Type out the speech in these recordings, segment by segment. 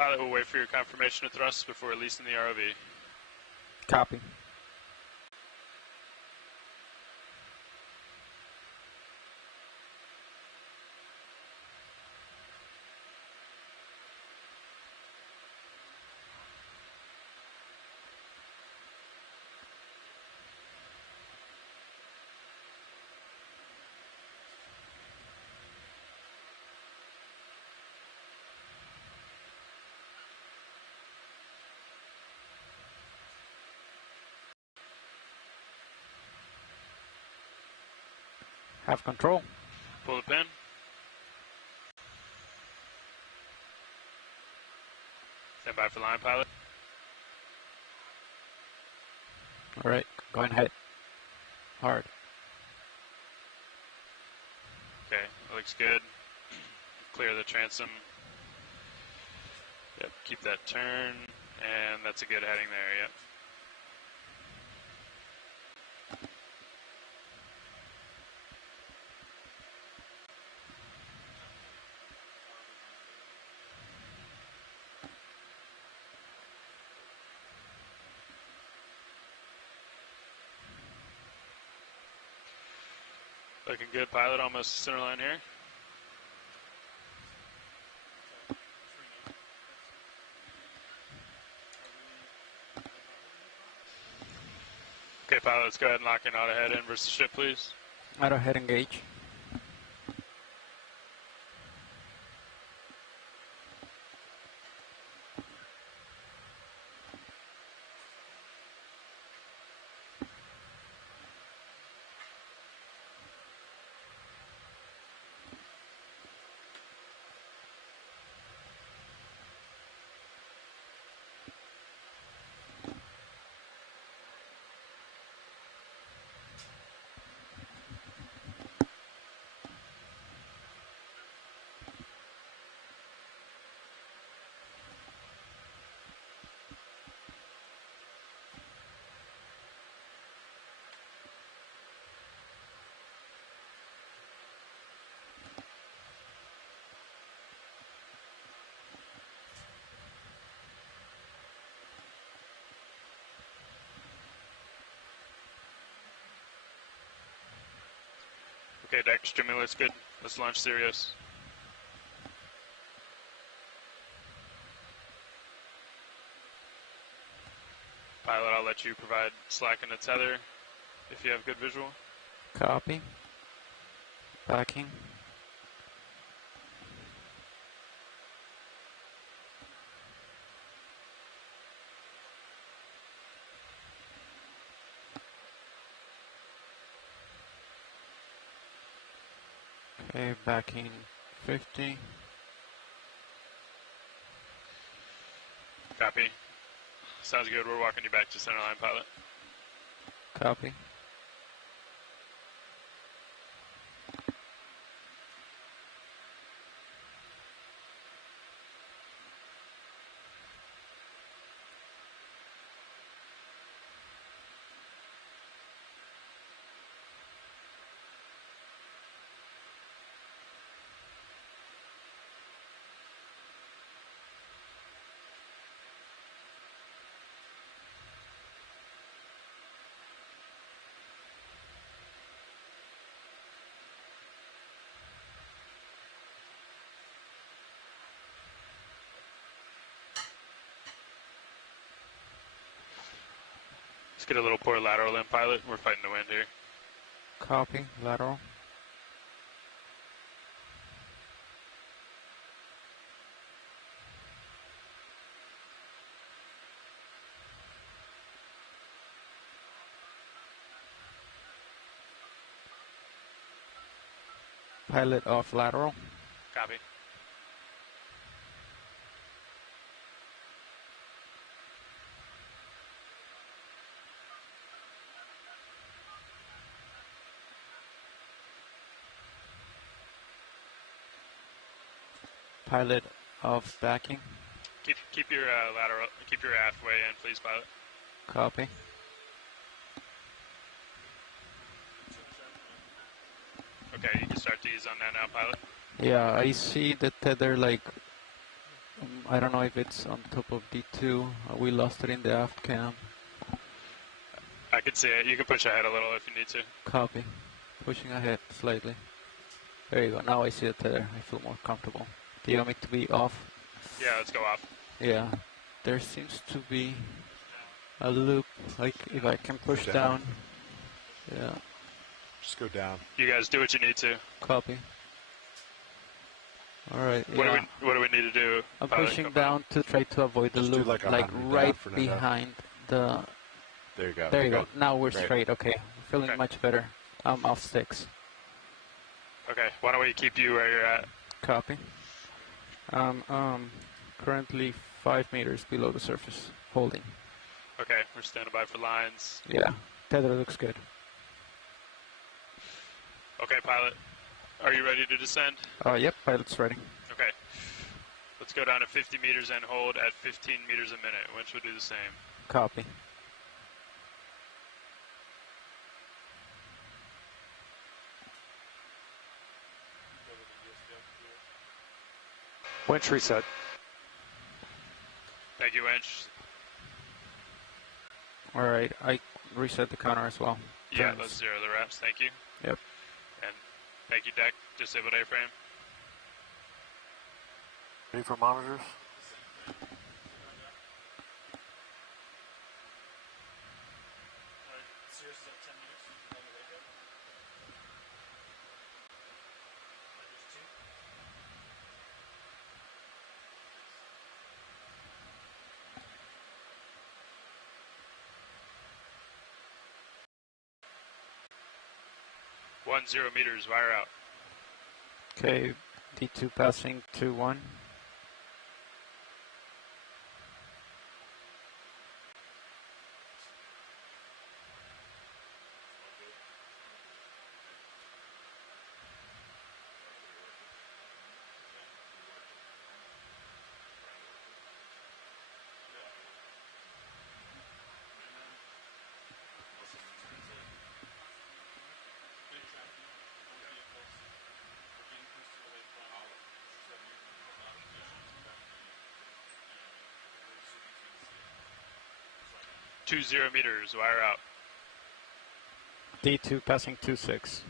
Pilot will wait for your confirmation of thrust before releasing the ROV. Copy. Have control. Pull the pin. Stand by for line, pilot. All right, going ahead. Hard. Okay, looks good. Clear the transom. Yep, keep that turn, and that's a good heading there, yep. Looking good, pilot, almost center line here. Okay, pilot, let's go ahead and lock in auto head in versus ship, please. Auto head engage. Okay, deck stimulus good. Let's launch Sirius. Pilot, I'll let you provide slack and a tether if you have good visual. Copy. Backing. Okay, backing 50. Copy. Sounds good. We're walking you back to center line, pilot. Copy. Let's get a little port lateral in, pilot. We're fighting the wind here. Copy. Lateral. Pilot off lateral. Copy. Pilot off backing. Keep your lateral, keep your aft way in, please, pilot. Copy. Okay, you can start to ease on that now, pilot. Yeah, I see the tether like I don't know if it's on top of D2. We lost it in the aft cam. I can see it. You can push ahead a little if you need to. Copy. Pushing ahead slightly. There you go. Now I see it there. I feel more comfortable. Do you want me to be off? Yeah, let's go off. Yeah. There seems to be a loop. Like if I can push down. Yeah. Just go down. You guys do what you need to. Copy. All right. What do we need to do? I'm pushing down to try to avoid the Just do loop, like like 100 right down for now. behind the. There you go. There you go. Good. Now we're Great. straight. Okay. Feeling Okay. much better. I'm off sticks. Okay, why don't we keep you where you're at? Copy. Currently 5 meters below the surface. Holding. Okay, we're standing by for lines. Yeah. Tether looks good. Okay, pilot. Are you ready to descend? Yep. Pilot's ready. Okay. Let's go down to 50 meters and hold at 15 meters a minute. Winch will do the same. Copy. Winch reset. Thank you, Winch. All right. I reset the counter as well. Yeah, Turns. let's zero the reps. Thank you. Yep. And thank you, deck. Disabled A-frame. Ready for monitors? One 0 meters, wire out. Okay. D2 passing 2-1. Two 0 meters, wire out. D2 passing 2-6.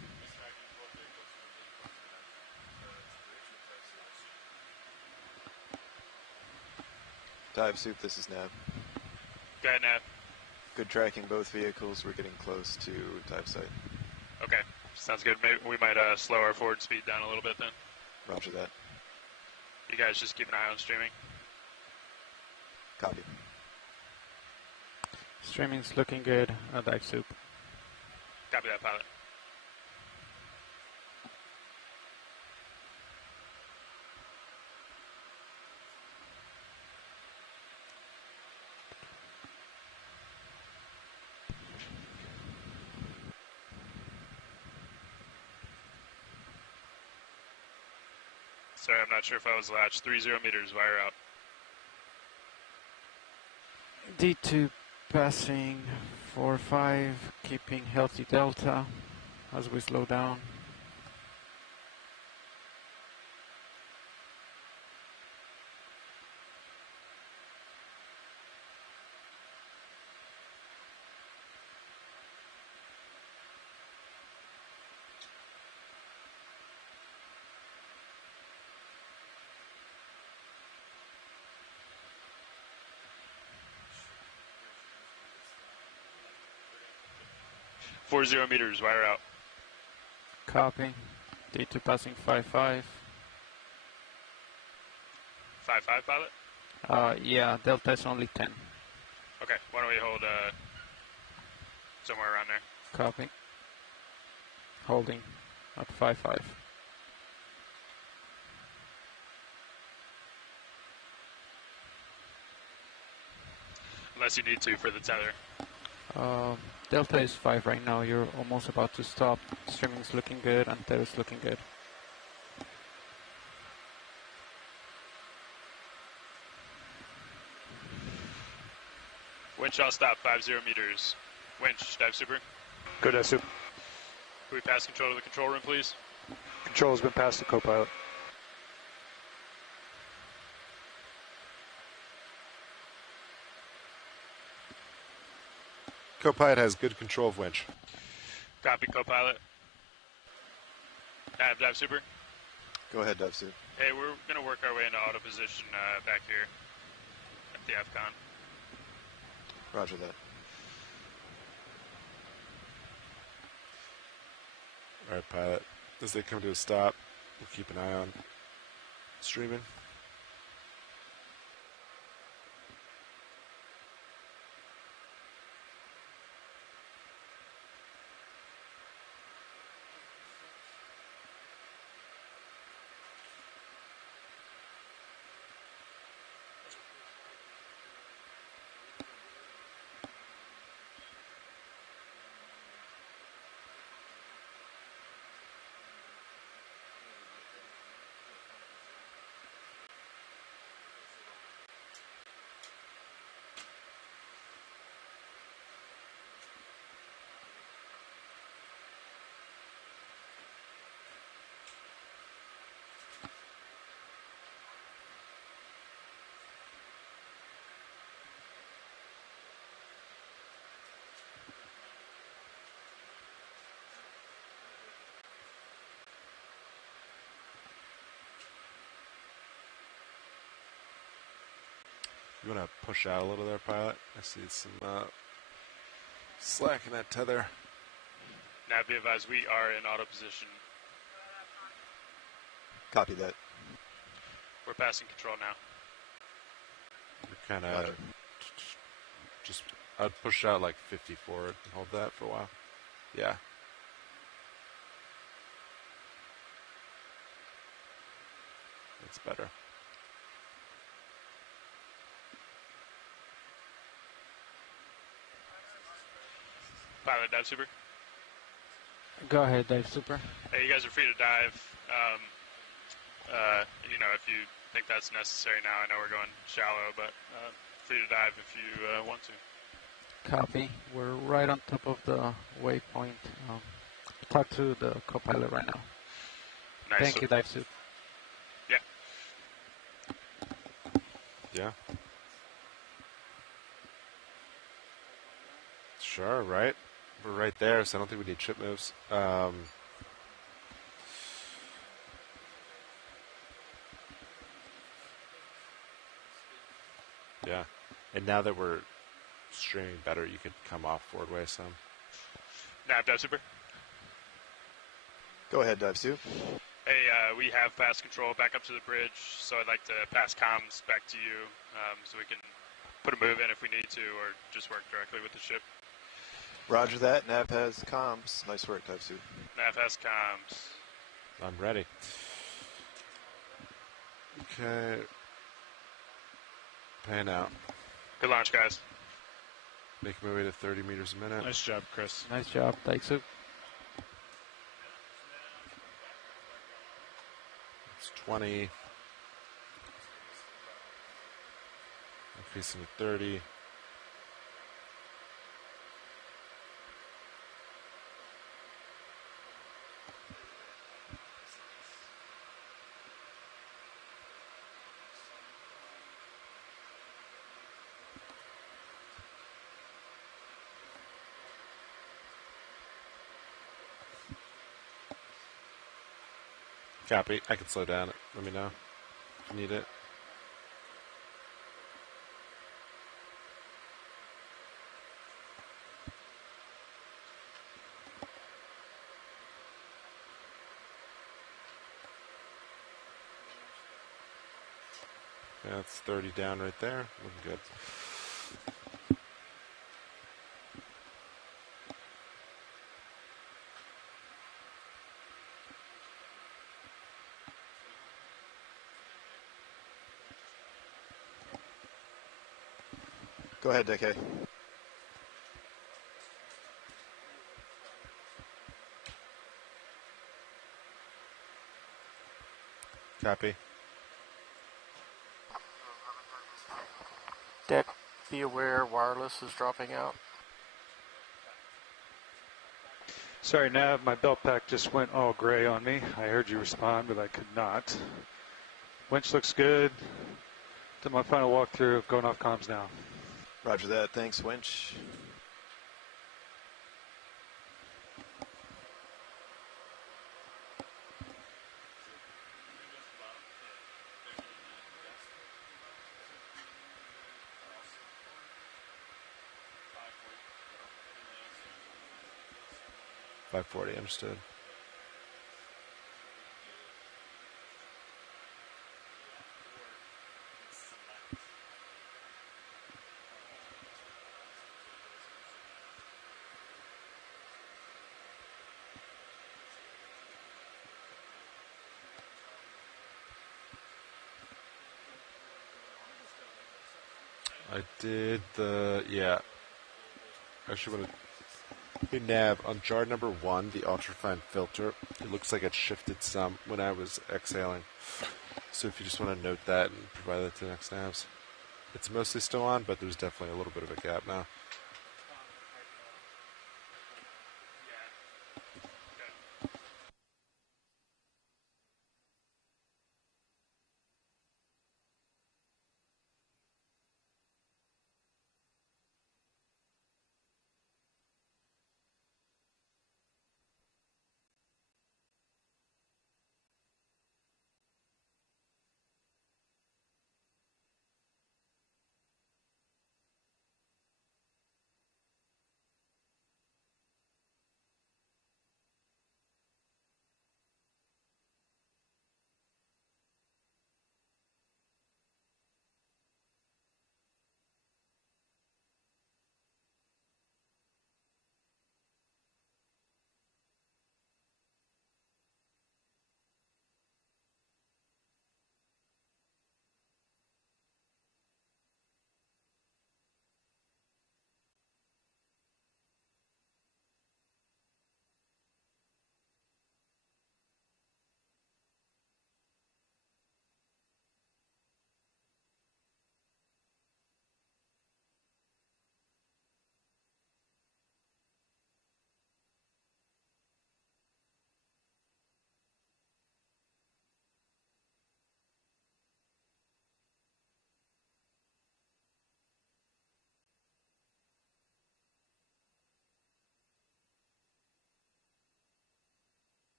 Dive Soup, this is Nav. Go ahead, Nav. Good tracking both vehicles. We're getting close to dive site. Okay, sounds good. Maybe we might slow our forward speed down a little bit then. Roger that. You guys just keep an eye on streaming. Copy. Streaming's looking good. Dive soup. Copy that, pilot. Sorry, I'm not sure if I was latched. 30 meters, wire out. D2 passing 4-5, keeping healthy delta as we slow down. Four 0 meters, wire out. Copy. D2 passing 5-5. 5-5, pilot? Yeah, delta is only 10. Okay, why don't we hold somewhere around there? Copy. Holding at 5-5. Unless you need to for the tether. Delta is 5 right now. You're almost about to stop. Streaming's looking good and tether's looking good. Winch, I'll stop 50 meters. Winch, dive super. Good, SU. Can we pass control to the control room, please? Control has been passed to co-pilot. Co-pilot has good control of winch. Copy, co-pilot. Dive super. Go ahead, dive suit. Hey, we're going to work our way into auto position back here at the FCON. Roger that. All right, pilot. As they come to a stop, we'll keep an eye on streaming. You want to push out a little there, pilot? I see some slack in that tether. Nav, be advised, we are in auto position. Copy that. We're passing control now. We're kind of just, I'd push out like 50 forward and hold that for a while. Yeah. That's better. Pilot, dive super. Go ahead, dive super. Hey, you guys are free to dive. You know, if you think that's necessary now. I know we're going shallow, but free to dive if you want to. Copy. We're right on top of the waypoint. Talk to the co-pilot right now. Nice. Thank you, dive suit. Yeah. Yeah. Sure, right? We're right there, so I don't think we need ship moves. Yeah. And now that we're streaming better, you could come off forward way some. Nav, dive super. Go ahead, dive suit. Hey, we have passed control back up to the bridge, so I'd like to pass comms back to you so we can put a move in if we need to, or just work directly with the ship. Roger that. Nav has comms. Nice work, dive suit. Nav has comms. I'm ready. Okay. Pan out. Good launch, guys. Making my way to 30 meters a minute. Nice job, Chris. Nice job, dive suit. It's 20. Increasing to 30. Copy. I can slow down. Let me know if you need it. Yeah, that's 30 down right there. Looking good. Go ahead, Decay. Copy. Deck, be aware wireless is dropping out. Sorry, Nav, my belt pack just went all gray on me. I heard you respond, but I could not. Winch looks good. Did my final walkthrough, going off comms now. Roger that. Thanks, winch. 540, understood. I did the, yeah. Actually, when in nav, on jar number 1, the ultrafine filter, it looks like it shifted some when I was exhaling. So if you just want to note that and provide that to the next navs. It's mostly still on, but there's definitely a little bit of a gap now.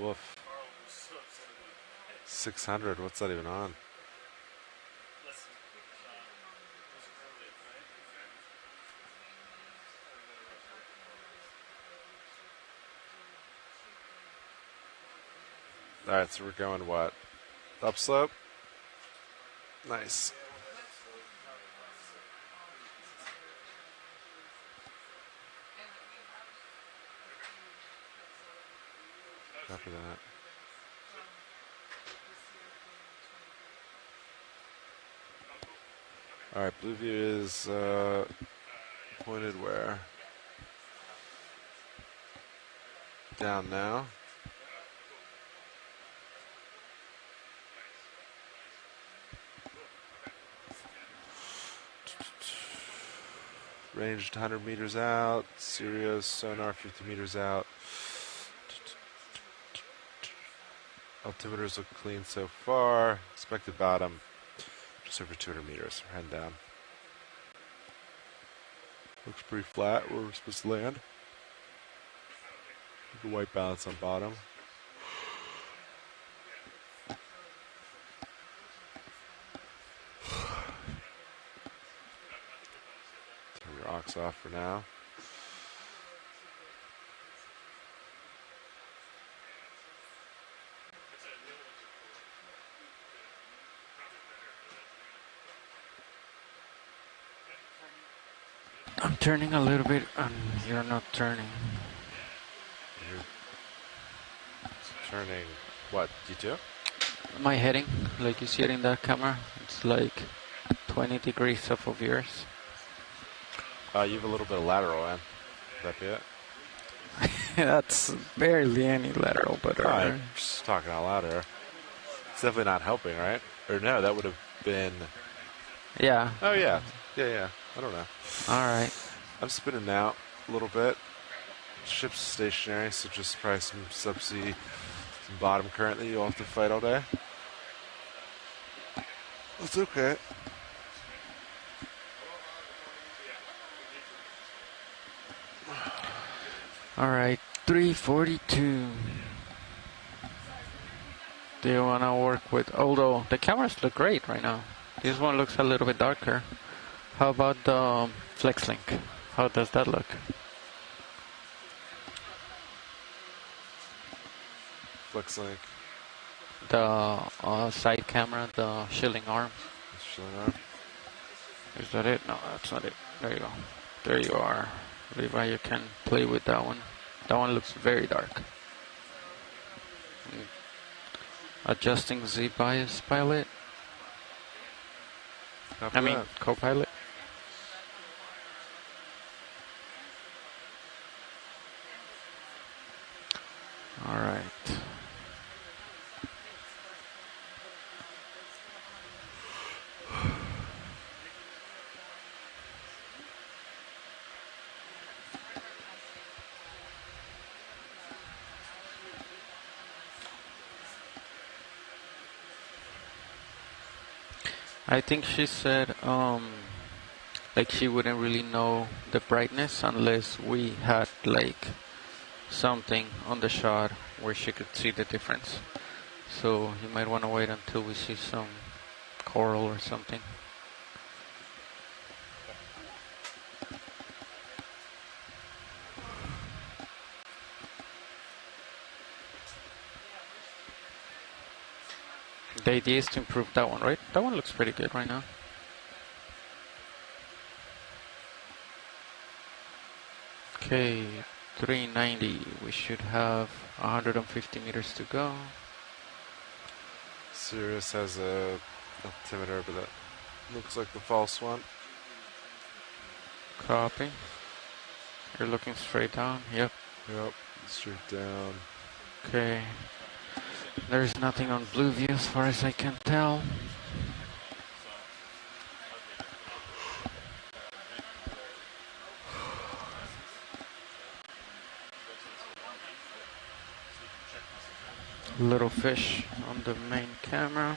Woof. 600. What's that even on? Alright, so we're going what? Upslope? Nice. Copy that. Alright, blue view is pointed where? Down now. Ranged 100 meters out. Sirius sonar 50 meters out. Altimeters look clean so far. Expected bottom just over 200 meters. We're heading down. Looks pretty flat where we're supposed to land. The white balance on bottom. Turn your aux off for now. I'm turning a little bit and you're not turning. You're turning what? D2? My heading, like you see it in that camera, it's like 20 degrees off of yours. You have a little bit of lateral, man. Would that be it? That's barely any lateral, but I'm just talking out loud here. It's definitely not helping, right? Or no, that would have been... yeah. Oh, yeah. Yeah. I don't know. All right. I'm spinning out a little bit. Ship's stationary, so just probably some subsea, some bottom current that you'll have to fight all day. That's okay. All right, 342. Do you want to work with, although the cameras look great right now. This one looks a little bit darker. How about the flex link? How does that look? Flex link. The side camera, the shielding arm. Showing up. Is that it? No, that's not it. There you go. There you are. Levi, you can play with that one. That one looks very dark. Adjusting Z bias pilot. Copy I mean, that. co-pilot. All right. I think she said, like she wouldn't really know the brightness unless we had like something on the shot where she could see the difference. So you might want to wait until we see some coral or something. The idea is to improve that one, right? That one looks pretty good right now. Okay, 390. We should have 150 meters to go. Sirius has a altimeter, but that looks like the false one. Copy. You're looking straight down. Yep. Yep, straight down. Okay. There's nothing on blue view as far as I can tell. Little fish on the main camera.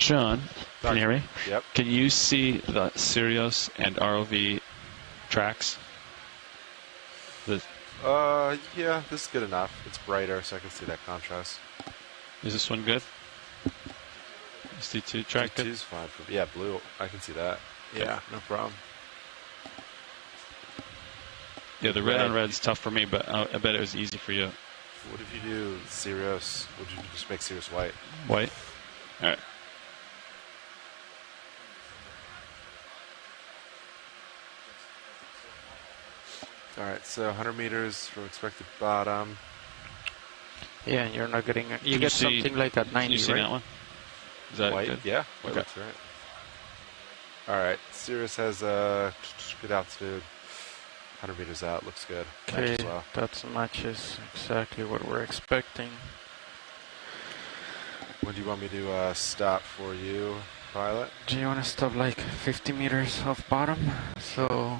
Sean, can you hear me? Yep. Can you see the Sirius and ROV tracks? Yeah, this is good enough. It's brighter, so I can see that contrast. Is this one good? Is D2 track good? D2's fine for me. Yeah, blue. I can see that. Okay. Yeah, no problem. Yeah, the red on red's tough for me, but I bet it was easy for you. What if you do Sirius? Would you just make Sirius white? White? All right. All right, so 100 meters from expected bottom. Yeah, and you're not getting. You Can get see- something like at 90, Can you see right? that one? Is that White? good? Yeah, white Okay. looks right. All right, Sirius has a good altitude. 100 meters out, looks good. Okay, Matches well. that matches exactly what we're expecting. When do you want me to stop for you, pilot? Do you want to stop like 50 meters off bottom? So,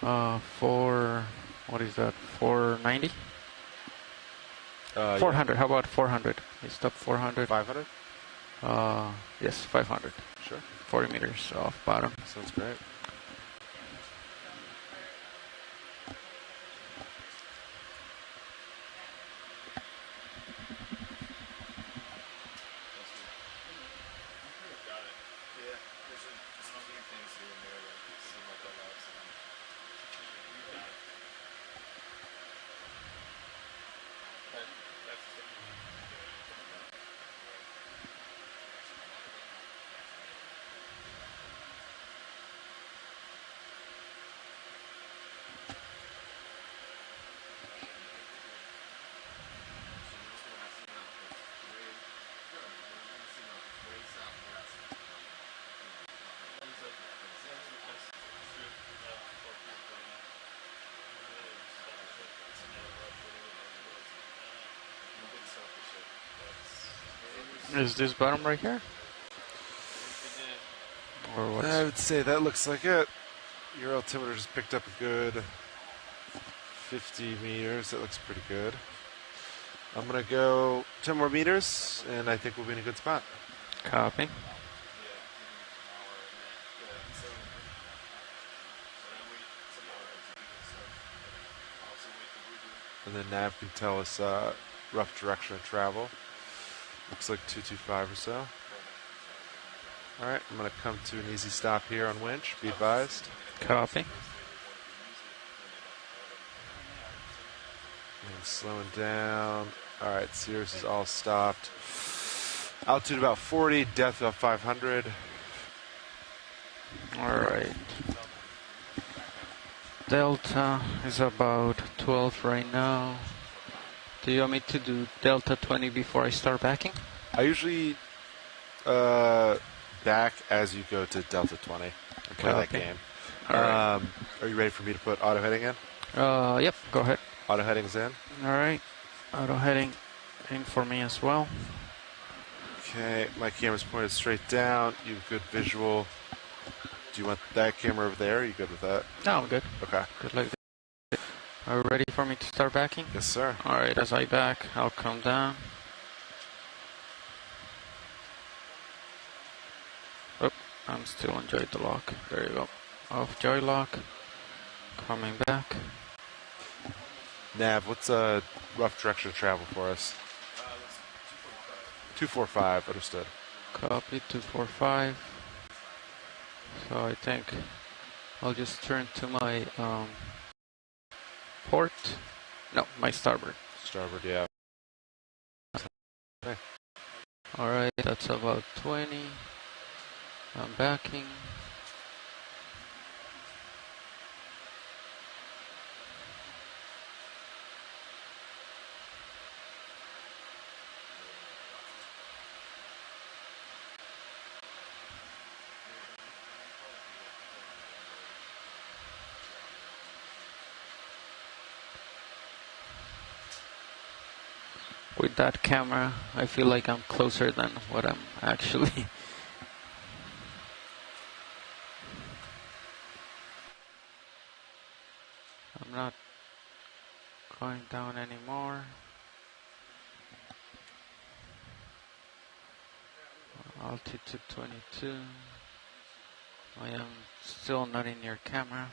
what is that? 490? 400. How about 400? You stop 400. 500? Yes, 500. Sure. 40 meters off bottom. Sounds great. Is this bottom right here? Or I what's? would say that looks like it. Your altimeter just picked up a good 50 meters. That looks pretty good. I'm going to go 10 more meters, and I think we'll be in a good spot. Copy. And then nav can tell us rough direction of travel. Looks like 225 or so. All right, I'm going to come to an easy stop here on winch. Be advised. Copy. And slowing down. All right, Sirius is all stopped. Altitude about 40, depth about 500. Alright. Delta is about 12 right now. Do you want me to do Delta 20 before I start backing? I usually back as you go to Delta 20. I play that Copy. game. Alright. Are you ready for me to put auto heading in? Yep, go ahead. Auto heading's in. Alright. Auto heading in for me as well. Okay, my camera's pointed straight down. You have good visual. Do you want that camera over there? Are you good with that? No, I'm good. Okay. Good like that. Are you ready for me to start backing? Yes, sir. Alright, as I back, I'll come down. Oh, I'm still on joy the lock. There you go. Off joy lock. Coming back. Nav, what's a rough direction of travel for us? 245, understood. Copy 245. So I think I'll just turn to my port. No, my starboard. Starboard, yeah. Alright, that's about 20. I'm backing. With that camera, I feel like I'm closer than what I'm actually. I'm not going down anymore. Altitude 22. I am still not in your camera.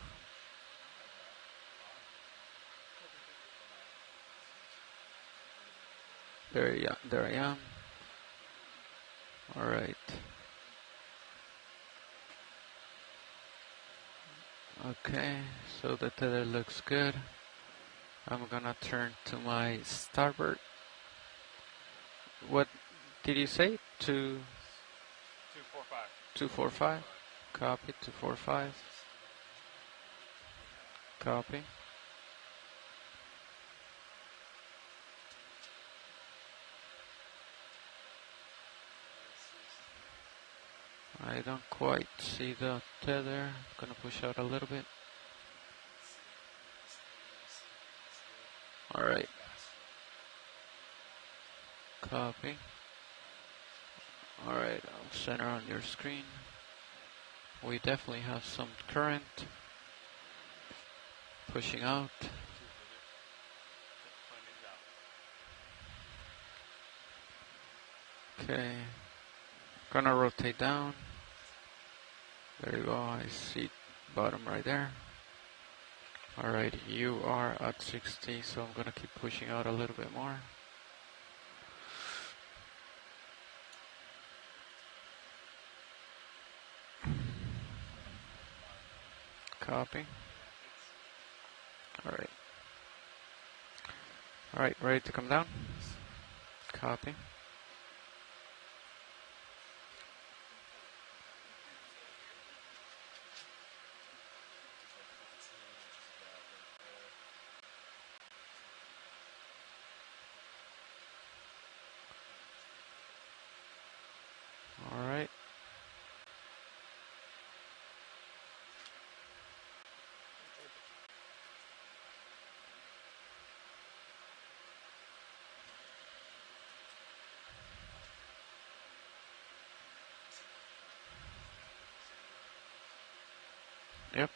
There I am. All right. Okay, so the tether looks good. I'm gonna turn to my starboard. What did you say? 245. 245. Copy. 245. Copy. I don't quite see the tether. Gonna push out a little bit. All right. Copy. All right, I'll center on your screen. We definitely have some current pushing out. Okay. Gonna rotate down. There you go. I see bottom right there. Alright, you are at 60, so I'm gonna keep pushing out a little bit more. Copy. Alright. Alright, ready to come down? Copy. Alright. Yep.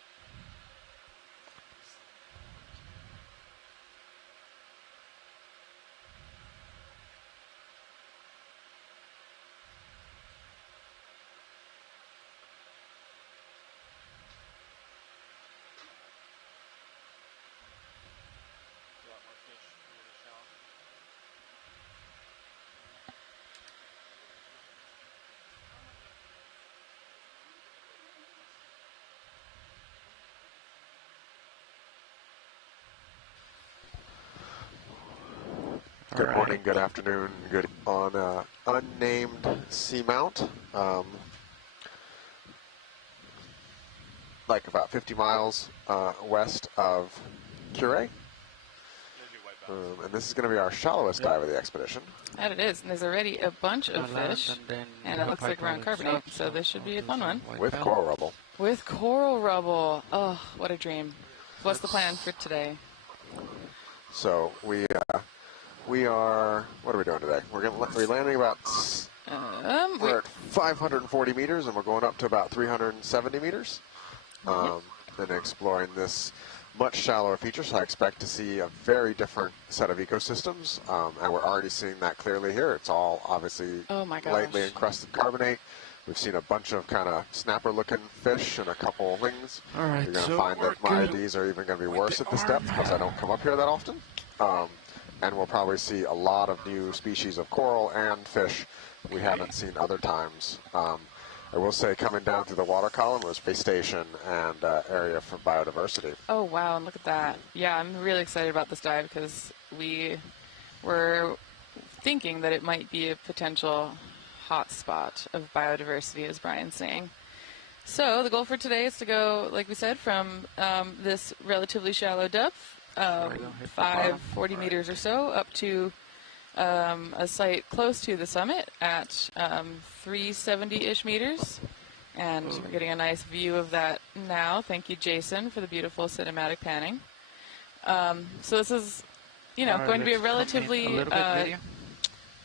Good morning, good afternoon, good on Unnamed Seamount, like about 50 miles west of Kure. And this is going to be our shallowest dive of the expedition. That it is, and there's already a bunch of fish, and it looks like we're on carbonate, so this should be a fun one. With coral rubble. With coral rubble. Oh, what a dream. What's the plan for today? So we are, what are we doing today? We're landing about, we're at 540 meters, and we're going up to about 370 meters. And exploring this much shallower feature, so I expect to see a very different set of ecosystems, and we're already seeing that clearly here. It's all obviously lightly encrusted carbonate. We've seen a bunch of kind of snapper-looking fish and a couple of things. All right, you're going to find that my IDs are even going to be worse at this depth because I don't come up here that often. And we'll probably see a lot of new species of coral and fish we haven't seen other times. I will say coming down through the water column was vegetation and area for biodiversity. Oh, wow, and look at that. Yeah, I'm really excited about this dive because we were thinking that it might be a potential hotspot of biodiversity, as Brian's saying. So the goal for today is to go, like we said, from this relatively shallow depth, 540 meters or so, up to a site close to the summit at 370-ish meters. And we're getting a nice view of that now. Thank you, Jason, for the beautiful cinematic panning. So this is, going to be a relatively,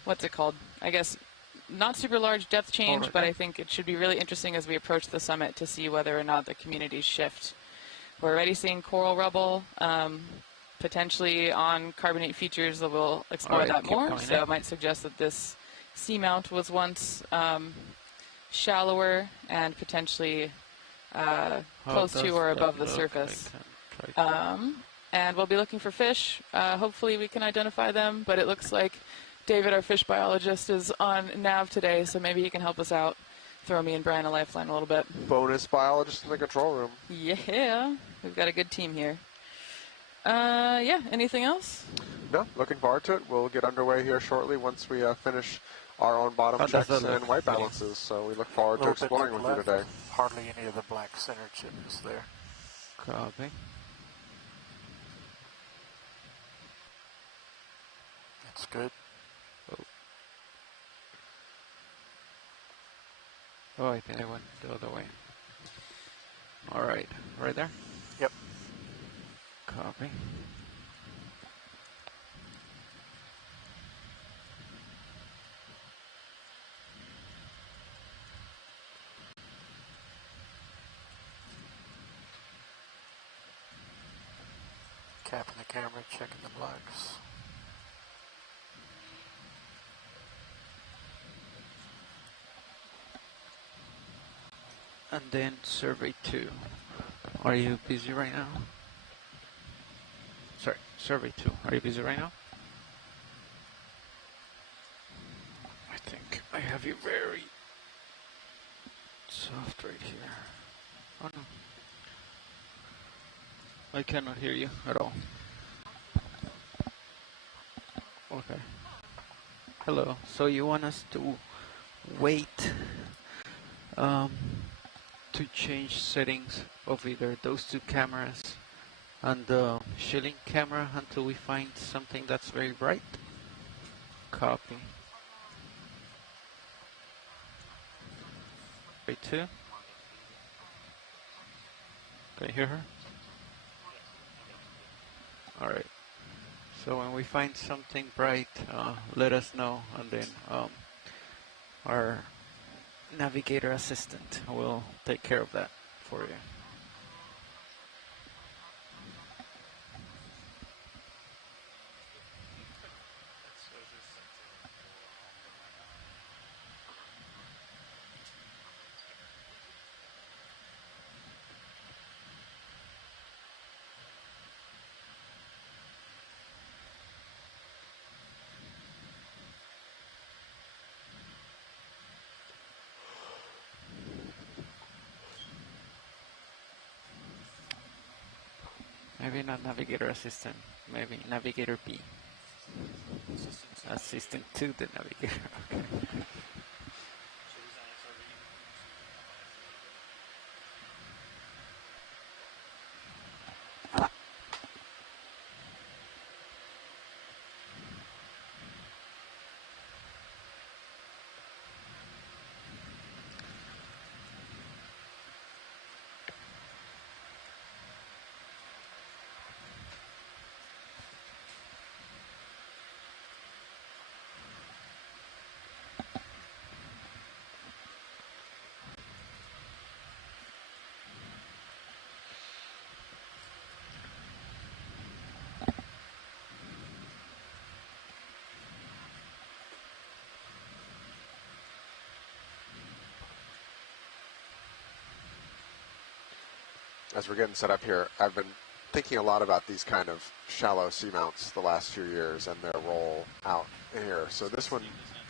what's it called? I guess not super large depth change, but I think it should be really interesting as we approach the summit to see whether or not the communities shift. We're already seeing coral rubble, potentially on carbonate features that we'll explore that more. So it might suggest that this seamount was once shallower and potentially close to or above the surface. And we'll be looking for fish. Hopefully we can identify them, but it looks like David, our fish biologist, is on nav today, so maybe he can help us out. Throw me and Brian a lifeline a little bit. Bonus biologist in the control room. Yeah, we've got a good team here. Yeah, anything else? No, looking forward to it. We'll get underway here shortly once we finish our own bottom checks and white balances. So we look forward to exploring with you today. Hardly any of the black center chip is there. Copy. That's good. Oh, I think I went the other way. All right, right there? Yep. Copy. Capping the camera, checking the blacks. And then survey 2. Are you busy right now? Sorry, survey 2. Are you busy right now? I think I have you very soft right here. Oh no. I cannot hear you at all. Okay. Hello. So you want us to wait to change settings of either those two cameras and the shilling camera until we find something that's very bright? Copy. Wait, 2. Can you hear her? Alright. So when we find something bright, let us know, and then our navigator assistant will take care of that for you. Maybe not navigator assistant, maybe navigator B. Assistant to the navigator, okay. As we're getting set up here, I've been thinking a lot about these kind of shallow seamounts the last few years and their role out here. So this one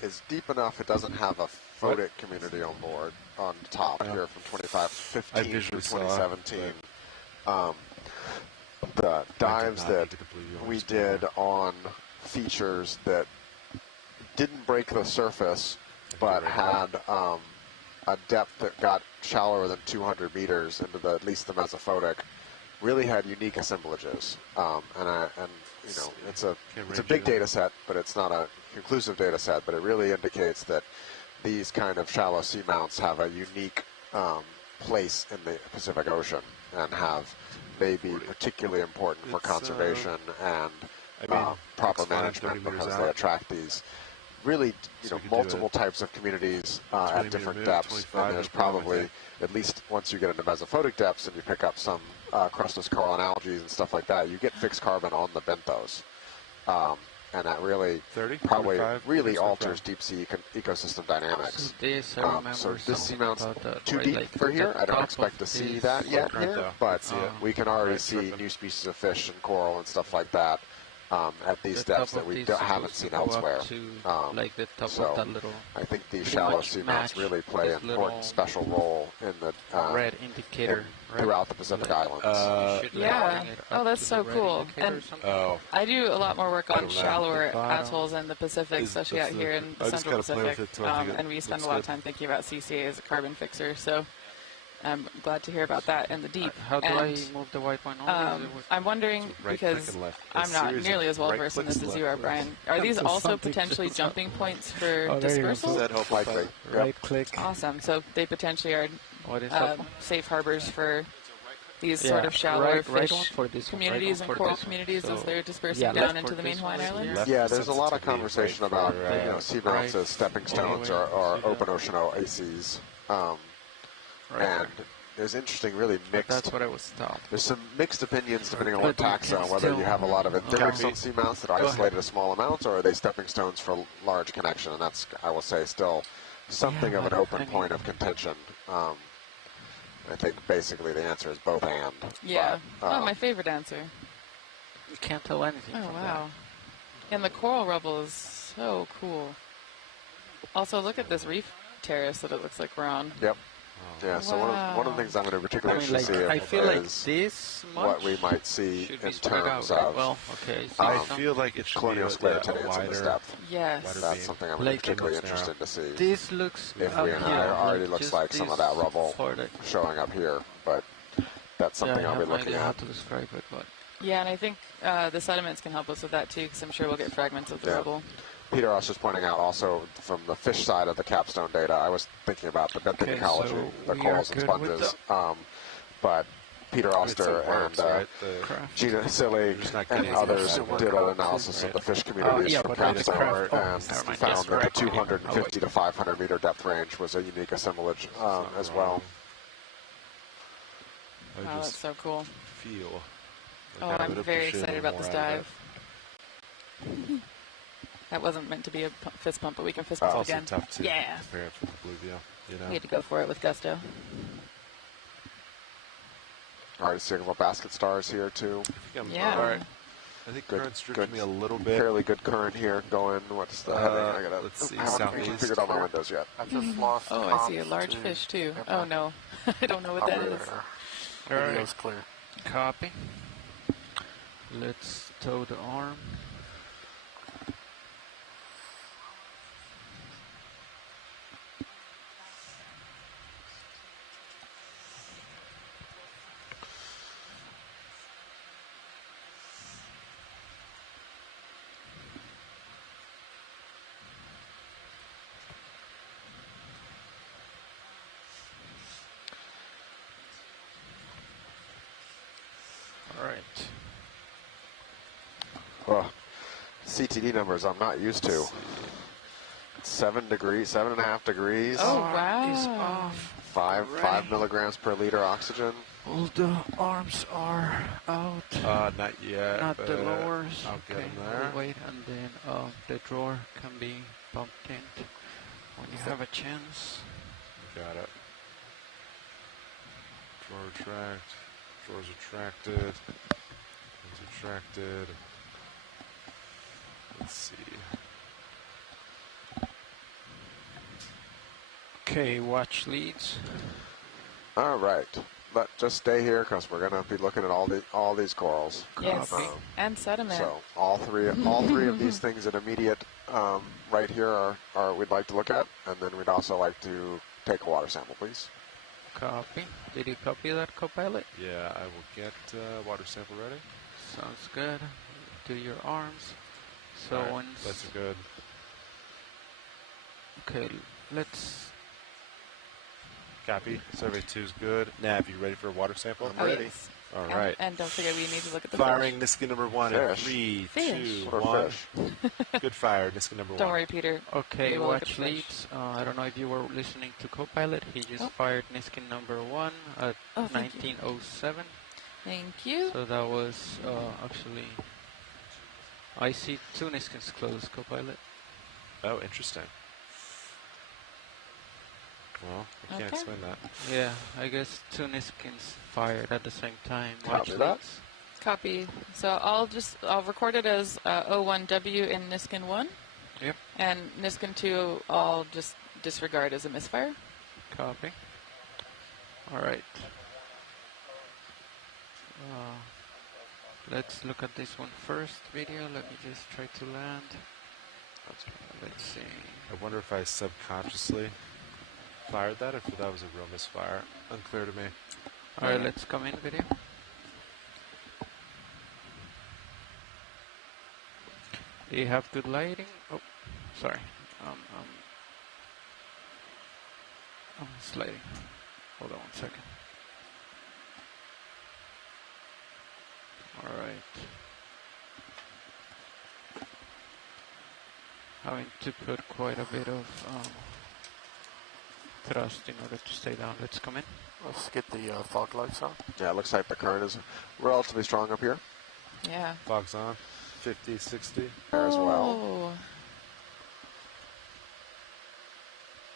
is deep enough it doesn't have a photic community on board on top here from 2015 to 2017. The dives that we did on features that didn't break the surface but had a depth that got shallower than 200 meters into the, at least the mesophotic, really had unique assemblages. And you know, it's a big data set, but it's not a conclusive data set. But it really indicates that these kind of shallow seamounts have a unique place in the Pacific Ocean and may be particularly important for conservation and proper management because they attract these really, multiple types of communities at different depths. And there's probably, at least once you get into mesophotic depths and you pick up some crustless coral and algae and stuff like that, you get fixed carbon on the benthos. and that really 30, probably 45 really meters no alters problem. deep sea ecosystem dynamics. This, I remember So this something seamount's about that, too right? deep Like for the here. I don't top expect of to see this- that yet Right, here, though. but See it. we can already Right, see dripping. new species of fish and coral and stuff like that at these the depths top that of we this haven't supposed seen to go up elsewhere. to, like the top so of that little I think these pretty shallow much seamounts match really play this an important little special role in the red indicator right? throughout the Pacific Like, Islands. you should, like, Yeah. bring it Oh, up that's to so the red cool. indicator or And something. Oh, I do a lot more work on don't know. shallower The bottom atolls in the Pacific, Is- especially that's out the- here in the I just Central gotta play with Pacific. it till I think it And we spend a looks lot of good. time thinking about CCA as a carbon fixer, so I'm glad to hear about that in the deep. How do and, I move the white one over? I'm wondering, So right because click and left. I'm not Series of nearly as well right versed in clicks this as and you are, left Brian. clicks. Are these So also something potentially shows up. jumping points for Oh, there you go. dispersal? That hope likely. Yep. Right click. Awesome. So they potentially are What is that? safe harbors for these Yeah, sort of shallower right fish one for this one, right communities one and for coral this one. communities as So, they're dispersing yeah, down left into for the this main one Hawaiian is Islands? left. Yeah, there's a lot of sensitivity, conversation right, about for, seamounts right as stepping stones anyway, or see the- open ocean oases. Right. And there's interesting, really But mixed. that's what I was taught. There's some mixed opinions depending on what But you taxa, can whether you still- have a lot of index Copy. on seamounts that are Go ahead. isolated to small amounts, or are they stepping stones for large connection? And that's, I will say, still something Yeah, of an but, open I mean- point of contention. I think basically the answer is both and. Yeah. But, Oh, my favorite answer. You can't tell anything Oh, from wow. And the coral rubble is so cool. Also, look at this reef terrace that it looks like we're on. Yep. Yeah, so one of the Wow. things I'm going to that. I particularly mean, interested like, to I see feel like is this much what we might see should be in spread terms out. of Well, okay. So I it's not- feel like it should be colonial a sclerotinids in wider. this depth. Yes. Wider That's beam. something I'm Like- particularly Looks narrow. interested to see. this looks If up we here, already like looks just like some of that this rubble part of- showing up here, but that's something yeah, I I'll be have no looking idea how at. to describe it, but Yeah, and I think the sediments can help us with that too, because I'm sure we'll get fragments of the Yeah. rubble. Peter was just pointing out also from the fish side of the capstone data, I was thinking about the benthic Okay, ecology, so the we corals are and good with sponges. But Peter It's Oster a works, and right? The, craft. Gina Sillig Just not and getting others it. did an analysis of the fish communities yeah, from but that's capstone craft. Oh, and never mind. found Yes, that the right. 250 to 500 meter depth range was a unique assemblage as well. I Wow, that's just so cool. feel. Oh, like I I'm would very appreciate excited a about little this more out of dive. That wasn't meant to be a fist pump, but we can fist It's pump also again. tough to Yeah. compare it from the Blueview, you know. We had to go for it with gusto. All right, seeing about basket stars here too. I think I'm, Yeah. All right. I think Good- current's good. drifting me a little bit. Fairly good current here going. What's the heading? I gotta. let's see, I haven't southeast. figured out my windows yet. I just lost. Oh, I see a comms large to fish too. Emma. Oh no, I don't know what that is. Operator. All right. Video's clear. Copy. Let's tow the arm. All right. Well, CTD numbers I'm not used to. 7 degrees, 7.5 degrees. Oh, Arm is wow. off. 5 already. milligrams per liter oxygen. All the arms are out. Not yet. Not but the lowers. I'll get Okay, them there. we'll wait, and then the drawer can be bumped in when you have a chance. Got it. Drawer retract. Drawers retracted. Things retracted. Let's see. Okay, watch leads. All right. But just stay here because we're going to be looking at all these corals. Yes, Um, and sediment. So all three of these things in immediate right here are we'd like to look at, and then we'd also like to take a water sample, please. Copy. Did you copy that, Copilot? Yeah, I will get water sample ready. Sounds good. Do your arms. So All right, once. that's good. Okay, let's. Copy. Survey 2 is good. Nav, you ready for a water sample? Oh, yes. All And- right. And don't forget, we need to look at the Firing Niska number 1 in Fish. 3, Fish. 2, What are 1. fish? Good fire, Niska number 1. Don't worry, Peter. Okay, We will look at watch the fish. leads. I don't know if you were listening to Copilot. He just Oh. fired Niskin number 1 at Oh, thank you. 1907. Thank you. So that was actually I see two Niskins close, co-pilot. Oh, interesting. Well, I can't Okay. explain that. Yeah, I guess two Niskins fired at the same time. Copy Watch that. leaks. Copy. So I'll record it as O1W in Niskin 1. Yep. And Niskin 2 I'll just disregard as a misfire. Copy. Alright. Let's look at this one first video. Let me just try to land. Let's see. I wonder if I subconsciously fired that, or if that was a real misfire. Unclear to me. Alright, let's come in video. Do you have good lighting? Oh, sorry. I'm sliding. Hold on 1 second. Alright. Having to put quite a bit of thrust in order to stay down. Let's come in. Let's get the fog lights on. Yeah, it looks like the current is relatively strong up here. Yeah. Fog's on. 50, 60. There as well. Oh.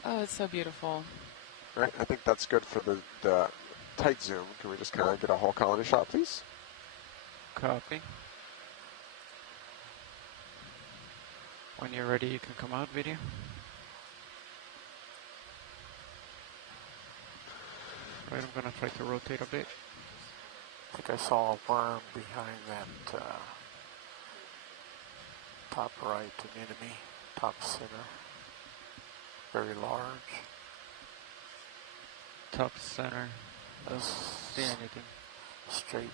Oh, it's so beautiful. Right, I think that's good for the tight zoom. Can we just kind of get a whole colony shot, please? Copy. When you're ready, you can come out video. Right, I'm gonna try to rotate a bit. I think I saw a worm behind that top right anemone, top center. Very large. Top center. Don't see anything. Straight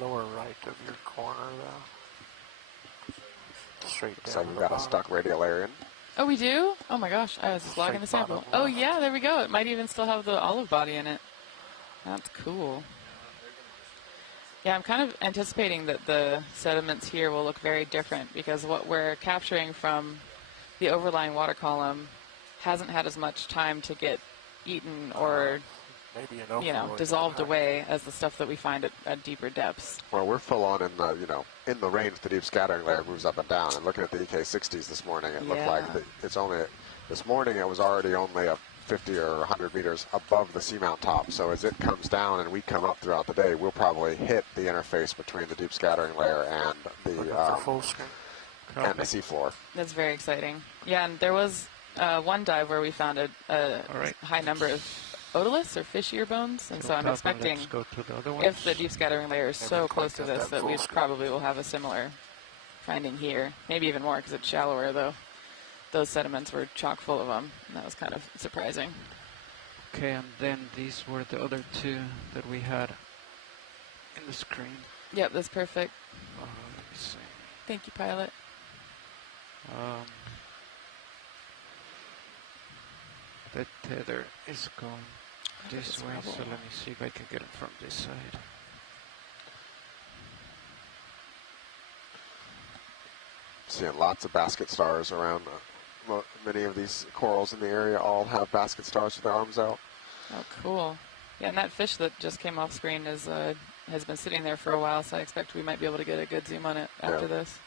lower right of your corner though. Straight down. So we've got a stuck radial area in. Oh, we do? Oh my gosh, I was just logging the Straight sample. bottom Oh left. yeah, there we go. It might even still have the olive body in it. That's cool. Yeah, I'm kind of anticipating that the sediments here will look very different because what we're capturing from the overlying water column hasn't had as much time to get eaten or, Maybe an you know, overload dissolved on that. away as the stuff that we find at deeper depths. Well, we're full on in the, in the range. The deep scattering layer moves up and down. And looking at the EK60s this morning, it looked like it's only, this morning it was already only a 50 or 100 meters above the seamount top. So as it comes down and we come up throughout the day, we'll probably hit the interface between the deep scattering layer and Looking the for full screen. and the seafloor. That's very exciting. Yeah, and there was one dive where we found a high number of otoliths or fish ear bones, and so I'm expecting Let's go to the other ones. if the deep scattering layer is so Haven't close quite to got this that that we full screen. probably will have a similar finding here. Maybe even more because it's shallower, though. Those sediments were chock full of them, and that was kind of surprising. Okay, and then these were the other two that we had in the screen. Yep, that's perfect. Let me see. Thank you, pilot. The tether is going this it's way, so rubble. let me see if I can get it from this side. Seeing lots of basket stars around. Many of these corals in the area all have basket stars with their arms out. Oh, cool. Yeah, and that fish that just came off screen is has been sitting there for a while, so I expect we might be able to get a good zoom on it after this.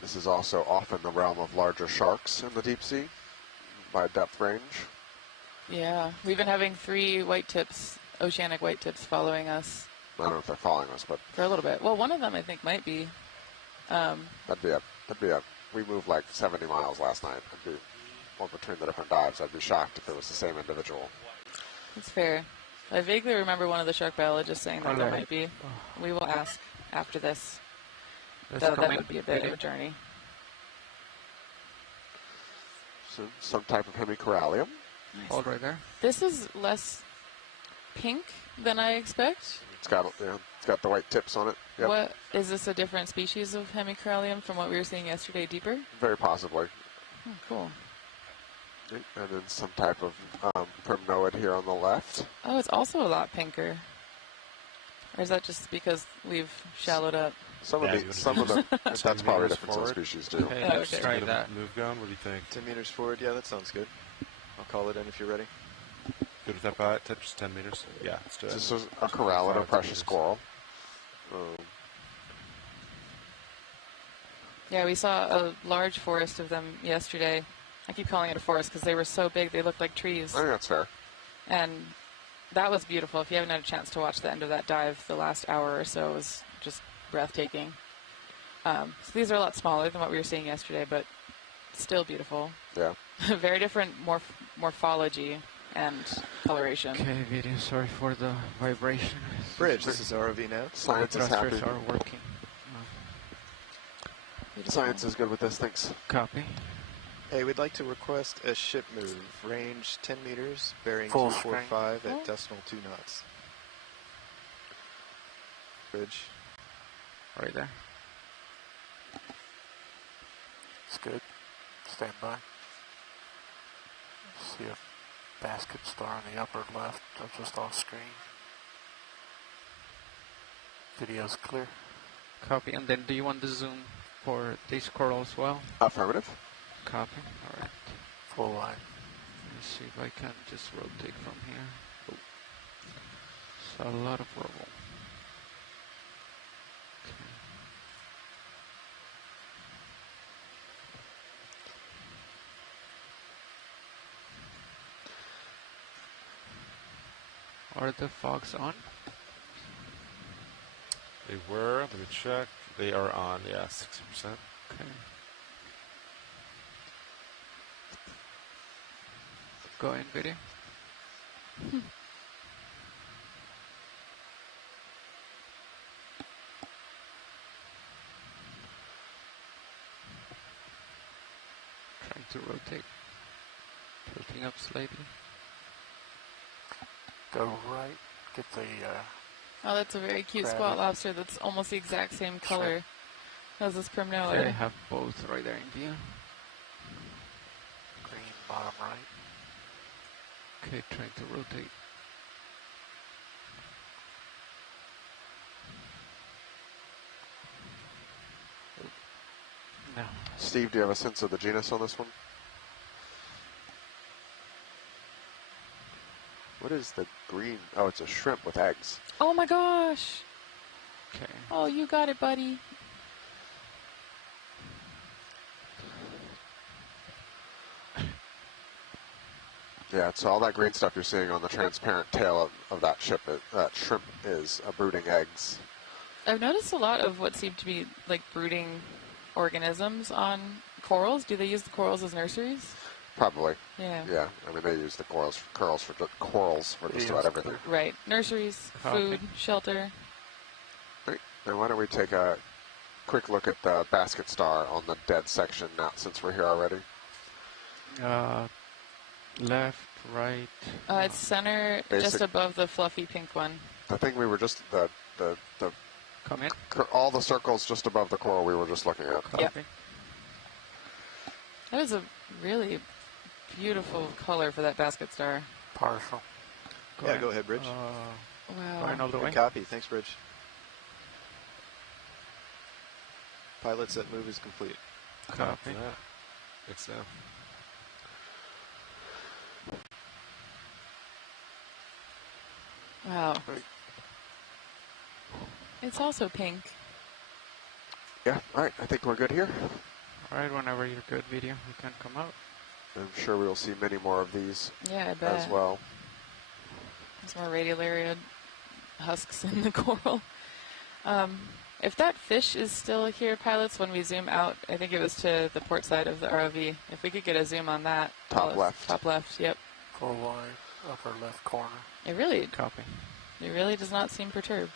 This is also often the realm of larger sharks in the deep sea by depth range. Yeah, we've been having 3 white tips, oceanic white tips, following us I don't know if they're following us, but for a little bit. Well, one of them I think might be. we moved like 70 miles last night. Or between the different dives, I'd be shocked if it was the same individual. That's fair. I vaguely remember one of the shark biologists saying that there Alright. might be. We will ask after this. Let's Though come that in would be a bit of video. a journey. So some type of hemicorallium. Hold right there. This is less pink than I expect. It's got the white tips on it. Yep. What is this, a different species of hemicorallium from what we were seeing yesterday deeper? Very possibly. Oh, cool. And then some type of primnoid here on the left. Oh, it's also a lot pinker. Or is that just because we've shallowed up? Some of the that's probably a different set of species too. Okay, Oh, let's okay. try Get a that. move going. What do you think? 10 meters forward, yeah, that sounds good. I'll call it in if you're ready. Good with that bite? Just 10 meters? Yeah, let's do it. This is a corallid or 5 precious meters. coral. Yeah, we saw a large forest of them yesterday. I keep calling it a forest because they were so big they looked like trees. I think that's fair. And that was beautiful. If you haven't had a chance to watch the end of that dive, the last hour or so was just breathtaking. So these are a lot smaller than what we were seeing yesterday, but still beautiful. Yeah. Very different morphology and coloration. Okay, video. Sorry for the vibration. Bridge, this is ROV now. Science is happy. Thrusters are working. Science is good with this. Thanks. Copy. Hey, we'd like to request a ship move. Range 10 meters, bearing Full 245 screen. at decimal 2 knots. Bridge. Right there. It's good. Stand by. See a basket star on the upper left, just off screen. Video's clear. Copy. And then do you want the zoom for this coral as well? Affirmative. Copy. All right. Full line. Let me see if I can just rotate from here. Oh. It's a lot of rubble. Okay. Are the fogs on? They were. Let me check. They are on. Yeah, 60%. Okay. Go in video. Trying to rotate. Tilting up slightly. Go right. Get the Oh, that's a very cute Crab. squat lobster that's almost the exact same color as this primnola. Okay, I have both right there in view. green bottom right. Okay, trying to rotate. No. Steve, do you have a sense of the genus on this one? What is the green? Oh, it's a shrimp with eggs. Oh my gosh! Okay. Oh, you got it, buddy. Yeah, so all that green stuff you're seeing on the transparent tail of that shrimp is brooding eggs. I've noticed a lot of what seem to be like brooding organisms on corals. Do they use the corals as nurseries? Probably. Yeah. Yeah, I mean they use the corals for just about everything. Right. Nurseries, Copy. food, shelter. Right. Now why don't we take a quick look at the basket star on the dead section now, since we're here already. Left, right. It's center, just above the fluffy pink one. The thing we were just the Come in. all the circles just above the coral we were just looking at. Copy. Yep. That is a really beautiful color for that basket star. Partial. Yeah, go ahead, Bridge. Wow. Going all the way. Good copy. Thanks, Bridge. Pilot set move is complete. Copy. It's Wow. It's also pink. Yeah, all right, I think we're good here. Alright, whenever you're good, video, you can come out. I'm sure we will see many more of these Yeah, I bet. as well. There's more radiolaria husks in the coral. If that fish is still here, pilots, when we zoom out, I think it was to the port side of the ROV. If we could get a zoom on that. Top left. Top left, yep. Full line. Upper left corner. It really Copy. does not seem perturbed.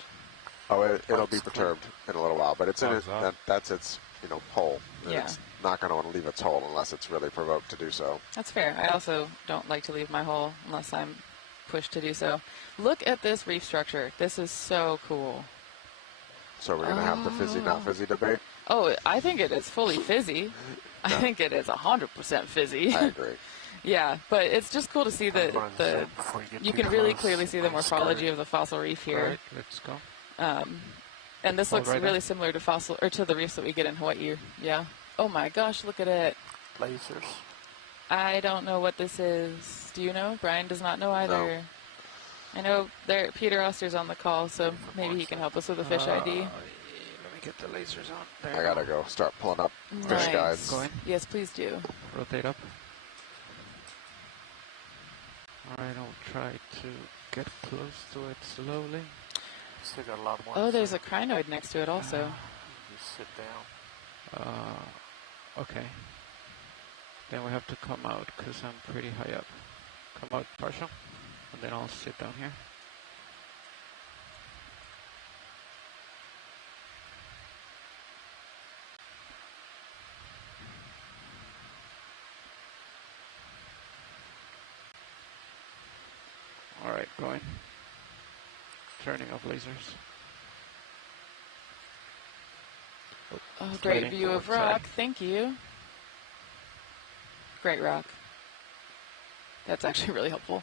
Oh, it'll be perturbed in a little while, but it's in it. Thumbs up. That's its hole. Yeah. It's not going to want to leave its hole unless it's really provoked to do so. That's fair. I also don't like to leave my hole unless I'm pushed to do so. Look at this reef structure. This is so cool. So we're going to have the fizzy, not fizzy debate. Oh, I think it is fully fizzy. I think it is 100% fizzy. I agree. Yeah, but it's just cool to see the Before you get you too can really close, clearly see the morphology of the fossil reef here. Alright, let's go. And this looks Right really there. similar to the reefs that we get in Hawaii. Yeah. Oh my gosh, look at it. lasers. I don't know what this is. Do you know? Brian does not know either. I know Peter Oster's on the call, so maybe he can help us with the fish ID. Let me get the lasers on. There I you gotta go start pulling up fish Nice. guides. Go in. Yes, please do. Rotate up. Alright, I'll try to get close to it slowly. Still got a lot more. Oh, to there's say. a crinoid next to it also. Just sit down. Okay. Then we have to come out because I'm pretty high up. Come out partial, and then I'll sit down here. Alright, going. Turning off lasers. Oh, great Sliding view of forward, sorry. rock. Thank you. Great rock. That's actually really helpful.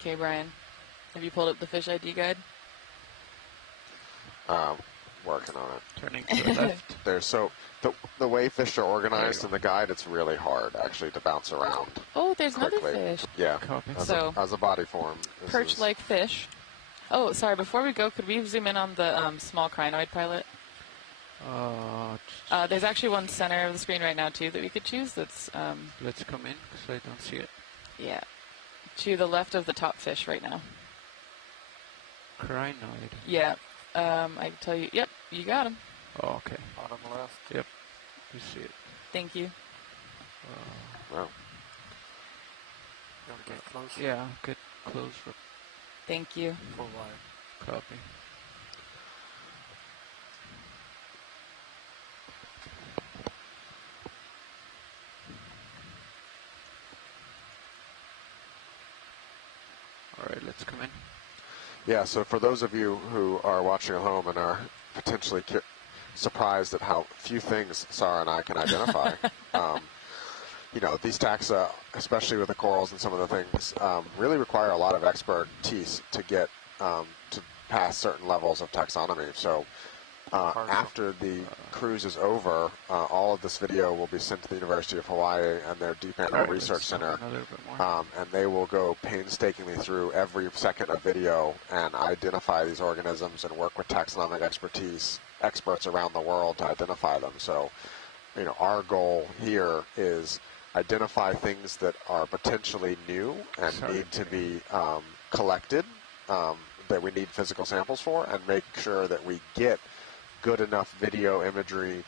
Okay, Brian. Have you pulled up the fish ID guide? Working on it. Turning to the left. There's the way fish are organized in the guide, it's really hard actually to bounce around Oh, there's another quickly. fish. Yeah, Copy. as a body form. this is- Perch-like fish. Oh, sorry. Before we go, could we zoom in on the small crinoid pilot? There's actually one center of the screen right now too that we could choose. That's Let's come in because I don't see it. yeah, to the left of the top fish right now. Crinoid. Yeah. I can tell you. Yep, you got him. Oh, okay. Bottom left. Yep. You see it. Thank you. Well, You want to get closer? Yeah, get close. Thank you. Full wide. Copy. All right, let's come in. yeah. So for those of you who are watching at home and are potentially surprised at how few things Sarah and I can identify, you know, these taxa, especially with the corals and some of the things, really require a lot of expertise to get to pass certain levels of taxonomy. So after the cruise is over, all of this video will be sent to the University of Hawaii and their Deep Animal Alright, Research let's talk Center, a little bit more. and they will go painstakingly through every second of video and identify these organisms and work with taxonomic experts around the world to identify them. So, you know, our goal here is identify things that are potentially new and need to be collected, that we need physical samples for, and make sure that we get good enough video imagery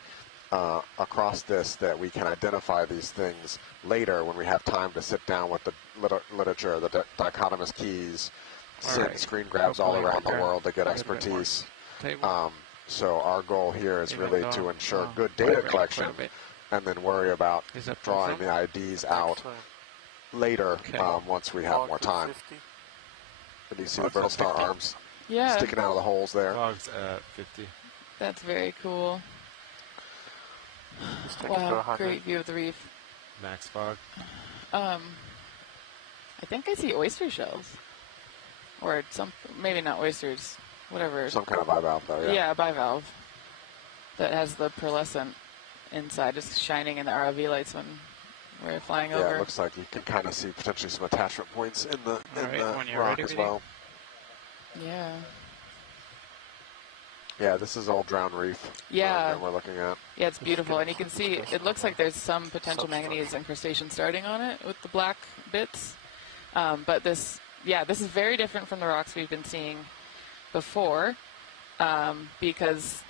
across this that we can identify these things later when we have time to sit down with the literature, the dichotomous keys, send screen grabs all around the world to get expertise. So our goal here is really to ensure good data collection and then worry about drawing the IDs out later once we have more time. And you see the brittle star arms sticking out of the holes there. Fog's at 50. That's very cool. Just take it to Wow, 100. great view of the reef. Max fog. I think I see oyster shells, or some, maybe not oysters, whatever. Some kind of bivalve though, yeah. Yeah, a bivalve that has the pearlescent inside, just shining in the ROV lights when we're flying Yeah, over. it looks like you can kind of see potentially some attachment points in the, when you're rock ready, as BD. well. Yeah. Yeah, this is all drowned reef Yeah. that we're looking at. Yeah, it's beautiful, and you can see it looks like there's some potential manganese incrustation starting on it with the black bits. But this is very different from the rocks we've been seeing before, because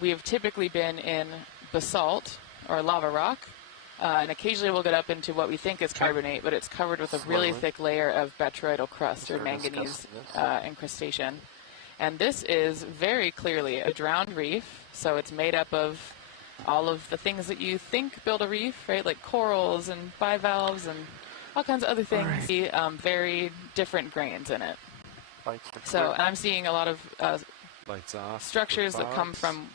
we've typically been in basalt or lava rock, and occasionally we'll get up into what we think is carbonate, but it's covered with a really thick layer of botryoidal crust or manganese incrustation. And this is very clearly a drowned reef, so it's made up of all of the things that you think build a reef, right? Like corals and bivalves and all kinds of other things. Very different grains in it. So, and I'm seeing a lot of Lights off. structures that come from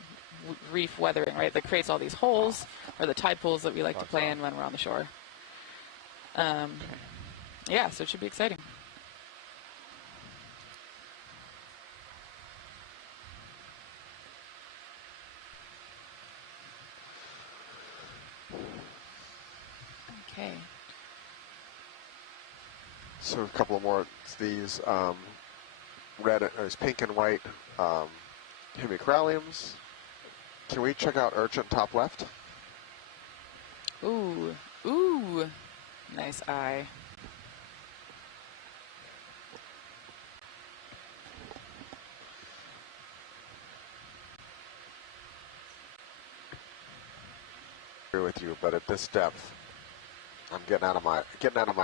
reef weathering, right? That creates all these holes, or the tide pools that we like to play in when we're on the shore. Yeah, so it should be exciting. Okay. So a couple more of these there's pink and white hemicralliums. Can we check out urchin top left? Ooh, ooh, nice eye. Agree with you, but at this depth, I'm getting out of my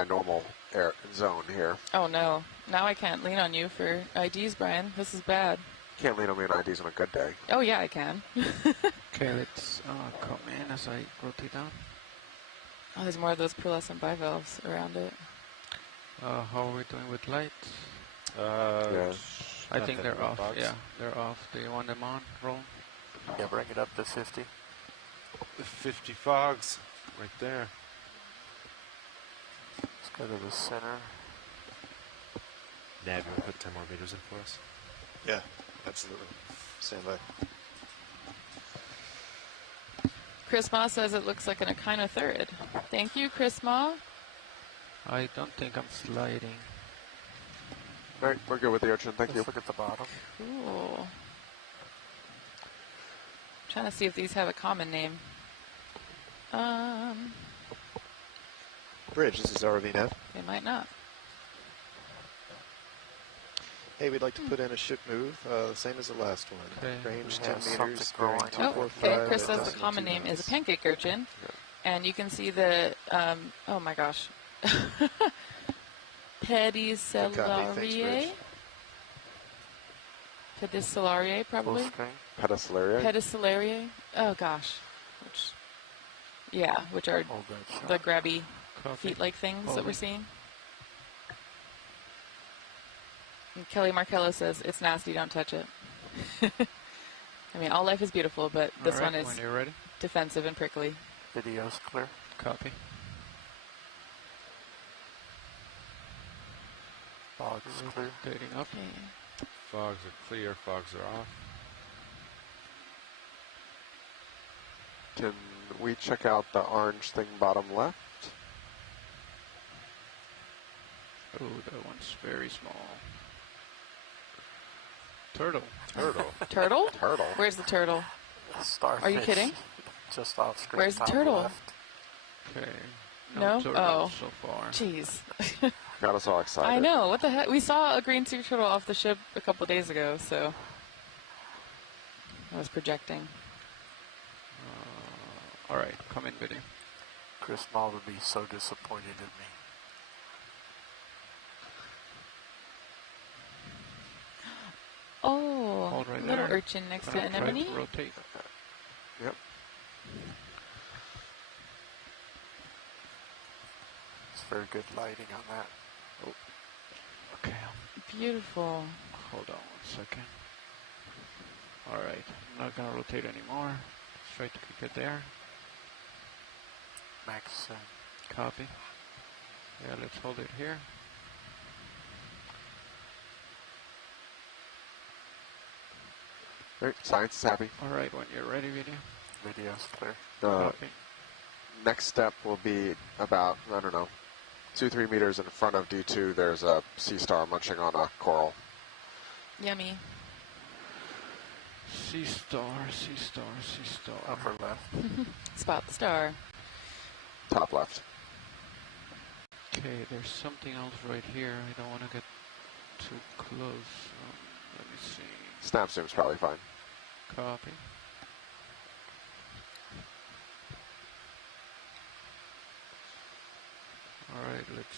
normal air zone here. Oh no, now I can't lean on you for IDs, Brian. This is bad. Can't lean on me on IDs on a good day. Oh yeah, I can. Okay, let's come in as I rotate down. Oh, there's more of those pearlescent bivalves around it. How are we doing with lights? Yeah. I think they're off. Fogs. Yeah, they're off. Do you want them on? Roll. Yeah, bring it up to 50. The 50 fogs, right there. Let's go to the center. Nav, you want to put 10 more meters in for us? Yeah, absolutely. Stand by. Chris Ma says it looks like an echinothuriid. Thank you, Chris Ma. I don't think I'm sliding. All right, we're good with the urchin. Thank you. Let's look at the bottom. Cool. Trying to see if these have a common name. Bridge, this is RV Nav. They might not. Hey, we'd like to put in a ship move, the same as the last one. Okay. Range We 10 have something meters, growing bearing up. Oh, 245. okay. Chris says the decimal common 2 name is a knots. pancake urchin. And you can see the, oh my gosh. Pedicellariae? Pedicellariae, Full probably? screen. Pedicellariae. Pedicellariae? Oh gosh. Which are Hold that shot. the grabby Copy. feet-like things that Hold we're it. seeing. And Kelly Markello says, it's nasty, don't touch it. I mean, all life is beautiful, but this All right, one is when you're ready. defensive and prickly. Video's clear. Copy. Fog's clear. Rotating up. Okay. Fogs are clear, fogs are off. Can we check out the orange thing bottom left? Oh, that one's very small. Turtle. Turtle. Turtle? Turtle. Where's the turtle? Starfish. kidding? Just off screen. Where's the top turtle? left. Okay. No? turtle Oh. so far. Jeez. Got us all excited. I know. What the heck? We saw a green sea turtle off the ship a couple days ago, so I was projecting. All right, come in, video. Chris Mall would be so disappointed in me. Oh, Hold right little there. urchin next to Try to anemone. rotate. Yep. It's very good lighting on that. Okay, Beautiful. hold on 1 second. All right, I'm not gonna rotate anymore. Let's try to keep it there. Max Copy. Yeah, let's hold it here. All right, science is happy. All right, when you're ready, video. video's clear. The Copy. next step will be about, I don't know, 2-3 meters in front of D2. There's a sea star munching on a coral. Yummy. Sea star, sea star, sea star. Upper left. Spot the star. Top left. Okay, there's something else right here. I don't want to get too close. Let me see. Snap zoom's probably fine. Copy. All right, let's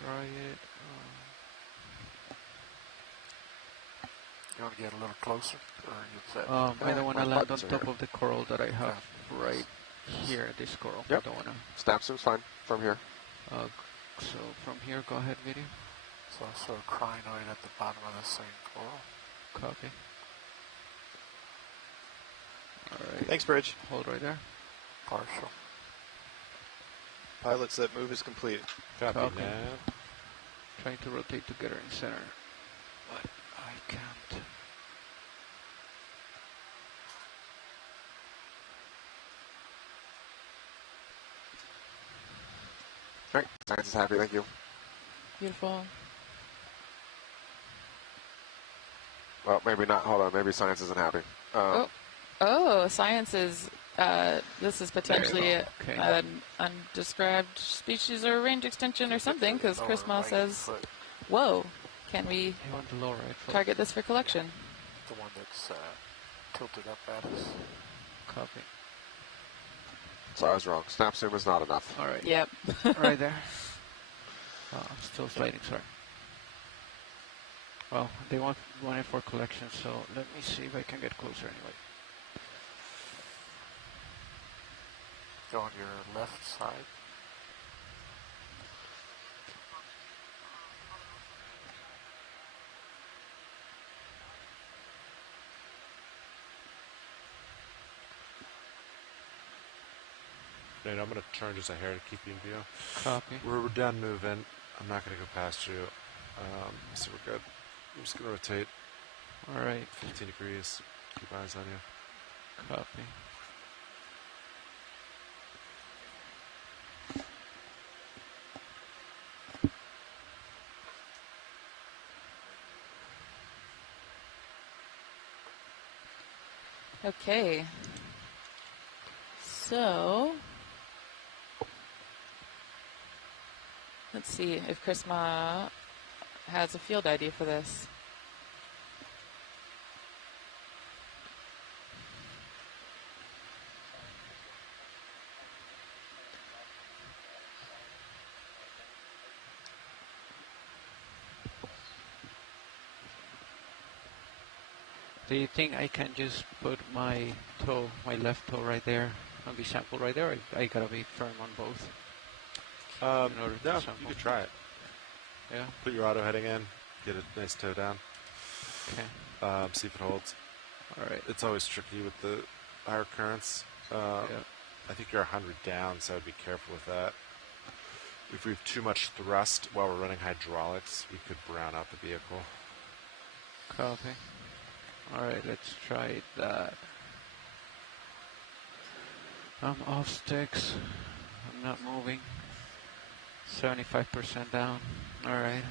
try it. You want to get a little closer? Or you set? I don't want to my land on buttons are top here. of the coral that I have right here. This coral. Yep. I don't want to. Snap zoom's fine from here. So from here, go ahead, video. It's also a crinoid at the bottom of the same coral. Copy. All right. Thanks, Bridge. Hold right there. Partial. Pilots, that move is complete. Copy, Copy. nav. Trying to rotate together in center, but I can't. All right, science is happy. Thank you. Beautiful. Well, maybe not. Hold on. Maybe science isn't happy. Science is. This is potentially an undescribed species or range extension or something, because Chris Ma says, "Whoa, can we target this for collection?" The one that's tilted up at us. Copy. So I was wrong. Snap zoom is not enough. All right. Yep. Right there. Oh, I'm still sliding, sorry. Well, they want it for collection, so let me see if I can get closer anyway. Go on your left side. Nate, I'm going to turn just a hair to keep you in view. Copy. We're done moving. I'm not going to go past you. So we're good. I'm just going to rotate All right. 15 degrees. Keep eyes on you. Copy. Okay. So, let's see if Chris Ma has a field ID for this. Do you think I can just put my toe, my left toe right there on the sample right there? Or I gotta be firm on both? In order to No, sample? you could try it. Yeah? Put your auto heading in. Get a nice toe down. Okay. See if it holds. All right. It's always tricky with the higher currents. Yeah. I think you're 100 down, so I'd be careful with that. If we have too much thrust while we're running hydraulics, we could brown out the vehicle. Copy. All right, let's try that. I'm off sticks. I'm not moving. 75% down. All right,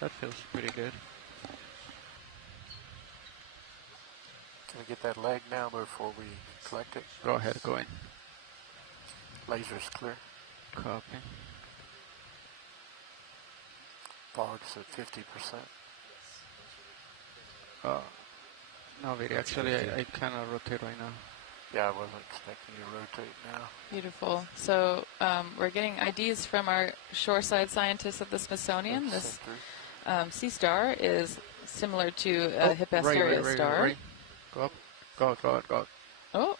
that feels pretty good. Can we get that leg now before we collect it? Go ahead, go in. Laser's clear. Copy. Bogs at 50%. No, Viri, actually, I cannot rotate right now. Yeah, I wasn't expecting you to rotate now. Beautiful. So we're getting IDs from our shoreside scientists at the Smithsonian. This sea star is similar to a Hippasteria star. Right. Go up. Go. Oh,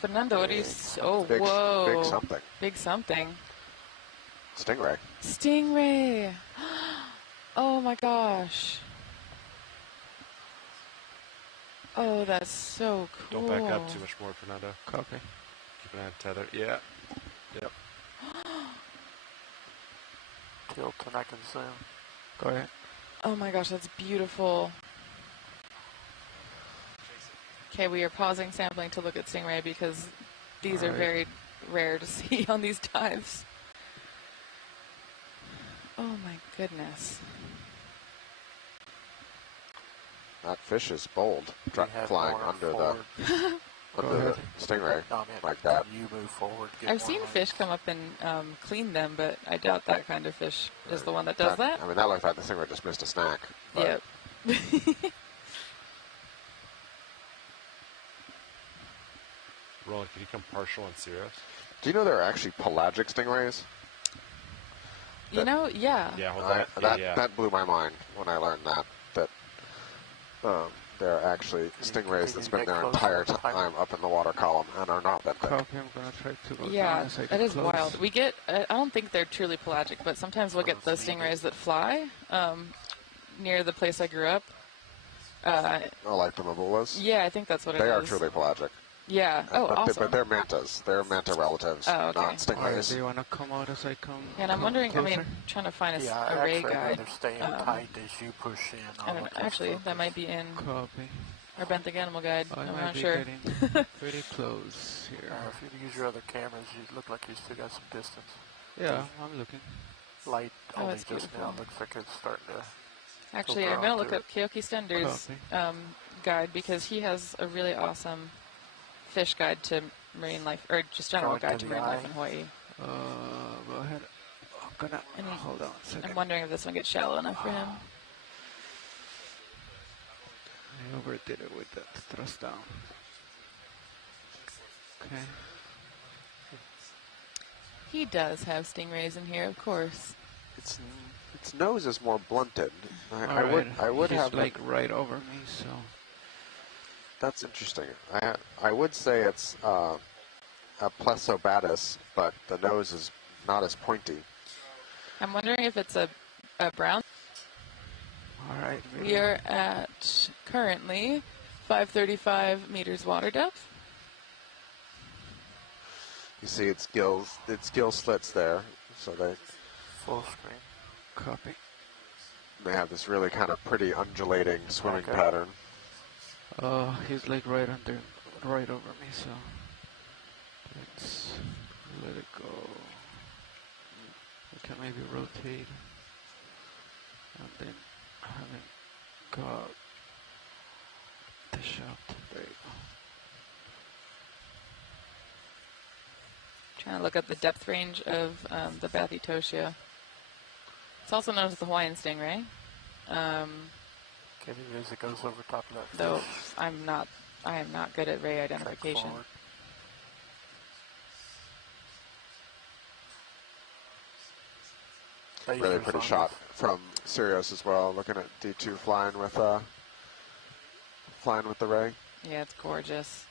Fernando, what do you? Whoa! Big something. Big something. Stingray. Stingray. Oh my gosh. Oh, that's so cool. Don't back up too much more, Fernando. Copy. Keep an eye on tether. Yeah. Yep. Tilt and I can zoom. Go ahead. Oh my gosh, that's beautiful. Okay, we are pausing sampling to look at Stingray because these are very rare to see on these dives. Oh my goodness. That fish is bold, flying under the stingray like that. You move forward. I've seen fish come up and clean them, but I doubt that kind of fish is the one that does that. I mean, that looked like the stingray just missed a snack. Yep. Roland, can you come partial and serious? Do you know there are actually pelagic stingrays? You know, yeah. Yeah, hold that. That blew my mind when I learned that. There are actually stingrays that spend their entire time up in the water column and are not benthic. Copy, I'm going to try to go Yeah, down as I that get is close. wild. We get, I don't think they're truly pelagic, but sometimes we'll get those stingrays that fly near the place I grew up. Like the Mabulas? Yeah, I think that's what it is. They are truly pelagic. Yeah. Oh, awesome. But they're mantas. They're manta relatives, not Alright, stingrays. do you want to come out as I come? And I'm wondering, closer? trying to find a Yeah, ray actually, guide. they're staying tight as you push in. And actually, that might be in Copy. our benthic animal guide. I I'm might not be sure. getting pretty close here. If you use your other cameras, you look like you still got some distance. Yeah, I'm looking. Light Oh, only it's just now beautiful. looks like it's starting to. Actually, filter I'm going to onto look up Keoki Stender's guide because he has a really awesome fish guide to marine life, or just general Going guide to to the marine life eye. in Hawaii. Go ahead. I'm gonna hold on a second. I'm wondering if this one gets shallow enough for him. I overdid it with that thrust down. Okay. He does have stingrays in here, of course. Its nose is more blunted. I Alright, would he's have like right over me, so That's interesting. I would say it's a plesobatus, but the nose is not as pointy. I'm wondering if it's a brown. alright. We are at currently 535 meters water depth. You see its gill slits there, so Full screen. Copy. they have this really kind of pretty undulating swimming Okay. pattern. He's like right over me, so let's let it go. We can maybe rotate and then have it go out the shaft. There you go. Trying to look up the depth range of the Bathitosia. It's also known as the Hawaiian stingray. Getting as it goes over top of that Though fish. I am not good at ray Track identification. forward. Really Lasers pretty on shot from Sirius as well. Looking at D2 flying with the ray. Yeah, it's gorgeous.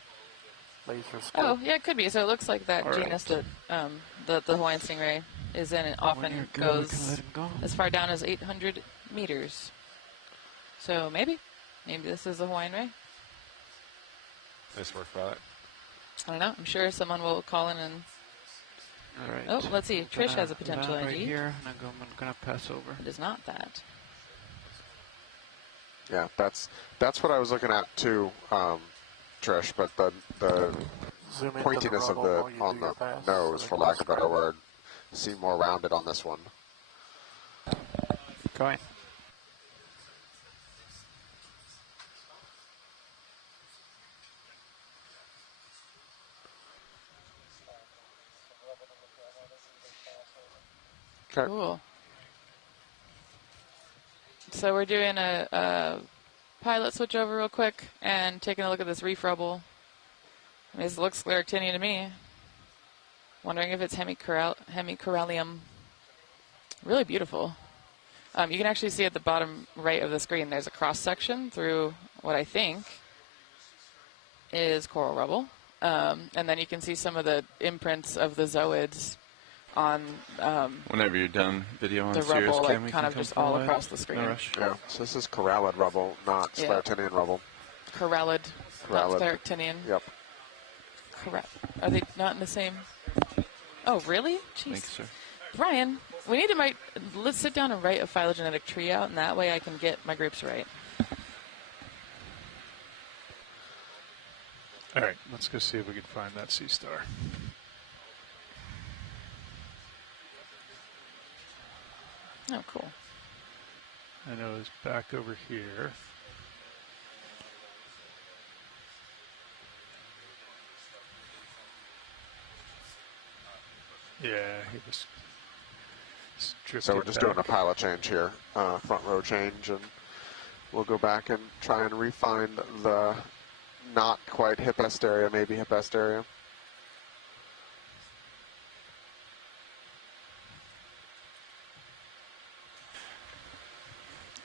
Laser Oh, scope. yeah, it could be. So it looks like that All right. genus that the Hawaiian stingray is in. It When often you're good, we can goes let him go. as far down as 800 meters. So maybe this is the Hawaiian ray. Nice work, Violet. I don't know. I'm sure someone will call in and. Alright. Oh, let's see. I'm Trish gonna has a potential land right ID. here, and I'm gonna pass over. It is not that. Yeah, that's what I was looking at too, Trish. But the Zoom into pointiness of rubble the while you on do your the pass, nose, so for they lack of a can better word, seem more rounded on this one. Going. Okay. Cool. So we're doing a pilot switch over real quick and taking a look at this reef rubble. I mean, this looks Laractinian to me. Wondering if it's hemicorallium. Really beautiful. You can actually see at the bottom right of the screen there's a cross section through what I think is coral rubble. And then you can see some of the imprints of the zooids on Whenever you're done video on the Sirius rubble, Cam, like we kind can of come just all forward. across the screen. No rush. Yeah. So this is corallid rubble, not Yeah. Sclerotinian rubble. Corallid, not Corallid. Scleractinian. Yep. Correct. Are they not in the same? Oh, really? Jeez. Thanks, sir. Brian, we need to let's sit down and write a phylogenetic tree out, and that way I can get my groups right. All right, let's go see if we can find that sea star. Oh, cool. I know it's back over here. Yeah, he was. So we're just doing a pilot change here, front row change, and we'll go back and try and refine the not quite hippest area, maybe hippest area.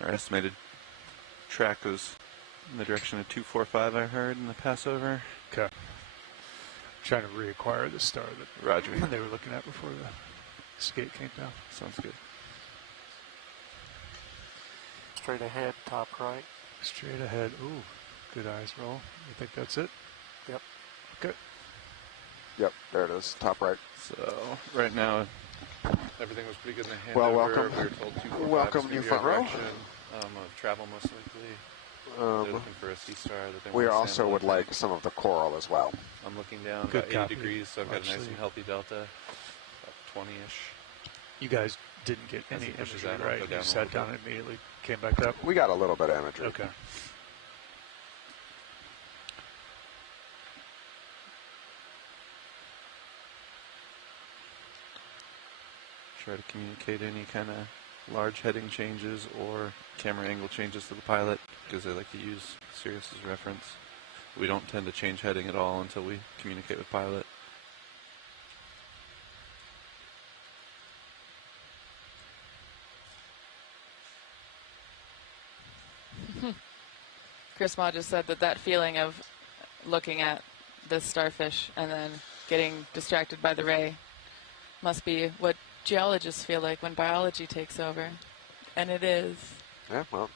Our estimated track was in the direction of 245, I heard, in the passover. Okay. Trying to reacquire the star that Roger. they were looking at before the skate came down. Sounds good. Straight ahead, top right. Straight ahead. Ooh, good eyes roll. You think that's it? Yep. Okay. Yep, there it is, top right. So right now, everything was pretty good in the hand. Well, over. welcome. We were told 245 Welcome, is gonna new be our front row. direction, of travel most likely. They're looking for a sea star that they We want to also sample, would I like think. some of the coral as well. I'm looking down Good about 80 copy, degrees, so I've got a nice actually. and healthy delta, about 20-ish. You guys didn't get any pushes imagery, out, right? go You down a sat little down and immediately came back up? We got a little bit of imagery. Okay. Try to communicate any kind of large heading changes or camera angle changes to the pilot, because they like to use Sirius as reference. We don't tend to change heading at all until we communicate with pilot. Chris Ma just said that feeling of looking at this starfish and then getting distracted by the ray must be what geologists feel like when biology takes over. And it is. Yeah, well.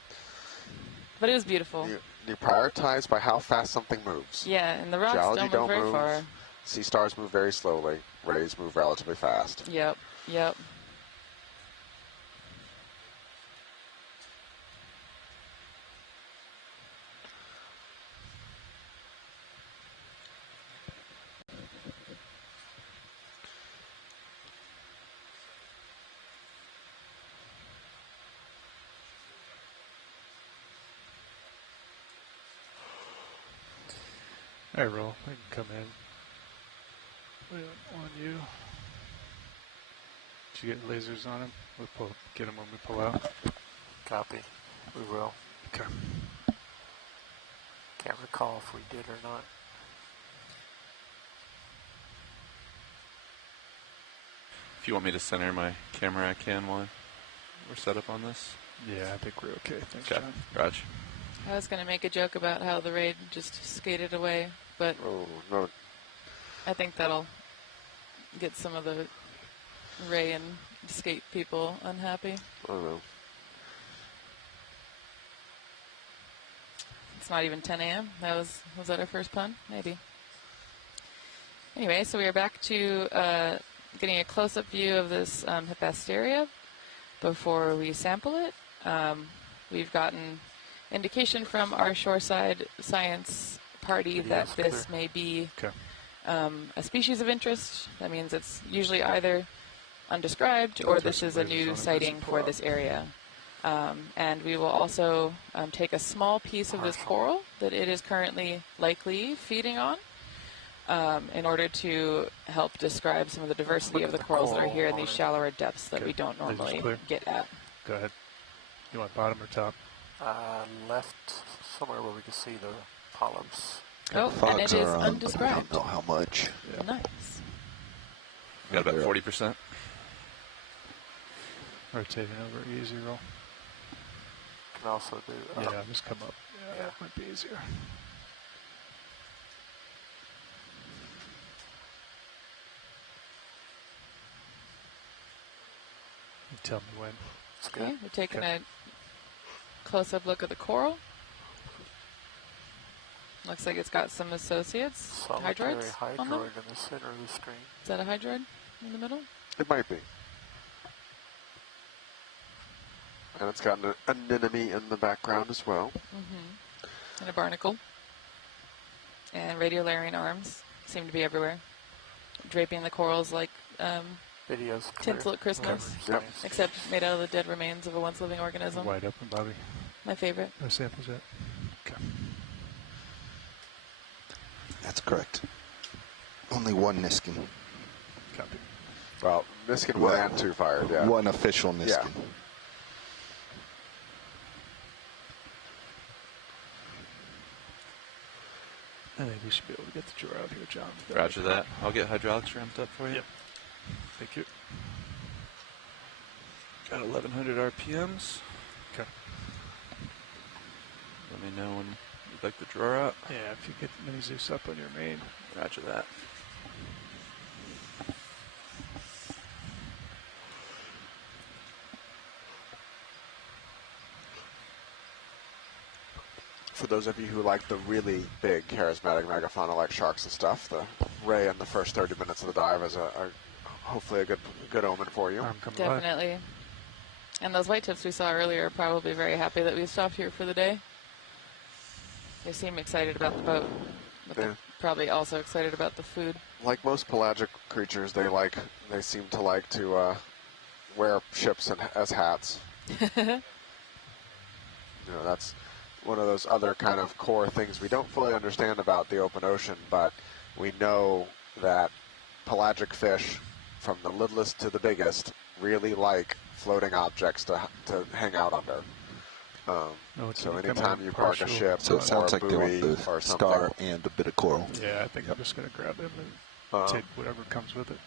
But it was beautiful. You prioritize by how fast something moves. Yeah, and the rocks Geology don't move very far. Sea stars move very slowly. Rays move relatively fast. Yep, yep. All right, roll. I can come in. Wait on you. Did you get lasers on him? We'll get him when we pull out. Copy. We will. Okay. Can't recall if we did or not. If you want me to center my camera, I can while we're set up on this. Yeah, I think we're okay. Thanks, Okay, John. Raj. I was going to make a joke about how the raid just skated away, but Oh, no. I think that'll get some of the ray and skate people unhappy. I don't know. It's not even 10 a.m. Was that our first pun? Maybe. Anyway, so we are back to getting a close-up view of this Hippasteria before we sample it. We've gotten indication from our shoreside science party that this may be a species of interest. That means it's usually either undescribed or this is a new sighting for this area. And we will also take a small piece of this coral that it is currently likely feeding on in order to help describe some of the diversity of the corals that are here in these shallower depths that we don't normally get at. Go ahead. You want bottom or top? Left, somewhere where we can see the polyps. Oh, and it is undescribed. I don't know how much. Yeah. Nice. Got about 40%. Rotating over, easy roll. Can also do. Yeah, just come up. Yeah, that might be easier. You tell me when. Okay, we're taking a close-up look at the coral. Looks like it's got some associates, Solitary hydroids on hydroid them. in the center of the stream. Is that a hydroid in the middle? It might be. And it's got an anemone in the background as well. Mm-hmm. And a barnacle. And radiolarian arms seem to be everywhere, draping the corals like Videos. tinsel at Christmas, Yep. except made out of the dead remains of a once living organism. Wide open, Bobby. My favorite. No samples yet. Okay. That's correct. Only one Niskin. Copy. Well, Niskin 1 and 2 fired, yeah. One official Niskin. Yeah. I think we should be able to get the drawer out here, John. Roger that. I'll get hydraulics ramped up for you. Yep. Thank you. Got 1100 RPMs. Okay. Let me know when you'd like the drawer out. Yeah, if you get Mini Zeus up on your main. Roger that. For those of you who like the really big charismatic megafauna like sharks and stuff, the ray in the first 30 minutes of the dive is hopefully a good omen for you. Definitely. And those white tips we saw earlier are probably very happy that we stopped here for the day. They seem excited about the boat, but they're probably also excited about the food. Like most pelagic creatures, they seem to like to wear ships as hats. That's one of those other kind of core things we don't fully understand about the open ocean, but we know that pelagic fish, from the littlest to the biggest, really like floating objects to hang out under. So anytime you park a ship So it sounds or like a they buoy want the or something, star and a bit of coral. Yeah, I think I'm just going to grab him and take whatever comes with it.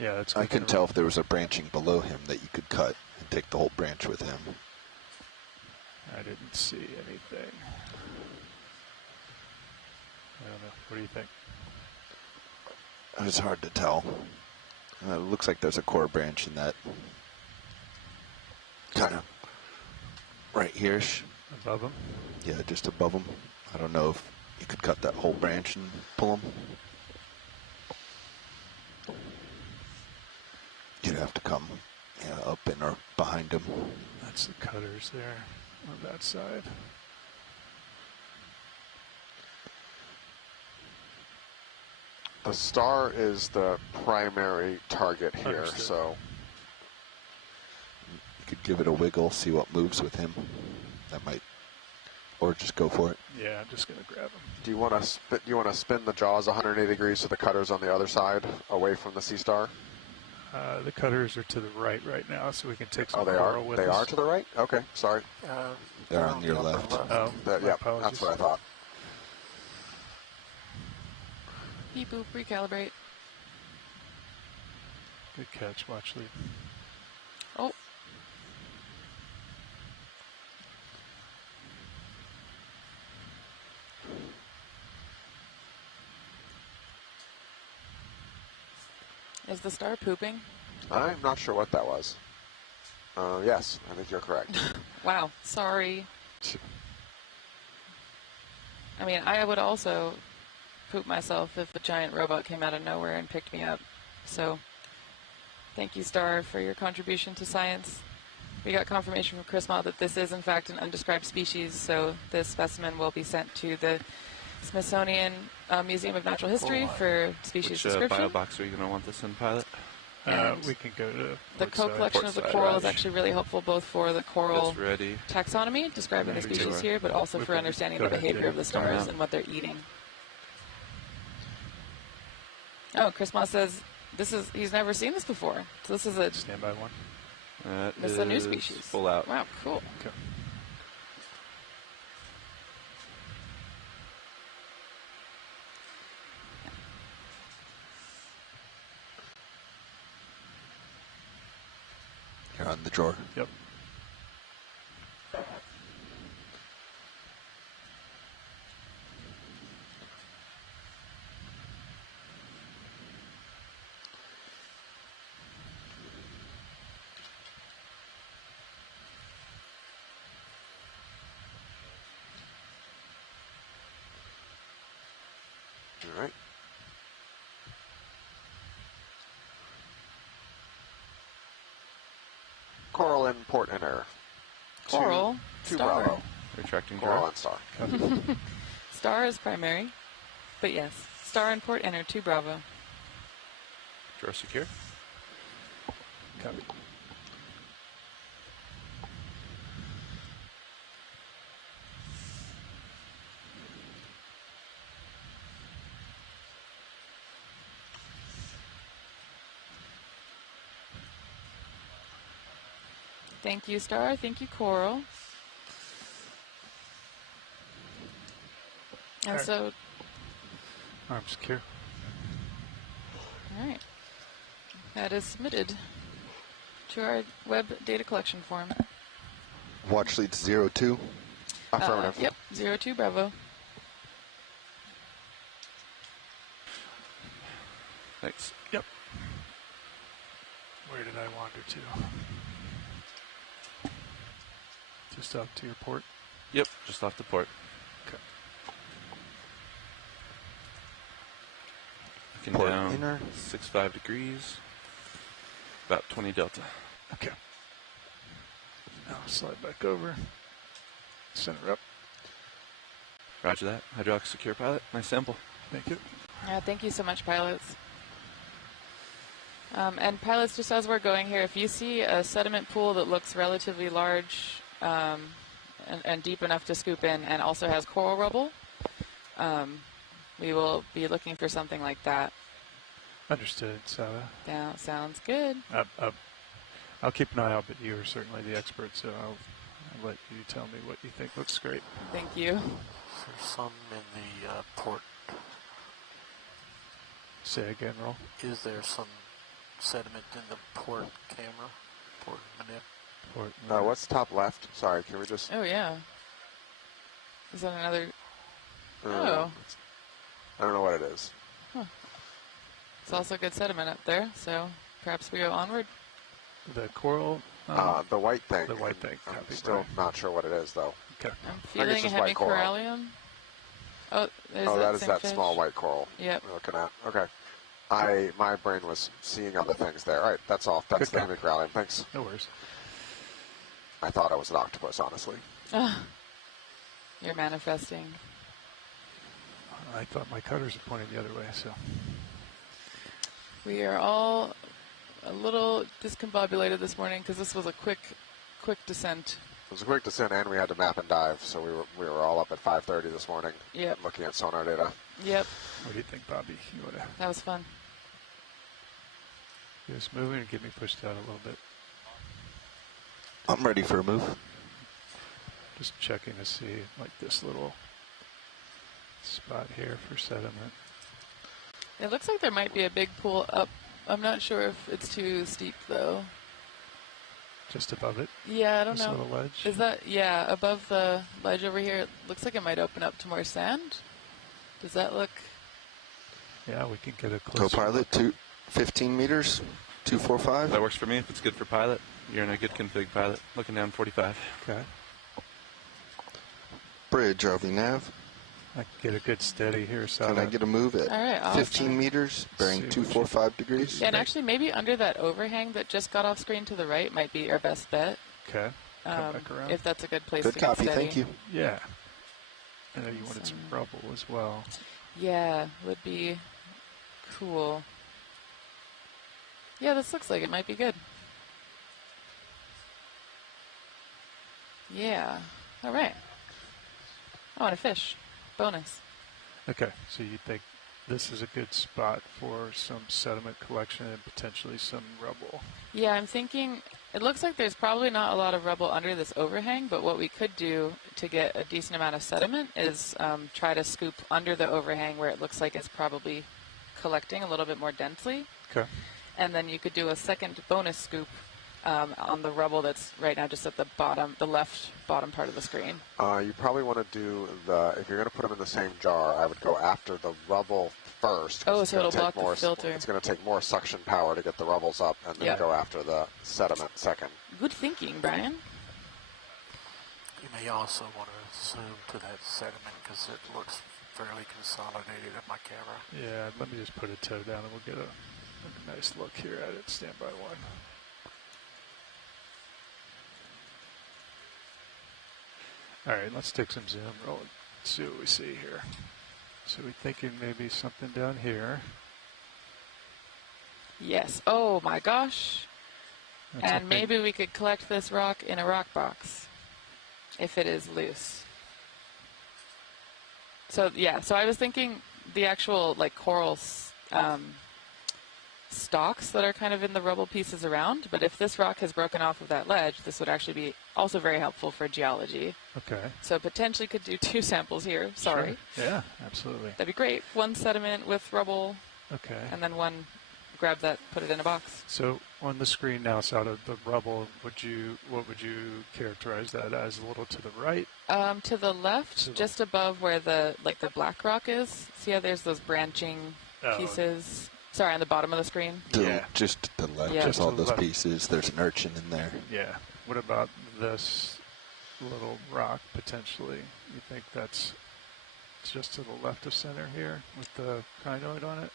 Yeah, that's good. I can tell if there was a branching below him that you could cut and take the whole branch with him. I didn't see anything. I don't know. What do you think? It's hard to tell. It looks like there's a core branch in that kind of right here. Above him? Yeah, just above him. I don't know if you could cut that whole branch and pull him. You'd have to come up in or behind him. That's the cutters there on that side. the star is the primary target here. Understood. So You could give it a wiggle, see what moves with him. That might, or just go for it. Yeah, I'm just gonna grab him. do you want to spin the jaws 180 degrees so the cutter's on the other side, away from the sea star? The cutters are to the right now, so we can take some Oh, they coral are. with They us. are to the right. Okay, sorry. They're on your left. Oh, my Yeah, apologies. that's what I thought. Beep boop, recalibrate. Good catch, watch lead. Oh. Is the star pooping? I'm not sure what that was. Yes, I think you're correct. Wow, sorry. I mean, I would also poop myself if a giant robot came out of nowhere and picked me up. So, thank you, Star, for your contribution to science. We got confirmation from Chris Ma that this is, in fact, an undescribed species, so this specimen will be sent to the Smithsonian Museum of Natural History for species Which description. bio box are you going to want this in, Pilot? We can go to The port co-collection side. of the Port coral side. is actually really helpful both for the coral It's ready. taxonomy, describing the Maybe species two. here, but also for Okay. understanding Go the ahead, behavior Dave. of the Come stars out. and what they're eating. Oh, Chris Moss says he's never seen this before. So this is Stand by one. this is a new species. Full out. Wow, cool. Okay. You're on the drawer. Yep. All right. Coral in port and air. Coral, Two star. Bravo. Retracting Coral drawer. and star. Star is primary, but yes, star and port enter 2 Bravo. Drawer secure. Copy. Thank you, Star. Thank you, Coral. And Alright. so, Arm secure. all right, that is submitted to our web data collection form. Watch leads 02. Affirmative. Yep, 02 Bravo. Thanks. Yep. Where did I wander to? Just up to your port. Yep, just off the port. Okay. Looking Port down inner. 65 degrees, about 20 delta. Okay. Now slide back over. Center up. Roger that. Hydraulic secure, Pilot. Nice sample. Thank you. Thank you so much, pilots. And pilots, just as we're going here, if you see a sediment pool that looks relatively large and deep enough to scoop in and also has coral rubble, we will be looking for something like that. Understood, Sarah. Yeah, sounds good. I'll keep an eye out, but you are certainly the expert, so I'll let you tell me what you think looks great. Thank you. There's some in the port. Say again, Roll. Is there some sediment in the port camera? Port manip? Port. What's top left? Sorry, can we just... Oh, yeah. Is that another... Oh. I don't know what it is. Huh. It's also good sediment up there, so perhaps we go onward. The coral? The white thing. The white thing. I'm still not sure what it is, though. Okay. I'm feeling a hemicorallium. Oh, that is that small white coral. Yep. We're looking at. Okay. My brain was seeing other things there. All right, that's all. That's the hemicorallium. Thanks. No worries. I thought it was an octopus, honestly. You're manifesting. I thought my cutters were pointing the other way, so. We are all a little discombobulated this morning because this was a quick descent. It was a quick descent, and we had to map and dive, so we were all up at 5:30 this morning. Yep. Looking at sonar data. Yep. What do you think, Bobby? You want to That was fun. get us moving and get me pushed out a little bit? I'm ready for a move. Just checking to see, like, this little spot here for sediment. It looks like there might be a big pool up. I'm not sure if it's too steep, though. Just above it? Yeah, I don't this know. Little ledge? Is that, yeah, above the ledge over here, it looks like it might open up to more sand. Does that look? Yeah, we can get a close. Co-pilot, 15 meters, 245. That works for me if it's good for pilot. You're in a good config pilot. Looking down 45. Okay. Bridge, RV nav. I can get a good steady here, so Can I get a move at All right, 15 meters, bearing 245 degrees? Yeah, and actually maybe under that overhang that just got off screen to the right might be our best bet. Okay. Come back around. If that's a good place Good to copy, get steady. thank you. Yeah. I know you wanted some rubble as well. Yeah, would be cool. Yeah, this looks like it might be good. Yeah. All right. I want to fish. Bonus. Okay, so you think this is a good spot for some sediment collection and potentially some rubble? Yeah, I'm thinking it looks like there's probably not a lot of rubble under this overhang, but what we could do to get a decent amount of sediment is try to scoop under the overhang where it looks like it's probably collecting a little bit more densely. Okay. And then you could do a second bonus scoop on the rubble that's right now just at the bottom, the left bottom part of the screen. You probably want to do if you're going to put them in the same jar, I would go after the rubble first. Oh, so it'll block the filter. It's going to take more suction power to get the rubbles up, and then go after the sediment second. Good thinking, Brian. You may also want to zoom to that sediment because it looks fairly consolidated in my camera. Yeah, let me just put a toe down and we'll get a nice look here at it. Stand by one. All right, let's take some zoom, roll it, see what we see here. So we're thinking maybe something down here. Yes. Oh my gosh. That's and maybe we could collect this rock in a rock box if it is loose. So yeah, so I was thinking the actual like coral stalks that are kind of in the rubble pieces around, but if this rock has broken off of that ledge, this would actually be also very helpful for geology. Okay. So potentially could do 2 samples here. Sorry. Sure. Yeah, absolutely. That'd be great. One sediment with rubble. Okay. And then one, grab that, put it in a box. So on the screen now, it's out of the rubble. What would you characterize that as? A little to the right? To the left, just above where the black rock is. See how there's those branching pieces? Sorry, on the bottom of the screen? Just to the left, Yeah. just all those pieces. There's an urchin in there. Yeah. What about this little rock, potentially? You think that's just to the left of center here with the crinoid on it?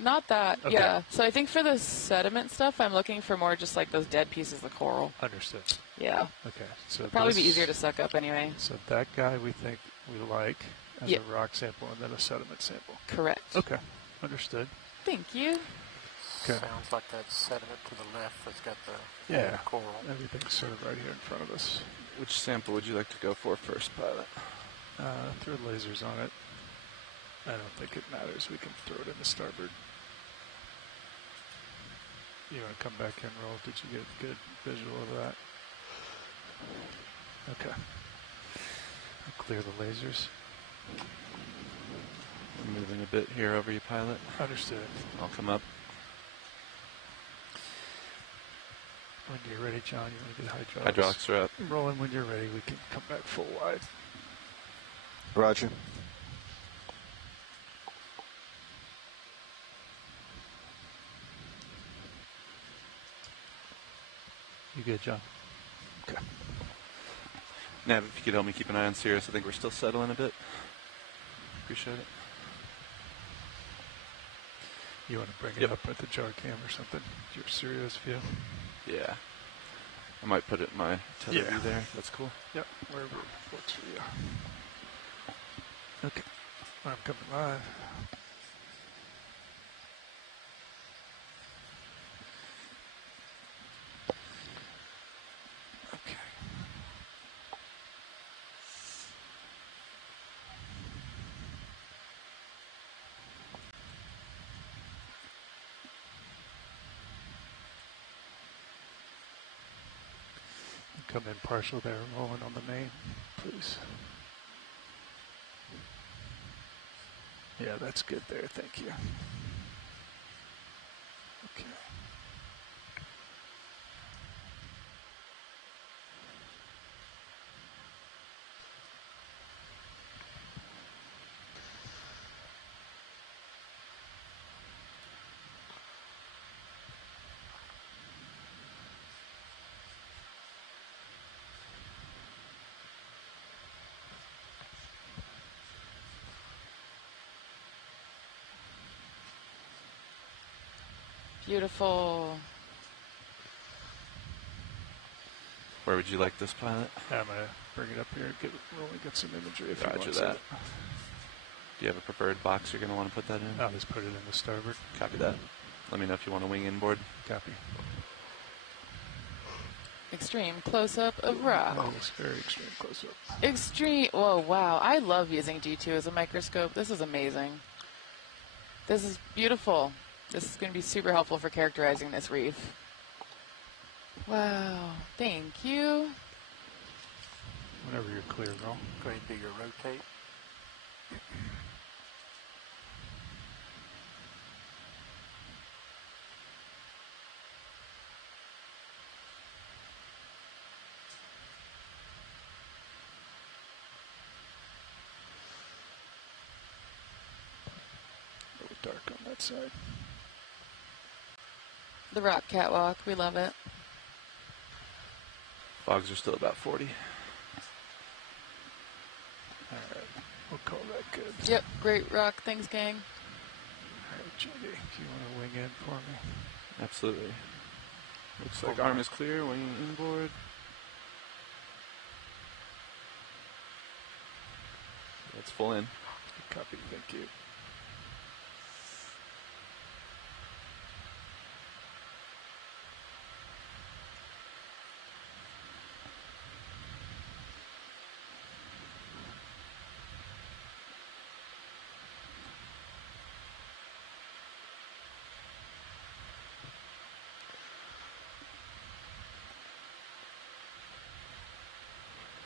Not that. Okay. Yeah. So I think for the sediment stuff, I'm looking for more just like those dead pieces of coral. Understood. Yeah. Okay. So probably be easier to suck up anyway. So that guy we think we like as a rock sample and then a sediment sample. Correct. Okay. Understood. Thank you. Okay. Sounds like that sediment to the left that's got the Yeah. coral. Everything's sort of right here in front of us. Which sample would you like to go for first, pilot? Throw lasers on it. I don't think it matters. We can throw it in the starboard. You want to come back and roll? Did you get a good visual of that? Okay. I'll clear the lasers. I'm moving a bit here over you, pilot. Understood. I'll come up. When you're ready, John, you want to get hydraulics? Hydraulics are up. Rolling when you're ready. We can come back full wide. Roger. You good, John? Okay. Nav, if you could help me keep an eye on Sirius, I think we're still settling a bit. Appreciate it. You want to bring it Yep. up at the jar cam or something? Your serious view? Yeah. I might put it in my tether view there. That's cool. Yep, wherever works for you. Okay, I'm coming live. Okay. Come in partial there, rolling on the main, please. Yeah, that's good there, thank you. Okay. Beautiful. Where would you like this, pilot? I'm gonna bring it up here and get some imagery if you Roger want that. it. Do you have a preferred box you're going to want to put that in? I'll just put it in the starboard. Copy that. Let me know if you want to wing inboard. Copy. Extreme close-up of rock. Oh, it's very extreme close-up. Extreme. Whoa, wow. I love using G2 as a microscope. This is amazing. This is beautiful. This is going to be super helpful for characterizing this reef. Wow. Thank you. Whenever you're clear, roll. Go ahead and do your rotate. A little dark on that side. The rock catwalk. We love it. Fogs are still about 40. All right, we'll call that good. Yep. Great rock. Thanks, gang. All right, JD, if you want to wing in for me. Absolutely. Looks like arm is clear, winging inboard. That's full in. Copy, thank you.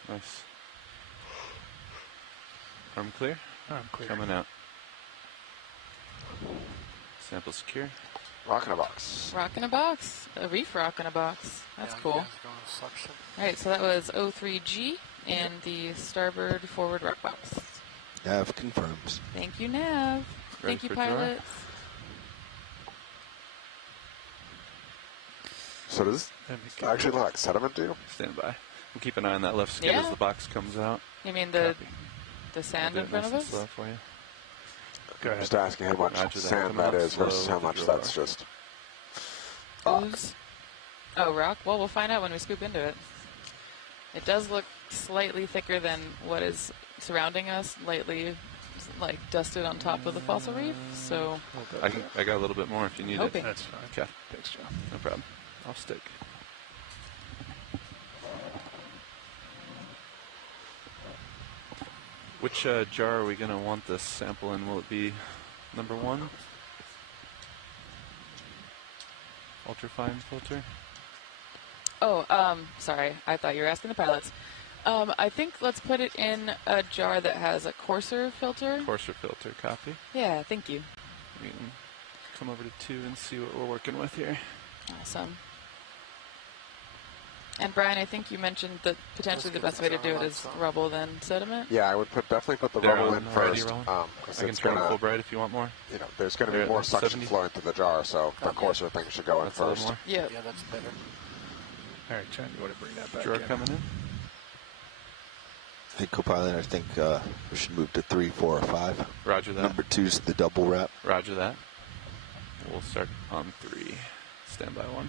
Nice. Arm clear. I'm clear. Coming out. Sample secure. Rock in a box. Rock in a box. A reef rock in a box. That's Yeah, cool. you guys are going to suction. All right, so that was 03G and the starboard forward rock box. Nav confirms. Thank you, Nav. Ready Thank you, for draw? pilots. So does And this actually look like sediment to you? Stand by. We'll keep an eye on that left skid as Yeah. the box comes out. You mean the I'll sand do in it front nice of and slow us? for you. Go ahead. Just asking how much Roger that. sand Coming that up is versus slow how with the much drill that's bar. just rock. Ooze. Oh, rock? Well, we'll find out when we scoop into it. It does look slightly thicker than what is surrounding us, like dusted on top of the fossil reef. So I got a little bit more if you need Okay. it. That's fine. Okay. Thanks, John. No problem. I'll stick. Which jar are we going to want this sample in? Will it be number 1? Ultrafine filter? oh, sorry, I thought you were asking the pilots. I think let's put it in a jar that has a coarser filter. Coarser filter, copy. Yeah, thank you. We can come over to 2 and see what we're working with here. Awesome. And Brian, I think you mentioned that potentially the best way to do it is rubble then sediment. Yeah, I would definitely put the There, rubble in already first. rolling? 'Cause I can it's turn it gonna, full bright if you want more. you know, there's going to There be at more suction 70? flowing through the jar, so the coarser things should go in That's a little first. more. Yep. Yeah, that's better. All right, John, you want to bring that back Drawer in? coming in. Hey, co-pilot, I think we should move to 3, 4, or 5. Roger that. Number 2's the double wrap. Roger that. We'll start on 3. Stand by 1.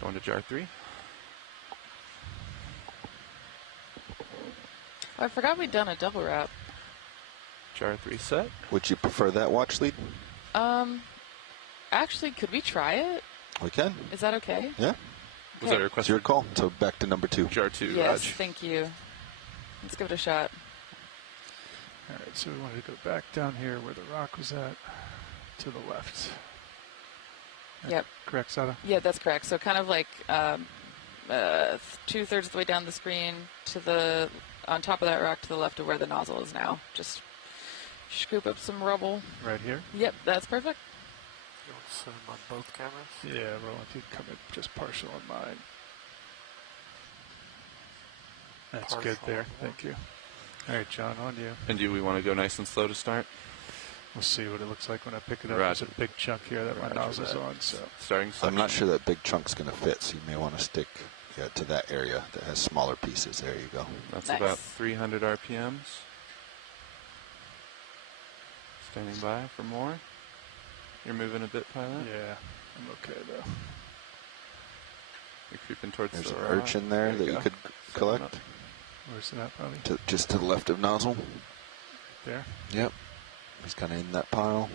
Going to jar 3. I forgot we'd done a double wrap. Jar 3 set. Would you prefer that watch lead? Actually, could we try it? We can. Is that okay? Yeah. Was that a It's request? your call. So back to number 2. Jar 2, Yes, Raj. thank you. Let's give it a shot. All right, so we wanted to go back down here where the rock was at, to the left. Yep. Correct, Sada? Yeah, that's correct. So kind of like 2/3 of the way down the screen to the on top of that rock to the left of where the nozzle is now. Just scoop up some rubble. Right here? Yep, that's perfect. You want to zoom on both cameras? Yeah, Roland, you come in just partial on mine. That's Partial good there. on Thank you. All right, John, on you. And do we want to go nice and slow to start? We'll see what it looks like when I pick it up. Roger. There's a big chunk here that my Roger nozzle's that. on, so. Starting I'm not suction. sure that big chunk's going to fit, so you may want to stick to that area that has smaller pieces. There you go. That's Nice. about 300 RPMs. Standing by for more. You're moving a bit, pilot. Yeah, I'm okay though. You're creeping towards There's the an rock. urchin there that you go. could Coming collect. up. Where's that, Bobby? Just to the left of nozzle. There? Yep. He's kind of in that pile.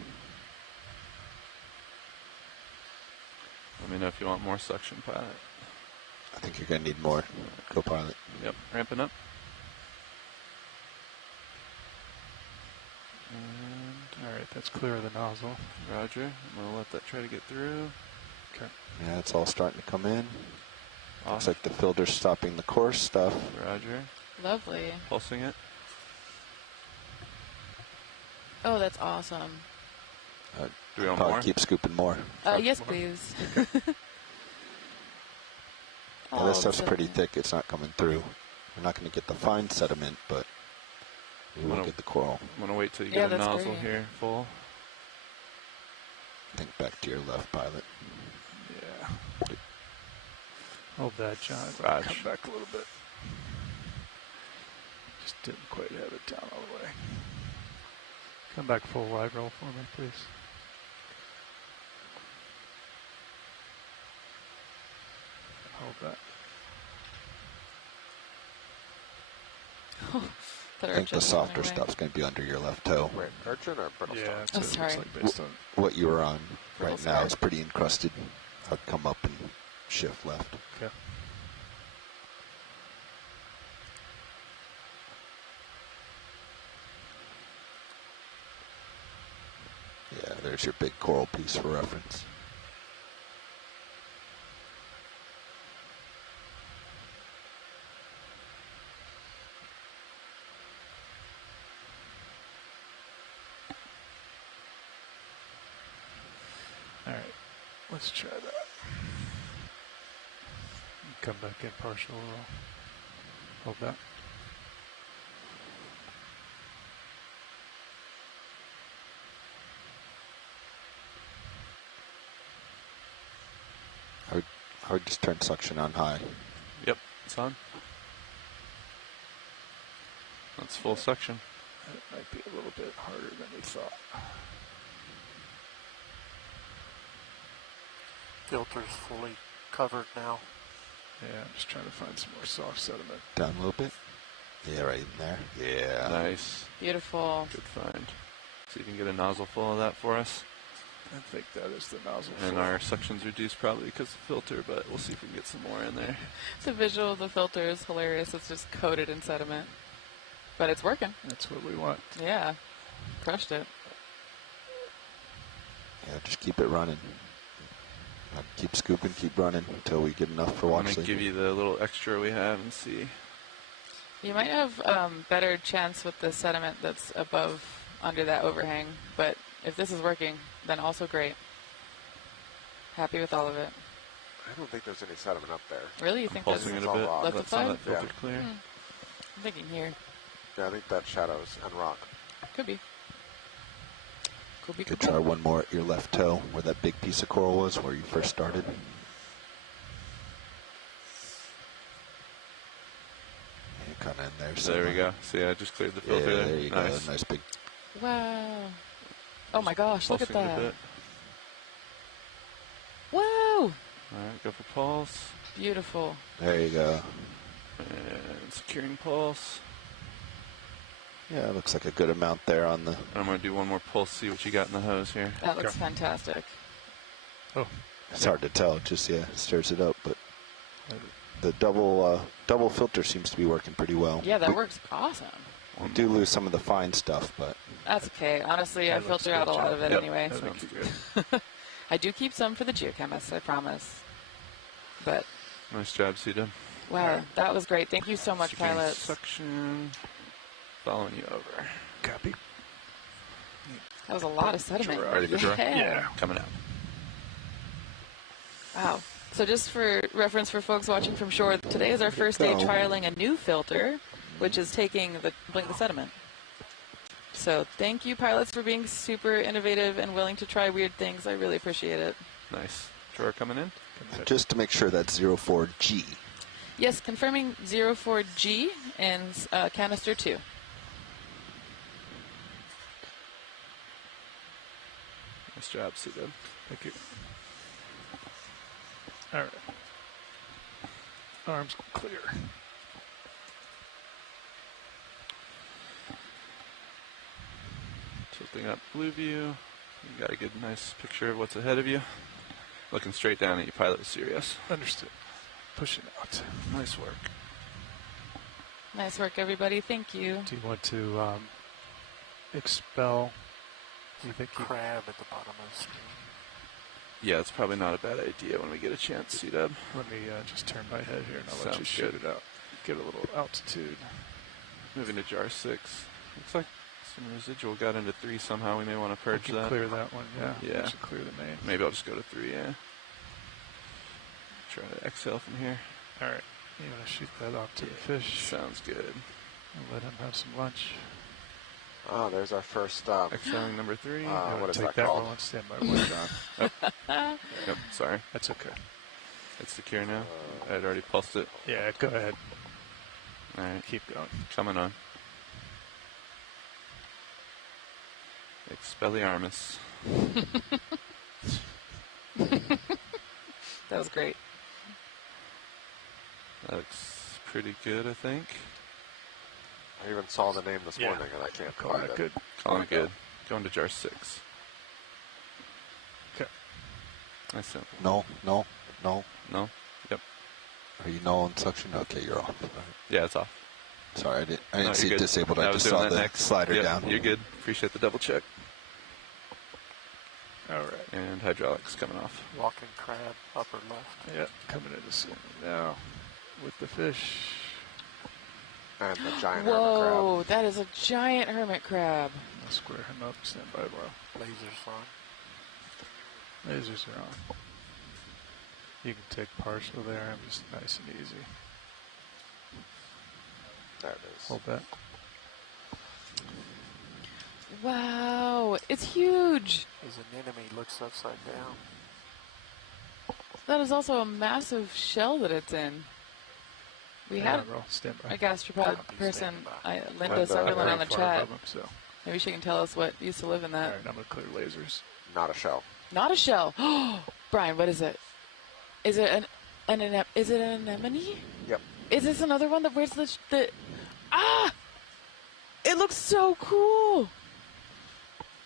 Let me know if you want more suction, pilot. I think you're going to need more, co-pilot. Yep, ramping up. And All right, that's clear of the nozzle. Roger. I'm going to let that try to get through. Okay. Yeah, it's all starting to come in. Off. Looks like the filter's stopping the coarse stuff. Roger. Lovely. Pulsing it. Oh, that's awesome. Do we want Probably more? keep scooping more. Yes, please. Yeah, this stuff's so- pretty thick. It's not coming through. We're not going to get the fine sediment, but we will Wanna- get the coral. I'm going to wait till you Yeah, get a that's nozzle great. here full. Think back to your left, pilot. Yeah. Hold that, John. Raj. Come back a little bit. Just didn't quite have it down all the way. Come back full wide roll for me, please. Hold that. That I think urchin's the on softer their way. stuff's going to be under your left toe. Wait, urchin or brittle Yeah, stone? that's what it sorry. looks like based on. What you were on Brittle right now stone. is pretty encrusted. I'd come up and shift left. Okay. Yeah, there's your big coral piece for reference. All right, let's try that. Come back in partial roll. Hold that. I would just turn suction on high. Yep, it's on. That's full suction. It might be a little bit harder than we thought. Filter's fully covered now. Yeah, I'm just trying to find some more soft sediment. Down a little bit. Yeah, right in there. Yeah. Nice. Beautiful. Good find. See if you can get a nozzle full of that for us. I think that is the nozzle. And our suction's reduced probably because of the filter, but we'll see if we can get some more in there. The visual of the filter is hilarious. It's just coated in sediment. But it's working. That's what we want. Yeah. Crushed it. Yeah, just keep it running. Keep scooping, keep running until we get enough for I'm watch going to sleep. give you the little extra we have and see. You might have better chance with the sediment that's above, under that overhang. But if this is working, then also great. Happy with all of it. I don't think there's any sediment up there. Really? You think that's Pulsing it all a bit. rock. left That's side? not that filtered Yeah. clear. I'm thinking here. Yeah, I think that's shadows and rock. Could be. Could be. Could try one more at your left toe where that big piece of coral was where you first started. Yeah, kind of in there. So there we go. See, I just cleared the filter Yeah, there. there you Nice. go. Nice big. Wow. Oh my gosh, look at Pulsing it a that. bit. Whoa. All right, go for pulse. Beautiful. There you go. And securing pulse. Yeah, it looks like a good amount there on the. And I'm going to do one more pulse, see what you got in the hose here. That looks fantastic. Oh, It's hard to tell. It just stirs it up, but the double filter seems to be working pretty well. Yeah, that works awesome. We do lose some of the fine stuff, but That's okay. Honestly, I That looks filter out a good, lot Joe. of it Yep. anyway. that looks good. I do keep some for the geochemists, I promise. But, Nice job, Cedar. wow, that was great. Thank you so much, Securing pilots. Suction. Following you over. Copy. That was a lot of sediment. Ready to draw? Yeah. Coming out. Wow. So just for reference for folks watching from shore, today is our first day trialing a new filter, which is taking the sediment. So thank you, pilots, for being super innovative and willing to try weird things. I really appreciate it. Nice. Drawer coming in. just to make sure that's 04G. Yes, confirming 04G and canister 2. Nice job, Cedar. Thank you. All right. Arms clear. Tilting up blue view. You got a good, nice picture of what's ahead of you. Looking straight down at you, pilot is serious. Understood. Pushing out. Nice work. Nice work, everybody. Thank you. Do you want to expel? Do you think you Crab at the bottom of the screen. Yeah, it's probably not a bad idea when we get a chance, C-Dub. Let me just turn my head here and I'll let you Sounds shoot good. it out. Get a little altitude. Moving to jar 6. Looks like some residual got into 3 somehow. We may want to We purge can that. clear that one, yeah. Yeah. We should clear the main. Maybe I'll just go to 3, yeah. Try to exhale from here. All right. You want to shoot that off to the fish Sounds good. and let him have some lunch. Oh, there's our first. Exhaling number 3. What is Take that that called? one on standby. One John. Yep, sorry. That's okay. It's secure now. I had already pulsed it. Yeah, go ahead. All right, Keep going. coming on. Expelliarmus. That was great. That looks pretty good, I think. I even saw the name this Yeah. morning and I can't Call find that it. good. Calling good. Going to jar 6. Okay. Nice simple. No. No? Yep. Are you no on suction? Okay, you're off. Yeah, it's off. Sorry, I didn't No, see you're it good. disabled. I I was just doing saw that the next. slider Yep, down. You're good. Appreciate the double check. All right. And hydraulics coming off. Walking crab, upper left. Yeah, coming into scene now with the fish. And the giant hermit crab. Whoa, that is a giant hermit crab. I'll square him up. Stand by low. Lasers on. Lasers are on. You can take partial there. I'm just nice and easy. There it is. Hold that. Wow, it's huge. His anemone looks upside down. That is also a massive shell that it's in. We Hang had on, roll. Stand by. a gastropod Copy, person, stand by. Linda Sutherland, on the Far chat. above him, so. Maybe she can tell us what used to live in All that. right, I'm going to clear lasers. Not a shell. Not a shell. Brian, what is it? Is it is it an anemone? Yep. Is this another one that where's the Ah! It looks so cool.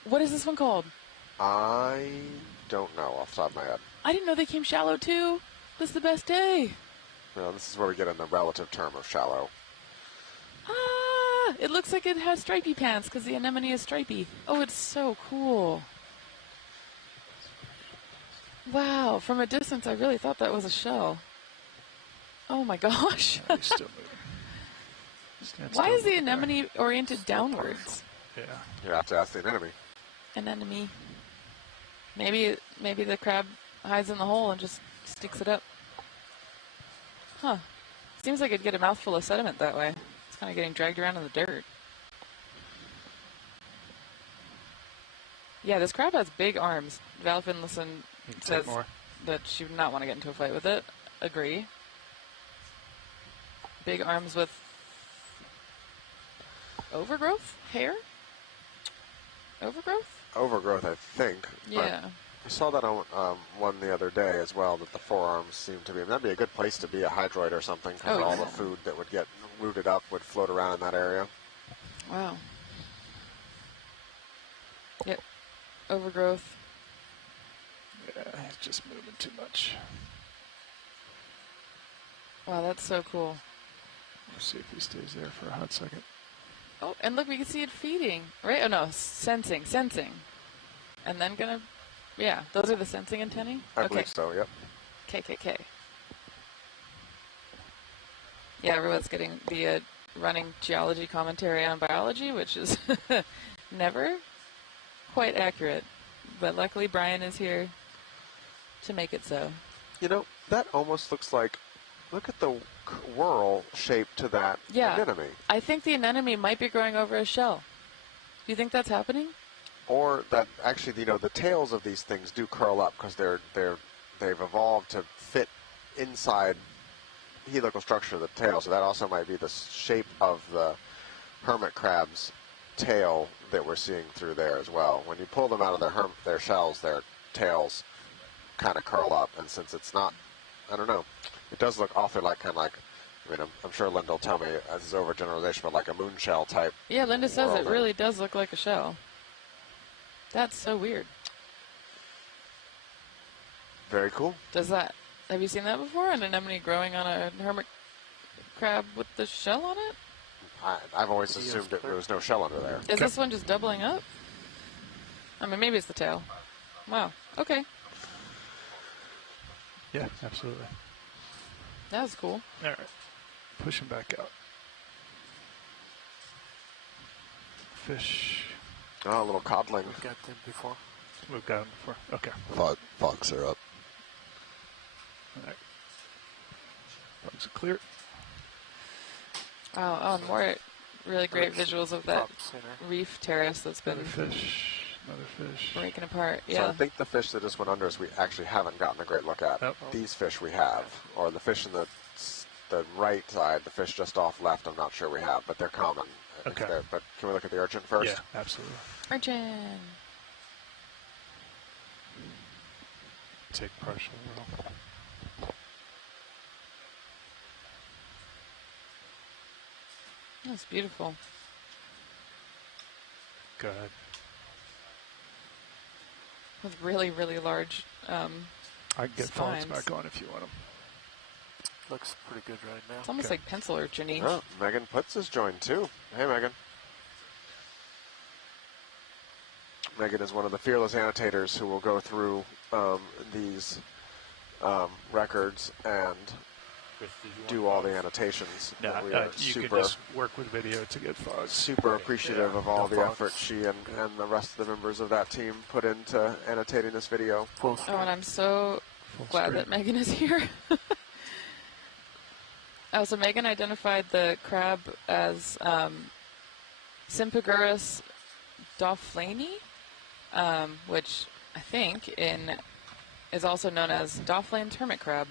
What is this one called? I don't know off the top of my head. I didn't know they came shallow too. This is the best day. Well, this is where we get in the relative term of shallow. Ah! It looks like it has stripy pants because the anemone is stripy. Oh, it's so cool. Wow, from a distance I really thought that was a shell. Oh my gosh. Yeah, he's still moving. Why is the anemone oriented downwards? Yeah. You have to ask the anemone. Anemone. Maybe the crab hides in the hole and just sticks it up. Huh. Seems like it'd get a mouthful of sediment that way. It's kind of getting dragged around in the dirt. Yeah, this crab has big arms. Val Finlayson says that she would not want to get into a fight with it. Agree. Big arms with overgrowth? Hair? Overgrowth? Overgrowth, I think. Yeah. I saw that on one the other day as well, that the forearms seem to be. That'd be a good place to be a hydroid or something, because all the food that would get rooted up would float around in that area. Wow. Yep. Overgrowth. Yeah, he's just moving too much. Wow, that's so cool. We'll see if he stays there for a hot second. Oh, and look, we can see it feeding, right? Oh, no, sensing. And then gonna, yeah, those are the sensing antennae? I believe so, yep. KKK. Yeah, everyone's getting the running geology commentary on biology, which is never quite accurate. But luckily Brian is here to make it so. You know, that almost looks like, look at the whorl shape to that anemone. I think the anemone might be growing over a shell. Do you think that's happening? Or that actually, you know, the tails of these things do curl up because they've evolved to fit inside helical structure of the tail. So that also might be the shape of the hermit crab's tail that we're seeing through there as well. When you pull them out of their shells, their tails kind of curl up, and since it's not, I don't know, it does look awfully like I mean, I'm sure Linda will tell me as is overgeneralization, but like a moon shell type. Yeah, Linda says it really does look like a shell. That's so weird. Very cool. Have you seen that before? An anemone growing on a hermit crab with the shell on it? I've always assumed there was no shell under there. Is this one just doubling up? I mean, maybe it's the tail. Wow. Okay. Yeah, absolutely. That was cool. All right. Push him back out. Fish. Oh, a little codling. We've got them before. We've got him before. Okay. Fogs are up. All right. Fogs are clear. Wow. Oh, and more really great visuals of that reef terrace that's been Another fish. breaking apart. So Yeah. I think the fish that just went under us, we actually haven't gotten a great look at. Oh. These fish we have, or the fish in the right side, the fish just off left, I'm not sure we have, but they're common. Okay. But can we look at the urchin first? Yeah, absolutely. Urchin. Take partial roll. That's beautiful. Go ahead. With really, really large I can get fogs spines. back on if you want them. Looks pretty good right now. It's almost like pencil urchin-y. Oh, Megan Putz is joined too. Hey, Megan. Megan is one of the fearless annotators who will go through these records and do all the annotations. Yeah, We are you super, can just work with video to get fogs. super appreciative of all No the fogs. effort she and the rest of the members of that team put into annotating this video. Full Oh, and I'm so glad that Megan is here. Oh, so Megan identified the crab as Sympagurus doflani, which I think is also known as Doflane's hermit crab.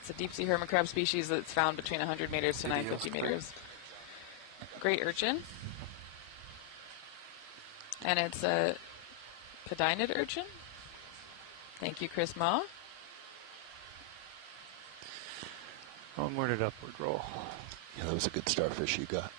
It's a deep-sea hermit crab species that's found between 100 meters to 950 meters. Great urchin. And it's a pedinid urchin. Thank you, Chris Ma. Onward and upward roll. Yeah, that was a good starfish you got.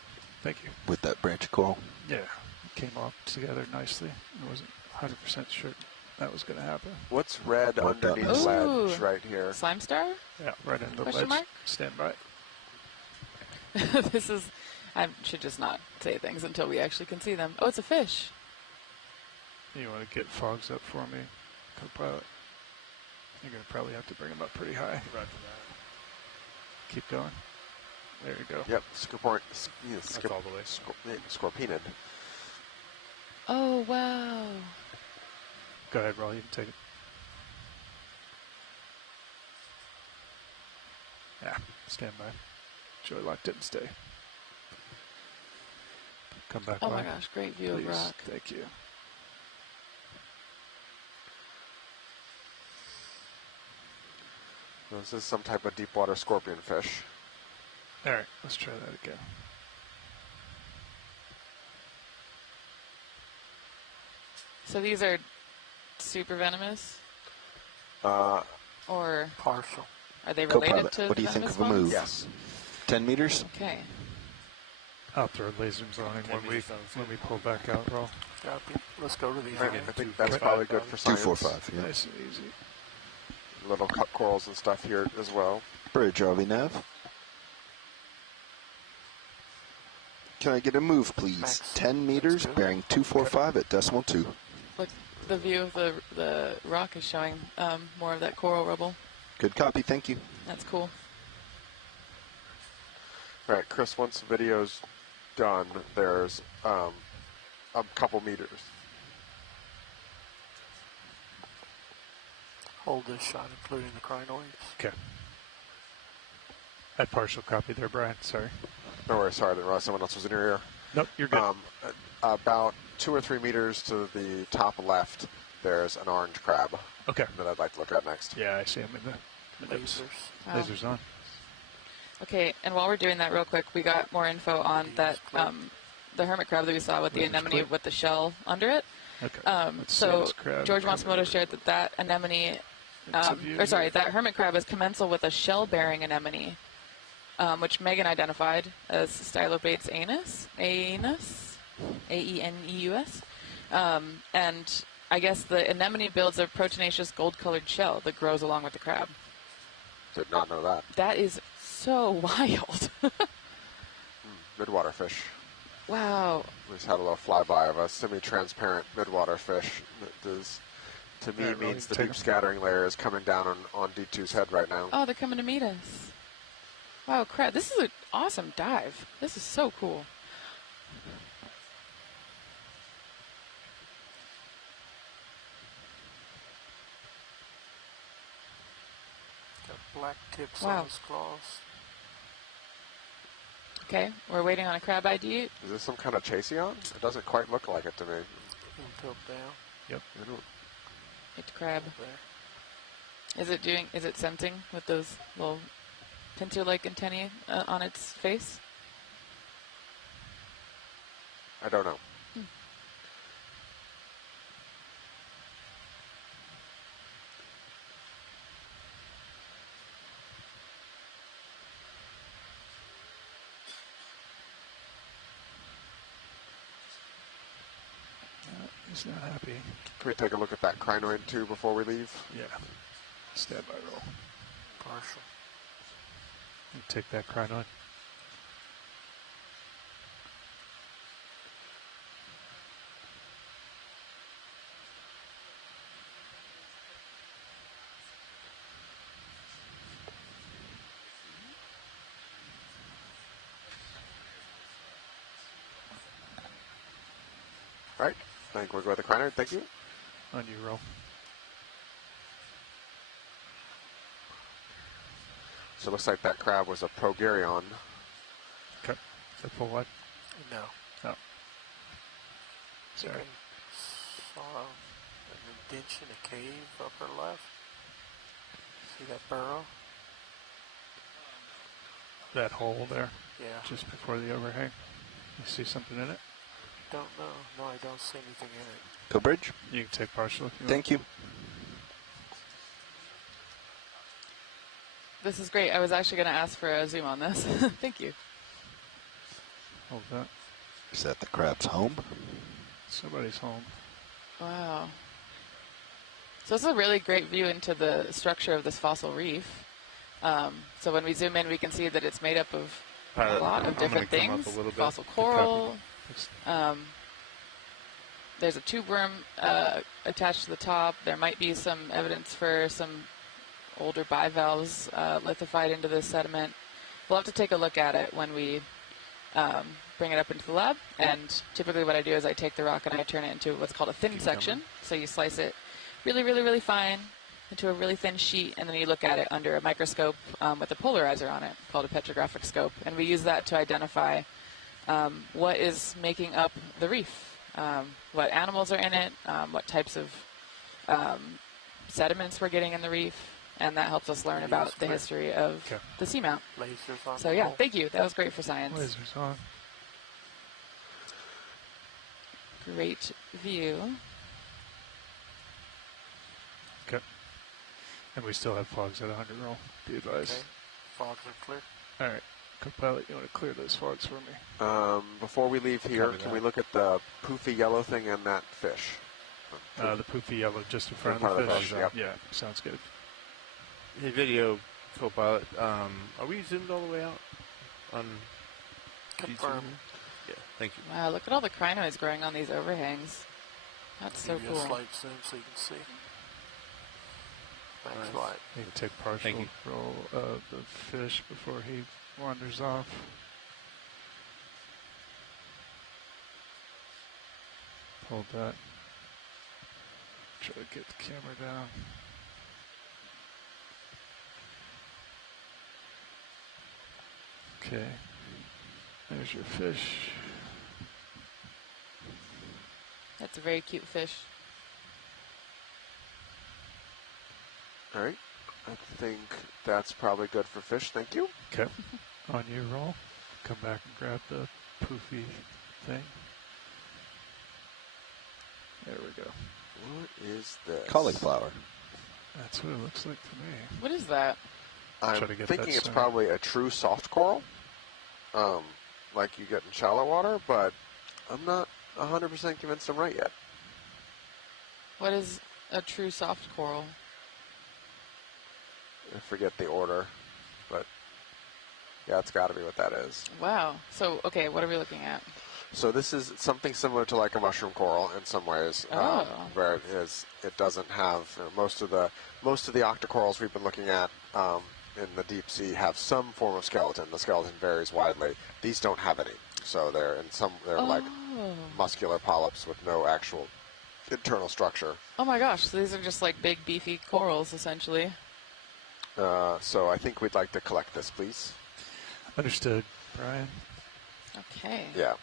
Thank you. with that branch of coral. Yeah, it came off together nicely. I wasn't 100% sure that was going to happen. What's red Worked out underneath the Ooh. ledge right here? Slime star? Yeah, right into the Question ledge. mark? Stand by. This is... I should just not say things until we actually can see them. Oh, it's a fish. You want to get fogs up for me, co-pilot? You're going to probably have to bring them up pretty high. Keep going. There you go. Yep, That's all the way. scorpionid. Oh, wow. Go ahead, Raul. You can take it. Yeah, stand by. Joy lock didn't stay. Come back. Oh my wide. gosh, great view Please. of rock. Thank you. This is some type of deep water scorpion fish. All right, let's try that again. So these are super venomous? Uh, Or Partial. are they related Co-pilot, to what do you think venomous of a ones? move? yes. 10 meters? Okay. I'll throw lasers on him when we pull back out, Raul. Copy. Let's go to these I again. think that's probably good for science. 245, yeah. Nice and easy. Little cut corals and stuff here as well. Bridge, RV nav. Can I get a move, please? Max. 10 meters, That's good. bearing 245 at decimal 2. Look, the view of the rock is showing more of that coral rubble. Good copy, thank you. That's cool. All right, Chris, once the video's done, there's a couple meters. Hold this shot, including the crinoids. Okay. I had partial copy there, Brian. Sorry. No worries, sorry, I didn't realize someone else was in your ear. Nope, you're good. About 2 or 3 meters to the top left, there's an orange crab Okay. that I'd like to look at next. Yeah, I see him in the Lasers. Wow. lasers on. Okay, and while we're doing that real quick, we got more info on that the hermit crab that we saw with the Lasers anemone clear. with the shell under it. Okay. Let's see So this crab. George Matsumoto shared that anemone, It's a view that here. hermit crab is commensal with a shell-bearing anemone, which Megan identified as Stylobates anus, A-E-N-E-U-S. And I guess the anemone builds a proteinaceous gold-colored shell that grows along with the crab. Did not know that. That is so wild. Midwater fish. Wow. We just had a little flyby of a semi-transparent midwater fish that does, to me, Alright, Ronnie, means the take deep 'em. scattering layer is coming down on D2's head right now. Oh, they're coming to meet us. Wow, crap. This is an awesome dive. This is so cool. Got black tips Wow. on his claws. Okay, we're waiting on a crab ID. Is this some kind of chaseon? It doesn't quite look like it to me. Tilt down. I don't- It's crab. There. Is it sensing with those little pincer-like antennae on its face? I don't know. He's not happy. Can we take a look at that crinoid too before we leave? Yeah. Stand by roll. Partial. You take that crinoid. All right. I think we'll go with the crinoid. Thank you. On you, roll. So it looks like that crab was a progarion. Okay. Is that full wide? No. No. Sorry. Saw an indention, a cave upper left. See that burrow? That hole there, Yeah. just before the overhang. You see something in it? Don't know. No, I don't see anything in it. Go bridge. You can take partial if you Thank you. This is great. I was actually going to ask for a zoom on this. Thank you. Hold that. Is that the crab's home? Somebody's home. Wow. So this is a really great view into the structure of this fossil reef. So when we zoom in, we can see that it's made up of a lot of different things. Fossil coral. There's a tube worm attached to the top. There might be some evidence for some older bivalves lithified into the sediment. We'll have to take a look at it when we bring it up into the lab. And typically what I do is I take the rock and I turn it into what's called a thin section. So you slice it really, really, really fine into a really thin sheet, and then you look at it under a microscope with a polarizer on it called a petrographic scope. And we use that to identify what is making up the reef. What animals are in it, what types of sediments we're getting in the reef, and that helps us learn about the history of the seamount. So yeah, thank you. That was great for science. Lasers on. Great view. Okay. And we still have fogs at 100 roll. Be advised. Okay. Fogs are clear. All right. Copilot, you want to clear those fogs for me? Before we leave here, can we look at the poofy yellow thing and that fish? The poofy yellow just in front of the fish. Yeah, sounds good. Hey, video Copilot, are we zoomed all the way out? Confirm. Yeah, thank you. Wow, look at all the crinoids growing on these overhangs. That's so Give cool. you a slight zoom so you can see. Thanks, Light. You can take partial roll of the fish before he wanders off. Hold that. Try to get the camera down. Okay. There's your fish. That's a very cute fish. All right. I think that's probably good for fish. Thank you. Okay. On your roll. Come back and grab the poofy thing. There we go. What is this? Cauliflower. That's what it looks like to me. What is that? I'm thinking it's probably a true soft coral, like you get in shallow water, but I'm not 100% convinced I'm right yet. What is a true soft coral? I forget the order, but yeah, it's got to be what that is. Wow. So, okay, what are we looking at? So this is something similar to like a mushroom coral in some ways, where it doesn't have most of the octocorals we've been looking at in the deep sea have some form of skeleton. The skeleton varies widely. These don't have any, so they're like muscular polyps with no actual internal structure. Oh my gosh! So these are just like big beefy corals, essentially. So I think we'd like to collect this, please. Understood, Brian. Okay. Yeah.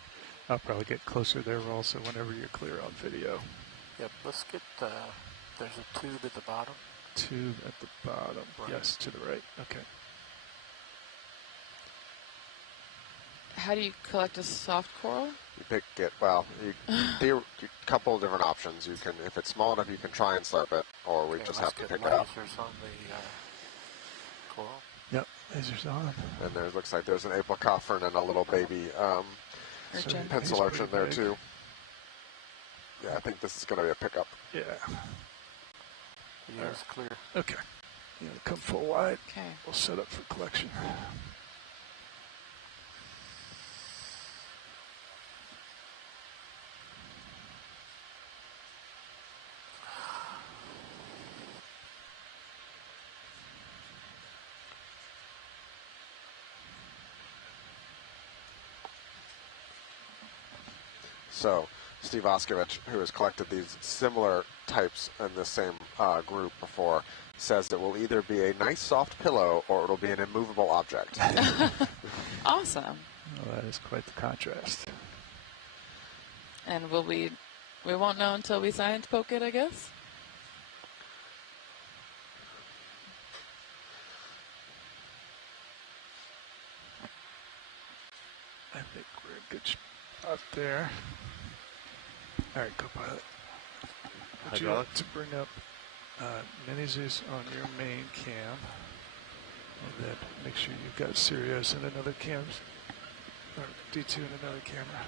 I'll probably get closer there also whenever you're clear on video. Yep, let's get, there's a tube at the bottom. Tube at the bottom. Right. Yes, to the right. Okay. How do you collect a soft coral? You pick it, a couple of different options. You can, if it's small enough, you can try and slurp it, or we just have to pick it up. Lasers on the coral. Yep, lasers on. And there looks like there's an apelcophron and a little baby Urchin. pencil urchin there too. Yeah, I think this is going to be a pickup. Yeah. Yeah, it's clear. Okay. You want to come full wide? Okay. We'll set up for collection. So, Steve Oskovich, who has collected these similar types in the same group before, says it will either be a nice soft pillow or it'll be an immovable object. Awesome. Well, that is quite the contrast. And we won't know until we science poke it, I guess? I think we're in good spot there. All right, Copilot. Would you like to bring up Mini Zeus on your main cam? And then make sure you've got Sirius and another cams or D2 in another camera.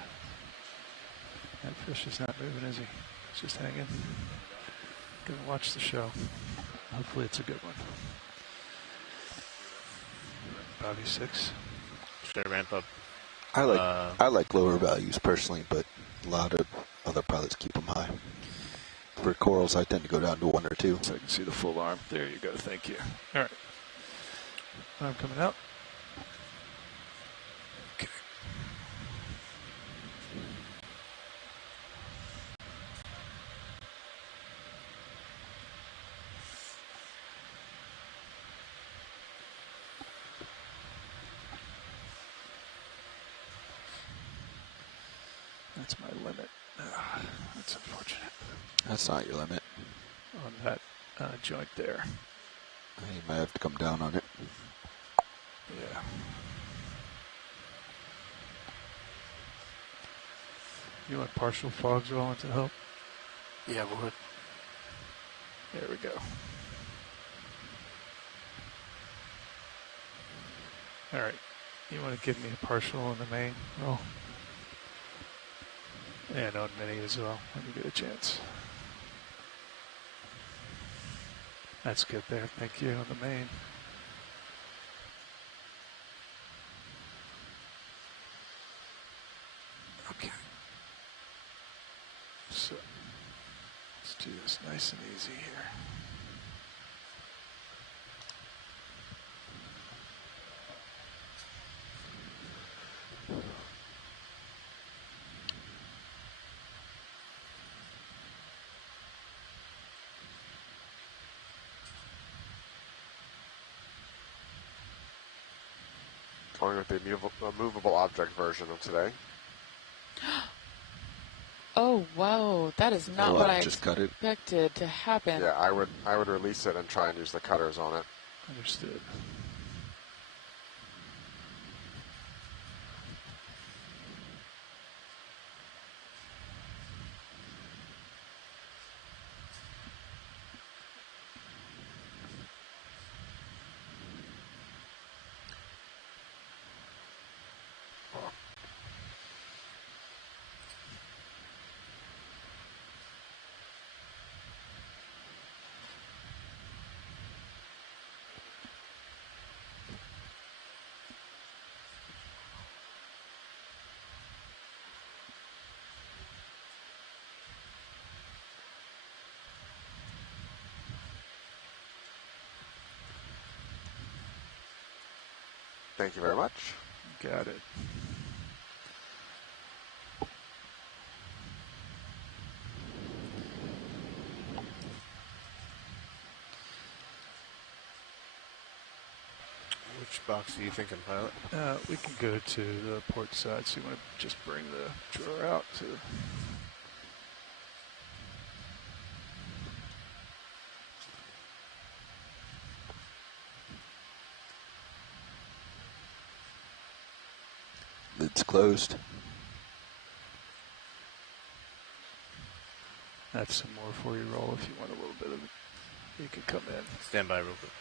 That fish is not moving, is he? He's just hanging. Gonna watch the show. Hopefully it's a good one. Bobby 6. Should I ramp up? I like lower values personally, but a lot of other pilots keep them high. For corals, I tend to go down to 1 or 2. So I can see the full arm. There you go. Thank you. All right. Arm coming out. Okay. That's my limit. That's unfortunate. That's not your limit. On that joint there. You might have to come down on it. Yeah. You want partial fogs rolling to help? Yeah, we would. There we go. All right. You want to give me a partial on the main roll? And on mini as well, when you get a chance. That's good there. Thank you on the main. Okay. So, let's do this nice and easy here. Going with the movable object version of today. Oh, wow. That is not what I expected to happen. Yeah, I would release it and try and use the cutters on it. Understood. Thank you very much. Got it. Which box are you thinking, pilot? We can go to the port side, so you want to just bring the drawer out to... Lid's closed. That's some more for you roll if you want a little bit of it. You can come in. Stand by real quick.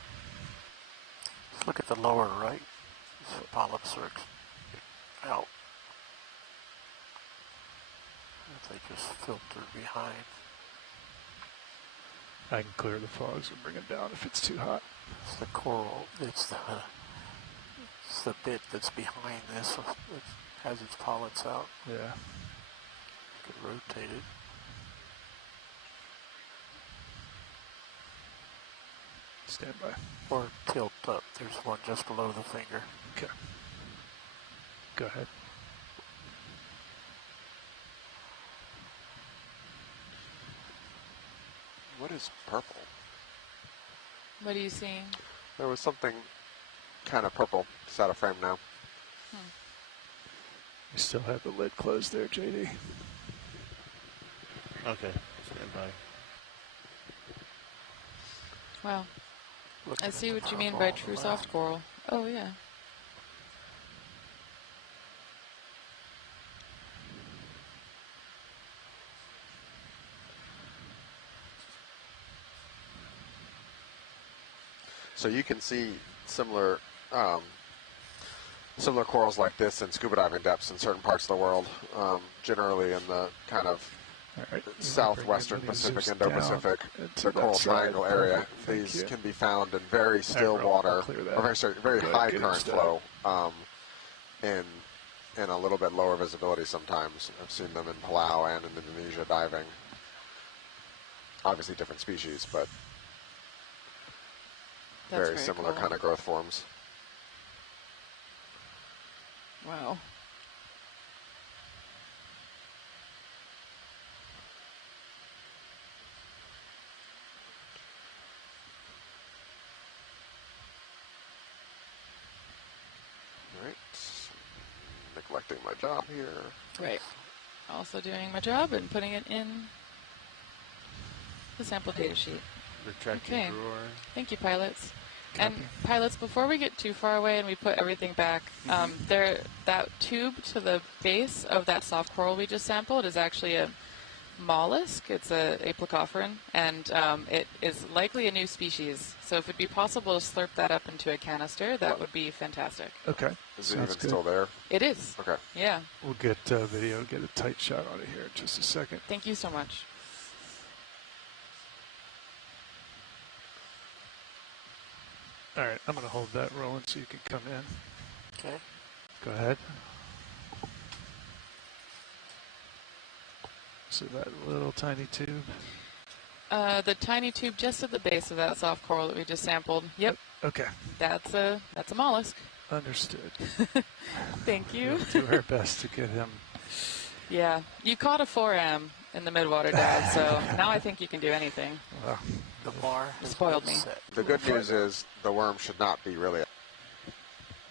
Look at the lower right. The polyps are out. They just filter behind. I can clear the fogs and bring them down if it's too hot. It's the coral. It's the bit that's behind this. It has its polyps out. Yeah. You could rotate it. Stand by. Or tilt up. There's one just below the finger. Okay. Go ahead. What is purple? What are you seeing? There was something kind of purple. It's out of frame now. You still have the lid closed there, JD. Okay. Stand by. Wow. I see what you mean by true soft coral. Oh, yeah. So you can see similar similar corals like this in scuba diving depths in certain parts of the world, generally in the kind of southwestern Pacific, Indo-Pacific, the Coral Triangle area. These can be found in very still water, or very high current flow, in a little bit lower visibility sometimes. I've seen them in Palau and in Indonesia diving. Obviously different species, but very similar kind of growth forms. Wow. Neglecting my job here. Right. Also doing my job and putting it in the sample data sheet. Retracting drawer. Thank you, pilots. And pilots, before we get too far away and we put everything back, that tube to the base of that soft coral we just sampled is actually a mollusk. It's a aplycophoran, and it is likely a new species. So if it'd be possible to slurp that up into a canister, that would be fantastic. Okay. Is it even still there? It is. Okay. Yeah. We'll get video, get a tight shot on it here in just a second. Thank you so much. All right, I'm going to hold that rolling so you can come in. Okay. Go ahead. So that little tiny tube. The tiny tube just at the base of that soft coral that we just sampled. Yep. Okay. That's a mollusk. Understood. Thank you. We'll do our best to get him. Yeah. You caught a 4M in the midwater dive, so now I think you can do anything. Wow. The bar spoiled me. The good news is the worm should not be really.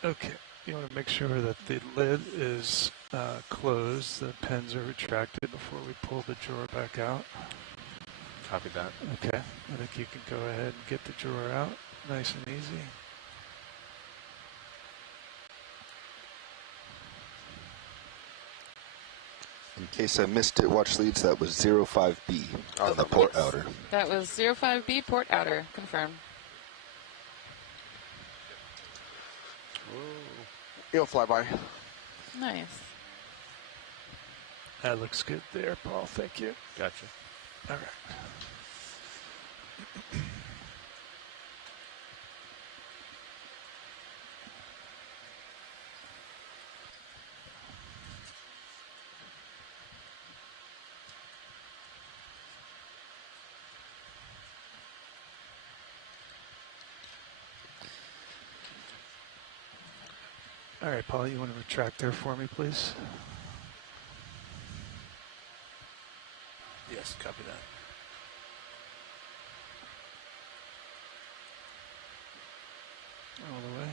Okay. You want to make sure that the lid is closed, the pins are retracted before we pull the drawer back out. Copy that. Okay. I think you can go ahead and get the drawer out nice and easy. In case I missed it, watch leads, that was 05B on the port outer. That was 05B port outer, confirmed. Eel flyby. Nice. That looks good there, Paul. Thank you. Gotcha. All right. All right, Paul, you want to retract there for me, please? Yes, copy that. All the way.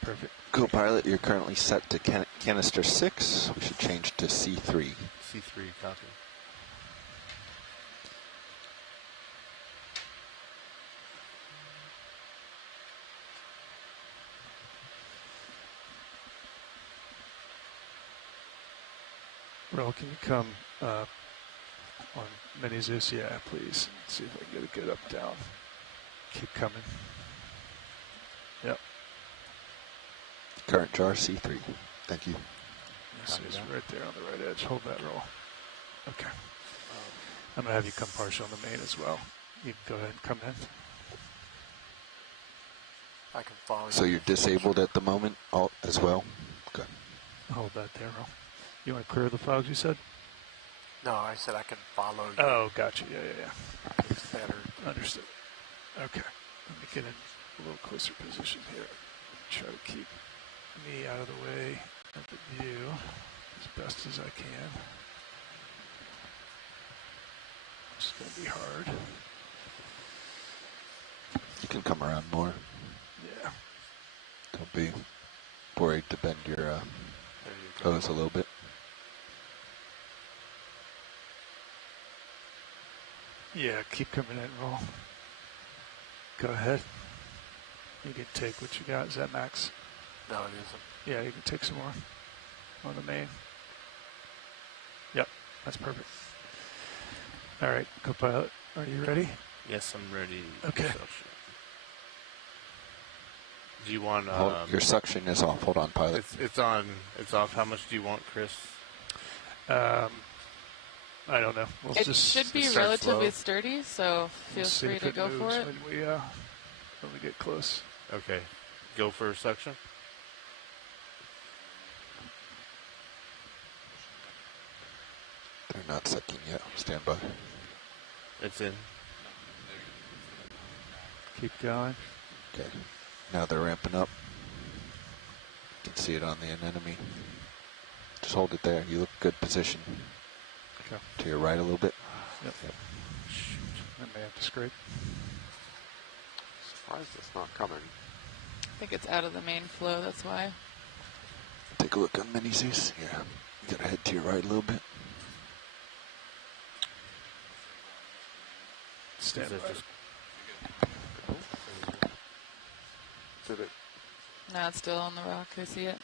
Perfect. Co-pilot, you're currently set to canister 6. We should change to C3. C3, copy. Ro, can you come on Mini Zeus? Yeah, please. Let's see if I can get a good up down. Keep coming. Yep. Current jar C3. Thank you. This is right there on the right edge. Hold that roll. Okay. I'm going to have you come partial on the main as well. You can go ahead and come in. I can follow you. So you're disabled at the moment as well? Okay. Hold that there, Ro. You want to clear the fogs, you said? No, I said I can follow you. Oh, gotcha. Yeah. It's better. Understood. Okay. Let me get in a little closer position here. Try to keep me out of the way of the view as best as I can. It's going to be hard. You can come around more. Yeah. Don't be worried to bend your hose a little bit. Yeah, keep coming in, Roll. Go ahead. You can take what you got. Is that max? No, it isn't. Yeah, you can take some more on the main. Yep, that's perfect. All right, co-pilot, are you ready? Yes, I'm ready. Okay. Do you want... your suction is off. Hold on, pilot. It's on. It's off. How much do you want, Chris? I don't know. We'll It just should be start relatively slow. sturdy, so feel we'll see free if to it go for moves it. when we get close. Okay. Go for suction. They're not sucking yet. Stand by. It's in. Keep going. Okay. Now they're ramping up. You can see it on the anemone. Just hold it there. You look good position. Okay. To your right a little bit. Yep. Shoot. I may have to scrape. Surprised it's not coming. I think it's out of the main flow, that's why. Take a look on Mini Zeus. Yeah. You gotta head to your right a little bit. Stand by. Did it? No, it's still on the rock. I see it.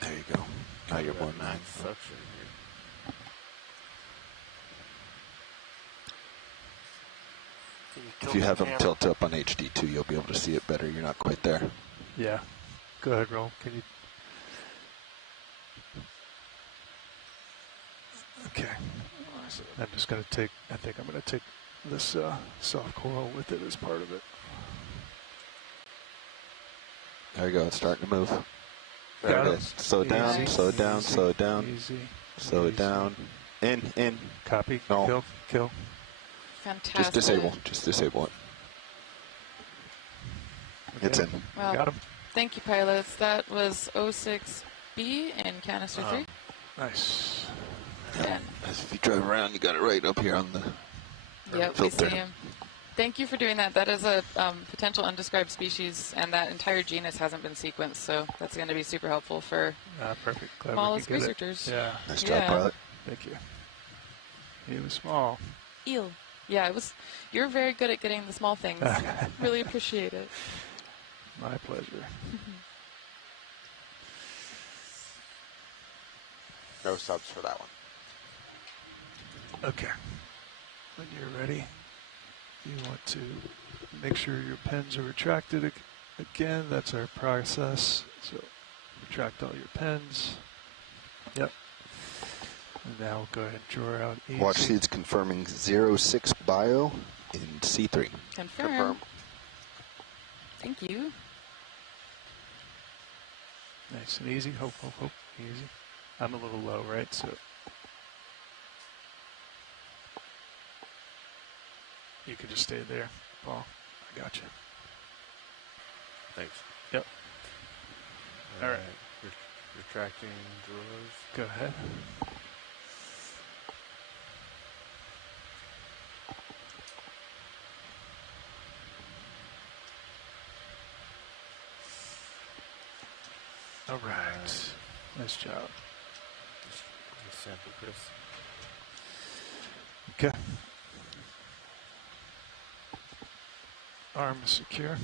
There you go. Now you're more nine. Suction here. If you have them tilt up on HD2, you'll be able to see it better. You're not quite there. Yeah. Go ahead, roll. Can you? Okay. I'm just going to take, I think I'm going to take this soft coral with it as part of it. There you go. It's starting to move. There Got it it. is. Slow it down, Easy. slow it down, Easy. slow it down, Easy. slow it Easy. down. In. Copy. No. Kill. Fantastic. Just disable. Just disable it. Okay. It's in. Well, Got him. thank you, pilots. That was 06B in canister 3. Nice. And As if you drive around, you got it right up here on the yep, we filter. see him. Thank you for doing that. That is a potential undescribed species, and that entire genus hasn't been sequenced, so that's going to be super helpful for Perfect. Glad mollusk we could get researchers. it. Yeah. Nice Yeah. job, pilot. Thank you. He was small. Eel. Yeah, it was. You're very good at getting the small things. Really appreciate it. My pleasure. No subs for that one. Okay. When you're ready, you want to make sure your pins are retracted again. That's our process. So retract all your pins. Yep. And now we'll go ahead and draw out easy. Watch seeds confirming 06 bio in C3. Confirm. Thank you. Nice and easy. Hope. Easy. I'm a little low, right? So you can just stay there, Paul. I got you. Thanks. Yep. All right. Retracting drawers. Go ahead. All right. Nice job. Just sample, Chris. Okay. Arm is secure.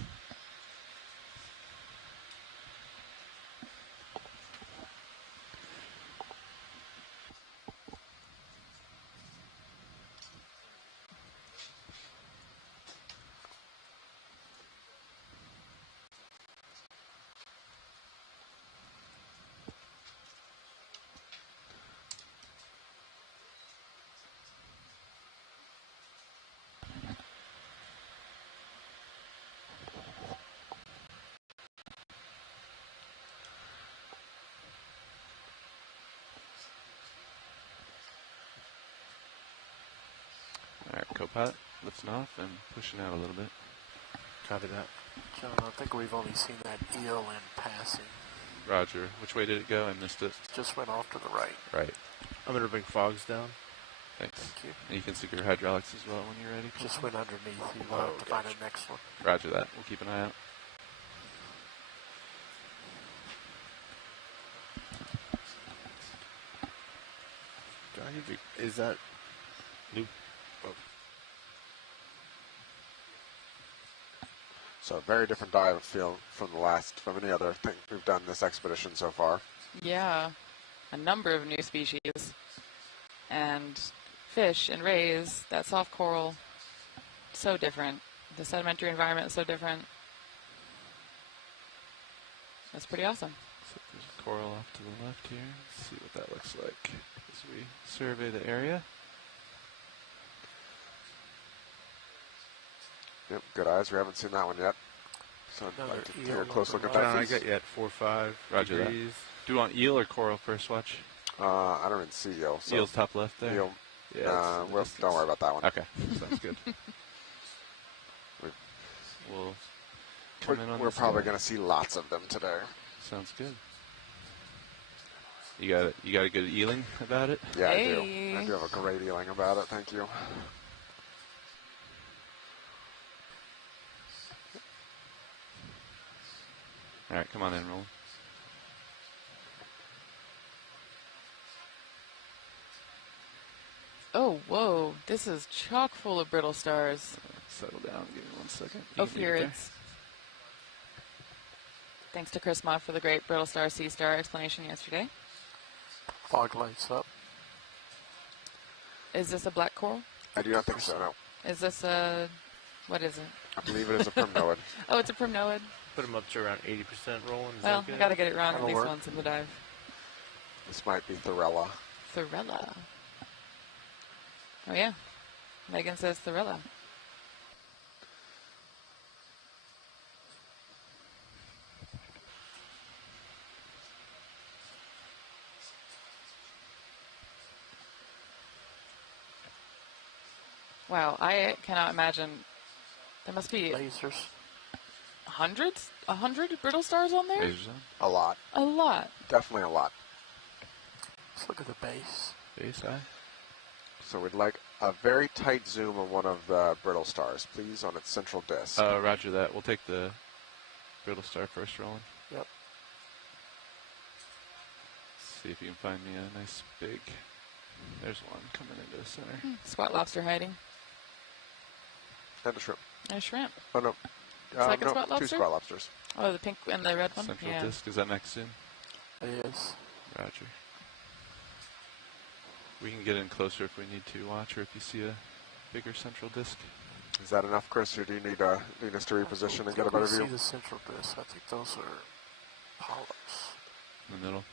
Alright, co-pilot, lifting off and pushing out a little bit. Copy that. John, I think we've only seen that eel in passing. Roger. Which way did it go? I missed it. Just went off to the right. Right. I'm going to bring fogs down. Thanks. Thank you. And you can secure hydraulics as well when you're ready. Just went underneath. You have to find the next one. Roger that. We'll keep an eye out. Do I need to... Is that... Loop? Oh. So a very different dive field from any other thing we've done this expedition so far. Yeah, a number of new species and fish and rays. That soft coral so different. The sedimentary environment is so different. That's pretty awesome. So there's a coral off to the left here. Let's see what that looks like as we survey the area. Yep, good eyes. We haven't seen that one yet. So I'd like to take a close look at John, that, I please. got you at 4-5 Roger that. degrees. Do you want eel or coral first, watch? I don't even see eel. So Eel's top left there? eel. Yeah. Well, don't worry about that one. Okay, sounds good. We'll come in on We're this probably guy. going to see lots of them today. Sounds good. You got a good eeling about it? Yeah, Hey. I do. I do have a great feeling about it. Thank you. All right, come on in, Roland. Oh, whoa. This is chock full of brittle stars. Settle down. Give me 1 second. You Oh, can leave it there. Furids. Thanks to Chris Mott for the great brittle star sea star explanation yesterday. Fog lights up. Is this a black coral? I do not think so, no. Is this a... What is it? I believe it is a primnoid. Oh, it's a primnoid. Put them up to around 80% rolling. Is Well, that good? I gotta get it wrong at That'll least work. once in the dive. This might be Thorella. Thorella. Oh, yeah. Megan says Thorella. Wow, I cannot imagine. There must be Lasers. hundreds? 100 brittle stars on there? Razors on. A lot. A lot. Definitely a lot. Let's look at the base. Base eye. So we'd like a very tight zoom of one of the brittle stars, please, on its central disk. Roger that. We'll take the brittle star first, Roland. Yep. See if you can find me a nice big... There's one coming into the center. Squat lobster hiding. And a shrimp. And a shrimp. Oh, no. Second no, squat lobster? 2 squat lobsters. Oh, the pink and the red one? Central Yeah. disc. Is that next zoom? It is. Roger. We can get in closer if we need to, watch, or if you see a bigger central disc. Is that enough, Chris, or do you need us to reposition and get a I better see view? the central disc. I think those are polyps. In the middle?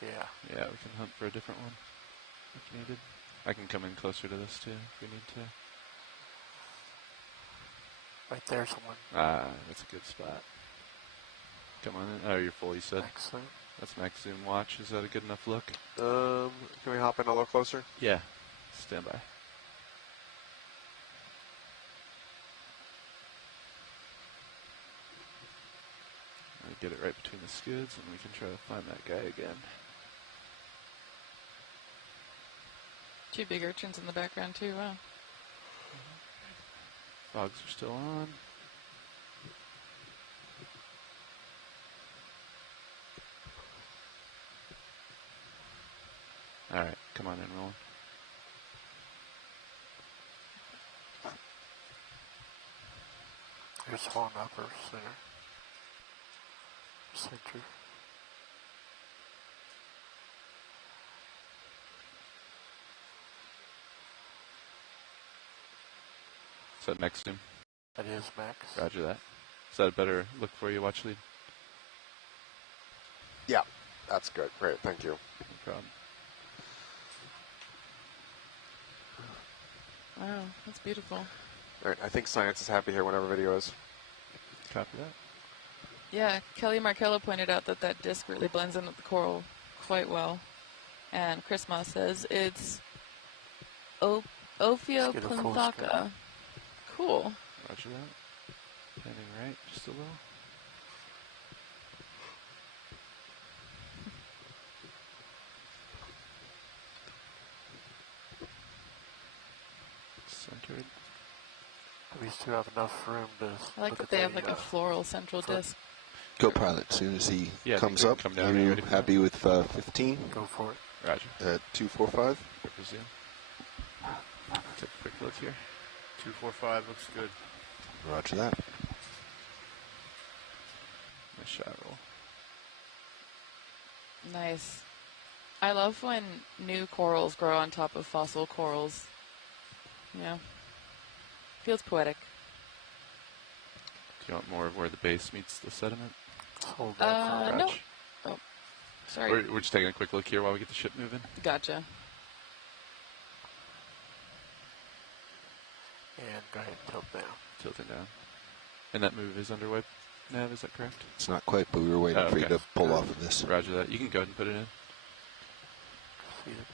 Yeah. Yeah, we can hunt for a different one if needed. I can come in closer to this too if we need to. Right there's one. That's a good spot. Come on in. Oh, you're full, you said. Excellent. That's max zoom watch. Is that a good enough look? Can we hop in a little closer? Yeah. Stand by. Get it right between the skids and we can try to find that guy again. 2 big urchins in the background too, wow. Fogs are still on. Alright, come on in, Roland. Here's one upper center. Center. Is that next zoom? That is max. Roger that. Is that a better look for you, watch lead? Yeah, that's good. Great, thank you. No problem. Wow, that's beautiful. All right, I think science is happy here whenever video is. Copy that. Yeah, Kelly Markello pointed out that that disc really blends in with the coral quite well. And Chris Moss says it's Ophioplanthaca. Cool. Roger that. Panning right, just a little. Centered. These two have enough room to I like look that at they the, have like a floral central disc. Go pilot. As soon as he Yeah, I comes think we up, can come down. are Are you you ready for happy with 15 Go for it. Roger. at 245? Resume. Take a quick look here. 245 looks good. Roger that. Nice shot roll. Nice. I love when new corals grow on top of fossil corals. Yeah. Feels poetic. Do you want more of where the base meets the sediment? Hold that for No. Oh, sorry. We're just taking a quick look here while we get the ship moving. Gotcha. And go ahead and tilt down. Tilting down. And that move is underway, Nav, is that correct? It's not quite, but we were waiting for you to pull off of this. Roger that. You can go ahead and put it in.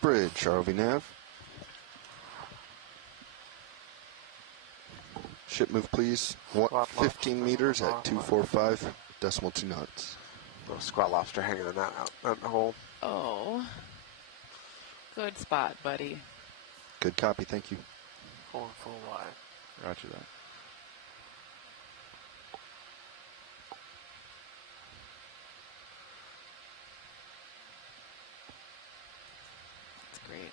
Bridge, ROV nav. Ship move, please. 15 meters at 245 decimal 2 knots. Little squat lobster hanging in that hole. Oh. Good spot, buddy. Good copy, thank you. Going full wide. Roger that. That's great.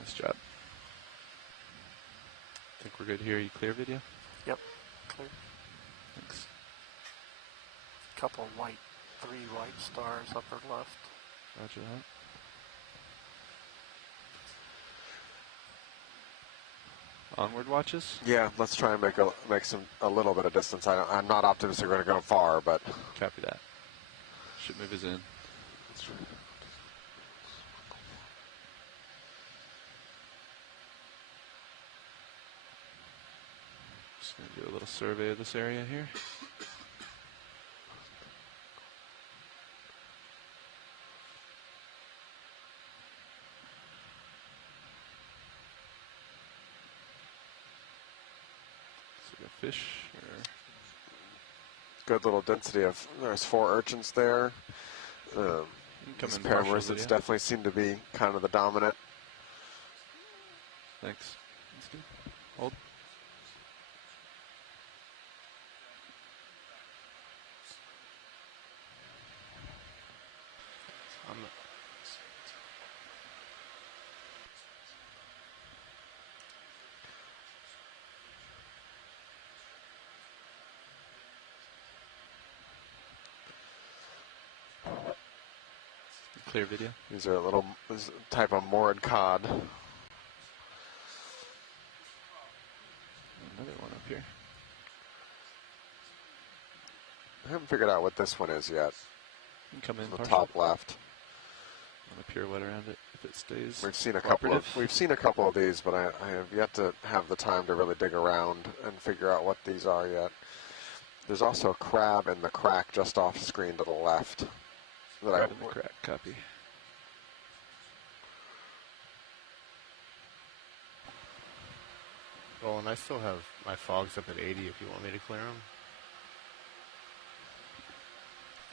Nice job. I think we're good here. You clear video? Yep. Clear. Thanks. Couple white, 3 white stars upper left. Roger that. Onward watches? Yeah, let's try and make a little bit of distance. I'm not optimistic we're going to go far, but Copy that. Ship move is in. Just going to do a little survey of this area here. Fish or good little density of, there's 4 urchins there. These paramorphs definitely seem to be kind of the dominant. Thanks. That's good. Hold. Clear video. These are a little type of moored cod. Another one up here. I haven't figured out what this one is yet. You can come in the partial. top left. On a pirouette around it if it stays. We've seen a couple of these, but I have yet to have the time to really dig around and figure out what these are yet. There's also a crab in the crack just off screen to the left. Crab in the crack, copy. Well, and I still have my fogs up at 80 if you want me to clear them.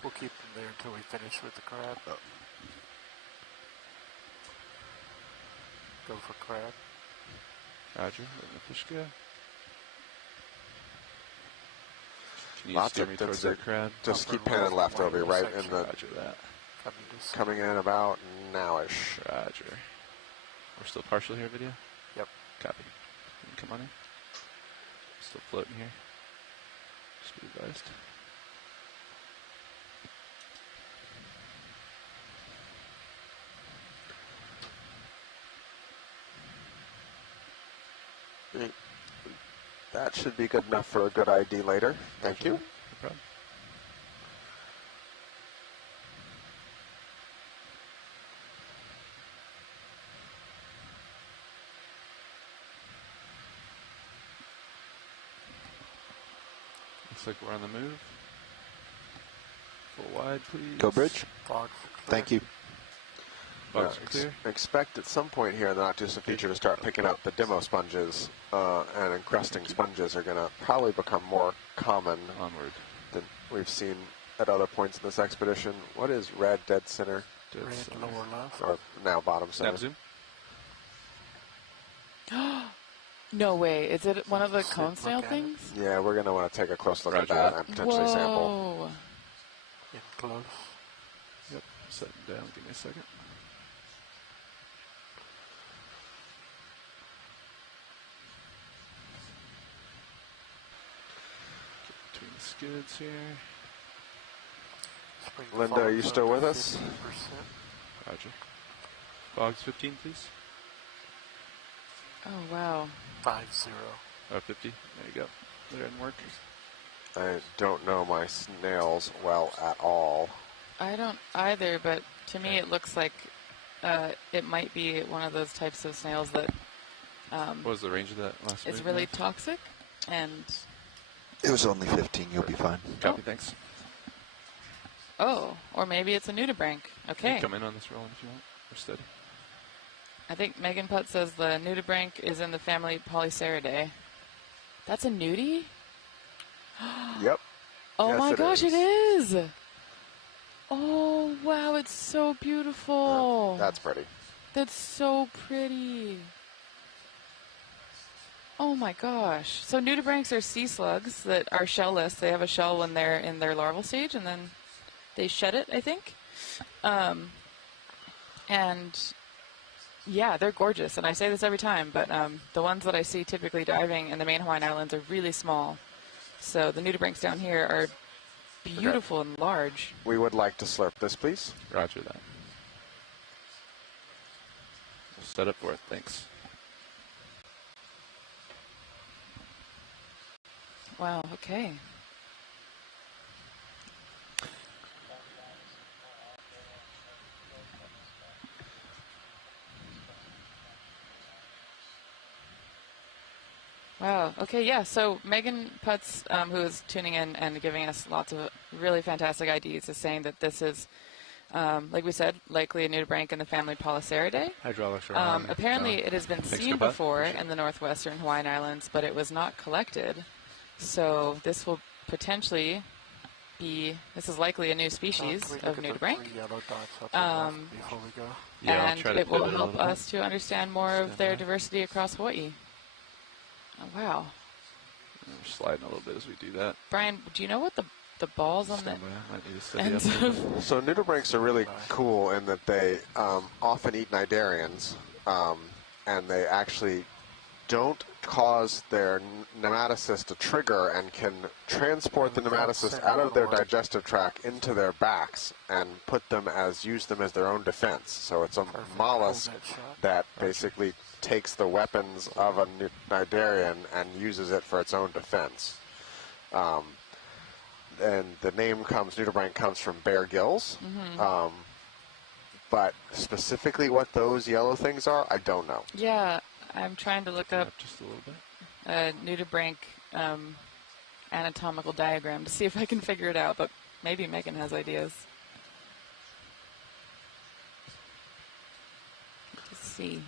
We'll keep them there until we finish with the crab. Oh. Go for crab. Roger, letting the fish go. Can you Lots steer of me towards density. that crab? Just keep panning left over, right in the, Roger that. coming in about nowish. Roger. We're still partial here, video? Yep. Copy. You can come on in. Still floating here. Just be advised. That should be good enough for a good ID later. Thank you. No problem. Looks like we're on the move. Full wide, please. Go bridge. Fogs. Thank you. Fogs are clear. Expect at some point here in the not distant future to start picking up the demo sponges, and encrusting sponges are going to probably become more common Onward. than we've seen at other points in this expedition. What is red dead center? Dead Red center. lower left. Or now bottom center? Snap zoom. No way. Is it one of the Sit, cone look snail at it. things? Yeah, we're going to want to take a close look at Roger that that. and potentially sample. Whoa. In close. Yep. Setting down. Give me a second. Get between the skids here. Spring Linda, are you fogs still up with to us? 50%. Roger. Fogs 15, please. Oh, wow. 50. Oh, 50. There you go. That didn't work. I don't know my snails well at all. I don't either, but to me it looks like it might be one of those types of snails that What was the range of that last is week? really toxic, and It was only 15. You'll be fine. Copy, thanks. or maybe it's a nudibranch. You Okay. can come in on this roll if you want, or steady. I think Megan Putt says the nudibranch is in the family Polyceridae. That's a nudie? Yep. Oh Yes, my gosh, is. it is! Oh, wow, it's so beautiful. That's pretty. That's so pretty. Oh my gosh. So nudibranchs are sea slugs that are shellless. They have a shell when they're in their larval stage, and then they shed it, I think. And yeah, they're gorgeous. And I say this every time, but the ones that I see typically diving in the main Hawaiian Islands are really small. So the nudibranchs down here are beautiful and large. We would like to slurp this, please. Roger that. We'll set up for it. Thanks. Wow, okay. Wow. Okay. Yeah. So Megan Putz, who is tuning in and giving us lots of really fantastic ideas, is saying that this is, like we said, likely a nudibranch in the family Polyceridae. Hydraulics are on. Apparently, it has been Thanks, seen Scott. before in the northwestern Hawaiian Islands, but it was not collected. So this will potentially be. This is likely a new species of nudibranch. Before we go. Yeah, I'll And try to it will pivot a help little bit. us to understand more of their diversity across Hawaii. Oh, wow. We're sliding a little bit as we do that. Brian, do you know what the balls on the Stand by. I might need to steady ends up a little bit. of... So nudibranchs are really cool in that they often eat cnidarians, and they actually don't cause their nematocyst to trigger and can transport the nematocyst out of their digestive tract into their backs and use them as their own defense. So it's a mollusk that basically takes the weapons of a cnidarian and uses it for its own defense. And the name nudibranch comes from bare gills. But specifically what those yellow things are, I don't know. Yeah, I'm trying to look up Just a little bit. a nudibranch anatomical diagram to see if I can figure it out, but maybe Megan has ideas. Let's see.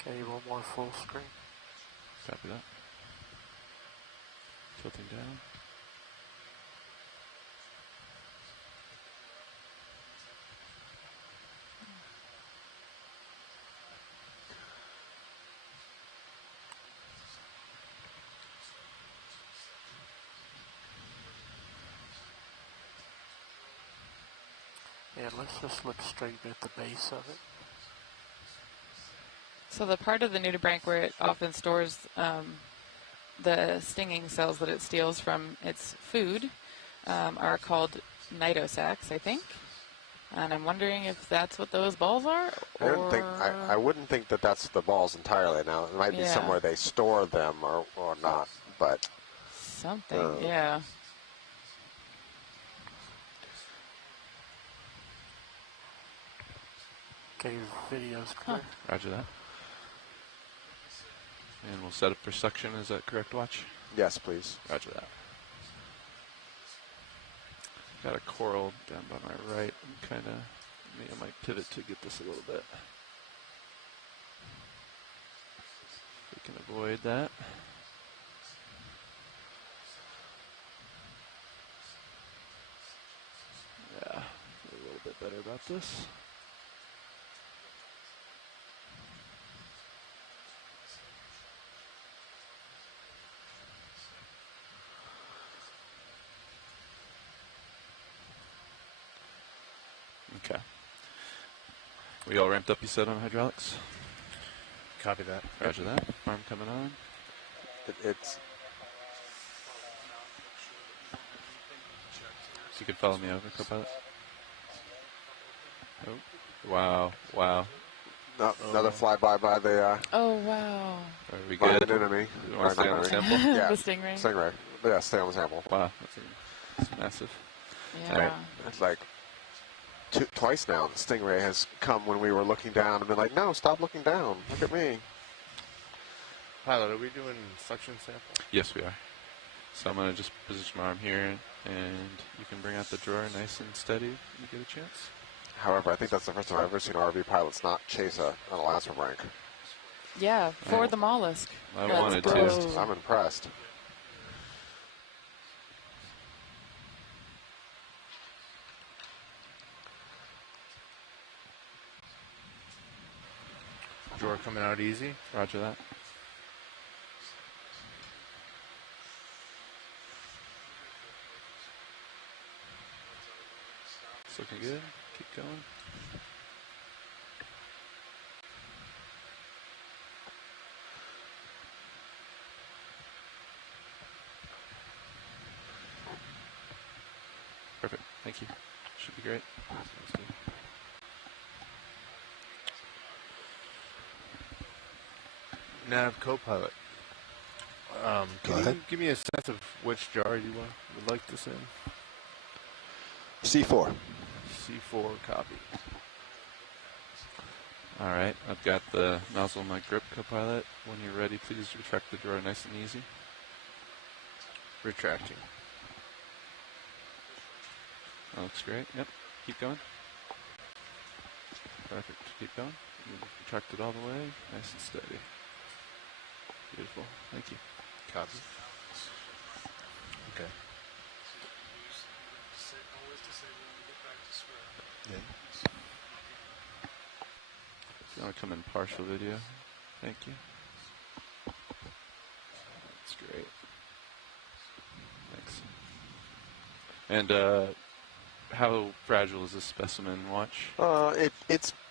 Okay, one more full screen. Copy that. Tilting down. Yeah, let's just look straight at the base of it. So the part of the nudibranch where it often stores the stinging cells that it steals from its food are called cnidosacs, I think. And I'm wondering if that's what those balls are? I wouldn't think that that's the balls entirely. Now, it might be Yeah. somewhere they store them or not, but... Something, yeah. Okay, video's clear. Roger that. And we'll set up for suction. Is that correct, Watch? Yes, please. Roger that. Got a coral down by my right. I'm kind of... I might pivot to get this a little bit. We can avoid that. Yeah, feel a little bit better about this. Okay. We all ramped up, you said, on hydraulics? Copy that. Roger that. Arm coming on. It's... So you can follow me over, Copilot. Oh, wow, wow. Another flyby by the Oh, wow. Are we by good? the enemy. You want to stay on the sample? Yeah. The stingray. Stingray. Yeah, stay on the sample. Wow, that's massive. Yeah. Right. It's like twice now the stingray has come when we were looking down and been like, no, stop looking down. Look at me. Pilot, are we doing suction sample? Yes, we are. So I'm going to just position my arm here, and you can bring out the drawer nice and steady if you get a chance. However, I think that's the first time I've ever seen RV pilots not chase an elasmobranch rank. Yeah, for the mollusk. I That's wanted gross. to. I'm impressed. Drawer coming out easy. Roger that. It's looking good. Keep going. Perfect. Thank you. Should be great. Sounds good. Nav co-pilot. Go Can ahead. you give me a sense of which jar you would like this in? C4. C4 copy. All right. I've got the nozzle in my grip, co-pilot. When you're ready, please retract the drawer nice and easy. Retracting. That looks great. Yep. Keep going. Perfect. Keep going. You retract it all the way. Nice and steady. Beautiful. Thank you. Copy. Okay. Yeah. If you want to come in partial video, thank you. That's great. Thanks. And how fragile is this specimen? Watch.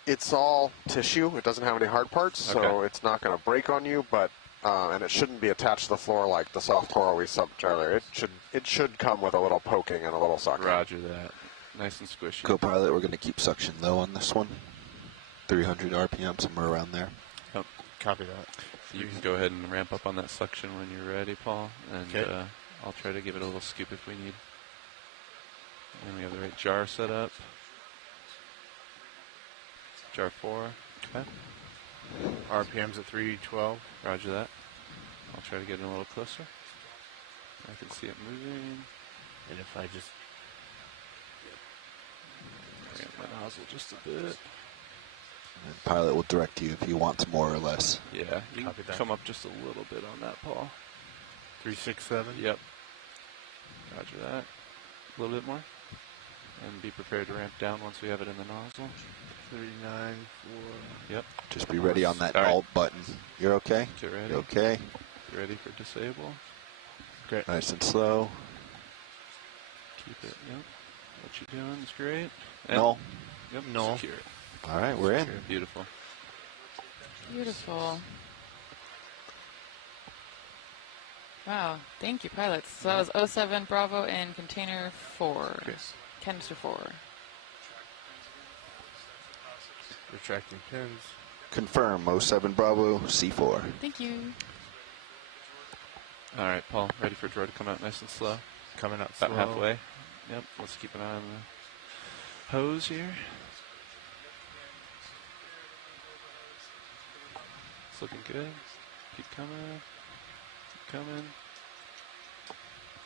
It's all tissue. It doesn't have any hard parts, so it's not going to break on you. But and it shouldn't be attached to the floor like the soft coral we subbed earlier. It should come with a little poking and a little sucking. Roger that. Nice and squishy. Co-pilot, we're going to keep suction low on this one. 300 RPM, somewhere around there. Yep. Copy that. You can go ahead and ramp up on that suction when you're ready, Paul. And Okay. I'll try to give it a little scoop if we need. And we have the right jar set up. Jar 4. Okay. RPM's at 312. Roger that. I'll try to get in a little closer. I can see it moving. And if I just... Ramp my nozzle just a bit. And pilot will direct you if he wants more or less. Yeah, you Copy can that. come up just a little bit on that, Paul. 367. Yep. Roger that. A little bit more. And be prepared to ramp down once we have it in the nozzle. 39, 4. Yep. Just be ready on that All right. alt button. You're okay? Get ready. You're okay? Get ready for disable. Great. Nice and slow. Keep it. Yep. What you're doing is great. And Null. Yep. Null. Secure it. All right, we're in. Secure it. Beautiful. Beautiful. Wow. Thank you, pilots. So that was 07 Bravo and container 4. Okay. Canister 4. Retracting pins. Confirm 07 Bravo C4. Thank you. All right, Paul. Ready for drawer to come out nice and slow. Coming out About slow. halfway. Yep. Let's keep an eye on the hose here. It's looking good. Keep coming. Keep coming.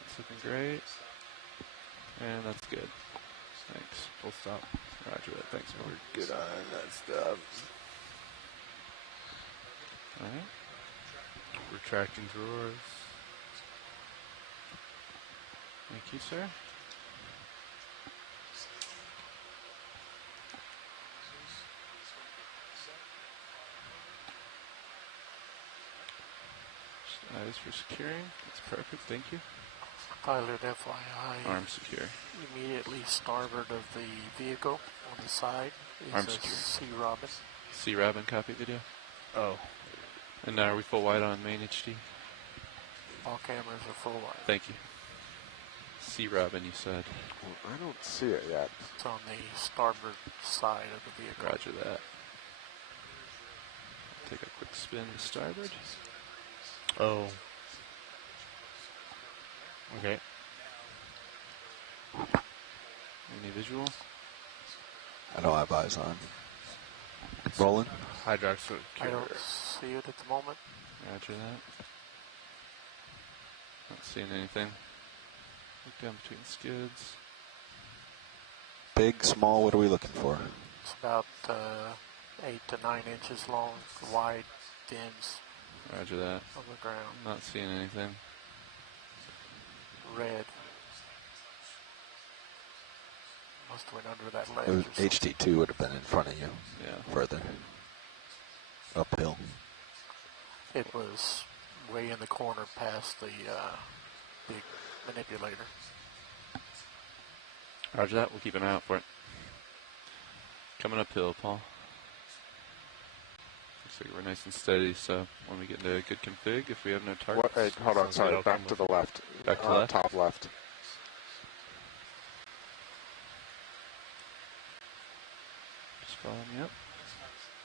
It's looking great. And that's good. Thanks. Full stop. Roger that. Thanks, Paul. We're good on that stuff. All right. Retracting drawers. Thank you, sir. Just eyes for securing. That's perfect. Thank you. Pilot FYI, Arm secure. immediately starboard of the vehicle on the side Arm is a secure. Sea Robin. C Robin copy video. Oh. And now are we full wide on main HD? All cameras are full wide. Thank you. C Robin, you said. Well, I don't see it yet. It's on the starboard side of the vehicle. Roger that. Take a quick spin to starboard. Oh. Okay. Any visual? I don't have eyes on. Rolling. Hydroxyl. I don't see it at the moment. Roger that. Not seeing anything. Look down between skids. Big, small, what are we looking for? It's about 8 to 9 inches long, wide fins Roger that. on the ground. Not seeing anything. Red. Must have went under that It was ledge. or something. HD2 would have been in front of you. Yeah. Further. Uphill. It was way in the corner past the big manipulator. Roger that. We'll keep an eye out for it. Coming uphill, Paul. Looks like we're nice and steady, so when we get into a good config, if we have no targets. Hey, hold on, sorry, back to the left. Back to the left? Top left. Just follow me up.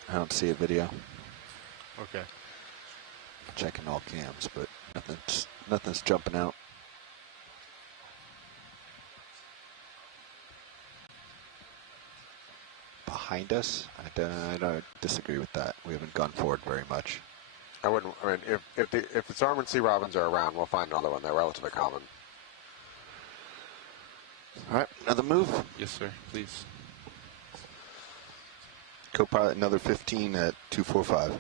I don't see a video. Okay. Checking all cams, but nothing's jumping out. Behind us? I don't disagree with that. We haven't gone forward very much. I wouldn't. I mean, if the Starboard sea robins are around, we'll find another one. They're relatively common. All right, another move. Yes, sir. Please. Co-pilot another 15 at 245.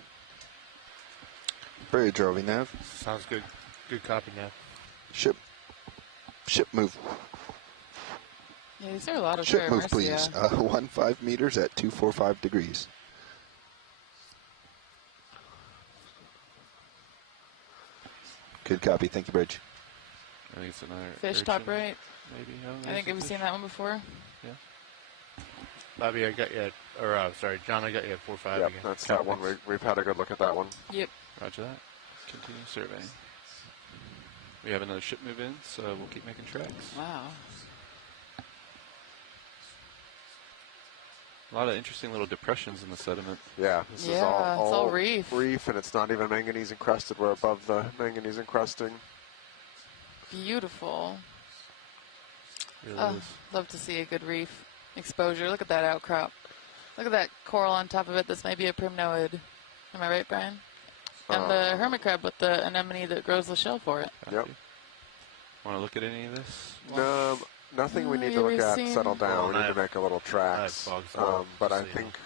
Bridge, ROV nav. Sounds good. Good copy, Nav. Ship move. Yeah, these are a lot of Ship move, Mercia. please. 15 meters at 245 degrees. Good copy. Thank you, Bridge. I think it's another Fish top urchin, right. Maybe. I think we've seen that one before. Yeah. Bobby, I got you at, or sorry, John, I got you at 4-5 Yep, again. that's that one. We've had a good look at that one. Yep. Roger that. Continue surveying. We have another ship move in, so we'll keep making tracks. Wow. A lot of interesting little depressions in the sediment. Yeah, this is Yeah, it's all reef. Reef, and it's not even manganese encrusted. We're above the manganese encrusting. Beautiful. Really is. Love to see a good reef exposure. Look at that outcrop. Look at that coral on top of it. This may be a primnoid. Am I right, Brian? And the hermit crab with the anemone that grows the shell for it. Yep. Want to look at any of this? No, nothing we need to look at. Settle down. We need to make a little tracks. But I think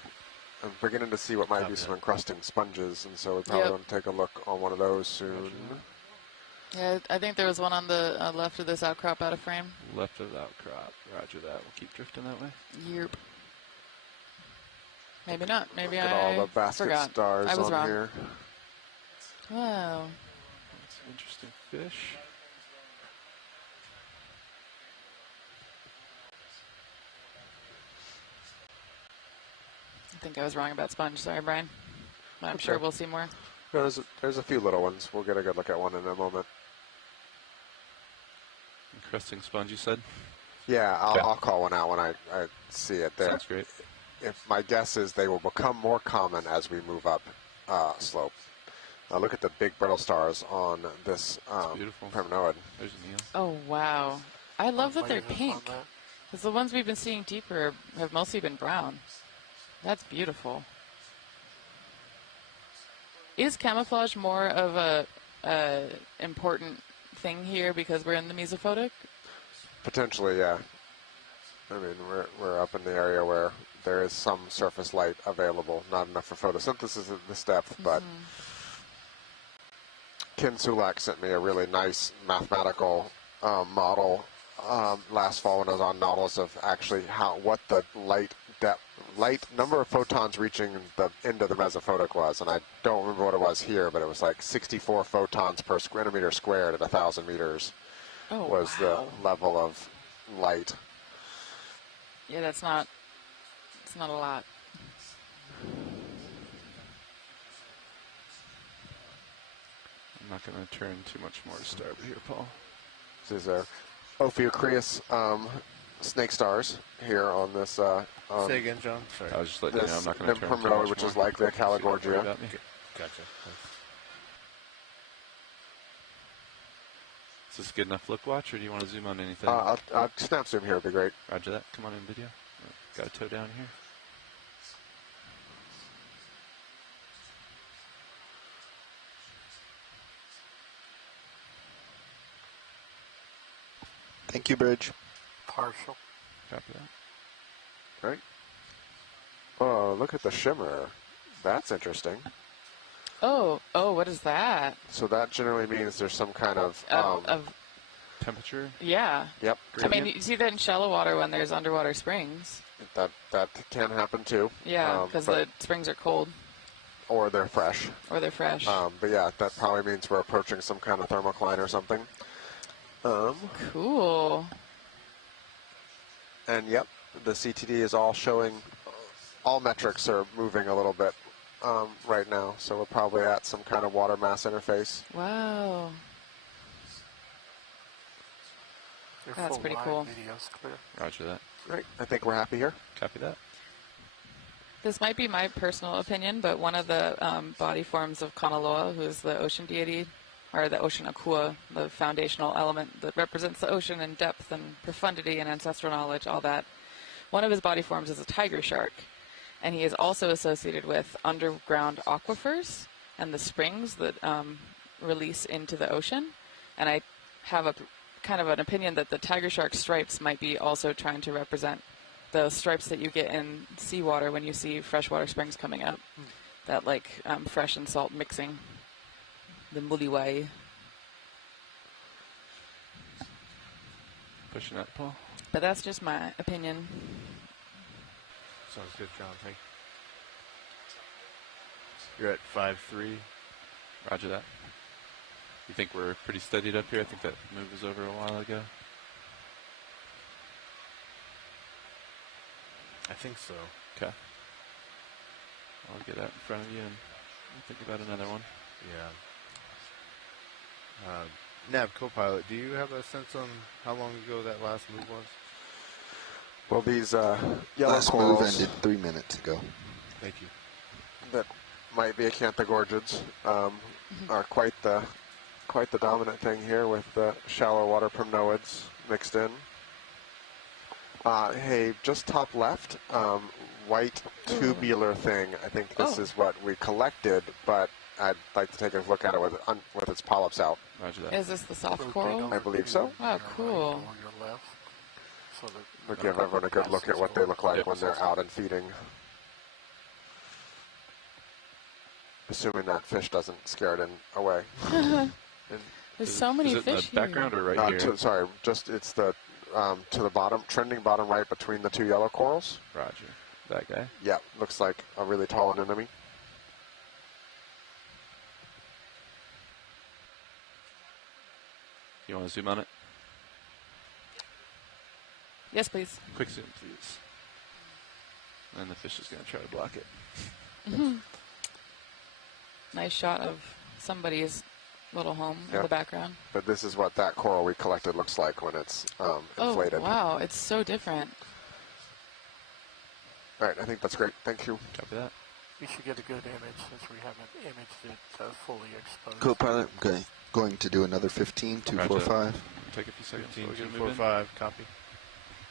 I'm beginning to see what might be some encrusting sponges, and so we probably want to take a look on one of those soon. Yeah, I think there was one on the left of this outcrop out of frame. Left of the outcrop. Roger that. We'll keep drifting that way. Yep. Maybe not. Maybe Look at I all the basket forgot. stars I was on wrong. here. Wow. That's an interesting fish. I think I was wrong about sponge. Sorry, Brian. But I'm sure we'll see more. There's a few little ones. We'll get a good look at one in a moment. Encrusting sponge, you said? Yeah, I'll call one out when I see it there. Sounds great. If my guess is they will become more common as we move up slope. Look at the big brittle stars on this beautiful. Primnoid. There's a Neil. Oh, wow. I love that they're Lasers on pink. that. Because the ones we've been seeing deeper have mostly been brown. That's beautiful. Is camouflage more of a important thing here because we're in the mesophotic? Potentially, yeah. I mean, we're up in the area where there is some surface light available, not enough for photosynthesis at this depth, but Ken Sulak sent me a really nice mathematical model last fall when I was on Nautilus of actually what the light number of photons reaching the end of the mesophotic was, and I don't remember what it was here, but it was like 64 photons per centimeter squared at 1,000 meters was the level of light. Yeah, it's not a lot. I'm not going to turn too much more to starboard here, Paul. This is a Ophiocrius snake stars here on this. Say again, John. Sorry. I was just letting you know I'm not going to turn too Primnoid, much which more. is likely a Don't worry Caligorgia. about me. Gotcha. Thanks. Is this good enough look watch, or do you want to zoom on anything? I'll snap zoom here would be great. Roger that. Come on in video. Got a toe down here. Thank you, Bridge. Partial. Copy that. Right. Oh, look at the shimmer. That's interesting. Oh, what is that? So that generally means there's some kind of temperature. Yeah. Yep. I mean, you see that in shallow water when there's underwater springs. That can happen too. Yeah, because the springs are cold. Or they're fresh. But yeah, that probably means we're approaching some kind of thermocline or something. Cool. And yep, the CTD is all showing, all metrics are moving a little bit right now. So we're probably at some kind of water mass interface. Wow. That's pretty cool. Video's clear. Roger that. Great. I think we're happy here. Copy that. This might be my personal opinion, but one of the body forms of Kanaloa, who is the ocean deity, or the ocean akua, the foundational element that represents the ocean and depth and profundity and ancestral knowledge, all that. One of his body forms is a tiger shark, and he is also associated with underground aquifers and the springs that release into the ocean. And I have a kind of an opinion that the tiger shark stripes might be also trying to represent the stripes that you get in seawater when you see freshwater springs coming up. That like fresh and salt mixing. The muliwai. Pushing that, Paul. But that's just my opinion. Sounds good, John. Thank you. You're at 5-3. Roger that. You think we're pretty steadied up here? I think that move was over a while ago. I think so. Okay. I'll get out in front of you and think about another one. Yeah. Nav co-pilot, do you have a sense on how long ago that last move was? Well, these yellow last corals move ended 3 minutes ago. Thank you. That might be acanthogorgids are quite the dominant thing here with the shallow water primnoids mixed in. Hey, just top left, white tubular thing. I think this is what we collected, but I'd like to take a look at it with its polyps out. Roger that. Is this the soft coral? I believe so. Wow, cool. We'll give everyone a good look at what they look like when they're out and feeding. Assuming that fish doesn't scare it away. There's so many fish in the background here. or right here? Sorry, it's the to the bottom, trending bottom right between the two yellow corals. Roger. That guy? Yeah, looks like a really tall anemone. You want to zoom on it? Yes, please. Quick zoom, please. And the fish is going to try to block it. Nice shot of somebody's little home in the background. But this is what that coral we collected looks like when it's inflated. Oh, wow. It's so different. All right, I think that's great. Thank you. Copy that. We should get a good image since we haven't imaged it fully exposed. Co-pilot, okay. Going to do another 15, 245. Take a few seconds. 15, 245, copy.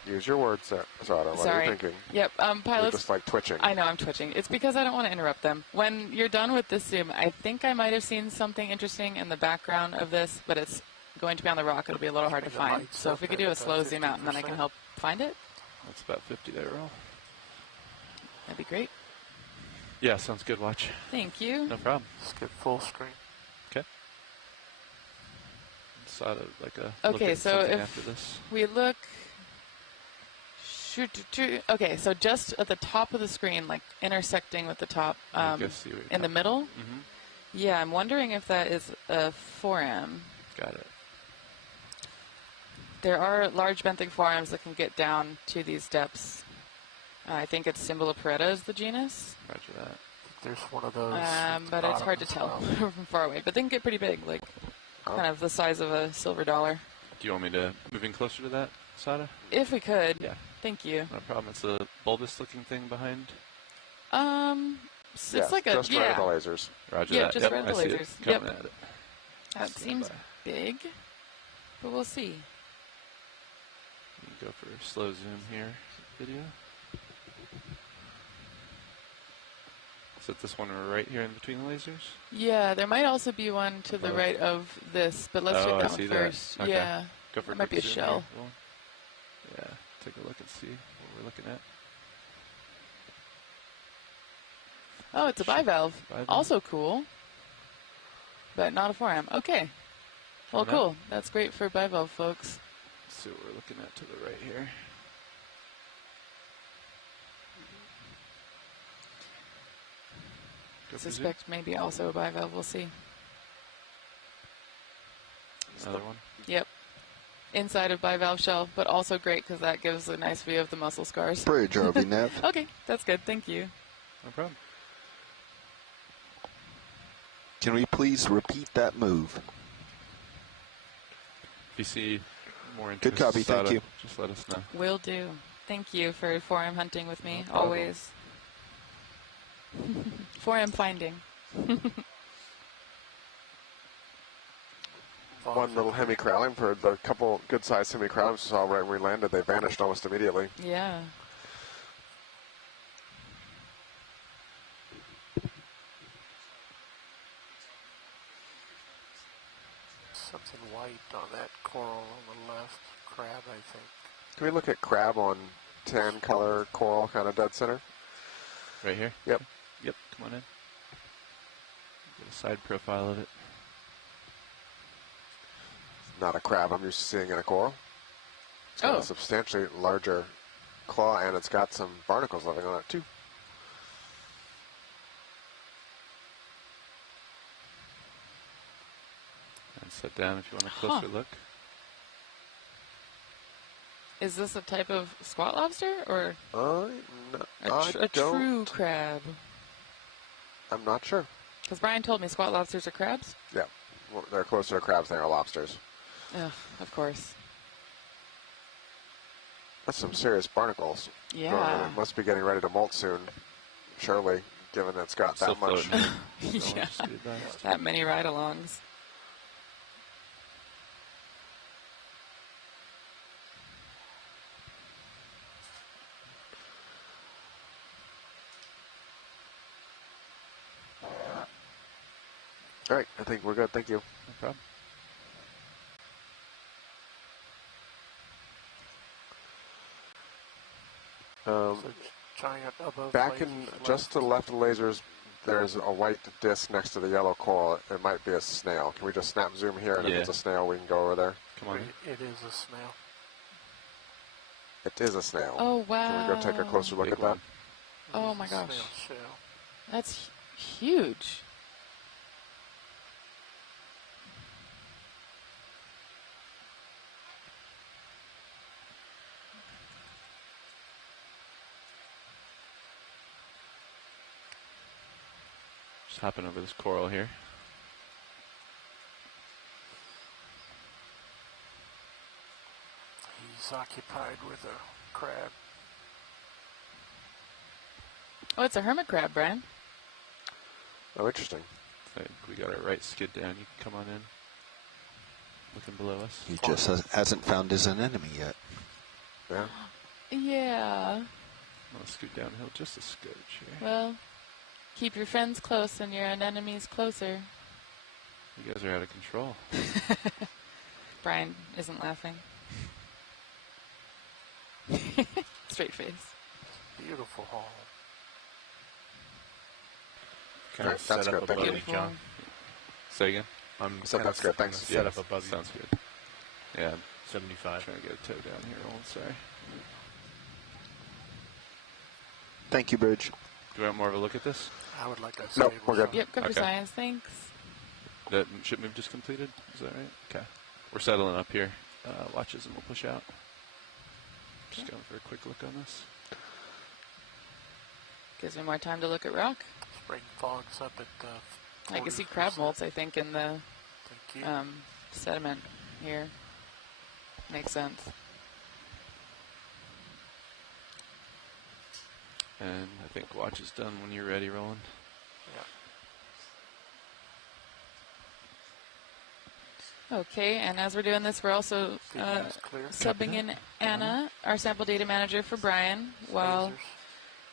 Use your words, sir. Sorry, what are you thinking? Yep, You're pilots. just like twitching. I know I'm twitching. It's because I don't want to interrupt them. When you're done with this zoom, I think I might have seen something interesting in the background of this, but it's going to be on the rock. It'll be a little hard to find. So if we could do a slow zoom out and then I can help find it. That's about 50 there, Earl. That'd be great. Yeah, sounds good. Watch. Thank you. No problem. Let's get full screen. Okay. Sort of like a okay, look at so something if after this. we look... Okay, so just at the top of the screen, like intersecting with the top, in the middle. Mm-hmm. Yeah, I'm wondering if that is a foram. Got it. There are large benthic forams that can get down to these depths. I think it's Symboloparetta is the genus. Roger that. There's one of those. But it's hard to tell from far away. But they can get pretty big, like kind of the size of a silver dollar. Do you want me to move in closer to that, Sada? If we could. Yeah. Thank you. No problem. It's a bulbous looking thing behind. It's like a just right at the lasers. Roger yeah, that. just Yep, right at I the see lasers. it coming at it. That seems big, but we'll see. You can go for a slow zoom here, video. Is it this one right here in between the lasers? Yeah, there might also be one to the right of this, but let's check I that see one first. that. Okay. Yeah, Go for that might be a quick zoom shell. here, Will. Yeah, take a look and see what we're looking at. Oh, it's a bivalve. Bivalve. Also cool, but not a forearm. Okay. Well, Coming up. cool. That's great for bivalve folks. Let's see what we're looking at to the right here. Go for zoom. Suspect maybe also a bivalve. We'll see. Another one. Yep. Inside of bivalve shell, but also great because that gives a nice view of the muscle scars. Bridge, RV Nav. Okay, that's good. Thank you. No problem. Can we please repeat that move? If you see more interest, Good copy, thank you. Just let us know. Will do. Thank you for forearm hunting with me, No problem. always. Forearm finding. One little hemicrallium for the couple good-sized hemicralliums we saw right when we landed. They vanished almost immediately. Yeah. Something white on that coral on the left. Crab, I think. Can we look at crab on tan color coral kind of dead center? Right here? Yep. Yep, come on in. Get a side profile of it. Not a crab I'm used to seeing in a coral. It's got a substantially larger claw, and it's got some barnacles living on it too. And sit down if you want a closer look. Is this a type of squat lobster or No, a true crab? I'm not sure. Because Brian told me squat lobsters are crabs. Yeah, well, they're closer to crabs than they are lobsters. Ugh, of course. That's some serious barnacles. Yeah. It must be getting ready to molt soon, surely, given it's got that much. Yeah. That many ride-alongs. All right, I think we're good. Thank you. No problem. Giant above Back in lasers just to the left of the lasers, there's a white disc next to the yellow coral. It might be a snail. Can we just snap zoom here, and if it's a snail, we can go over there? Come on. It is a snail. It is a snail. Oh, wow. Can we go take a closer look Big at that? one. Oh, my gosh. Snail shell. That's huge. Just hopping over this coral here. He's occupied with a crab. Oh, it's a hermit crab, Brian. Oh, interesting. So we got our right skid down. You can come on in. Looking below us. He just hasn't found his enemy yet. Yeah. Yeah. I'll scoot downhill just a scotch here. Well, keep your friends close and your enemies closer. You guys are out of control. Brian isn't laughing. Straight face. Beautiful haul. Kind of That's set good, up thank above you. you, John. Say again? I'm So kinda that's good, thanks. Set up above you. Sounds good. Yeah, I'm 75. trying to get a toe down here, rolling. Sorry. Thank you, Bridge. Do you want more of a look at this? I would like to Nope, save we're good. Yep, good for Okay. science, thanks. That ship move just completed? Is that right? Okay. We're settling up here. Watches and we'll push out. Just going for a quick look on this. Gives me more time to look at rock. Spring fogs up at I can see crab 40%. molts, I think, in the Thank you. sediment here. Makes sense. And I think watch is done when you're ready, Roland. Okay, and as we're doing this, we're also subbing in Anna, our sample data manager for Brian, while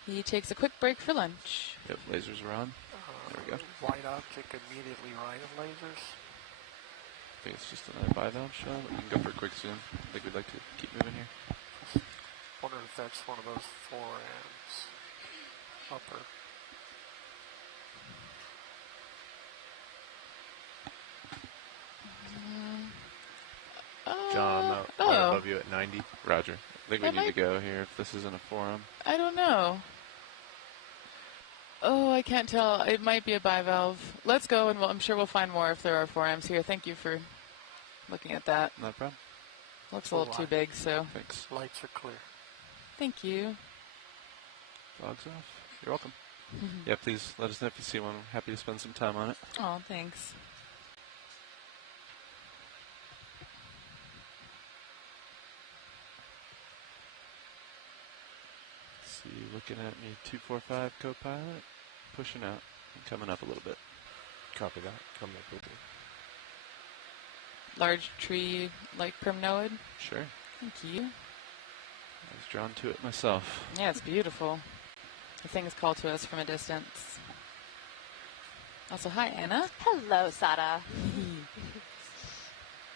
he takes a quick break for lunch. Yep, lasers are on. There we go. White object immediately right of lasers. I think it's just another bivalve shell, but we can go for a quick zoom. I think we'd like to keep moving here. Wonder if that's one of those forams. Upper. John, I'm out above you at 90. Roger. I think we need to go here if this isn't a forum. I don't know. Oh, I can't tell. It might be a bivalve. Let's go, and I'm sure we'll find more if there are forams here. Thank you for looking at that. No problem. Looks a little too big, so. Thanks. Lights are clear. Thank you. Dogs off. You're welcome. Yeah, please let us know if you see one. We're happy to spend some time on it. Oh, thanks. See you looking at me, 245 co-pilot, pushing out and coming up a little bit. Copy that. Coming up with you. Large tree like primnoid? Sure. Thank you. I was drawn to it myself. Yeah, it's beautiful. The things call to us from a distance. Also, hi, Anna. Hello, Sada.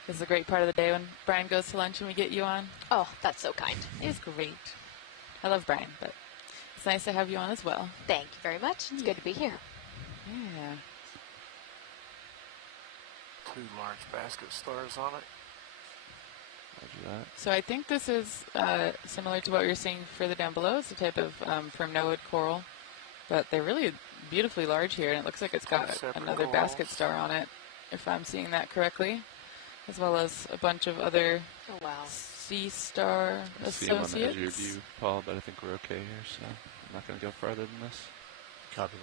This is a great part of the day when Brian goes to lunch and we get you on. Oh, that's so kind. It's great. I love Brian, but it's nice to have you on as well. Thank you very much. It's good to be here. Yeah. 2 large basket stars on it. Roger that. So I think this is similar to what you're seeing further down below. It's a type of primnoid coral, but they're really beautifully large here, and it looks like it's got another basket star on it, if I'm seeing that correctly, as well as a bunch of other sea star I see him on the edge of your associates. view, Paul, but I think we're okay here, so I'm not going to go farther than this. Copy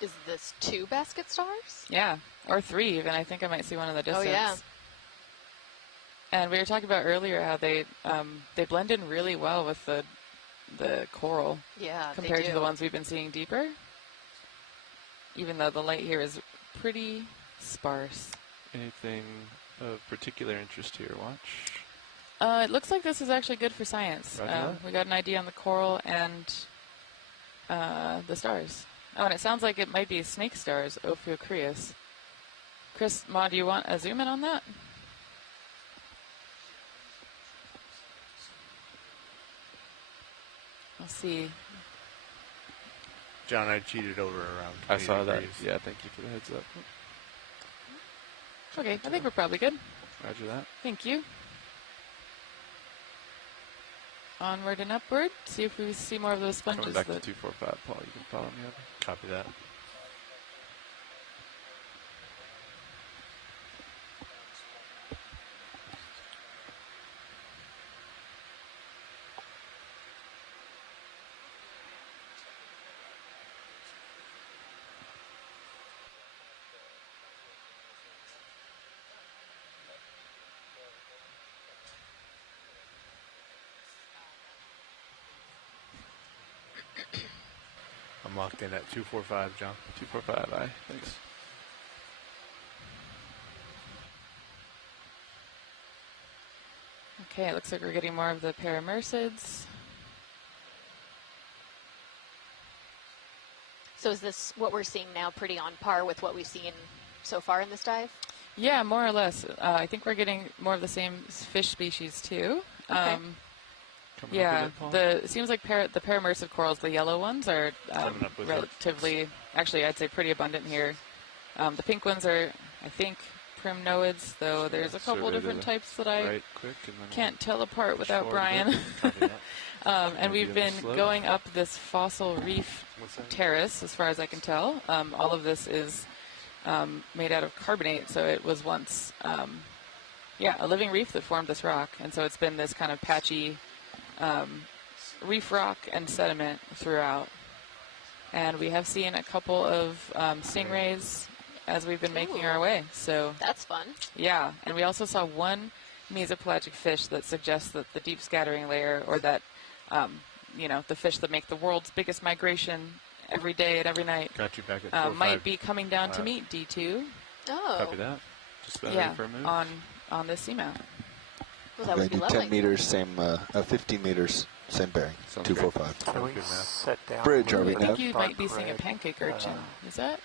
that. Is this 2 basket stars? Yeah, or 3 even. I think I might see one in the distance. Oh, yeah. And we were talking about earlier how they blend in really well with the coral. Yeah, compared they to do. the ones we've been seeing deeper. Even though the light here is pretty sparse. Anything of particular interest to your watch? It looks like this is actually good for science. We got an ID on the coral and the stars. Oh, and it sounds like it might be snake stars, Okeanos. Chris, Ma, do you want a zoom in on that? Let's see. John, I cheated over around 20 I saw that. degrees. Yeah, thank you for the heads up. Okay, I think we're probably good. Roger that. Thank you. Onward and upward. See if we see more of those sponges. Coming back to 245, Paul. You can follow me over. Copy that. I'm locked in at 245, John. 245, aye. Thanks. Okay, it looks like we're getting more of the paramercids. So is this what we're seeing now pretty on par with what we've seen so far in this dive? Yeah, more or less. I think we're getting more of the same fish species too. Okay. Yeah, it seems like the paramersive corals, the yellow ones, are relatively, actually, I'd say pretty abundant here. The pink ones are, I think, primnoids, though there's a couple different types that I can't tell apart without Brian. And we've been going up this fossil reef terrace, as far as I can tell. All of this is made out of carbonate, so it was once, a living reef that formed this rock. And so it's been this kind of patchy reef rock and sediment throughout. And we have seen a couple of stingrays as we've been making our way. So that's fun. Yeah, and we also saw one mesopelagic fish that suggests that the deep scattering layer, or that, the fish that make the world's biggest migration every day and every night. Got you back at 4 might be coming down to meet D2. Oh. Copy that. Just about ready for a move. on this seamount. Well, that would be lovely. 10 meters, same, 15 meters, same bearing. 245. Can we set down? Bridge, where are we I now? think you might be seeing a pancake urchin. Is that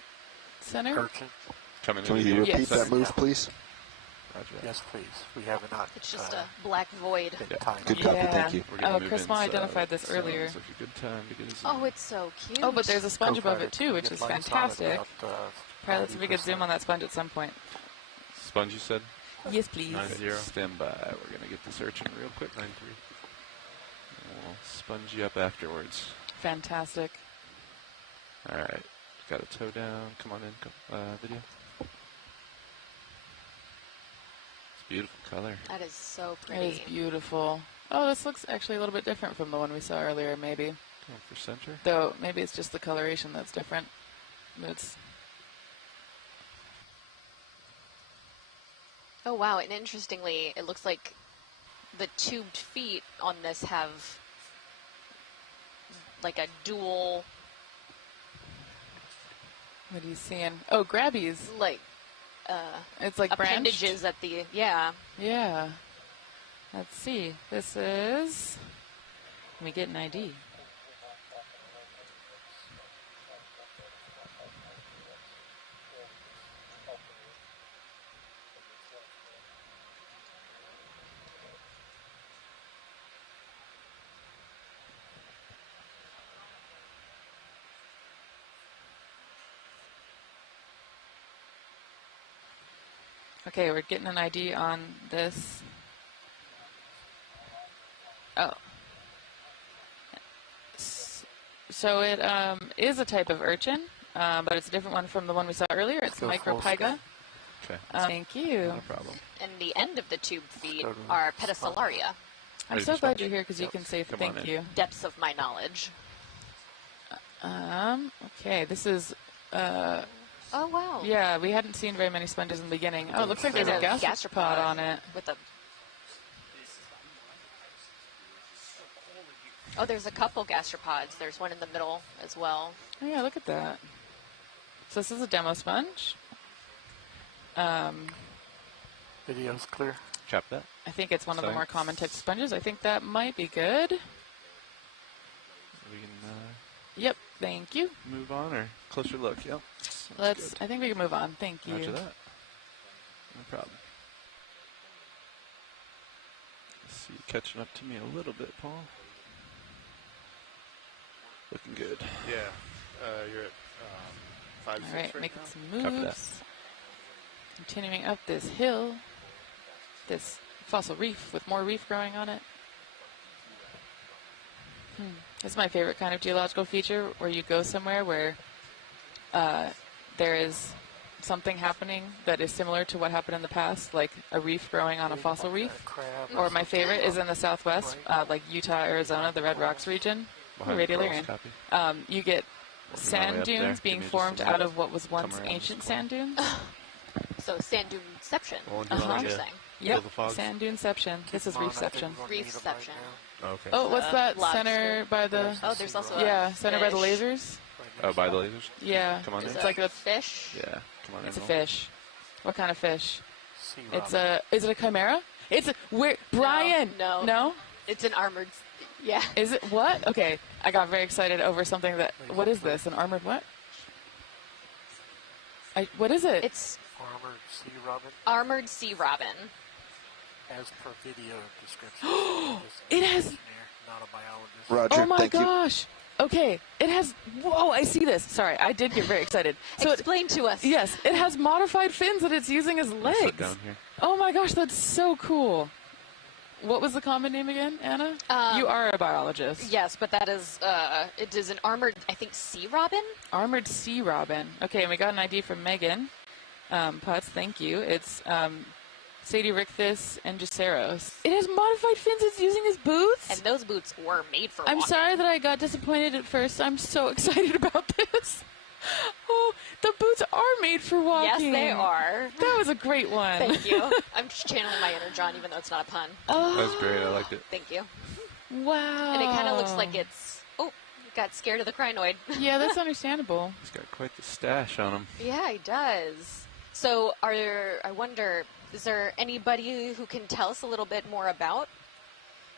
center? Urchin? Coming Can in. you repeat Yes. that move, please? Roger that. Yes, please. We have not. It's just a black void. been timed. Good copy, thank you. We're gonna Oh, move Chris Ma inside, identified this so earlier. It's like a good time to get a zoom. Oh, it's so cute. Oh, but there's a sponge Go above for it too, which Get is line solid fantastic. about, Pilots, if we could zoom 90%. on that sponge at some point. Sponge, you said? Yes, please. 9-0. Stand by. We're going to get the searching real quick. 9-3. We'll sponge you up afterwards. Fantastic. All right. Got a toe down. Come on in. Video. It's beautiful color. That is so It is pretty. beautiful. Oh, this looks actually a little bit different from the one we saw earlier, maybe. Going for center. Though, maybe it's just the coloration that's different. It's Oh, wow. And interestingly, it looks like the tubed feet on this have like a dual, what are you seeing? Oh, grabbies. like, It's like branched. appendages at the, yeah. Yeah. Let's see. This is. Let me get an ID. Okay, we're getting an ID on this. Oh. So it is a type of urchin, but it's a different one from the one we saw earlier. It's Go full micropyga. screen. Okay. Thank you. Not a problem. And the end of the tubed feet go to are the spot. pedicelaria. I'm Ready so for glad sponge? you're here because you Yep. can say Come on thank in. you. Depths of my knowledge. Okay, this is, Oh, wow. yeah, we hadn't seen very many sponges in the beginning. Oh, it looks like there's a There's a gastropod on it. With a. Oh, there's a couple gastropods. There's one in the middle as well. Oh, yeah, look at that. So this is a demo sponge. Video's clear. Chop that. I think it's one of the Sorry. more common types of sponges. I think that might be good. We can Yep, thank you. move on or closer look. Yep. Sounds Let's. good. I think we can move on. Thank you. Roger that. No problem. See you catching up to me a little bit, Paul. Looking good. Yeah. You're at 5-6 All right, right making now? some Copy that. moves. Continuing up this hill. This fossil reef with more reef growing on it. It's my favorite kind of geological feature, where you go somewhere where there is something happening that is similar to what happened in the past, like a reef growing on a fossil reef. Crab. Or my favorite is in the southwest, like Utah, Arizona, the Red Rocks region. Behind Radio the corals, Lyrian. copy. You get Working my way sand up there. dunes Give being me just formed a out minute. of what was once around ancient this corner. sand dunes. So sand duneception. Oh, Is what Uh-huh. you're yeah. saying. Yep, the fogs? sand duneception. This is Come on, I think reefception. we're gonna need 'em right Reefception. now. Okay. Oh, what's that Lobster. center by the? Oh, there's also Yeah, a center by the fish. lasers. Right Oh, next by the to lasers? Yeah, Come on There's in. it's like a. fish. Yeah. Come on It's a in. fish. What kind of fish? sea It's robin. a. Is it a chimera? It's a. Where Brian? No. No. It's an armored. Yeah. Is it what? Okay, I got very excited over something that. What is this? An armored what? What is it? It's Armored sea robin, armored sea robin. as per video description. It has- Not a biologist. Roger, Oh my thank you. gosh. Okay, it has. Whoa, I see this. Sorry, I did get very excited. So it, Explain to us. yes, it has modified fins that it's using as Sit legs. down here. Oh my gosh, that's so cool. What was the common name again, Anna? You are a biologist. Yes, but that is it is an armored, I think, sea robin. Armored sea robin. Okay, and we got an ID from Megan Putz. Thank you. It's Sadirichthys and Juceros. It has modified fins it's using as boots. And those boots were made for I'm walking. sorry that I got disappointed at first. I'm so excited about this. Oh, the boots are made for Yes, walking. they are. That was a great one. Thank you. I'm just channeling my inner John, even though it's not a pun. Oh, That was great. I liked it. Thank you. wow. And it kind of looks like it's. Oh, got scared of the crinoid. Yeah, that's understandable. He's got quite the stash on him. Yeah, he does. So I wonder, is there anybody who can tell us a little bit more about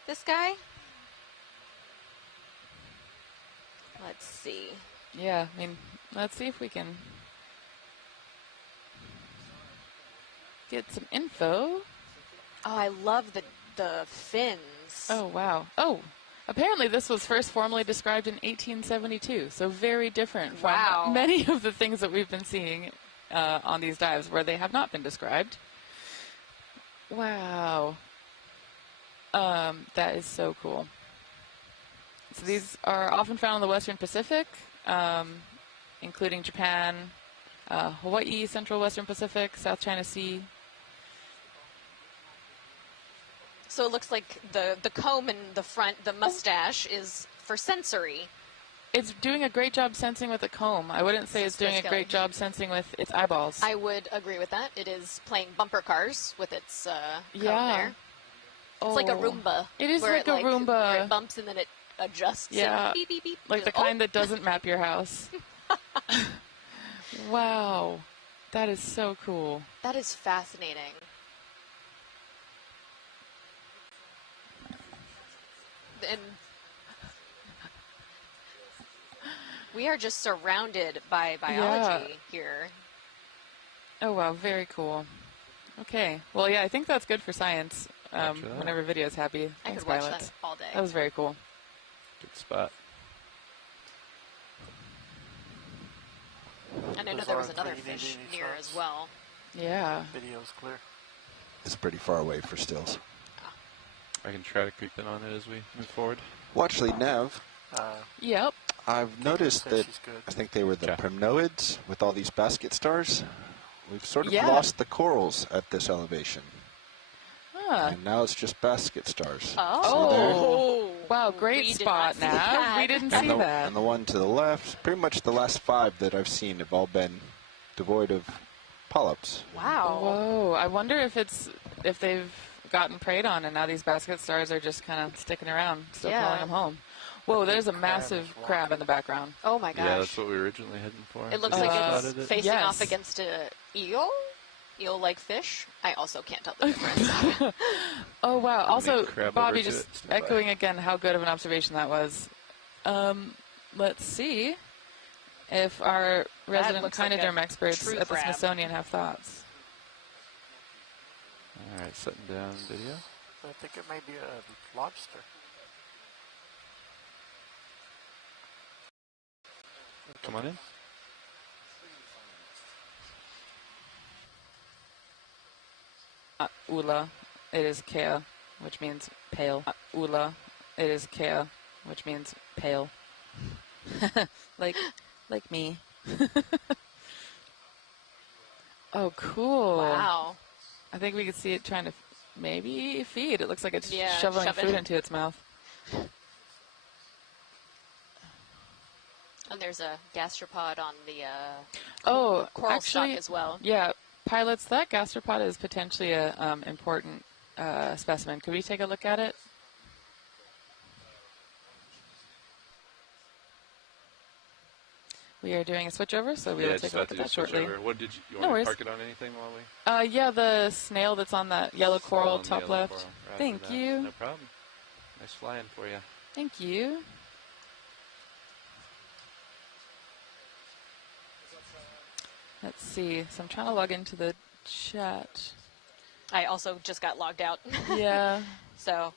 this guy? Let's see. Yeah, I mean, let's see if we can get some info. Oh, I love the fins. Oh, wow. Oh, apparently this was first formally described in 1872, so very different from many of the things that we've been seeing on these dives where they have not been described. Wow. That is so cool. So these are often found in the Western Pacific, including Japan, Hawaii, Central Western Pacific, South China Sea. So it looks like the comb in the front, the mustache, is for sensory. It's doing a great job sensing with the comb. I wouldn't say it's doing a great job sensing with its eyeballs. I would agree with that. It is playing bumper cars with its comb there. It's like a Roomba. It is like a Roomba. Where it bumps and then it adjusts. Yeah, and beep, beep, beep. like the kind that doesn't map your house. Wow, that is so cool. That is fascinating. And we are just surrounded by biology here. Oh, wow, very cool. Okay, well, yeah, I think that's good for science. Whenever video's happy. I Thanks, could watch pilots. that all day. That was very cool. Good spot. And I know there was another fish near as well. Yeah. Video's clear. It's pretty far away for stills. I can try to creep in on it as we move forward. Well, actually, Nev. Yep. I've noticed that I think they were the primnoids with all these basket stars. We've sort of lost the corals at this elevation. Huh. And now it's just basket stars. Oh, wow, great spot, Nav. We didn't see that. And the one to the left, pretty much the last 5 that I've seen have all been devoid of polyps. Wow. Whoa, I wonder if they've gotten preyed on and now these basket stars are just kind of sticking around, still calling them home. Whoa, there's a massive crab in the background. Oh my gosh. Yeah, that's what we were originally heading for. It looks like it's facing off against an eel-like fish. I also can't tell the difference. Oh, wow. Also, Bobby, just echoing again how good of an observation that was. Let's see if our resident Kynoderm experts at the Smithsonian have thoughts. All right, setting down video. I think it may be a lobster. Come on in. Ula, it is Kea, which means pale. Ula, it is Kea, which means pale. like me. Oh, cool. Wow. I think we could see it trying to maybe feed. It looks like it's shoveling food into its mouth. And there's a gastropod on the coral stalk as well. Yeah, pilots, that gastropod is potentially a important specimen. Could we take a look at it? We are doing a switchover, so we will take a look at that shortly. What did you want to park it on anything while we? Yeah, the snail that's on that yellow coral top left. Thank you. No problem. Nice flying for you. Thank you. Let's see. So I'm trying to log into the chat. I also just got logged out. Yeah. So.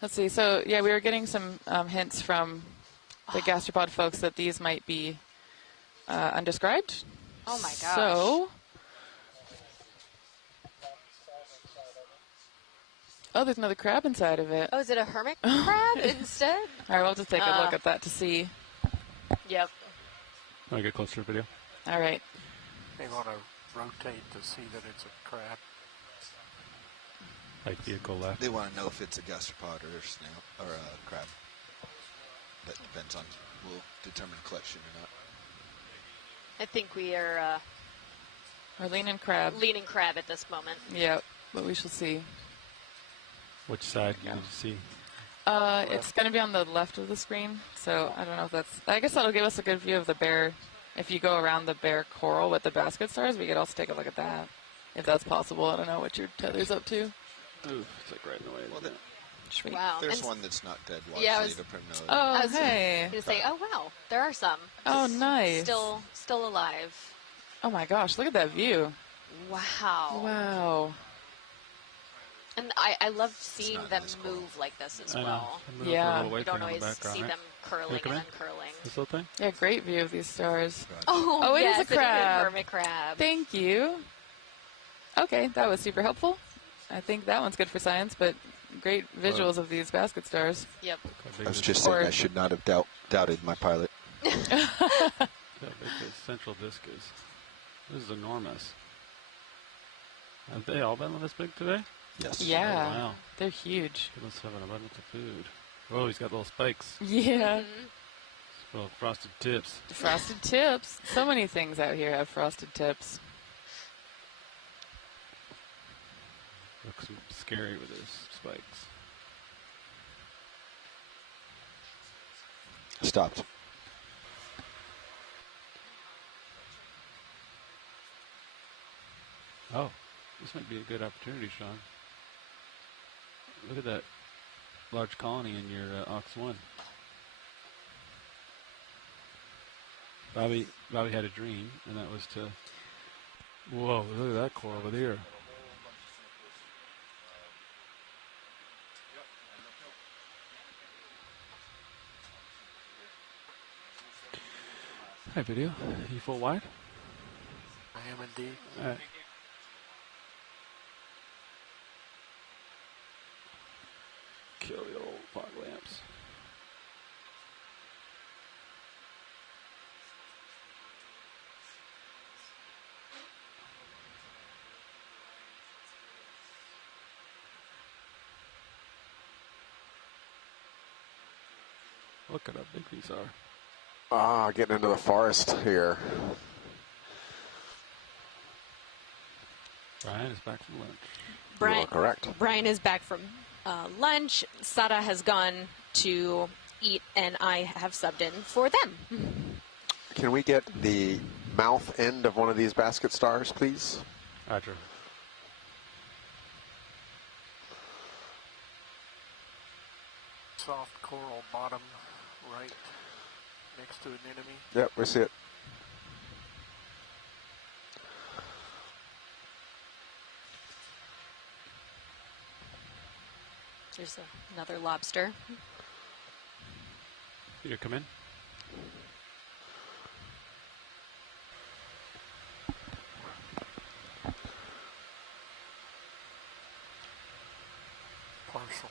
Let's see. So, yeah, we were getting some hints from the gastropod folks that these might be undescribed. Oh, my gosh. So. Oh, there's another crab inside of it. Oh, is it a hermit crab instead? All right, we'll just take a look at that to see. Yep. Want to get closer to video? All right. They want to rotate to see that it's a crab. Like vehicle left. They want to know if it's a gastropod or a snail or a crab. That depends on, will determine collection or not. I think we are We're leaning crab. Leaning crab at this moment. Yeah, but we shall see. Which side do you see? It's going to be on the left of the screen, so I don't know if that's... I guess that'll give us a good view of the bare... If you go around the bare coral with the basket stars, we could also take a look at that, if that's possible. I don't know what your tether's up to. Ooh, it's like right in the way. Well, Sweet. Wow. there's one that's not dead. Yeah, I Watch was- Lita Primnose. Oh, I was hey. going to say, oh, wow, there are some. Oh, nice. Still alive. Oh, my gosh, look at that view. Wow. Wow. And I love seeing not them this cool. move like this as I know. well. I moved Yeah. a little white You don't thing on the always background, see right? them curling come and in? uncurling. This little thing? Yeah, great view of these stars. Oh, it is yes, a crab. hermit crab. Thank you. Okay, that was super helpful. I think that one's good for science, but great visuals of these basket stars. Yep. How big I was is just it? saying Or- I should not have doubted my pilot. How big this central disk is. This is enormous. Have they all been this big today? Yes. Yeah, Oh, wow. they're huge. They must have an abundance of food. Oh, he's got little spikes. Yeah. Little frosted tips. Frosted tips. So many things out here have frosted tips. Looks scary with his spikes. Stopped. Oh, this might be a good opportunity, Sean. Look at that large colony in your Ox 1. Bobby had a dream, and that was to... Whoa, look at that coral over there. Hi, video. You full wide? I am indeed. All right. Kill the old fog lamps. Look at how big these are. Ah, getting into the forest here. Brian is back from lunch. Brian, You are correct. Brian is back from lunch. Sara has gone to eat, and I have subbed in for them. Can we get the mouth end of one of these basket stars, please? Roger. Soft coral bottom right next to an enemy. Yep, we see it. There's another lobster. Peter, come in. Partial.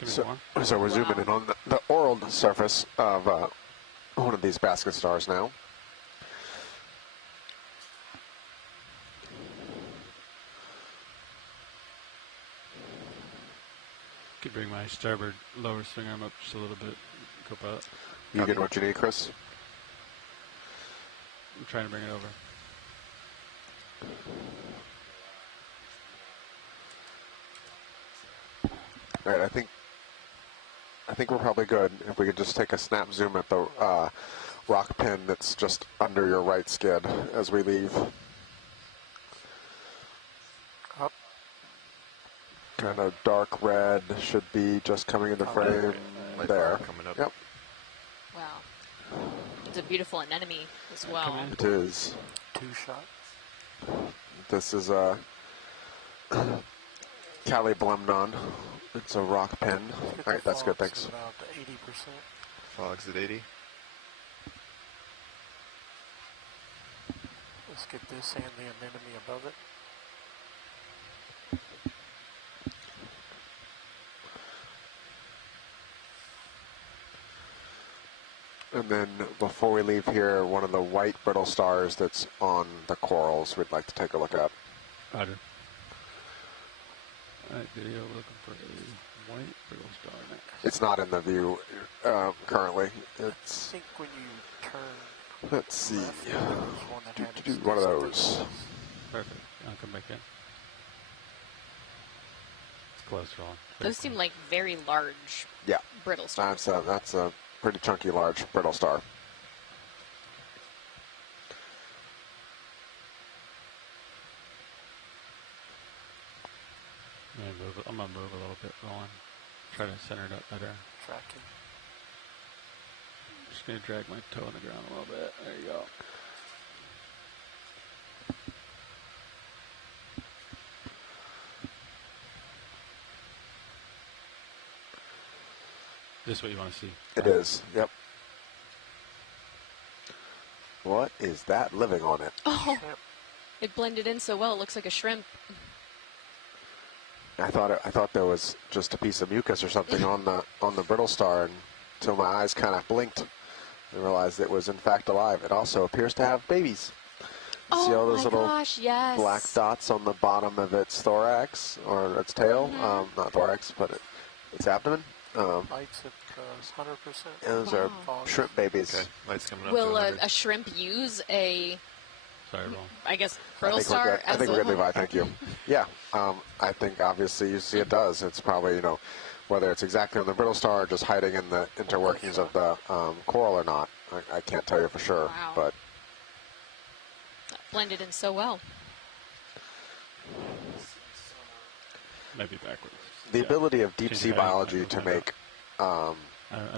Give me more. So we're zooming in on the oral surface of one of these basket stars now. Could bring my starboard lower swing arm up just a little bit. Co-pilot. You get what you need, Chris? I'm trying to bring it over. All right, I think we're probably good. If we could just take a snap zoom at the rock pin that's just under your right skid as we leave. Up. Kind of dark red should be just coming into frame Light there. bar coming up. Yep, Wow. It's a beautiful anemone as well. it is. 2 shot. This is a Caliblemnon. It's a rock pin. All right, that's good, thanks. About 80%. Fogs at 80. Let's get this and the anemone above it. And then before we leave here, one of the white brittle stars that's on the corals we'd like to take a look at. Roger. Alright, video looking for a white brittle star next. It's not in the view currently. I It's, think when you turn let's see, left, there was one that had one of those. Perfect. I'll come back in. It's close, Ron. Those seem like very large Yeah. brittle stars. That's a pretty chunky, large brittle star. I'm going to move a little bit, Ron. Try to center it up better. Tracking. Just going to drag my toe on the ground a little bit. There you go. This is what you want to see. It is. Yep. What is that living on it? Oh, it blended in so well. It looks like a shrimp. I thought there was just a piece of mucus or something on the brittle star, until my eyes kind of blinked and realized it was in fact alive. It also appears to have babies. You see all those little yes. black dots on the bottom of its thorax or its tail? Not thorax, but its abdomen. Lights at 100%. Those are shrimp babies. Okay, lights coming up. Will a shrimp use a, sorry, Ron. I guess, brittle star I think we're good, Levi. Thank you. Yeah, I think obviously you see it does. It's probably, whether it's exactly on the brittle star or just hiding in the interworkings of the coral or not. I can't tell you for sure, but that blended in so well. Maybe backwards. The ability of deep sea biology to make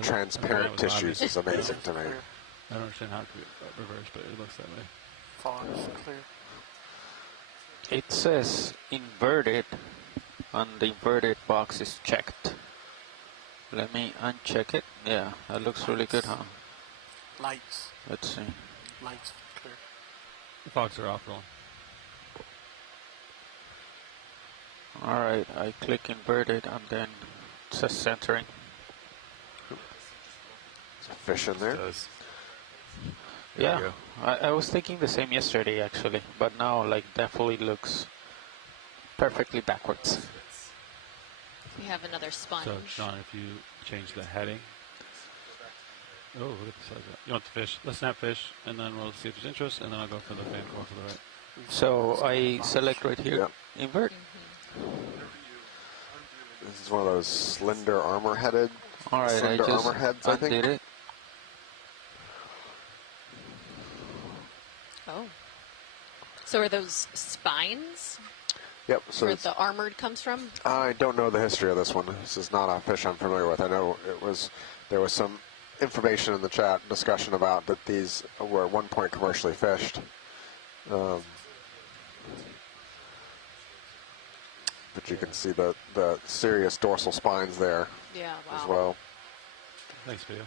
transparent tissues is amazing to me. I don't understand how it could be reversed, but it looks that way. Fog is clear. It says inverted, and the inverted box is checked. Let me uncheck it. Yeah, that looks really good, huh? Lights. Let's see. Lights clear. The fogs are off, Ron. Alright, I click inverted, and then it says centering. There's a fish in there. Yeah, I was thinking the same yesterday, actually, but now, definitely looks perfectly backwards. We have another sponge. So, Sean, if you change the heading. Oh, look at the size of that. You want the fish? Let's snap fish, and then we'll see if there's interest, and then I'll go for the fan coral to the right. So, I select right here, invert. This is one of those slender armor-headed. Alright, I just armor heads, I think. undid it. Oh. So are those spines? Yep. So where the armored comes from? I don't know the history of this one. This is not a fish I'm familiar with. I know there was some information in the chat discussion about that these were at one point commercially fished. But you can see the serious dorsal spines there as well. Thanks, video.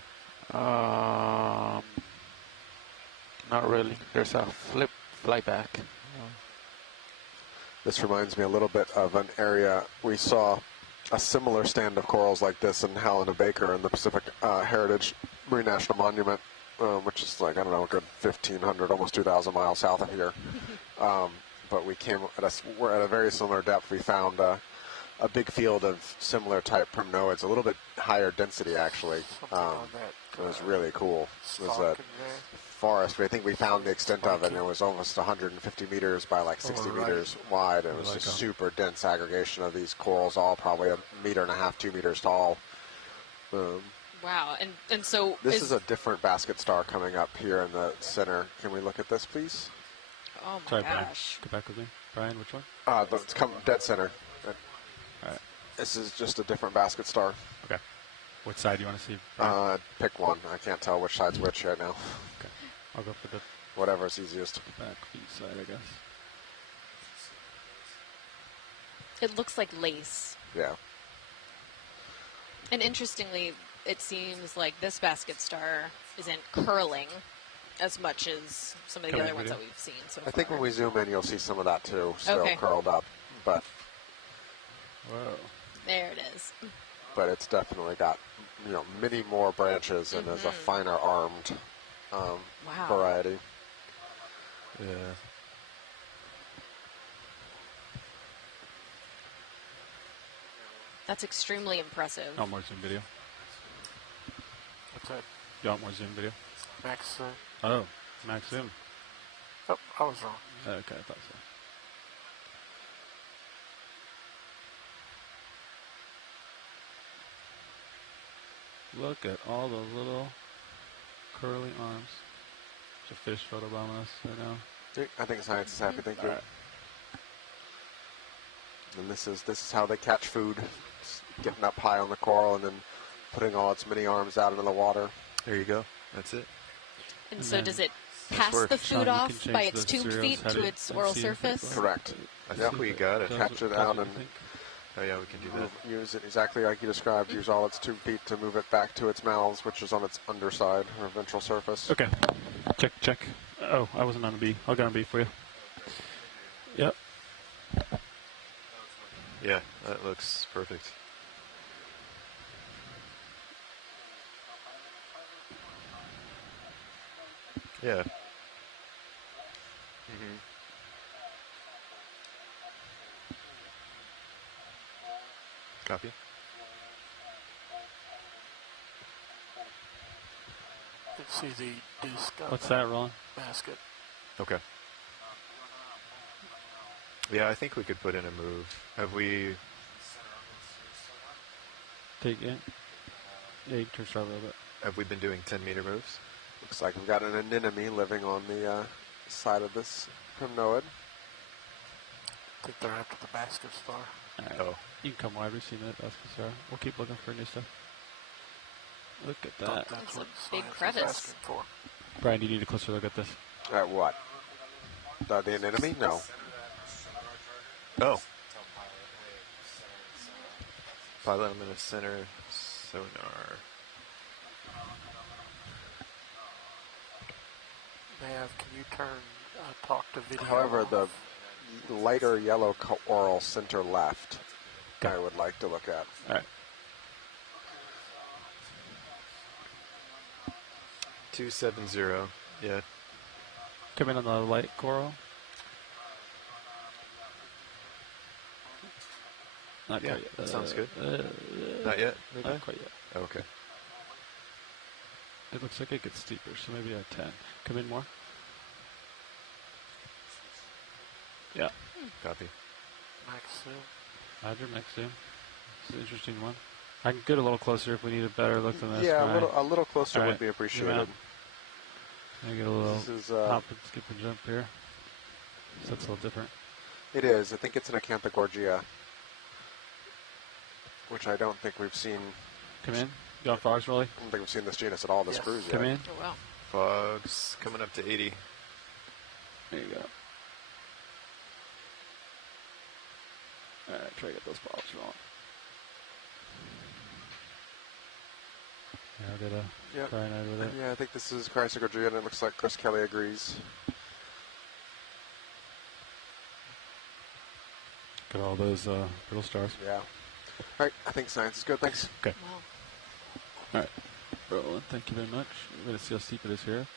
Not really. There's a flyback. This reminds me a little bit of an area we saw a similar stand of corals like this in Helena Baker in the Pacific Heritage Marine National Monument, which is a good 1,500, almost 2,000 miles south of here. But we're at a very similar depth. We found a big field of similar type primnoids, a little bit higher density actually. It was really cool. It was a forest. I think we found the extent of it, and it was almost 150 meters by 60 meters wide. It was a super dense aggregation of these corals, all probably 1.5 meters, 2 meters tall. Wow, and so this is a different basket star coming up here in the center. Can we look at this, please? Oh my Sorry, gosh. Brian. Go back with me. Brian, which one? It's dead center. All right. This is just a different basket star. Okay. What side do you want to see? Pick one. I can't tell which side's which right now. Okay. I'll go for the whatever's easiest. Back feet side, I guess. It looks like lace. Yeah. And interestingly, it seems like this basket star isn't curling as much as some of the other ones that we've seen so far. I think when we zoom in, you'll see some of that too, still curled up. But whoa. There it is. But it's definitely got many more branches and is a finer armed variety. Yeah. That's extremely impressive. Oh, more zoom video. What's that? You want more zoom video? Max. Oh, max zoom. Oh, I was wrong. Okay, I thought so. look at all the little curly arms. There's a fish photobombing us right now. I think science is happy. Thank you. Right. And this is how they catch food. Just getting up high on the coral and then putting all its many arms out into the water. There you go. That's it. And so does it pass the food off by its tube feet to its oral surface? Correct. I think we got it. Catch it out and oh yeah, we can do that. use it exactly like you described. Use all its tube feet to move it back to its mouths, which is on its underside or ventral surface. Okay. Check. Oh, I wasn't on a B. I'll get on B for you. Yep. Yeah, that looks perfect. Yeah. Copy. You can see the disc on What's the that, Roland? basket. Okay. Yeah, I think we could put in a move. Have we... Take it. Yeah, you can turn a little bit. Have we been doing 10-meter moves? Looks like we've got an anemone living on the side of this primnoid. I think they're after the basket star. Right. Oh. You can come wide. We've seen that. That's for sure. We'll keep looking for new stuff. Look at that. That's a big crevice. Brian, you need a closer look at this. At what? The anemone? No. Oh. Pilot, I'm going to center sonar. Nav, can you turn talk to video? However, off? the lighter yellow coral center left, I would like to look at. All right. 270. Yeah. Come in on the light coral. Not Yeah, quite yet. that sounds good. Not yet? Not quite yet. Oh, okay. It looks like it gets steeper, so maybe a 10. Come in more. Yeah. Copy. Max zoom. Roger, max zoom. It's an interesting one. I can get a little closer if we need a better look than this. Yeah, Brian. a little closer All would right. be appreciated. I get a little This is, hop and skip and jump here. So that's a little different. It is. I think it's an Acanthogorgia, which I don't think we've seen. Come in. You on frogs, Rolly? I don't think we've seen this genus at all this cruise yet. Come in. Oh, wow. Fogs coming up to 80. There you go. Alright, try to get those polyps rolling. Yeah, I'll get a cyanide with it. Yeah, I think this is Chrysogorgia, and it looks like Chris Kelly agrees. Got all those little stars. Yeah. All right, I think science is good. Thanks. Okay. Wow. Alright. Rolling. Thank you very much. We're going to see how steep it is here.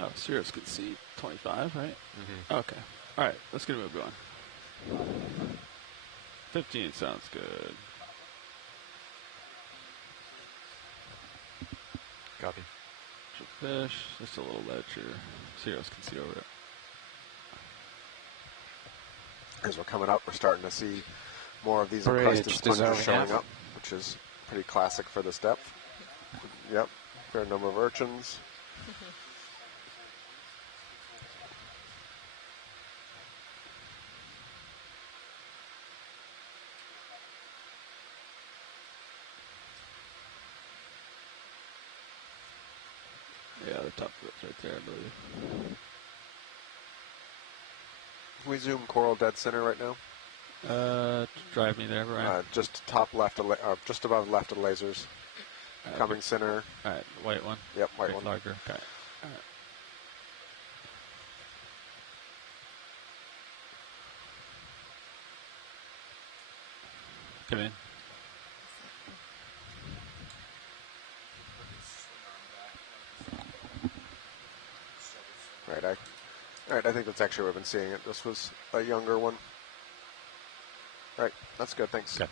Oh, Sirius can see 25, right? Mm-hmm. Okay. All right, let's get a move going. 15 sounds good. Copy. Fish, just a little ledge here. Sirius can see over it. As we're coming up, we're starting to see more of these Bridge encrusted sponges deserving, showing yeah. up, which is pretty classic for this depth. Yep, fair number of urchins. Yeah, the top of it's right there, I believe. Can we zoom coral dead center right now? Drive me there, Brian. Just top left, just above left of the lasers. Coming center. All right, white one. Yep, white one. Larger. Okay. All right. Come in. Right, I think that's actually where I've been seeing it. This was a younger one. Right, that's good, thanks. Okay.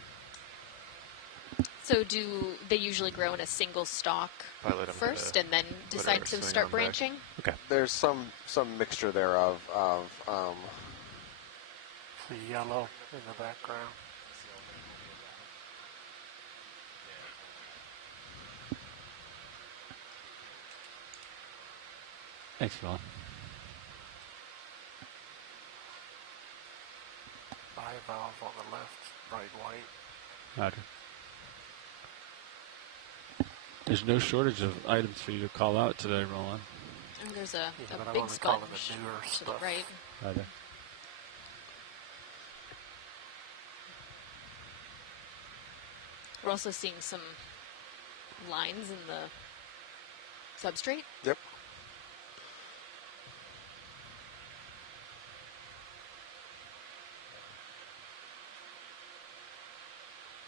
So do they usually grow in a single stalk first and then decide to start branching? Okay. There's some mixture there of The yellow in the background. Thanks, Ron. Bivalve on the left, bright white. Roger. There's no shortage of items for you to call out today, Roland. Oh, there's a but I'm big only calling sponge the newer to the stuff. right. Roger. We're also seeing some lines in the substrate. Yep.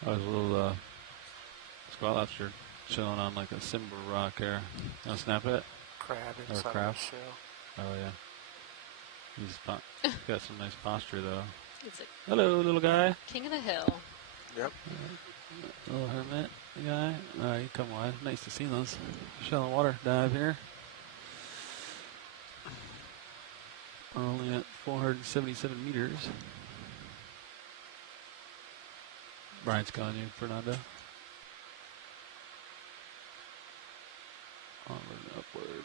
I was a little squat lobster chilling on like a simber rock here. You want to snap it? Crab Or inside crab? the shell. Oh yeah. He's got some nice posture though. It's a Hello, little guy. king of the hill. Yep. Little hermit guy. Alright, you come wide. Nice to see those. Shallow water dive here. We're only at 477 meters. Brian's calling you, Fernando. Onward and upward.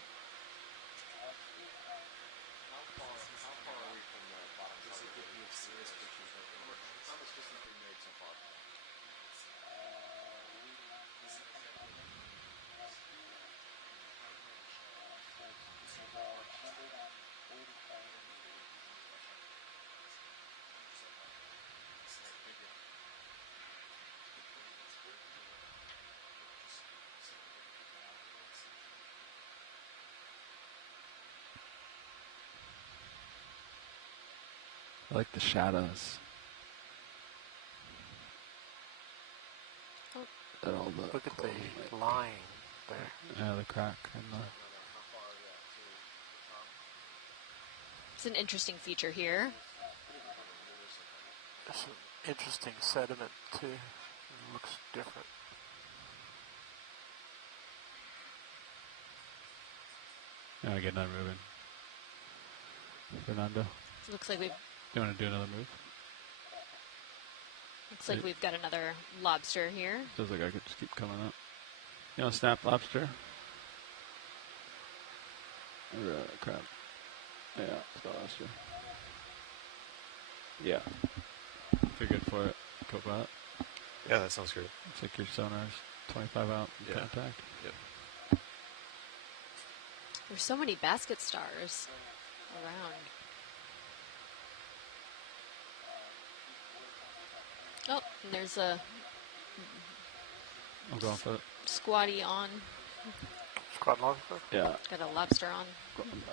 I like the shadows. At all the Look at the line there. yeah, the crack and the It's an interesting feature here. There's some interesting sediment too. It looks different. yeah, get another moving. Fernando, Looks like we've you want to do another move? got another lobster here. Feels like I could just keep coming up. You want to snap lobster? Or crab? Yeah, spot lobster. Yeah. If you're good for it, Copilot. Yeah, that sounds great. Looks like your sonar's 25 out in Yeah. contact. Yep. There's so many basket stars around. Oh, and there's a I'm going for it. squatty on. Squad lobster? Yeah. Got a lobster on.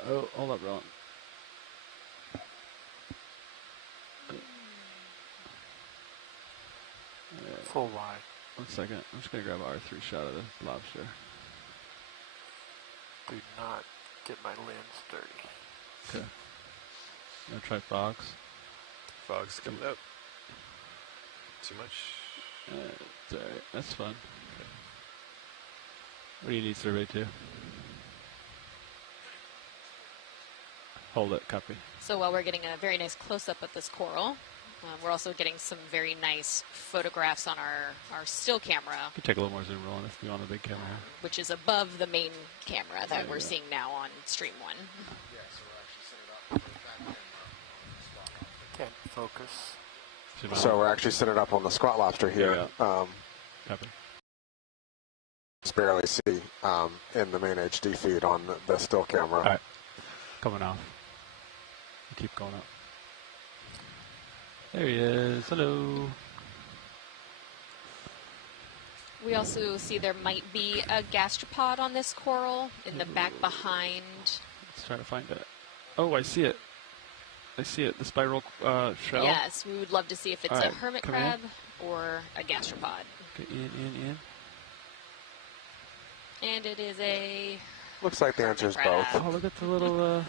Oh, hold up, Roland. Full wide. 1 second. I'm just going to grab an R3 shot of the lobster. Do not get my lens dirty. Okay. I'm going to try frogs. Fog's coming up. Too much? It's alright. That's fun. What do you need survey to? Hold it, copy. So while we're getting a very nice close-up of this coral, we're also getting some very nice photographs on our still camera, You can take a little more zoom rolling if you want a big camera. which is above the main camera that we're seeing now on Stream 1. Can't focus. So we're actually setting it up on the squat lobster here. Copy. Just barely see in the main HD feed on the still camera. All right. Coming off. Keep going up. There he is. Hello. We also see there might be a gastropod on this coral in the back behind. Let's try to find it. Oh, I see it. I see it. The spiral shell. Yes, we would love to see if it's All a right, hermit come crab or a gastropod. Okay, in. And it is a... Looks like the answer is both. Oh, look at the little...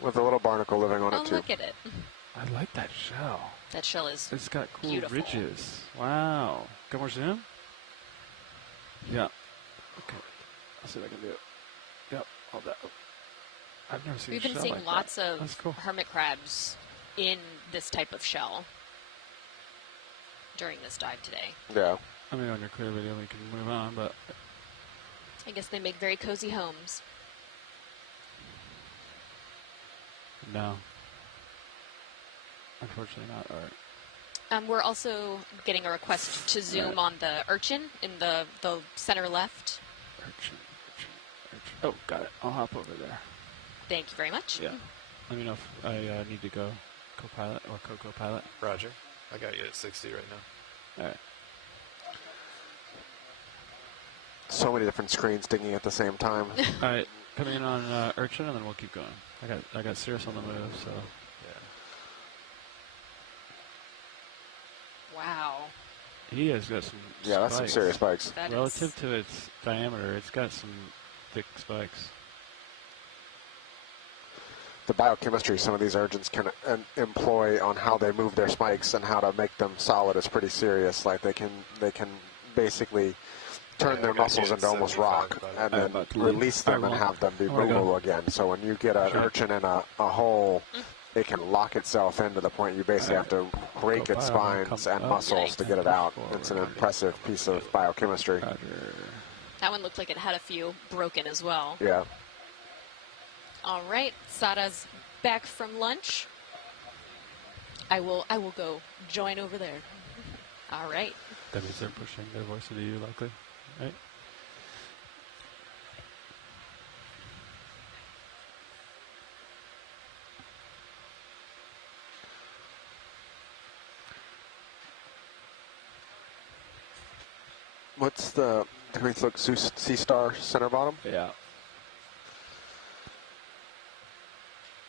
With a little barnacle living on Oh, it too. look at it. I like that shell. That shell is It's got cool beautiful. ridges. Wow. Got more zoom? Yeah. Okay. I'll see what I can do. Yep. All that. I've never seen We've a been shell seeing like lots that. of That's cool. hermit crabs in this type of shell during this dive today. Yeah. I mean, on your clear video, we can move on, but I guess they make very cozy homes. no. Unfortunately not art. We're also getting a request to zoom on the urchin in the center left. Urchin. Oh, got it. I'll hop over there. Thank you very much. Yeah. Let me know if I need to go co-pilot or co-co-pilot. Roger. I got you at 60 right now. All right. So many different screens dinging at the same time. All right. Coming in on urchin, and then we'll keep going. I got Cirrus on the move, so Wow. he has got some. Yeah, that's some serious spikes. That Relative to its diameter, it's got some thick spikes. The biochemistry some of these urchins can employ on how they move their spikes and how to make them solid is pretty serious. Like they can basically turn their muscles into almost rock and then release them and have them be movable again. So when you get an urchin in a hole, it can lock itself in to the point you basically have to break its spines and muscles to get it out. It's an impressive piece of biochemistry. That one looked like it had a few broken as well. Yeah. All right, Sada's back from lunch. I will go join over there. All right. That means they're pushing their voice into you, likely, right? What's the, can we look Sea Star center bottom? Yeah.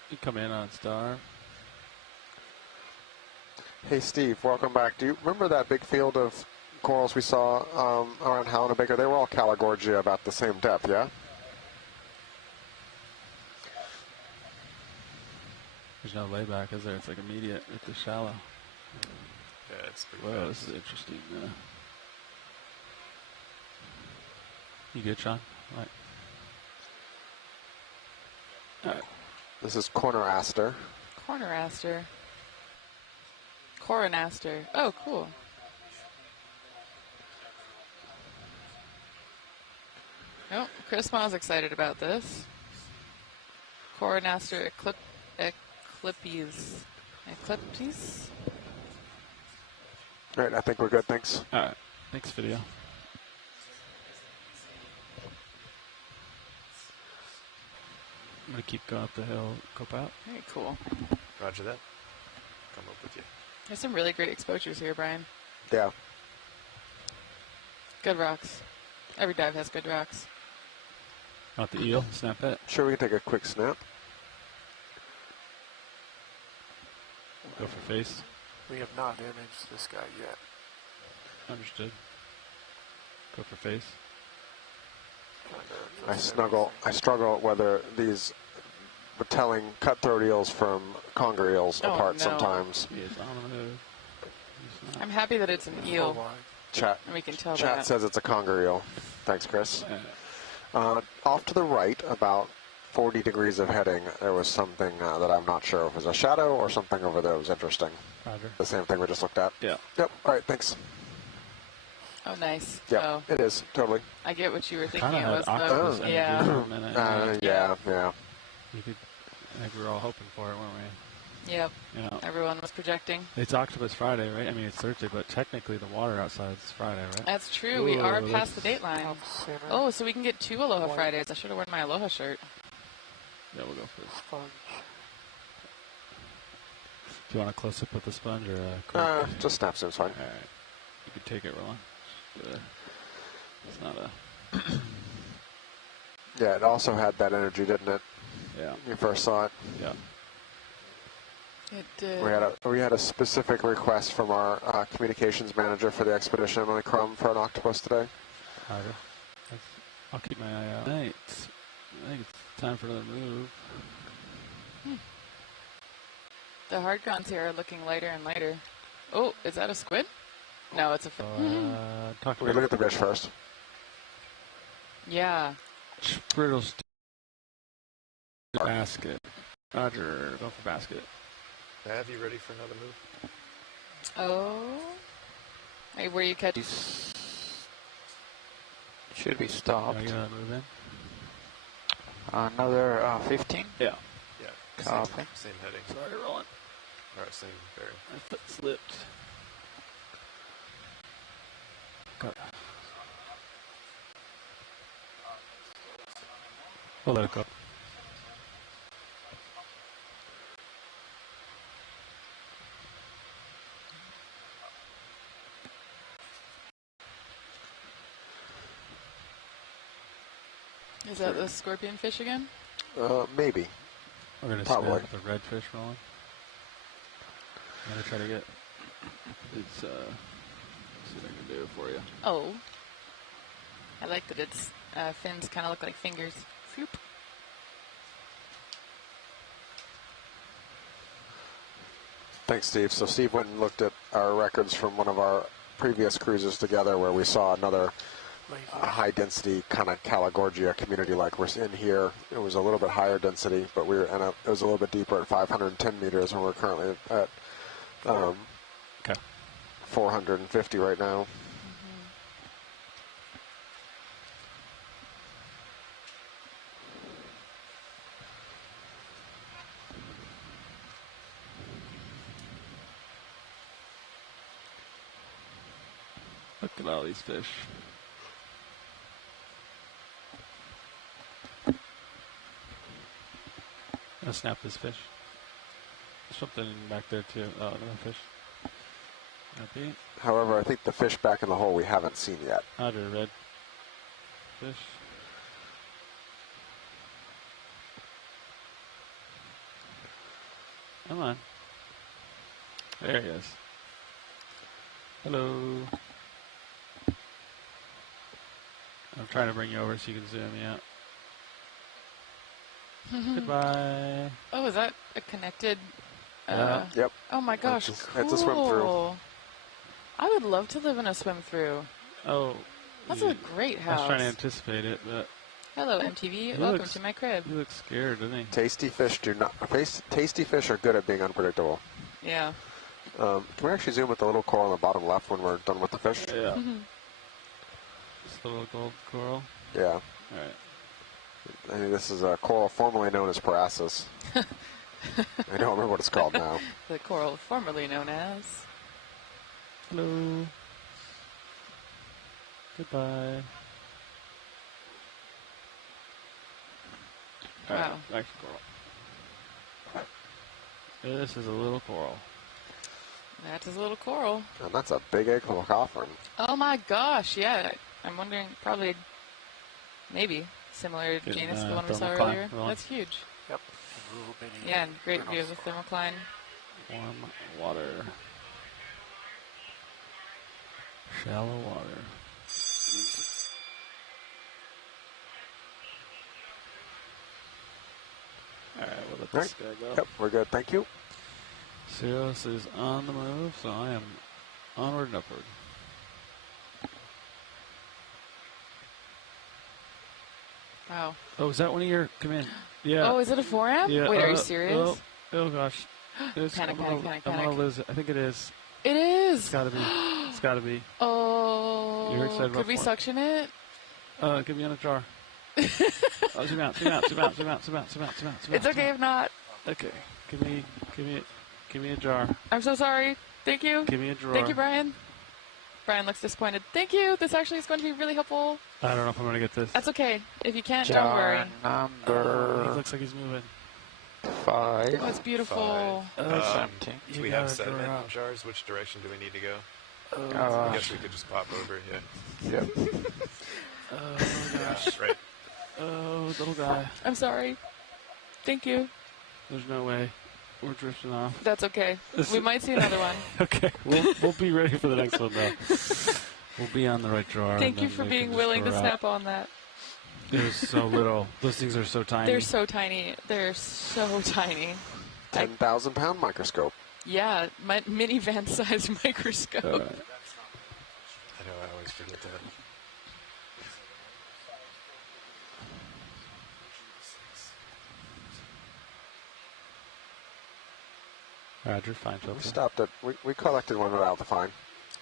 You come in on star. Hey Steve, welcome back. Do you remember that big field of corals we saw around Holanikū? They were all Calagorgia about the same depth, yeah? There's no layback, is there? It's like immediate at the shallow. Yeah, it's pretty Whoa, fast. this is interesting. You good, Sean? All right. This is corner aster. Corner aster. Coronaster. Oh, cool. Oh, Chris Miles excited about this. Coronaster eclipes. Eclipses? All right, I think we're good, thanks. All right. Thanks, video. I'm going to keep going up the hill, cope out. Very cool. Roger that. Come up with you. There's some really great exposures here, Brian. Yeah. Good rocks. Every dive has good rocks. Not the eel, snap it. Sure, we can take a quick snap. Go for face. We have not imaged this guy yet. Understood. Go for face. I struggle whether these were telling cutthroat eels from conger eels apart sometimes. He is on the move. I'm happy that it's an eel. Chat, And we can tell chat that. says it's a conger eel. Thanks, Chris. Off to the right, about 40 degrees of heading, there was something that I'm not sure if it was a shadow or something over there that was interesting. Roger. The same thing we just looked at. Yeah. Yep. All right, thanks. Oh, nice. Yeah, Oh, it is, totally. I get what you were thinking. Kinda It was had octopus the, energy yeah. for a minute. Yeah. You could, I think we were all hoping for it, weren't we? Yep. You know, Everyone was projecting. it's Octopus Friday, right? I mean, it's Thursday, but technically the water outside is Friday, right? That's true. We Ooh, are past the that's- dateline. Oh, so we can get 2 Aloha Fridays. I should have worn my Aloha shirt. Yeah, we'll go for this. Sponge. Do you want a close-up with the sponge or a quick? Just snap seems fine. All right. You can take it, Roland. It's not a... Yeah, it also had that energy, didn't it? Yeah. You first saw it. Yeah. It did. We had a specific request from our communications manager for the expedition, Emily Crum, for an octopus today. Roger. I'll keep my eye out. Right. I think it's time for another move. The hard grounds here are looking lighter and lighter. Oh, is that a squid? No, it's a fish. Talk We look at the fish first. Yeah. Spriddles. Basket. Roger. Go for basket. Nav, you ready for another move? Oh. Hey, where you catch? Should be stopped. Are you gonna move in? Another 15? Yeah. Yeah. Copy. Same heading. Sorry, rolling. All right, same bearing. My foot slipped. Got. We'll let it go. Is that the scorpion fish again? Maybe. We're gonna Probably. snap the redfish rolling. I'm gonna try to get. It's see what I can do for you. Oh. I like that its fins kind of look like fingers. Phoop. Thanks, Steve. So Steve went and looked at our records from one of our previous cruises together where we saw another high-density kind of Calagorgia community like we're in here. It was a little bit higher density, but we were it was a little bit deeper at 510 meters, and we're currently at 450 right now. Look at all these fish. I'll snap this fish. There's something back there too. Oh, another fish. Happy. However, I think the fish back in the hole we haven't seen yet. Other red fish. Come on. There he is. Hello. I'm trying to bring you over so you can zoom me out. Goodbye. Oh, is that a connected? Yep. Oh my gosh, cool. It's a swim through. I would love to live in a swim through. Oh. That's a great house. I was trying to anticipate it, but. Hello, MTV. Welcome to my crib. He looks scared, doesn't he? Tasty fish do not. Tasty fish are good at being unpredictable. Yeah. Can we actually zoom at the little coral on the bottom left when we're done with the fish? Yeah. This little gold coral. Yeah. All right. I mean, this is a coral formerly known as Parasus. I don't remember what it's called now. The coral formerly known as. Hello. Goodbye. All right, Wow. back to coral. This is a little coral. That is a little coral. And that's a big egg leucophorus. Oh my gosh, yeah. I'm wondering, probably, maybe, similar Getting, genus to the one we saw thermocline earlier. rolling. That's huge. Yep. A little bitty. Yeah, and great view of the thermocline. Warm water. Shallow water. Alright, we'll let this guy go. Yep, we're good. Thank you. Sirius is on the move, so I am onward and upward. Wow. Oh, is that one of your command? Yeah. Oh, is it a 4-amp? Yeah. Wait, are you serious? Oh gosh. Panic, panic. I'm gonna lose it. I think it is. It is. It's gotta be. It's gotta be. Oh. You're excited about Could we suction it? Give me on a jar. Oh, zoom out. It's okay if not. Okay. Give me a jar. I'm so sorry. Thank you. Give me a drawer. Thank you, Brian. Brian looks disappointed. Thank you. This actually is going to be really helpful. I don't know if I'm gonna get this. That's okay. If you can't, Jar don't worry. number He looks like he's moving. 5. Oh, it's beautiful. That's empty. Do we have sediment in jars? Which direction do we need to go? I guess we could just pop over, yeah. Yep. Oh gosh. Yeah, right. Oh, little guy. I'm sorry. Thank you. There's no way. We're drifting off. That's okay. We might see another one. Okay, we'll be ready for the next one though. We'll be on the right drawer. Thank you for being willing to snap on that. There's so little. Those things are so tiny. They're so tiny. They're so tiny. 10,000-pound microscope. Yeah, my minivan-sized microscope. I know, I always forget that. Roger, fine filter. We stopped at, we collected one without the fine.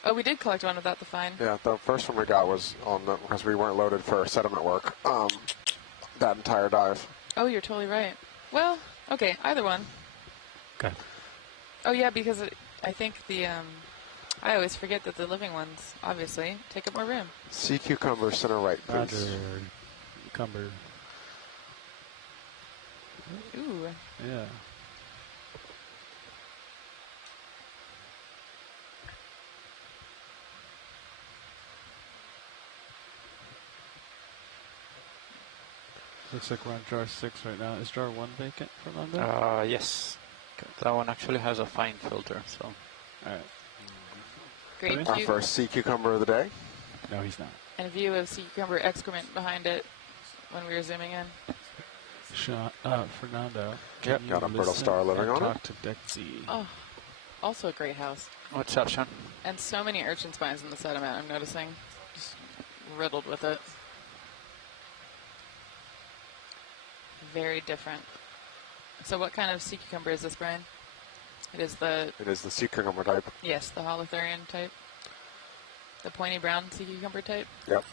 Oh, we did collect one without the fine. Yeah, the first one we got was on the, because we weren't loaded for sediment work, that entire dive. Oh, you're totally right. Well, okay, either one. Okay. Oh, yeah, because I think I always forget that the living ones, obviously, take up more room. Sea cucumber, center right, please. Roger. Cucumber. Ooh. Yeah. Looks like we're on jar 6 right now. Is jar 1 vacant for Monday? Yes. That one actually has a fine filter, so. Alright. Great Our view. first sea cucumber of the day. No, he's not. And a view of sea cucumber excrement behind it when we were zooming in. Fernando. Yep, got a brittle star living on it. Talk to Deck Z. Oh, also a great house. What's up, Sean? And so many urchin spines in the sediment, I'm noticing. Just riddled with it. Very different. So what kind of sea cucumber is this, Brian? It is the sea cucumber type. Yes, the holothurian type. The pointy brown sea cucumber type. Yep.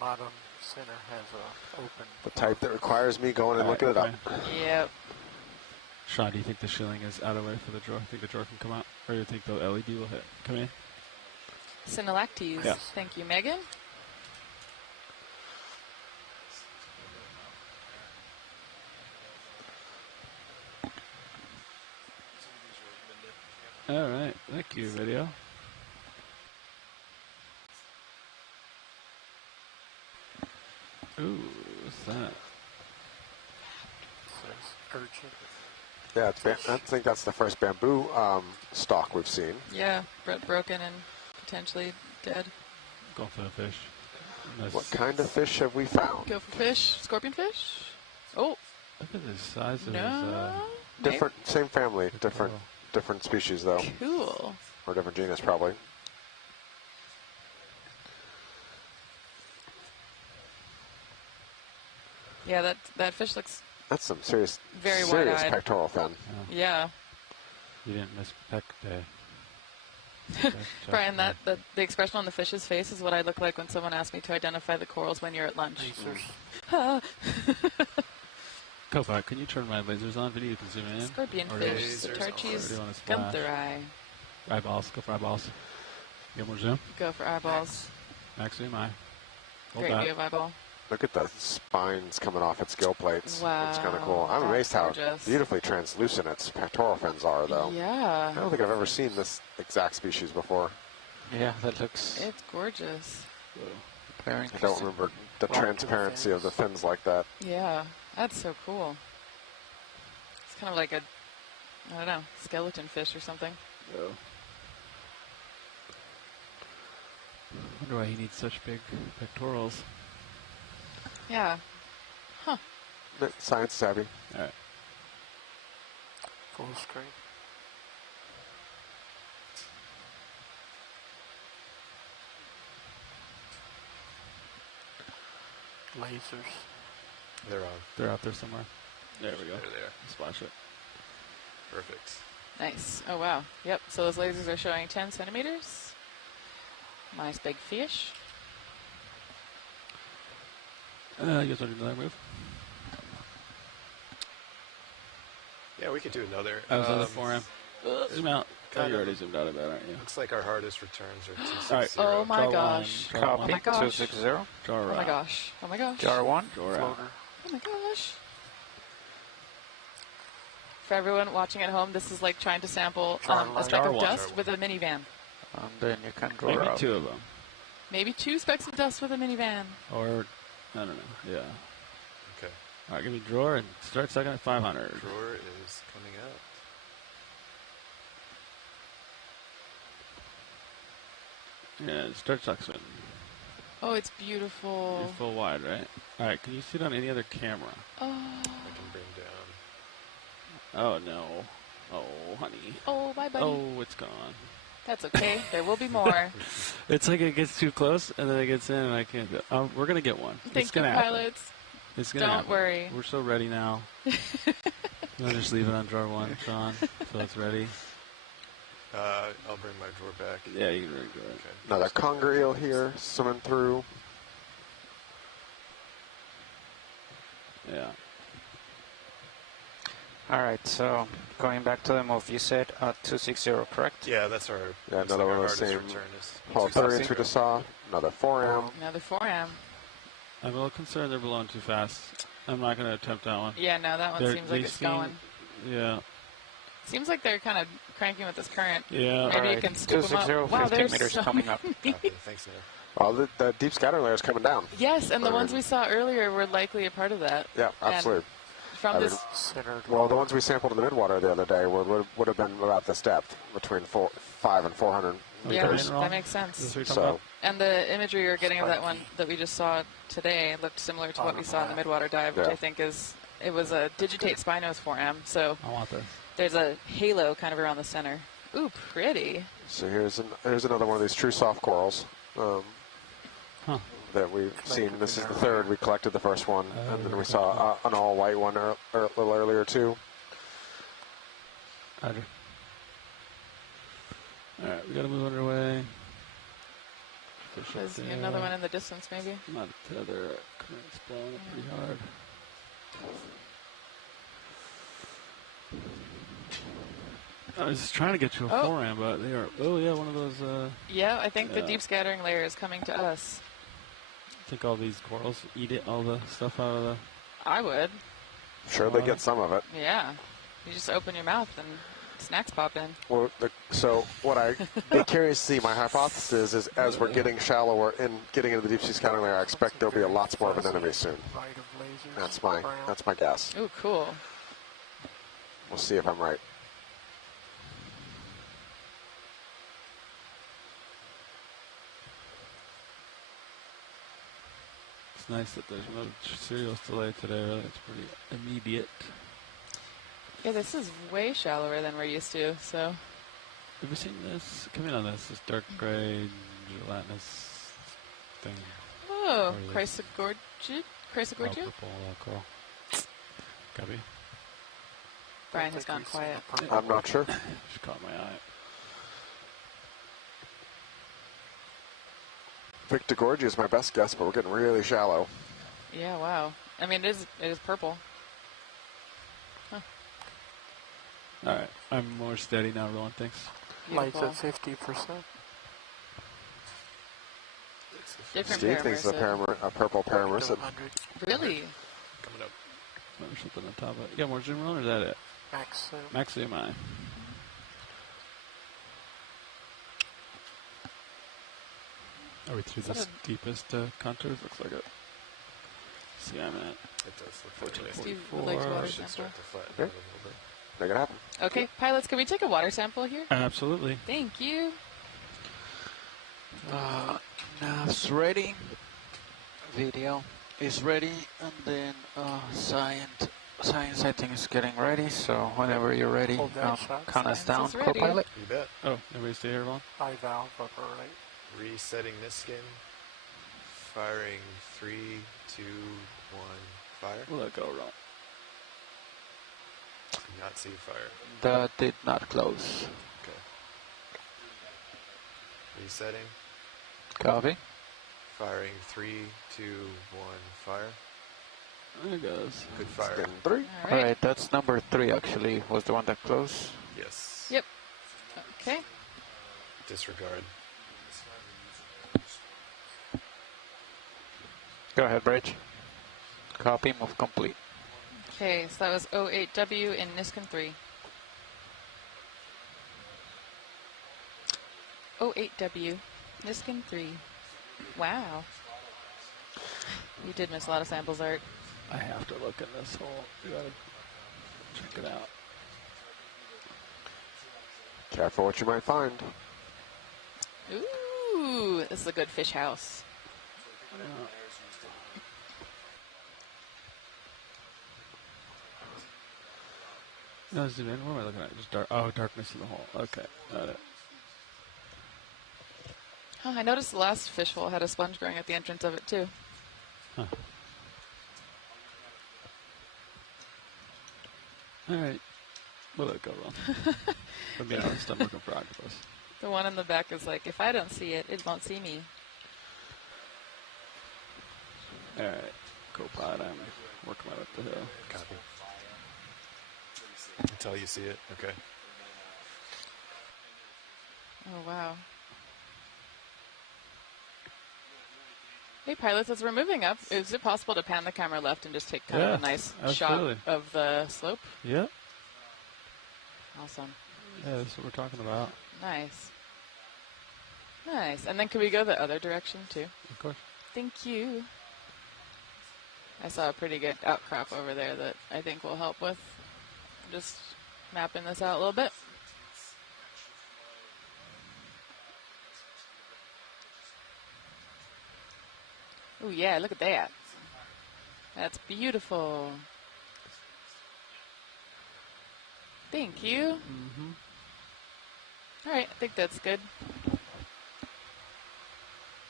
Bottom center has a open. The type that requires me going and looking it up. Yep. Sean, do you think the shilling is out of way for the drawer? Think the drawer can come out? Or do you think the LED will hit? Come in. Synallactes. Yeah. Thank you, Megan. All right. Thank you, video. Ooh, what's that? Urchin. Yeah, I think that's the first bamboo stalk we've seen. Yeah, broken and potentially dead. Go for the fish. What kind of fish have we found? Go for fish. Scorpion fish. Oh. Look at the size of no. his... Different, same family, different species though. Cool. Or different genus probably. Yeah, that fish looks... That's some serious wide-eyed. pectoral fin. Yeah. You didn't miss peck day. Brian, the expression on the fish's face is what I look like when someone asks me to identify the corals when you're at lunch. Go for it. Can you turn my lasers on? Video, you can zoom in. Scorpion fish, Satarches, Gunthereye. Eyeballs. Go for eyeballs. Get more zoom. Go for eyeballs. Max zoom eye. Hold Great that. view of eyeball. Look at the spines coming off its gill plates. Wow. It's kind of cool. I'm amazed how beautifully translucent its pectoral fins are, though. Yeah. I don't think I've ever seen this exact species before. Yeah, that looks... It's gorgeous. I don't remember the transparency of the fins like that. Yeah, that's so cool. It's kind of like a, I don't know, skeleton fish or something. Oh. I wonder why he needs such big pectorals. Yeah. Huh. Science savvy. All right. Full screen. Lasers. They're on. They're out there somewhere. There we go. They're there. Splash it. Perfect. Nice. Oh, wow. Yep, so those lasers are showing 10 centimeters. Nice big fish. You guys want to do another move? Yeah, we could do another. I was on the forum. Zoom out. Oh, you already zoomed out a bit, aren't you? Looks like our hardest returns are 260. All right. Oh my Draw gosh. One, draw Copy. Oh my gosh. 260. Draw Oh my out. gosh. Oh my gosh. Jar 1. Draw out. Oh my gosh. For everyone watching at home, this is like trying to sample a speck Jar of one. dust with a minivan. And then you can draw Maybe out. 2 of them. Maybe 2 specks of dust with a minivan. Or, I don't know. Yeah. Okay. All right, give me drawer and start second at 500. Drawer is coming up. Yeah, start suction. Oh, it's beautiful. You're full wide, right? All right, can you see it on any other camera? Oh. I can bring down. Oh, no. Oh, honey. Oh, bye, buddy. Oh, it's gone. That's okay. There will be more. It's like it gets too close, and then it gets in, and I can't do it. We're going to get one. Thank it's gonna you, happen. pilots. It's gonna Don't happen. worry. We're so ready now. You want to just leave it on drawer 1, Sean, so it's ready? I'll bring my drawer back. Yeah, you can bring drawer. Okay. Another conger eel here, swimming through. Yeah. All right, so going back to the move, you said 260, correct? Yeah, that's our. Yeah, looks another like one our of the hardest same. return is Paul 260. 3 we just saw. Another 4M. Another 4M. I'm a little concerned they're blowing too fast. I'm not going to attempt that one. Yeah, no, that one seems like it's going. Yeah. Seems like they're kind of cranking with this current. Yeah. Maybe you can scoop them up. Wow, 15 there's meters so coming up. many. Thanks, Neil. Well, the deep scattering layer is coming down. Yes, and the ones we saw earlier were likely a part of that. Yeah, absolutely. From this. Well, the ones we sampled in the midwater the other day would have been about this depth, between 5 and 400 Yeah, meters. that makes sense. So, And the imagery we were getting of that one that we just saw today looked similar to what we saw in the midwater dive, which I think it was a digitate spinos 4M. So I want this. There's a halo kind of around the center. Ooh, pretty. so here's another one of these true soft corals that we've seen. This is the third. We collected the first one, and then we saw an all-white one a little earlier too. Roger. All right, we got to move underway. There's another one in the distance, maybe. Not a tether. Current's blowing up pretty hard. I was trying to get to a 4M, but they are. Oh yeah, one of those. Yeah, I think the deep scattering layer is coming to us. I think all these corals eat it, all the stuff out of the. I would. Sure, they get some of it. Yeah, you just open your mouth and snacks pop in. Well, so what I'd be curious to see, my hypothesis is as we're getting shallower and getting into the deep sea scattering layer, I expect there'll be lots more of an enemy soon. That's my guess. Ooh, cool. We'll see if I'm right. It's nice that there's no serious delay today. Really, it's pretty immediate. Yeah, this is way shallower than we're used to. So. Have you seen this? Come in on this. This dark gray gelatinous thing. Oh, Chrysogorgia? Purple coral. Copy. Brian has gone quiet. I'm not sure. Just caught my eye. Victor Gorgia is my best guess, but we're getting really shallow. Yeah, wow. I mean, it is purple. Huh. All right, I'm more steady now, rolling things. Lights at 50%. Different Steve thinks it's a purple paramercid. Really? Coming up. Maybe something on top of it. You got more zoom roll, or is that it? Max zoom eye. Are we through this deepest contours? Looks like it. See, I'm at. It does look like it. Steve would like to water Should sample. start to flatten out a little bit. Make it happen. Okay, pilots, can we take a water sample here? Absolutely. Thank you. Nav's ready. Video is ready, and then science I think is getting ready. So whenever you're ready, count us down, co-pilot. You bet. Oh, everybody stay here, Vaughn. High valve upper right. Resetting this skin. Firing 3, 2, 1, fire. We'll let go, Ron. Do not see fire. That did not close. Okay. Resetting. Copy. Firing 3, 2, 1, fire. There it goes. Good fire. Skin 3. All right, that's number 3 actually, was the one that closed. Yes. Yep. Okay. Disregard. Go ahead, Bridge. Copy, move complete. Okay, so that was 08W in Niskin 3. 08W, Niskin 3. Wow. You did miss a lot of samples, Art. I have to look in this hole. You gotta check it out. Careful what you might find. Ooh, this is a good fish house. No, zoom in. What am I looking at? Just dark. Oh, darkness in the hole. Okay, got it. Oh, I noticed the last fish hole had a sponge growing at the entrance of it, too. Huh. All right. We'll let it go wrong. To be honest, I'm looking for octopus. The one in the back is like, if I don't see it, it won't see me. Alright, co-pilot, I'm working my way up the hill. Copy. Until you see it. Okay. Oh, wow. Hey, pilots, as we're moving up, is it possible to pan the camera left and just take kind of a nice absolutely. shot of the slope? Yeah. Awesome. Yeah, that's what we're talking about. Nice. Nice. And then could we go the other direction, too? Of course. Thank you. I saw a pretty good outcrop over there that I think will help with just mapping this out a little bit. Oh, yeah, look at that. That's beautiful. Thank you. Mm-hmm. All right, I think that's good.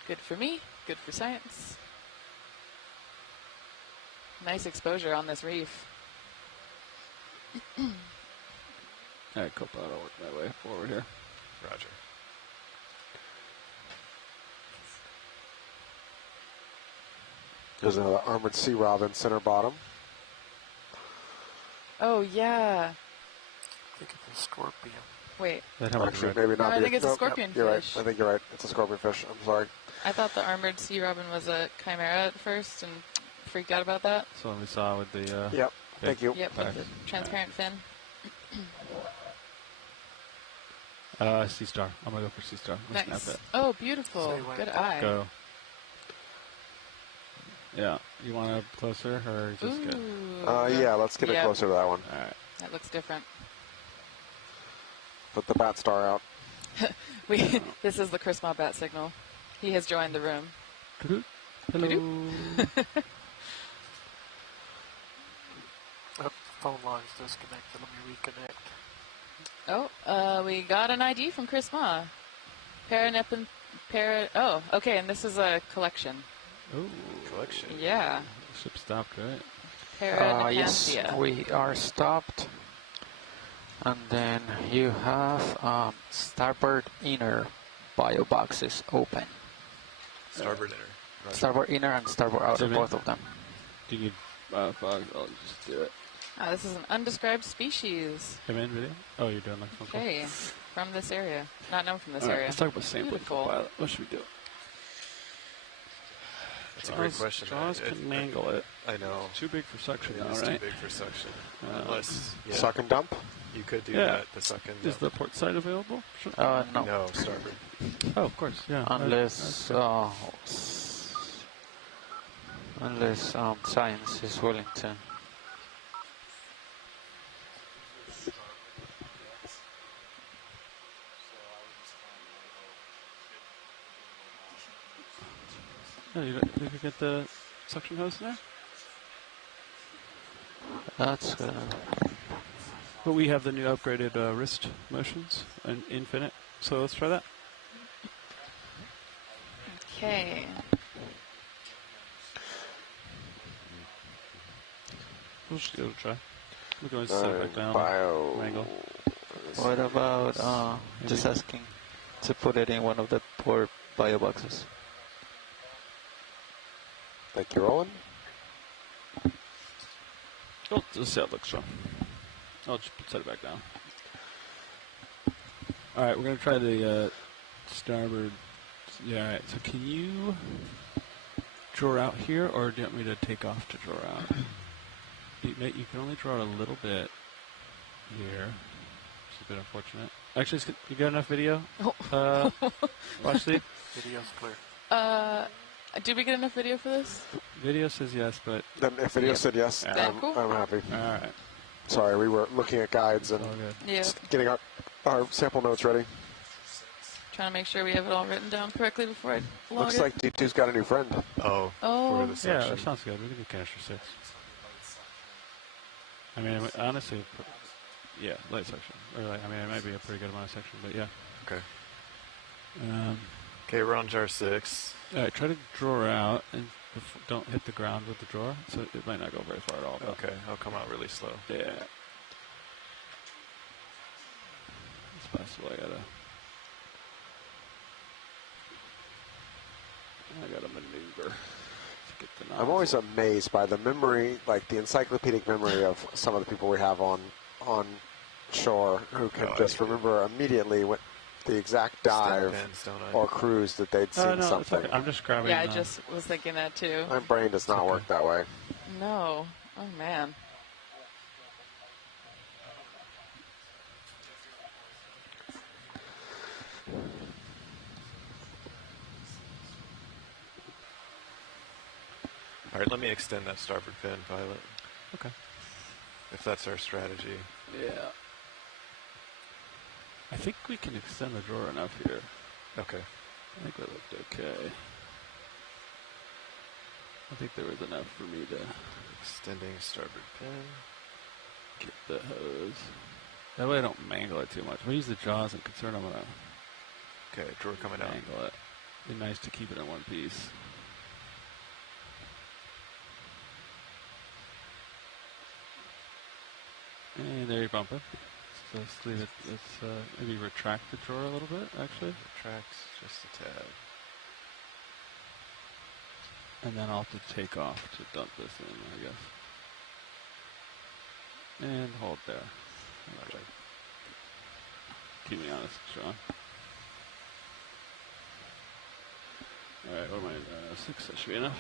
Good for me, good for science. Nice exposure on this reef. All right, co-pilot, I'll work my way forward here. Roger. There's an armored sea robin center bottom. Oh, yeah. I think it's a scorpion. Wait. Actually, maybe not. No, I think it's a nope, scorpion you're fish. right. I think you're right. It's a scorpion fish. I'm sorry. I thought the armored sea robin was a chimera at first and freaked out about that. So we saw with the... Yep. Thank you. Yep, with the transparent fin. Sea Star. I'm going to go for Sea Star. Let's Nice. snap it. Oh, beautiful. Good eye. Go. Yeah. You want it closer or just get... Yeah, let's get it closer to that one. All right. That looks different. Put the bat star out. This is the Chris Ma bat signal. He has joined the room. Hello. Oh, phone line's disconnected. Let me reconnect. Oh, we got an ID from Chris Ma. Oh, okay, and this is a collection. Ooh. Collection. Yeah. Ship stopped, right? Yes, we are stopped. And then you have starboard inner bio boxes open. Starboard inner. Roger. Starboard inner and starboard outer, Jimmy? both of them. Do you need fog? I'll just do it. This is an undescribed species. Come in video? Oh, you're doing like phone call? Okay, from this area. Not known from this All right, area. let's talk about sampling. Beautiful. Pilot. What should we do? That's a great question. Jaws can mangle it. I know. Too big for suction, though, It's right? too big for suction. Unless... Suck and dump? You could do Yeah. that, the suck and Is dump. the port side available? Sure. No. No, starboard. Oh, of course, yeah. Unless science is willing to. Yeah, you could get the suction hose in there? That's But we have the new upgraded wrist motions and infinite, so let's try that. Okay. We'll just give it a try. We can always set it back down. Angle. What about just asking to put it in one of the port bio boxes? Thank you, Roland. Oh, let's see how it looks from. I'll just set it back down. Alright, we're going to try the starboard. Yeah, alright. So can you draw out here, or do you want me to take off to draw out? You can only draw out a little bit here, which is a bit unfortunate. Actually, you got enough video? Oh. Watch the Video's clear. Did we get enough video for this? video says yes, but Then if video said yes, Then cool. I'm happy. alright. Sorry, we were looking at guides and All good. Yeah. getting our sample notes ready. Trying to make sure we have it all written down correctly before I log Looks it. like D2's got a new friend. Oh. Oh. For the Yeah, section. that sounds good. We can do canister 6. I mean, honestly, yeah, light section. Or like, I mean, it might be a pretty good amount of section, but yeah. Okay. Um, Okay, we're on jar 6. all right, try to draw out and don't hit the ground with the drawer, so it might not go very far at all. But Okay, I'll come out really slow. yeah. possible. I gotta maneuver to get the nozzle. I'm always amazed by the memory, like the encyclopedic memory of some of the people we have on shore who can just remember immediately what the exact dive or cruise that they'd seen something. Okay. I'm just grabbing. Yeah, I just was thinking that too. My brain does not work that way. No. Oh man. All right, let me extend that starboard fin, pilot. Okay. If that's our strategy. Yeah. I think we can extend the drawer enough here. Okay. I think that looked okay. I think there was enough for me to Extending starboard fin. get the hose. That way I don't mangle it too much. If I use the jaws, I'm concerned I'm gonna Okay, drawer coming out. mangle it. Be nice to keep it in one piece. And there you bump it. So let's leave it. Let's maybe retract the drawer a little bit, actually. Retracts just a tad. And then I'll have to take off to dump this in, I guess. And hold there. Okay. Keep me honest, Sean. Alright, what am I? 6, that should be enough.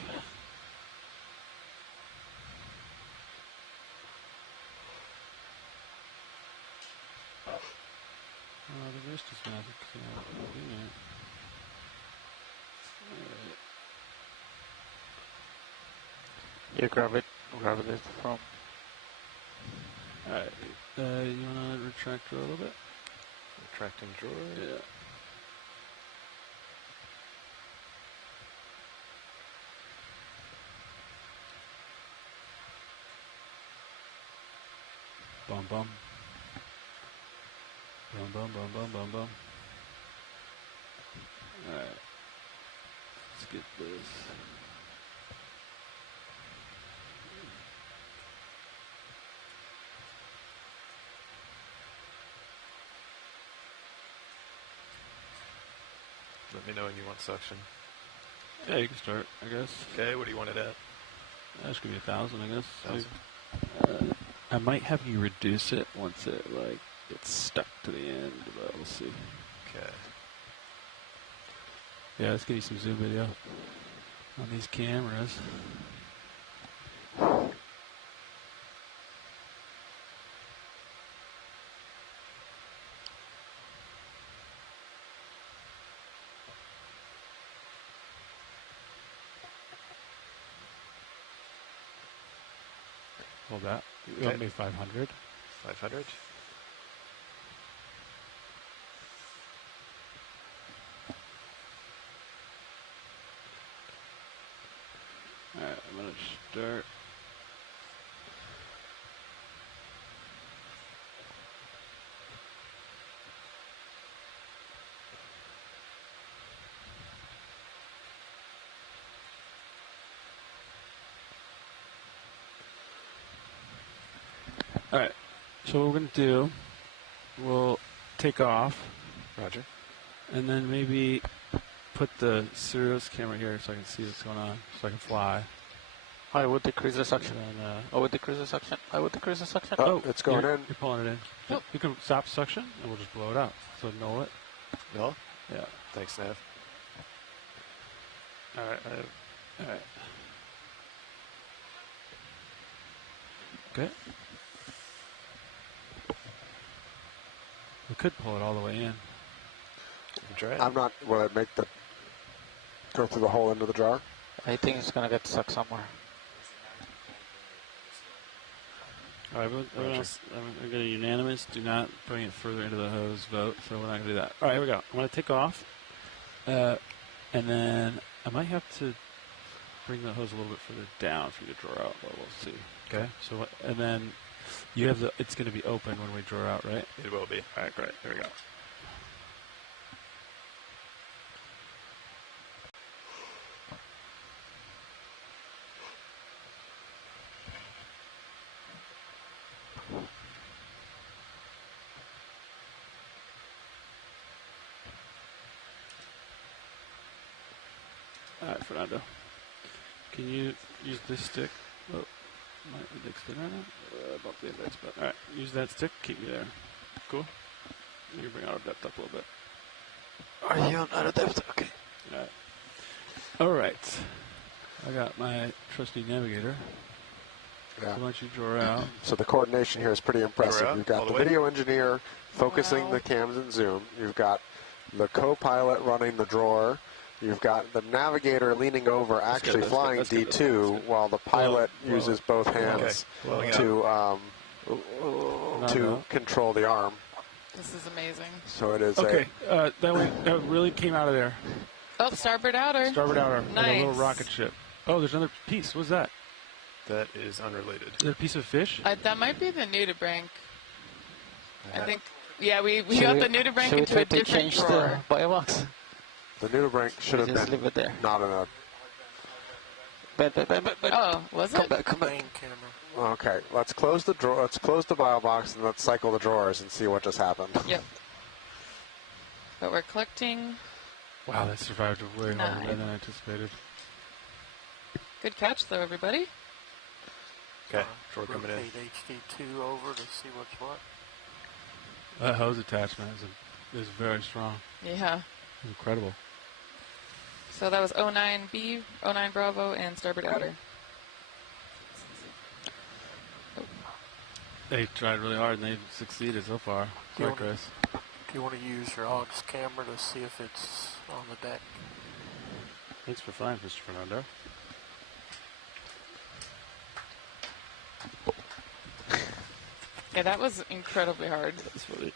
The wrist is magic, so I'll do that. Alright. You grab it from. Alright, you wanna retract drawer a little bit? Retracting drawer? Yeah. Bum bum. Bum bum bum bum bum bum. Alright. Let's get this. Let me know when you want suction. Yeah, you can start, I guess. Okay, what do you want it at? That's gonna be 1,000, I guess. 1,000. I might have you reduce it once it gets stuck to the end, but we'll see. Okay. Yeah, let's give you some zoom video on these cameras. Hold that. You want me 500? 500? Alright, I'm gonna start. Alright, so what we're going to do, we'll take off. Roger. And then maybe put the Sirius camera here so I can see what's going on, so I can fly. I would decrease the suction. And, I would decrease the suction. I would decrease the suction. Oh, it's going in. You're pulling it in. Yep. You can stop suction, and we'll just blow it out. So null it. No? Yeah. Thanks, Nav. Alright. Alright. Okay. We could pull it all the way in. Try it. I'm not. Will it make the go through the whole end of the jar? I think it's gonna get stuck somewhere. All right, I'm going to unanimous. Do not bring it further into the hose vote, so we're not going to do that. All right, here we go. I'm going to take off, and then I might have to bring the hose a little bit further down for you to draw out, but we'll see. Okay. So, and then you have it's going to be open when we draw out, right? It will be. All right, great. Here we go. right, Fernando. Can you use this stick? Oh, my index did right now. Bump the index, but all right. Use that stick. Keep me there. Cool. You can bring auto depth up a little bit. Are you on auto depth? Okay. All right. All right. I got my trusty navigator. Yeah. So why don't you draw out? So the coordination here is pretty impressive. Draw out, You've got all the the way? video engineer focusing Wow. the cams and zoom. You've got the co-pilot running the drawer. You've got the navigator leaning over, actually flying that's good, D2, while the pilot uses both hands Okay. to control the arm. This is amazing. So it is Okay, that really came out of there. Oh, starboard outer. Starboard outer, like a little Nice. rocket ship. Oh, there's another piece. What's that? That is unrelated. Is that a piece of fish? That might be the nudibranch. I think. Yeah, we got the nudibranch into a different change drawer. the biobox? the nudibranch should have Just leave been it there. not in a. But. Oh, was it? Come back. Main camera. Okay, let's close the drawer. Let's close the bio box and let's cycle the drawers and see what just happened. Yep. But we're collecting. Wow, that survived way harder Nine. than I anticipated. Good catch, though, everybody. Okay, drawer coming in. Rotate HD2 over to see what's what. That hose attachment is very strong. Yeah. Incredible. So that was 09B, 09 Bravo, and starboard outer. They tried really hard and they've succeeded so far. Do you Sorry, Chris. Do you want to use your AUX camera to see if it's on the deck? Thanks for flying, Mr. Fernando. Yeah, that was incredibly hard. That's really.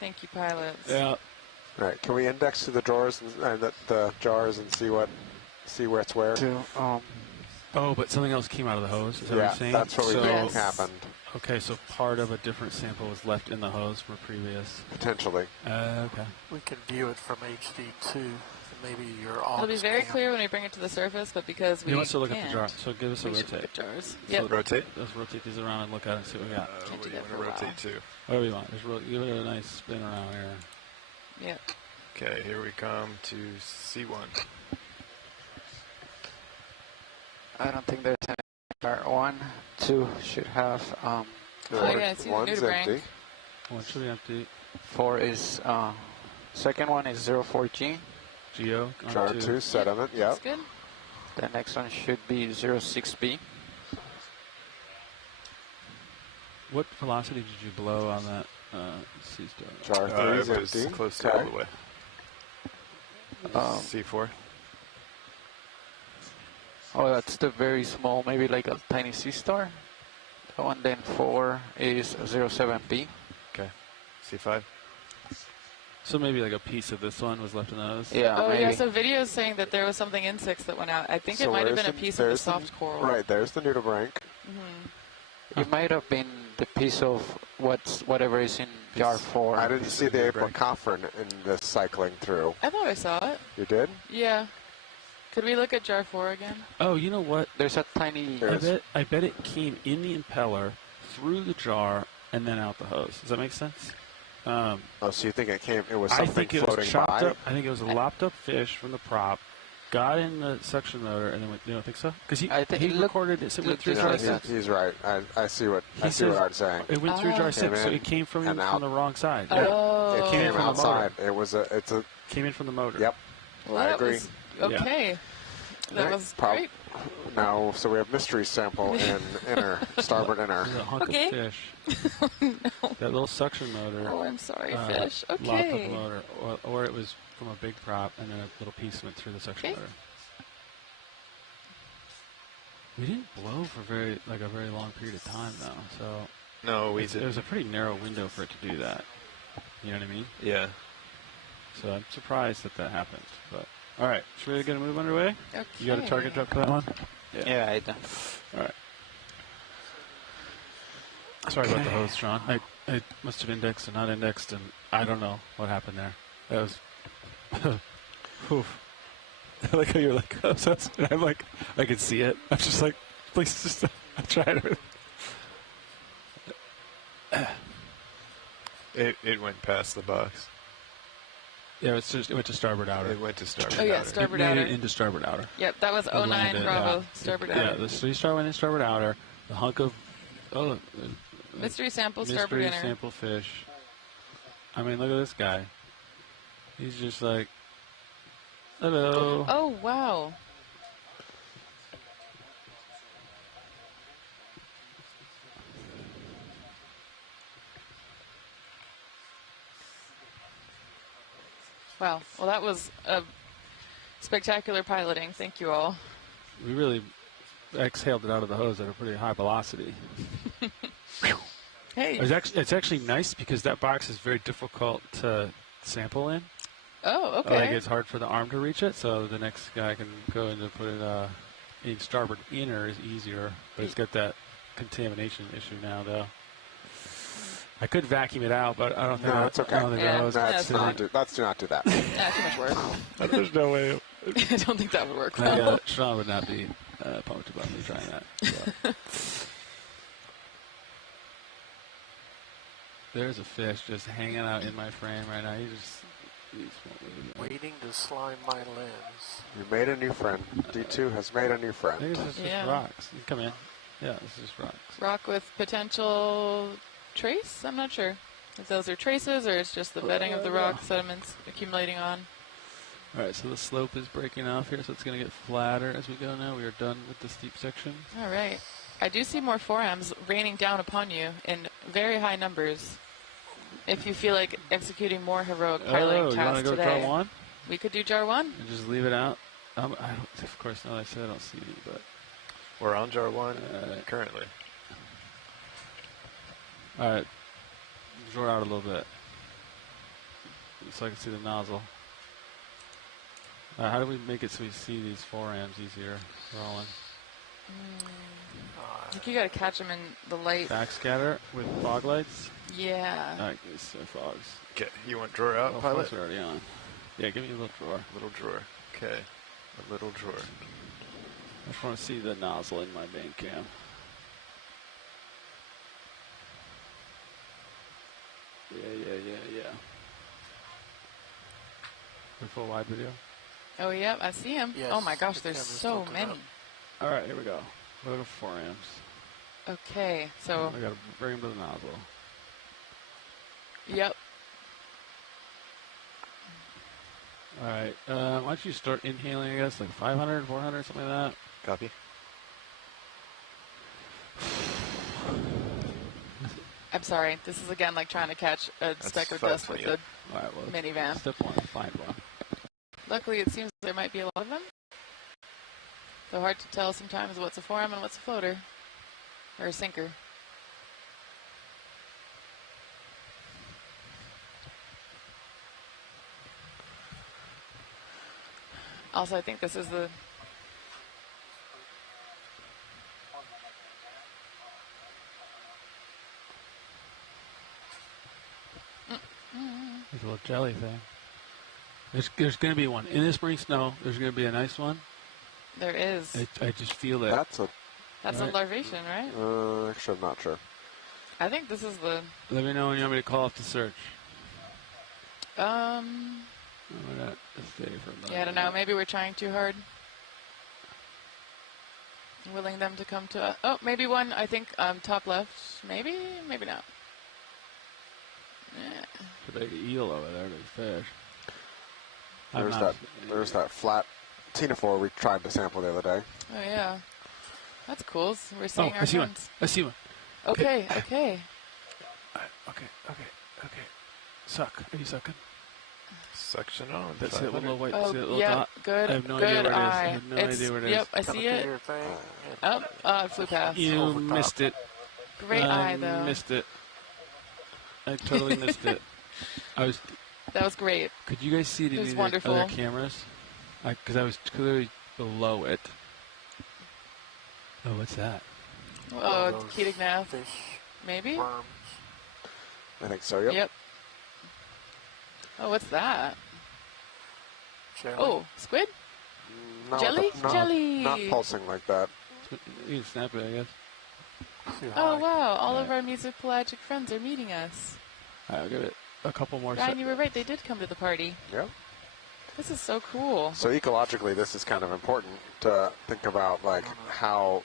Thank you, pilots. Yeah. All right, can we index to the drawers and the jars and see where it's where? Oh, but something else came out of the hose. Is that what Yeah, you're saying? that's what we So- think happened Okay, so part of a different sample was left in the hose from previous. potentially. Okay. We can view it from HD2. Maybe your AUX It'll be very cam. clear when we bring it to the surface, but because we He wants to look at can't, the jar. So give us a we should look rotate. at jars. So Yep. Rotate? Let's rotate these around and look at it and see what we got. Can't What do do you that want for to a while. rotate to? Whatever you want. Just give it a nice spin around here. Yep. Okay, here we come to C1. I don't think there's any. 1, 2 should have. Oh, yeah, I see the One's nudibranch. empty. One should be empty. 4 is. Second one is 04G. Geo. Jar 2 sediment, yep. That's good. The next one should be 06B. What velocity did you blow on that sea star? Jar 3 is it was empty. close to all the way. Um, C4. Oh, that's the very small, maybe like a tiny sea star. That one, then 4 is 07B. Okay, C5. So maybe like a piece of this one was left in the hose? Yeah, Oh, maybe. yeah, so video is saying that there was something in 6 that went out. I think it might have where's been a piece of the there's soft coral. Right, there's the nudibranch. It might have been the piece of whatever is in jar 4. I didn't see the apocopherin in this cycling through. I thought I saw it. You did? Yeah. Could we look at jar 4 again? Oh, you know what? There's a tiny. I bet it came in the impeller, through the jar, and then out the hose. Does that make sense? Oh, so you think it was I something think it was floating chopped by? up. I think it was a lopped up fish from the prop, got in the suction motor, and then went. You don't think so? Because he recorded it. So it went through jar 6. He's right. I see what He I see what says I'm saying. It went through jar 6, so in it came from and out. the wrong side. Oh. It came came in from the outside. motor. It's a. Came in from the motor. Yep. Well, I that agree. was okay. That Right. was great. No, so we have mystery sample in inner, starboard inner. There's a hunk Okay. of fish. That little suction motor. Oh, I'm sorry, fish. Lopped up Okay. the motor, or it was from a big prop, and then a little piece went through the suction Okay. motor. We didn't blow for a very long period of time, though. So No, we it didn't. was a pretty narrow window for it to do that. You know what I mean? Yeah. So I'm surprised that happened. But all right, should we get a move underway? Okay. You got a target drop for that one? Yeah, I do. All right. Sorry about the hose, Sean. I must have indexed and not indexed, and I don't know what happened there. That was. Oof. I like how you're like, oh, so and I'm like, I can see it. I'm just like, please just, I'm trying to. It went past the box. Yeah, it went to starboard outer. It went to starboard Oh, yeah, outer. starboard it made outer. it into starboard outer. Yep, that was It 09 landed, Bravo, yeah. starboard Yeah, outer. the three-star went in starboard outer. The hunk of Mystery sample, starboard mystery inner. sample fish. I mean, look at this guy. He's just like, hello. Oh, wow. Wow. Well, that was a spectacular piloting. Thank you all. We really exhaled it out of the hose at a pretty high velocity. Hey. It's actually nice because that box is very difficult to sample in. Oh, okay. Like it's hard for the arm to reach it, so the next guy can go in and put it in starboard inner is easier, but it's got that contamination issue now, though. I could vacuum it out, but I don't think. No, it's okay. I don't think Yeah. Let's not do that. Yeah, too much work. There's no way. I don't think that would work well. Sean would not be pumped about me trying that. So. There's a fish just hanging out in my frame right now. He won't leave it. Waiting to slime my lens. You made a new friend. D2 has made a new I friend. think it's just rocks. You come in. Yeah, it's just rocks. Rock with potential trace? I'm not sure. If those are traces or it's just the bedding of the rock sediments accumulating on. All right, so the slope is breaking off here, so it's going to get flatter as we go now. We are done with the steep section. All right. I do see more forams raining down upon you in very high numbers. If you feel like executing more heroic piloting tasks you want to go today. jar one? We could do jar one. And just leave it out? Of course, now that I said I don't see any, but... We're on jar one currently. All right. Draw out a little bit. So I can see the nozzle. How do we make it so we see these forams easier rolling? I think you got to catch them in the light. Backscatter with fog lights? Yeah. All right, so fogs. Okay, you want drawer out, Oh, pilot? fogs are already on. Yeah, give me a little drawer. Little drawer. Okay, a little drawer. I just want to see the nozzle in my main cam. Yeah. We full wide video? Oh, yeah, I see him. Yes, Oh, my gosh, the there's camera's so tilted many. up. All right, here we go. Look at 4 amps. Okay, so, I got to bring them to the nozzle. yep. All right, why don't you start inhaling, I guess, like 500, 400, something like that. Copy. I'm sorry. This is, again, like trying to catch a speck of dust with the All right, well, minivan. Step 1, find one. Luckily, it seems there might be a lot of them. So hard to tell sometimes what's a forum and what's a floater. Or a sinker. Also, I think this is the... There's a little jelly thing. There's going to be one. In the spring snow, there's going to be a nice one. There is. I just feel it. That's a larvation, right? Actually, I'm not sure. I think this is the... Let me know when you want me to call off the search. Um... I'm gonna stay for a minute. Yeah, I don't know. Maybe we're trying too hard. Willing them to come to us. Oh, maybe one, I think, top left. Maybe? Maybe not. Yeah. It's a big eel over there, big fish. There's that flat ctenophore we tried to sample the other day. Oh, yeah. That's cool. So we're seeing our I see one. friends. I see one. Okay. Okay. Suck. Are you sucking? Suction on. That's it, little white. Oh, see that little yeah, dot? good. I have no good idea where it is. I eye. have no idea where it is. Yep, I see it. Oh, it flew past. You missed it. Great eye, though. Missed it. I totally missed it. That was great. Could you guys see it in It was either wonderful. other cameras? Because I was clearly below it. Oh, what's that? Oh, Ketognath. Maybe? Worms. I think so, yep. Oh, what's that? Jelly. Oh, squid? Not Jelly? with the- no, Jelly! Not pulsing like that. You can snap it, I guess. Oh, wow. All of our music pelagic friends are meeting us. Alright, I'll give it a couple more. Ryan, you were right. They did come to the party. Yep. This is so cool. So ecologically, this is kind of important to think about, like how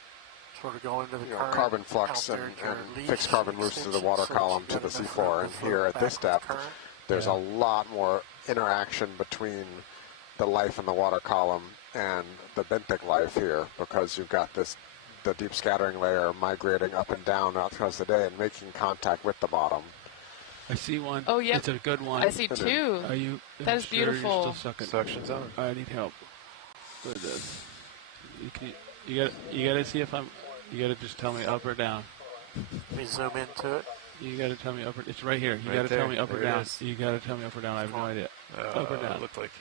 sort of go into the carbon flux and fixed carbon moves through the water column to the seafloor. And here at this depth, there's a lot more interaction between the life in the water column and the benthic life here, because you've got the deep scattering layer migrating up and down out throughout the day and making contact with the bottom. I see one. Oh, yeah. It's a good one. I see two. Are you? That is sure beautiful. You're still sucking? Suction zone. I need help with this. You gotta see if I'm. You gotta just tell me up or down. Let me zoom into it. You gotta tell me up or. It's right here. You Right gotta there. tell me up or There it down. is. You gotta tell me up or down. I have no idea. Up or down. It looked like.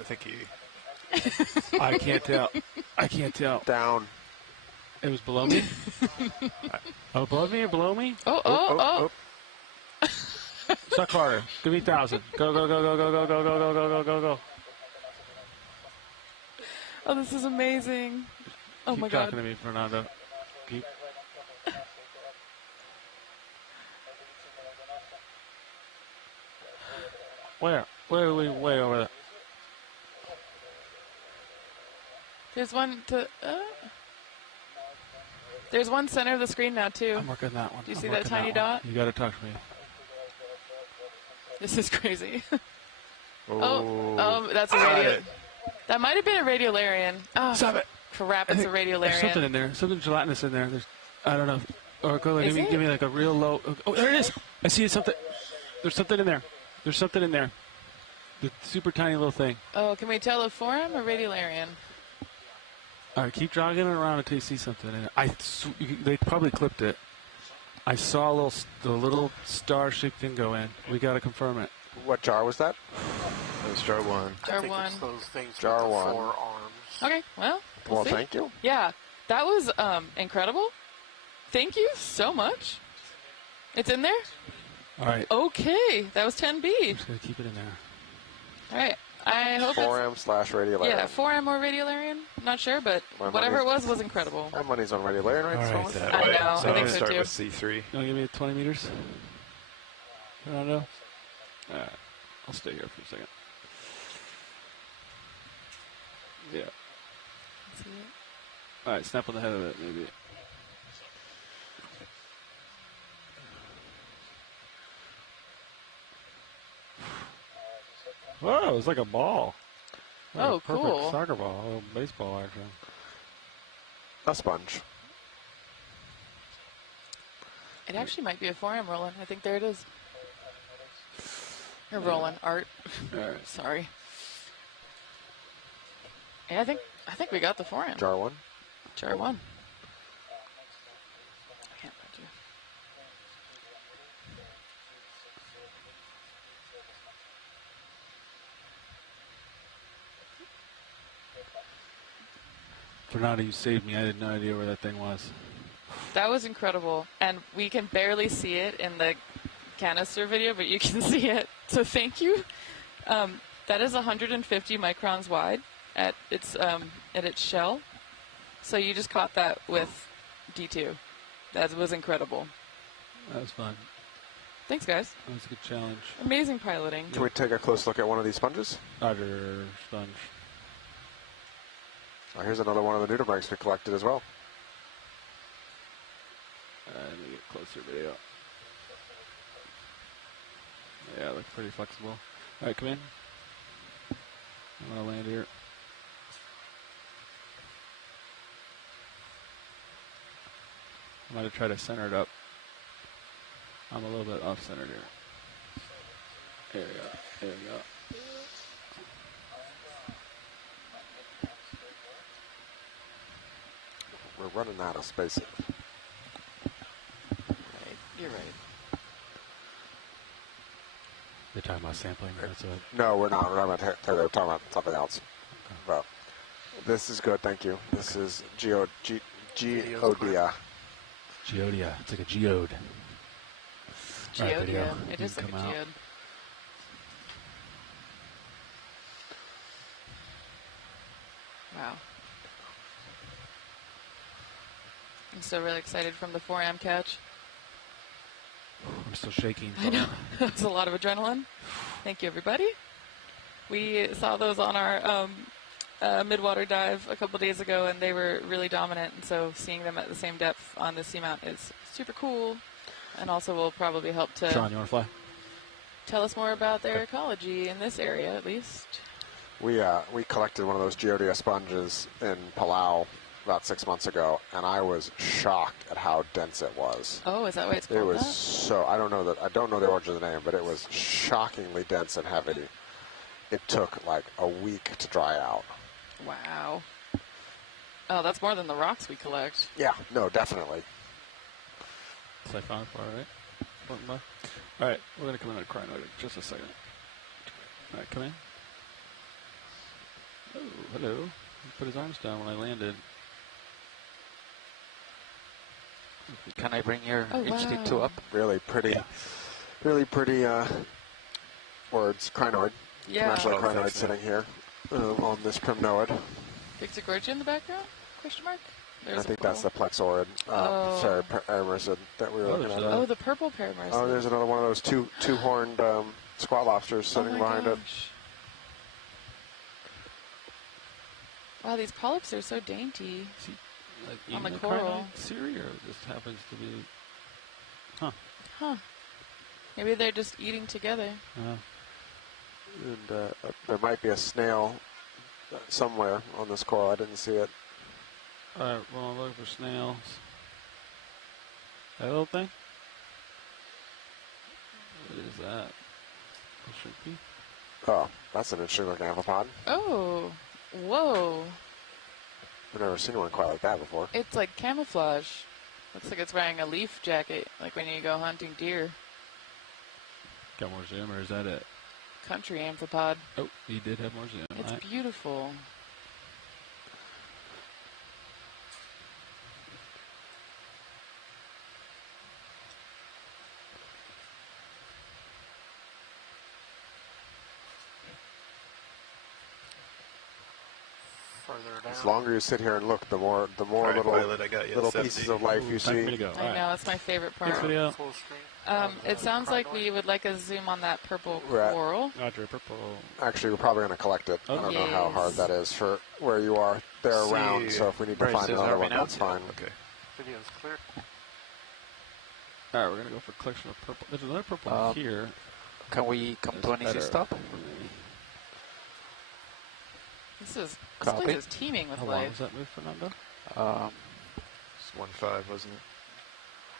I think he. I can't tell. I can't tell. Down. It was below me. Above me or below me? Oh. Suck harder. Give me 1,000. Go. Go. Oh, this is amazing. Oh, Keep my talking God. to me, Fernando. Keep. Where? Way over there. There's one to... There's one center of the screen now, too. I'm working that one. Do you I'm see that working tiny one. dot? You gotta talk to me. This is crazy. Oh, that's a radio... That might have been a radiolarian. Oh, Stop it. crap, it's a radiolarian. There's something in there. Something gelatinous in there. I don't know. Or go like, Is it? give me like a real low. Oh, there it is. I see something. There's something in there. There's something in there. The super tiny little thing. Oh, can we tell a forum or radiolarian? All right, keep jogging it around until you see something in it. They probably clipped it. I saw the little star-shaped thing go in. We got to confirm it. What jar was that? That was jar one. Jar one. It's those things Jar with the one. 4 arms. Okay, well, Well, see. thank you. Yeah, that was incredible. Thank you so much. It's in there? All right. Okay, that was 10B. I'm just going to keep it in there. All right, I hope 4M/radiolarian. Yeah, 4M or radiolarian. Not sure, but whatever it was incredible. My money's on radiolarian, right? All right, Solomon? I know, So I I'm think gonna so start too. with C3. You want to give me 20 meters? Fernando? All right. I'll stay here for a second. Yeah. All right, snap on the head of it, maybe. Whoa, it's like a ball. Like Oh, a perfect cool. soccer ball, a little baseball action. A sponge. It actually might be a 4M rolling. I think there it is. You're rolling, Art. All right. Sorry. Yeah, I think we got the 4M. Jar one. Jar one. I can't find you. Fernando, you saved me. I had no idea where that thing was. That was incredible, and we can barely see it in the canister video, but you can see it. So thank you. That is 150 microns wide at its shell. So you just caught that with D2. That was incredible. That was fun. Thanks, guys. That was a good challenge. Amazing piloting. Can we take a close look at one of these sponges? Roger, sponge. Oh, here's another one of the nudibranchs we collected as well. Let me get closer video. Yeah, it looks pretty flexible. All right, come in. I'm going to land here. I'm going to try to center it up. I'm a little bit off-centered here. There we go. There we go. We're running out of space. Right. You're right. You're talking about sampling? That's what. No, we're not. We're not about we're talking about something else. But this is good, thank you. This is Geodia. Geodia. It's like a geode. Right, Geode, video. yeah. It is like a Come out. geode. Wow. I'm still really excited from the 4M catch. still shaking. I know. That's a lot of adrenaline. Thank you, everybody. We saw those on our midwater dive a couple days ago, and they were really dominant. And so seeing them at the same depth on the seamount is super cool, and also will probably help to Sean, you want to fly? Tell us more about their ecology in this area, at least. We collected one of those geodia sponges in Palau about 6 months ago, and I was shocked at how dense it was. Oh, is that why it's called It was that? so, I don't know the origin of the name, but it was shockingly dense and heavy. It took like a week to dry out. Wow. Oh, that's more than the rocks we collect. Yeah, no, definitely. Siphon far, right? Floating by. All right, we're going to come in at crinoid in just a second. All right, come in. Oh, hello. He put his arms down when I landed. Can I bring your Oh, HD2 wow. up? Really pretty words. Crinoid. Yeah. Actually, crinoid sitting here on this primnoid. Pixagorgia in the background? Question mark? I think that's the plexaurid. Sorry, paramercid that we were looking at. Oh, the purple paramercid. Oh, there's another one of those two-horned squat lobsters sitting behind it. Wow, these polyps are so dainty. See, like on the eating coral. crinoid series, or it just happens to be... Huh. Maybe they're just eating together. And there might be a snail somewhere on this coral. I didn't see it. All right, well, I'm looking for snails. That little thing? What is that? A shrimpy? Oh, that's an interesting looking amphipod. Oh, whoa. I've never seen one quite like that before. It's like camouflage. Looks like it's wearing a leaf jacket, like when you go hunting deer. Got more zoom, or is that it? Country amphipod. Oh, he did have more zoom. It's Right. beautiful. Further down. The longer you sit here and look, the more Right, little Violet, I got you at little 70. pieces of life you Time for me see. to go. I know, that's my favorite part. Thanks, video. Full screen. It sounds like we would like a zoom on that purple Right. coral. Roger, purple. Actually, we're probably going to collect it. I don't know how Yes. hard that is for where you are. They're See. around, so if we need to Right, find so another is one, that that's fine. Okay. Video's clear. All right, we're going to go for a collection of purple. There's another purple here. Can we come to an easy Better. stop? This Copy. place is teeming with How long life. was that move, Fernando? It's 1.5, wasn't it?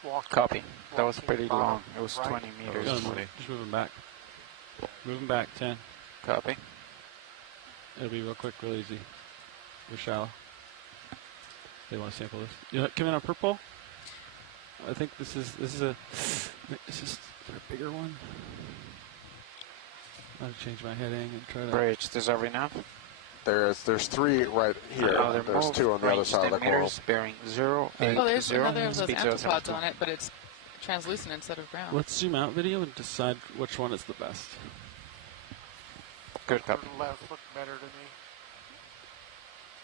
Walking, Copy. That was walking pretty bottom long. It was right. 20 meters. Go, 20. just move him back. Move him back, 10. Copy. It'll be real quick, real easy. We're shallow. They want to sample this. You know, come in on purple. I think this is a a bigger one. I'll change my heading and try to. Bridge, deserve enough. There's three right here. Another There's move, two on the other range side of 10 the coral. meters, bearing 0, Oh, there's 0, another of those speed amphipods 072. on it, but it's translucent instead of brown. Let's zoom out video and decide which one is the best. Good copy. The left looked better to me.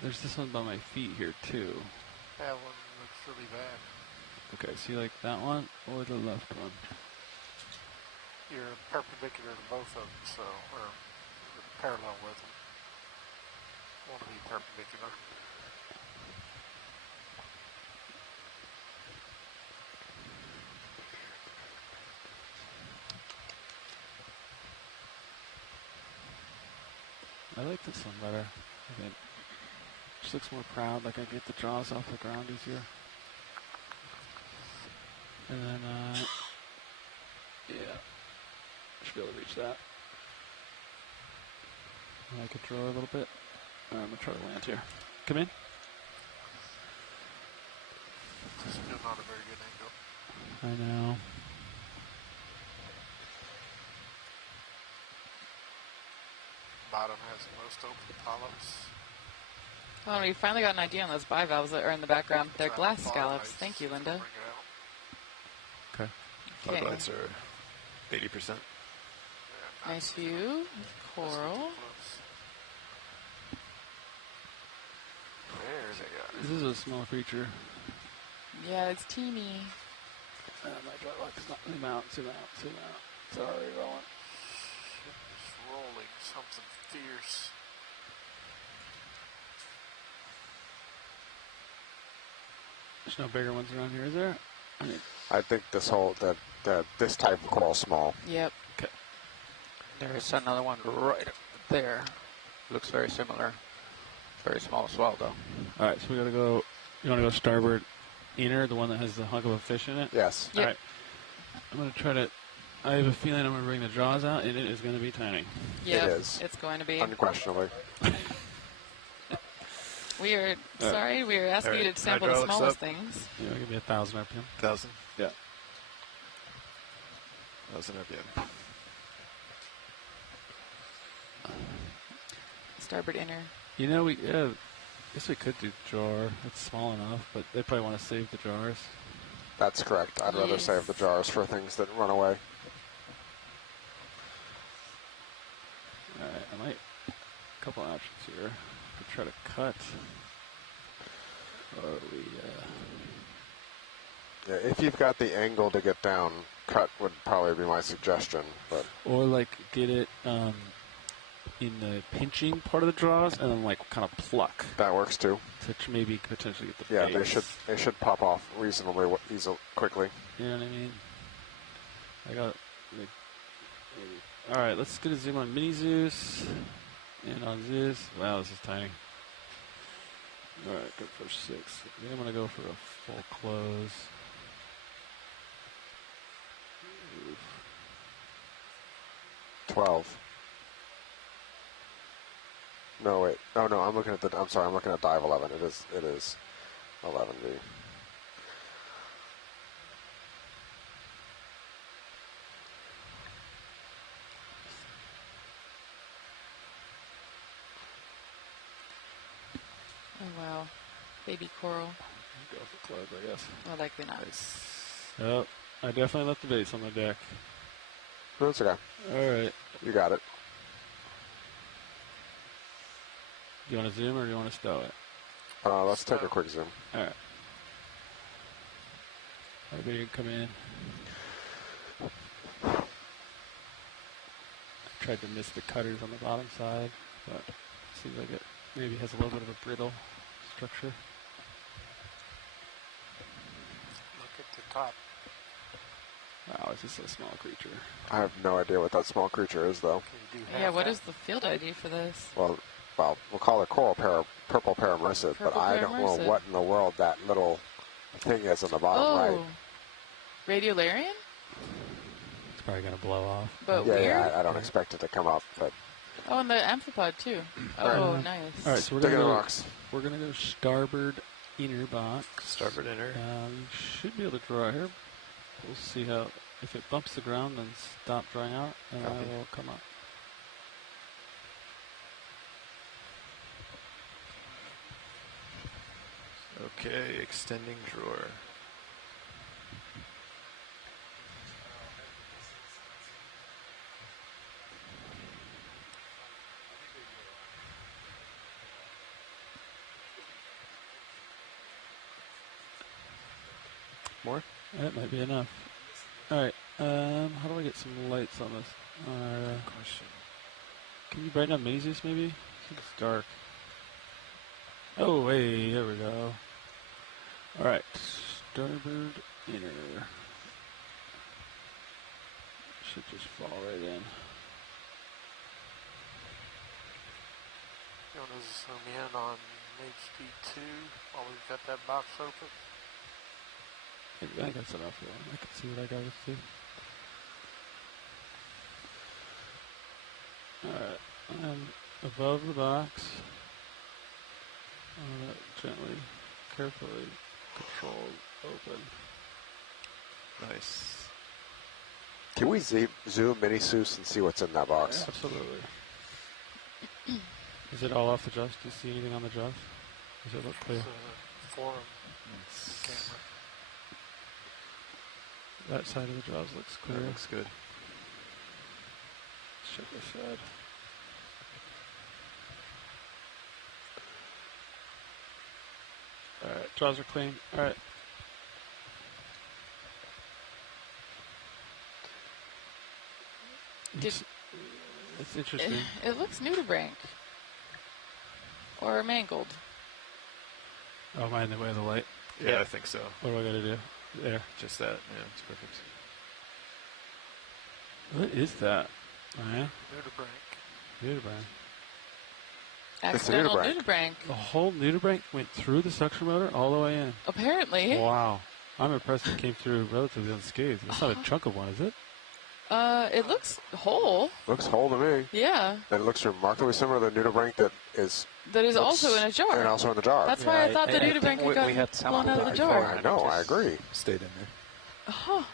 There's this one by my feet here too. That one looks really bad. Okay, see like that one or the left one? You're perpendicular to both of them, so, or parallel with them. Want to be perpendicular. I like this one better. I think just looks more proud, like I get the jaws off the ground easier. And then, yeah, should be able to reach that. And I control a little bit. I'm gonna try to land here. Come in. Still not a very good angle. I know. Bottom has most open polyps. Oh, we finally got an idea on those bivalves that are in the background. They're Try glass the scallops. bottom Thank you, lights Linda. to bring it out. Okay. Okay. Lights are 80%. Yeah, Nice view. Coral. Too close. There they are. This is a small creature. Yeah, it's teeny. My dry lock is not. Zoom out. It's already rolling. It's rolling something fierce. There's no bigger ones around here, is there? I think this this type of coral is small. Yep. Okay. There is another one right there. Looks very similar. Very small as well, though. All right, so we gotta go. You want to go starboard inner, the one that has the hunk of a fish in it? Yes. All right. I'm gonna try to. I have a feeling I'm gonna bring the jaws out, and it is gonna be tiny. Yep, it is. It's going to be. Unquestionably. We are sorry. We are asking you to sample the smallest things. Yeah, give me 1,000 RPM. 1,000? Yeah. 1,000 RPM. Starboard inner. You know, I guess we could do jar. It's small enough, but they probably want to save the jars. That's correct. I'd rather save the jars for things that run away. All right, I might. A couple options here. Could try to cut. Or we. Yeah, if you've got the angle to get down, cut would probably be my suggestion. But or like get it in the pinching part of the jaws, and then like kind of pluck. That works too. To maybe potentially get the. Yeah, base. they should pop off reasonably quickly. You know what I mean? I got. Like, all right, let's get a zoom on Mini Zeus and on Zeus. Wow, this is tiny. All right, good for 6. I think I'm gonna go for a full close. Oof. 12. No, wait. Oh no, I'm looking at I'm sorry. I'm looking at dive 11. It is 11B. Oh wow, baby coral. Go for close, I guess. Well, likely not. Yep, I definitely left the base on the deck. That's okay. All right. You got it. Do you want to zoom or do you want to stow it? Let's take a quick zoom. All right. Everybody can come in. I tried to miss the cutters on the bottom side, but it seems like it maybe has a little bit of a brittle structure. Look at the top. Wow, it's just a small creature. I have no idea what that small creature is, though. Yeah, what is the field ID for this? Well, we'll call it purple parameciid, but I don't know what in the world that little thing is on the bottom right. Radiolarian? It's probably going to blow off. But yeah, weird? yeah, I don't expect it to come up, but... Oh, and the amphipod, too. Oh, nice. All right, so we're going to go starboard inner box. Starboard inner. You should be able to draw here. We'll see how... If it bumps the ground, then stop drawing out, and I will come up. Okay, extending drawer. More? That might be enough. All right. How do I get some lights on this? Question. Can you brighten up Mazes maybe? It's dark. Oh, hey, there we go. All right. Starboard inner. Should just fall right in. You want to zoom in on HD2 while we've got that box open? I think that's enough. Yeah. I can see what I got to see. Alright, I'm above the box. Gently, carefully controlled, open. Nice. Can we zoom Mini Zeus and see what's in that box? Yeah, absolutely. Is it all off the jaws? Do you see anything on the jaws? Does it look clear? It's a forum camera. That side of the jaws looks clear. That looks good. Check this side. Alright, jaws are clean. Alright. It's interesting. It looks nudibranch. Or mangled. Oh, am I in the way of the light? Yeah, I think so. What do I got to do? There. Just that. Yeah, it's perfect. What is that? Oh, yeah? Nudibranch. Accidental nudibranch. nudibranch. The whole nudibranch went through the suction motor all the way in. Apparently. Wow. I'm impressed it came through relatively unscathed. That's not a chunk of one, is it? It looks whole. Looks whole to me. Yeah. And it looks remarkably similar to the nudibranch that is also in a jar. and also in the jar. That's why I thought the nudibranch had gotten blown out of the jar. I know, I agree. Stayed in there. Huh.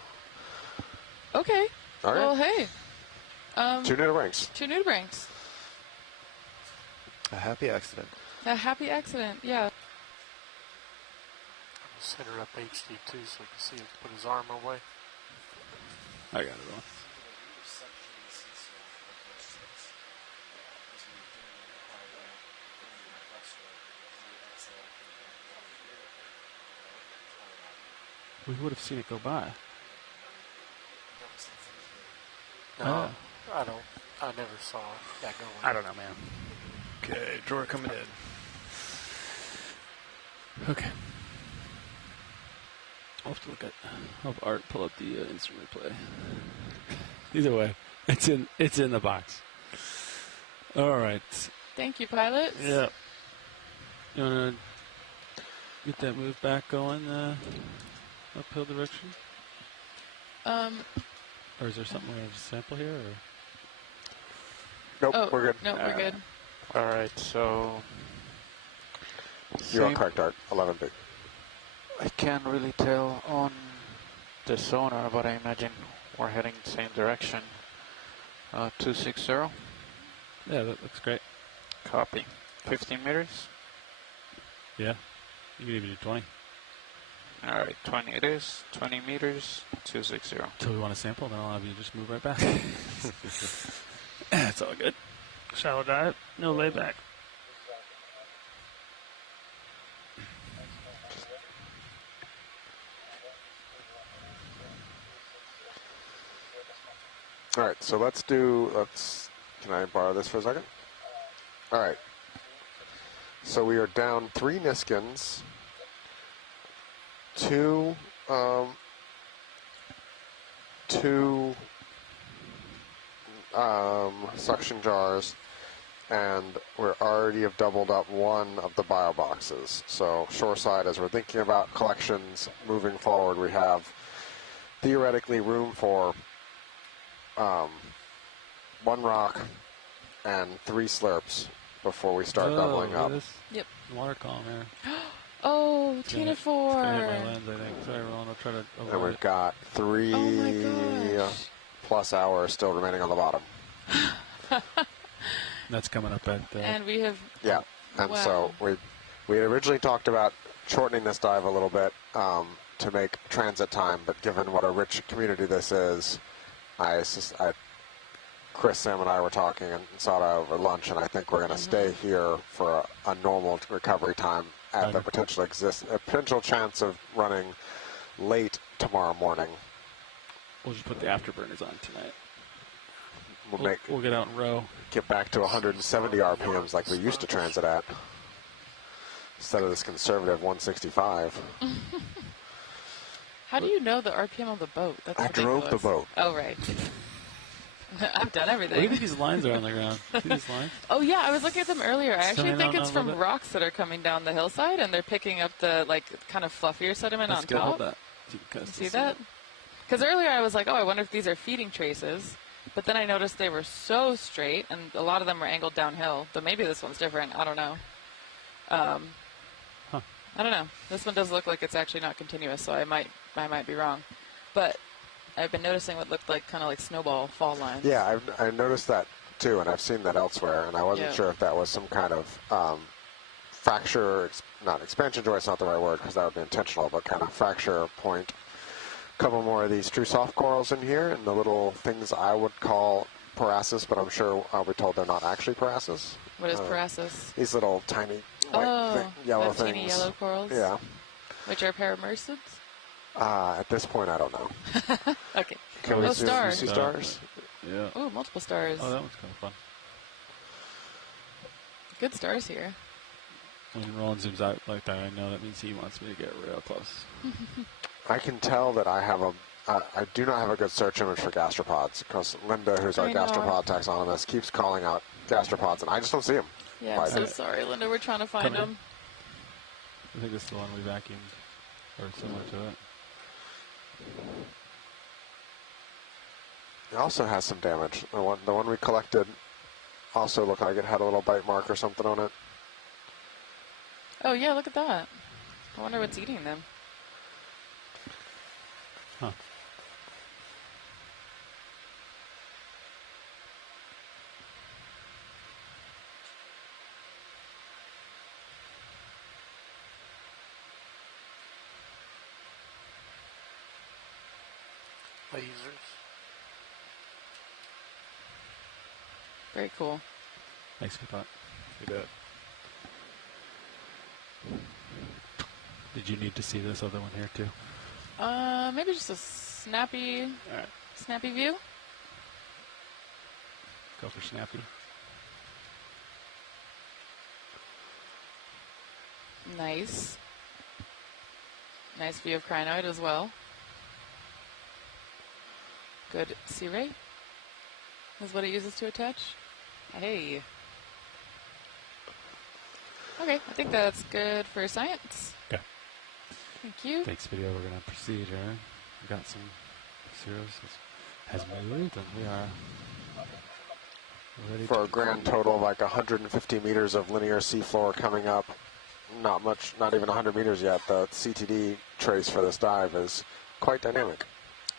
Okay. All right. Well, hey. 2 nudibranchs. 2 nudibranchs. A happy accident. A happy accident, yeah. Set her up HD too so we can see him put his arm away. I got it all. We would have seen it go by. No, I don't. I never saw that going. I don't know, man. Okay, drawer coming in. Okay. I'll have to look at. I'll have Art pull up the instant replay. Either way, it's in the box. All right. Thank you, pilots. Yeah. You wanna get that move back going, uphill direction? Or is there something we're gonna sample here? Or? Nope, we're good. Nope, we're good. All right, so You're on correct, Art. 11B. I can't really tell on the sonar, but I imagine we're heading the same direction. 260. Yeah, that looks great. Copy. 15 meters. Yeah. You can even do 20. All right, 20 it is. 20 meters, 260. Until we want to sample, then I'll have you just move right back. It's all good. Shallow dive, no layback. All right, so can I borrow this for a second? All right. So we are down 3 Niskins, 2 suction jars, and we're already have doubled up 1 of the bio boxes. So shoreside, as we're thinking about collections moving forward, we have theoretically room for 1 rock and 3 slurps before we start doubling up. Yep. Water column here. Oh, Tina 4. It's gonna hit my lens, I think. Sorry, everyone. I'll try to avoid And we've got 3 plus hours still remaining on the bottom. That's coming up at... and we have... Yeah, and so we had originally talked about shortening this dive a little bit to make transit time, but given what a rich community this is, Chris, Sam, and I were talking and saw it over lunch, and I think we're going to stay here for a normal recovery time at the potential chance of running late tomorrow morning. We'll just put the afterburners on tonight. We'll get out and row. Get back to 170 RPMs like we used to transit at, instead of this conservative 165. How do you know the RPM on the boat? That's I drove the boat. Oh, right. I've done everything. Look at these lines are on the ground. See these lines? Oh, yeah, I was looking at them earlier. I actually think it's from bit. rocks that are coming down the hillside, and they're picking up the, kind of fluffier sediment on top. Hold that. See that? Because earlier I was like, oh, I wonder if these are feeding traces. But then I noticed they were so straight, and a lot of them were angled downhill. But maybe this one's different. I don't know. I don't know. This one does look like it's actually not continuous, so I might be wrong. But I've been noticing what looked like kind of like snowball fall lines. Yeah, I noticed that too, and I've seen that elsewhere, and I wasn't sure if that was some kind of fracture, not expansion joint, it's not the right word because that would be intentional, but kind of fracture point. A couple more of these true soft corals in here, and the little things I would call parasis, but I'm sure I'll be told they're not actually parasis. What is parasis? These little tiny white yellow things. Teeny yellow corals? Yeah. Which are paramercids? At this point, I don't know. Okay. Can we see stars? Yeah. Oh, multiple stars. Oh, that one's kind of fun. Good stars here. When Roland zooms out like that, I know that means he wants me to get real close. I can tell that I do not have a good search image for gastropods because Linda, who's our gastropod taxonomist, keeps calling out gastropods, and I just don't see them. Yeah, I'm so sorry, Linda. We're trying to find them. I think this is the one we vacuumed, or similar to it. It also has some damage. The one we collected also looked like it had a little bite mark or something on it. Oh, yeah, look at that. I wonder what's eating them. Huh. Lasers. Very cool. Thanks, Kapot. You bet. Did you need to see this other one here too? Maybe just a snappy view. Go for snappy. Nice. Nice view of crinoid as well. Good sea ray. Is what it uses to attach. Hey. Okay, I think that's good for science. Okay. Thank you. Thanks, video. We're going to proceed here. We've got some zeros. Has moved, and we are ready for a grand total of like 150 meters of linear seafloor coming up. Not much, not even 100 meters yet. The CTD trace for this dive is quite dynamic.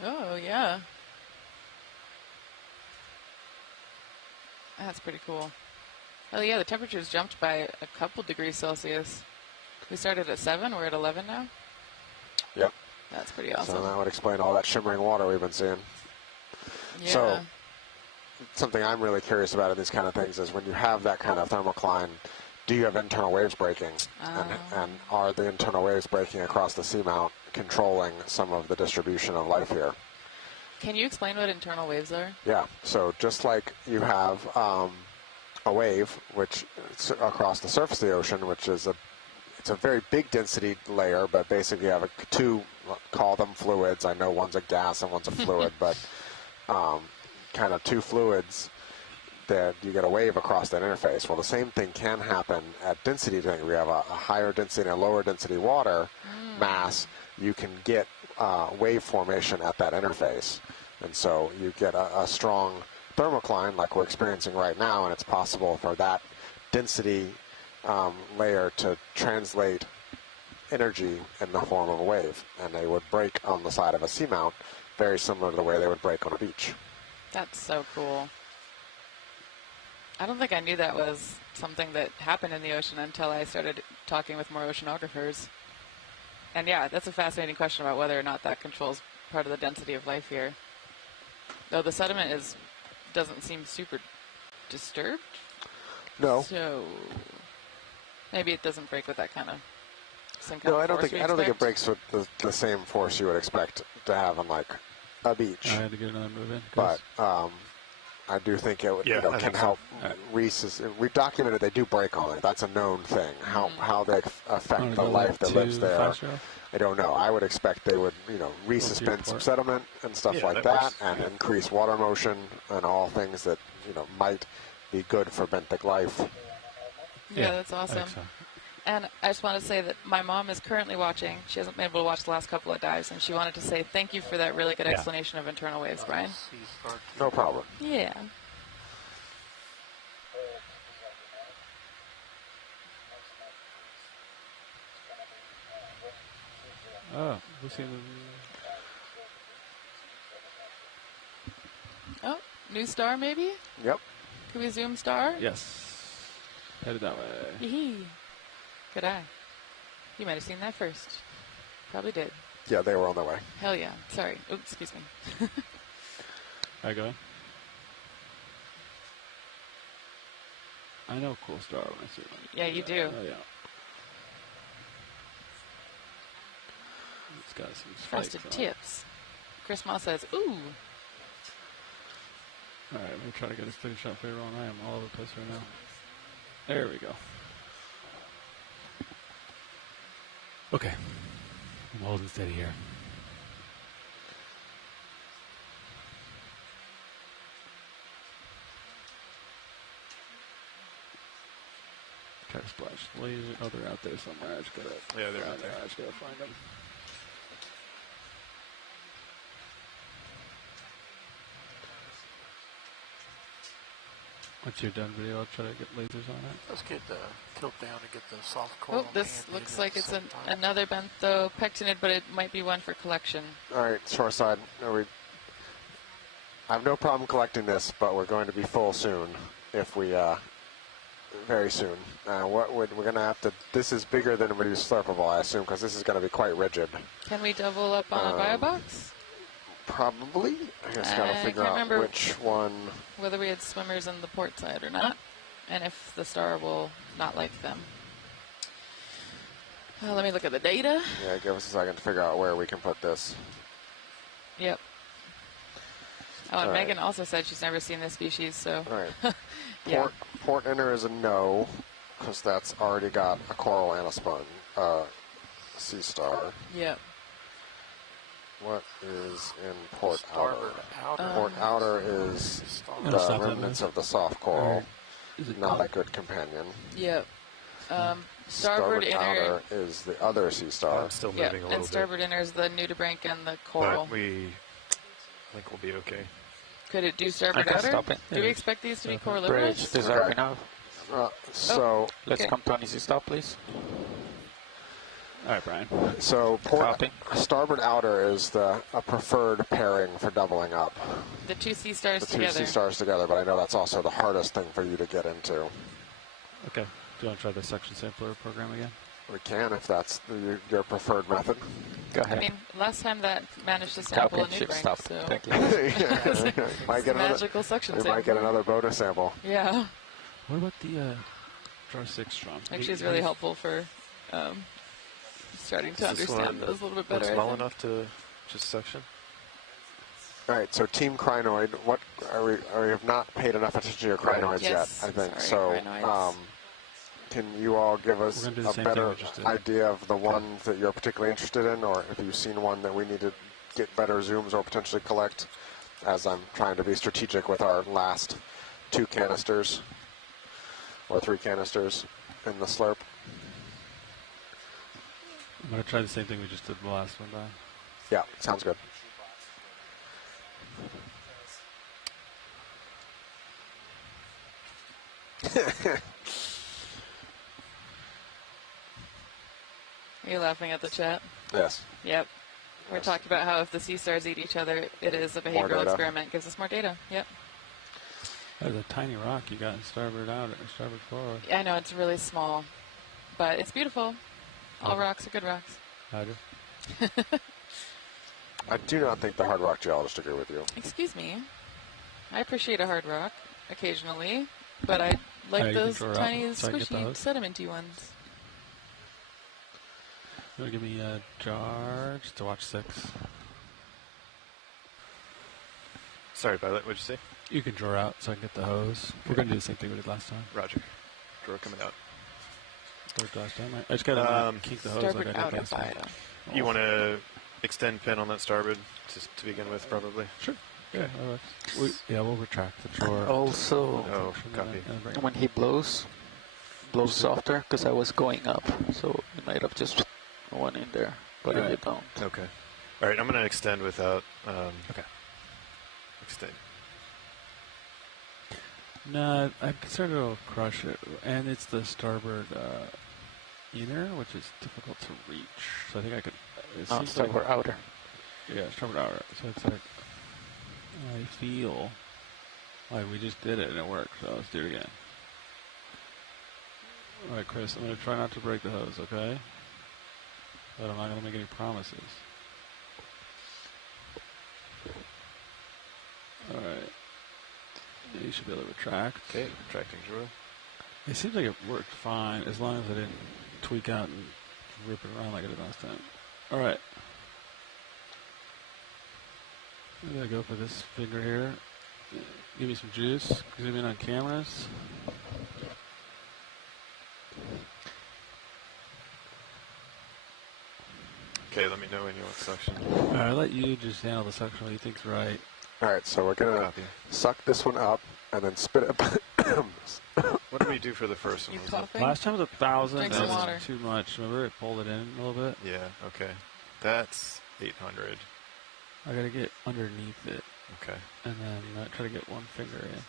Oh, yeah. That's pretty cool. Oh, yeah, the temperature's jumped by a couple degrees Celsius. We started at 7, we're at 11 now. Yep. That's pretty awesome. So that would explain all that shimmering water we've been seeing. Yeah. So something I'm really curious about in these kind of things is when you have that kind of thermocline, do you have internal waves breaking? And are the internal waves breaking across the seamount controlling some of the distribution of life here? Can you explain what internal waves are? Yeah, so just like you have a wave which across the surface of the ocean, which is it's a very big density layer, but basically you have two, call them fluids. I know one's a gas and one's a fluid, but kind of two fluids that you get a wave across that interface. Well, the same thing can happen at density. We have a higher density and a lower density water mass. You can get wave formation at that interface. And so you get a strong thermocline like we're experiencing right now, and it's possible for that density layer to translate energy in the form of a wave. And they would break on the side of a seamount, very similar to the way they would break on a beach. That's so cool. I don't think I knew that was something that happened in the ocean until I started talking with more oceanographers. And yeah, that's a fascinating question about whether or not that controls part of the density of life here. Though the sediment doesn't seem super disturbed. No. So maybe it doesn't break with that kind of same kind No, of I don't force think it breaks with the same force you would expect to have on like a beach. I had to get another move in. But I do think it can help. Reese we've documented they do break on it. That's a known thing. How they affect the life that lives there, I don't know. I would expect they would, resuspend some sediment and stuff like that, and increase water motion and all things that might be good for benthic life. Yeah, that's awesome. And I just want to say that my mom is currently watching. She hasn't been able to watch the last couple of dives, and she wanted to say thank you for that really good explanation of internal waves, Brian. No problem. Yeah. Oh, we'll see. Oh, new star maybe? Yep. Can we zoom star? Yes. Headed that way. Yee. Good eye. You might have seen that first. Probably did. Yeah, they were on their way. Hell yeah. Sorry. Oops, excuse me. I go. I know cool star when I see one. Yeah, you do. Oh, yeah. It's got some frosted tips. Chris Moss says, ooh. Alright, I'm going to try to get a steady shot for everyone. I am all over the place right now. There we go. Okay. I'm holding steady here. Try to splash laser. Oh, they're out there somewhere. I just gotta. Yeah, they're out there. I just gotta find them. Once you're done video, I'll try to get lasers on it. Let's get the tilt down and get the soft core. Oh, this looks like it's another bentho pectinid, but it might be one for collection. All right, shoreside. I have no problem collecting this, but we're going to be full soon. If we, very soon. We're going to have to. This is bigger than it is slurpable, I assume, because this is going to be quite rigid. Can we double up on a bio box? Probably. I guess got to figure out which one. Whether we had swimmers on the port side or not, and if the star will not like them. Let me look at the data. Yeah, give us a second to figure out where we can put this. Yep. Oh, and Megan also said she's never seen this species, so. All right. Yeah. Port inner is a no, because that's already got a coral and a sea star. Yep. What is in port outer? outer? Port outer is the remnants of the soft coral. Not a good companion. Yep. Starboard inner outer is the other sea star. Still moving a little bit. And starboard inner is the nudibranch and the coral. But I think we'll be okay. Could it do starboard outer? Stop it. Do we expect these to be Bridge coralivorous? deserving of. Let's come to an easy stop, please. All right, Brian. So starboard outer is a preferred pairing for doubling up. The two sea stars together. together. The two sea stars together, but I know that's also the hardest thing for you to get into. Okay. Do you want to try the section sampler program again? We can, if that's your preferred method. Go ahead. I mean, last time that managed to sample a nudibranch, so. Thank you. Might get magical suction sample. We might get another bonus sample. Yeah. What about the draw 6 strong? Actually, it's really helpful for starting to understand those a little bit better. Small enough to just suction? All right, so Team Crinoid, what we have not paid enough attention to your crinoids yet, I think. Sorry, so, can you all give us a better idea of the ones that you're particularly interested in, or if you've seen one that we need to get better zooms or potentially collect, as I'm trying to be strategic with our last 2 canisters or 3 canisters in the slurp? I'm going to try the same thing we just did the last one, Brian. Yeah, sounds good. Are you laughing at the chat? Yes. Yep. We're talking about how if the sea stars eat each other, it is a behavioral experiment. Gives us more data. Yep. There's a tiny rock you got in starboard out or starboard forward. Yeah, I know, it's really small, but it's beautiful. All rocks are good rocks. Hydra. I do not think the hard rock geologists agree with you. Excuse me. I appreciate a hard rock occasionally, but I like those tiny, squishy, sedimenty ones. You want to give me a jar just to watch 6? Sorry, Violet, what'd you say? You can draw out so I can get the hose. We're going to do the same thing we did last time. Roger. Draw coming out. Last time. I just got to kink the hose like I did last time. You want to extend pin on that starboard to begin with, probably? Sure. Yeah, we'll retract the drawer. Also, copy. When he blows softer, because I was going up, so you might have just one in there, but if you don't. Okay. All right, I'm going to extend without. Extend. No, I'm concerned it'll crush it, and it's the starboard inner, which is difficult to reach. So I think I could. Starboard outer. Yeah, starboard outer. So it's like I feel like we just did it and it worked. So let's do it again. All right, Chris, I'm going to try not to break the hose, okay? But I'm not going to make any promises. All right. You should be able to retract. Okay, retracting drawer. It seems like it worked fine as long as I didn't tweak out and rip it around like I did last time. All right. I'm going to go for this finger here. Give me some juice. Zoom in on cameras. Okay, let me know when you want suction. Alright, I'll let you just handle the suction what you think's right. Alright, so we're going to suck this one up and then spit it. What did we do for the first one? Last time was 1,000. Drink That some was water. too much. Remember, it pulled it in a little bit? Yeah, okay. That's 800. I gotta get underneath it. Okay. And then try to get one finger in.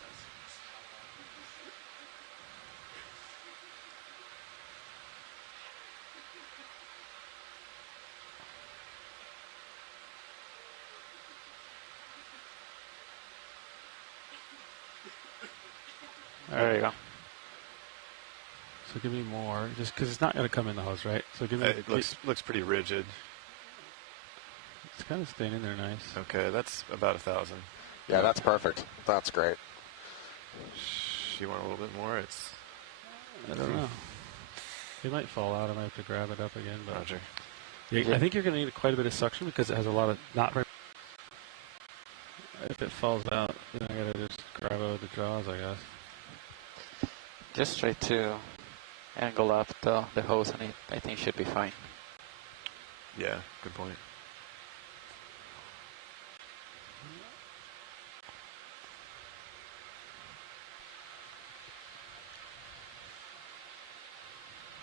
There you go. So give me more, just because it's not going to come in the hose, right? So give me. It looks pretty rigid. It's kind of staying in there nice. Okay, that's about 1,000. Yeah, that's perfect. That's great. You want a little bit more? It's. I don't know. It might fall out. I might have to grab it up again. But Roger. yeah, I think you're going to need quite a bit of suction because it has a lot of not very. If it falls out, then I got to just grab it with the jaws, I guess. Just try to angle up the hose, and I think should be fine. Yeah, good point.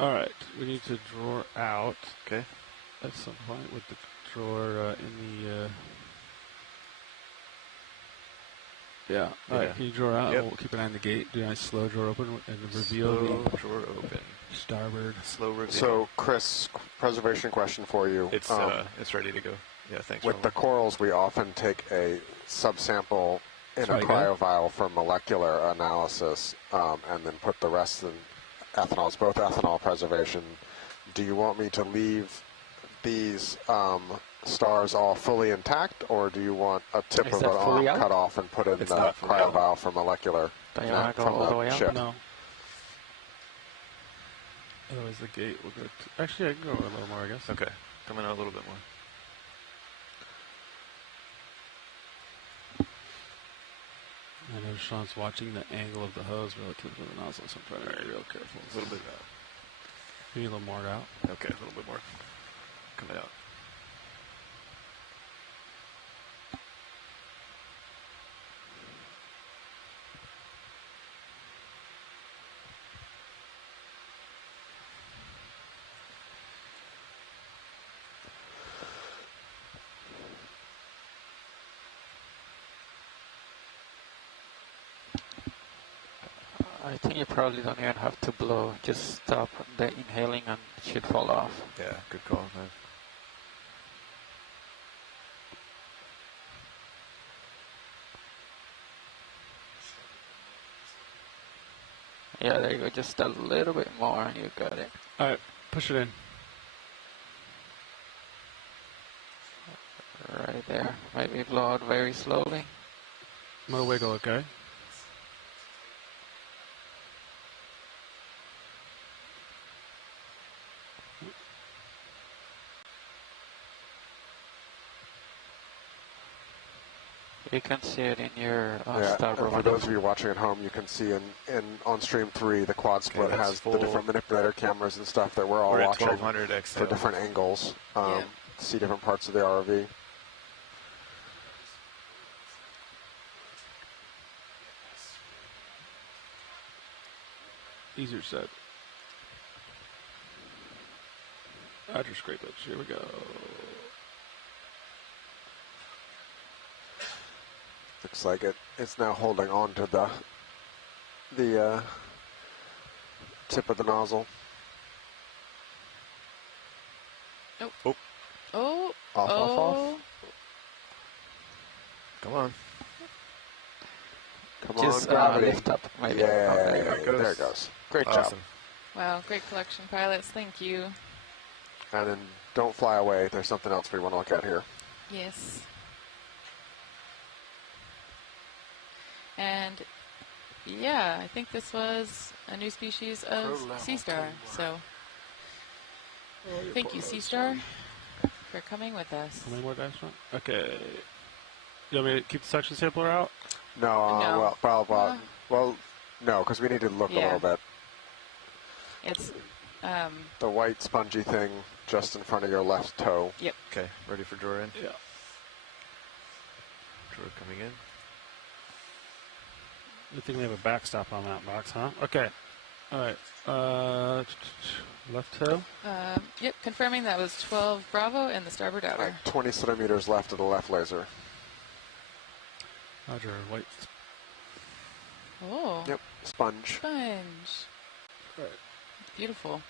All right, we need to draw out. Okay. At some point with the drawer in the. Yeah. All right. Can you draw out? Yep. We'll keep an eye on the gate. Do a nice slow drawer open and reveal the drawer open. Starboard. Slow reveal. So, Chris, preservation question for you. It's ready to go. Yeah, thanks. With the corals, we often take a subsample in a cryovial for molecular analysis, and then put the rest in ethanol. It's both ethanol preservation. Do you want me to leave these stars all fully intact, or do you want a tip of an arm cut off and put in the cryovial for molecular Don't you want to go all the way out? ship? No. Otherwise, the gate will go. Actually, I can go a little more, I guess. Okay, coming out a little bit more. I know Sean's watching the angle of the hose relative to the nozzle, so I'm trying to be real careful. A little bit out. Maybe a little more out. Okay, a little bit more. Coming out. I think you probably don't even have to blow. Just stop the inhaling and it should fall off. Yeah, good call, man. Yeah, there you go. Just a little bit more and you got it. All right, push it in. Right there. Maybe blow out very slowly. I'm going to wiggle, okay? You can see it in your Yeah, starboard and for window. those of you watching at home, you can see in on stream 3, the quad split has the different manipulator cameras and stuff that we're all We're at watching 1200 XL. for different angles. See different parts of the ROV. Easier said. Roger, scrape it. Here we go. Looks like it's now holding on to the tip of the nozzle. Oh. Oh. Off. Come on. Come Just on, gravity. lift up, maybe. Yeah, there there it goes. Great Awesome. job. Wow, great collection, pilots. Thank you. And then don't fly away. There's something else we want to look at here. Yes. And yeah, I think this was a new species of sea star. So thank you, Sea Star, for coming with us. How many more dice, Sean? Okay. You want me to keep the suction sampler out? No, No. well, no, because we need to look a little bit. It's The white spongy thing just in front of your left toe. Yep. Okay, ready for drawer in? Yeah. Drawer coming in. I think we have a backstop on that box, huh? Okay. All right. Left toe. Yep, confirming that was 12 Bravo and the starboard outer. 20 centimeters left of the left laser. Roger. White. Oh. Yep, sponge. Sponge. Right. Beautiful.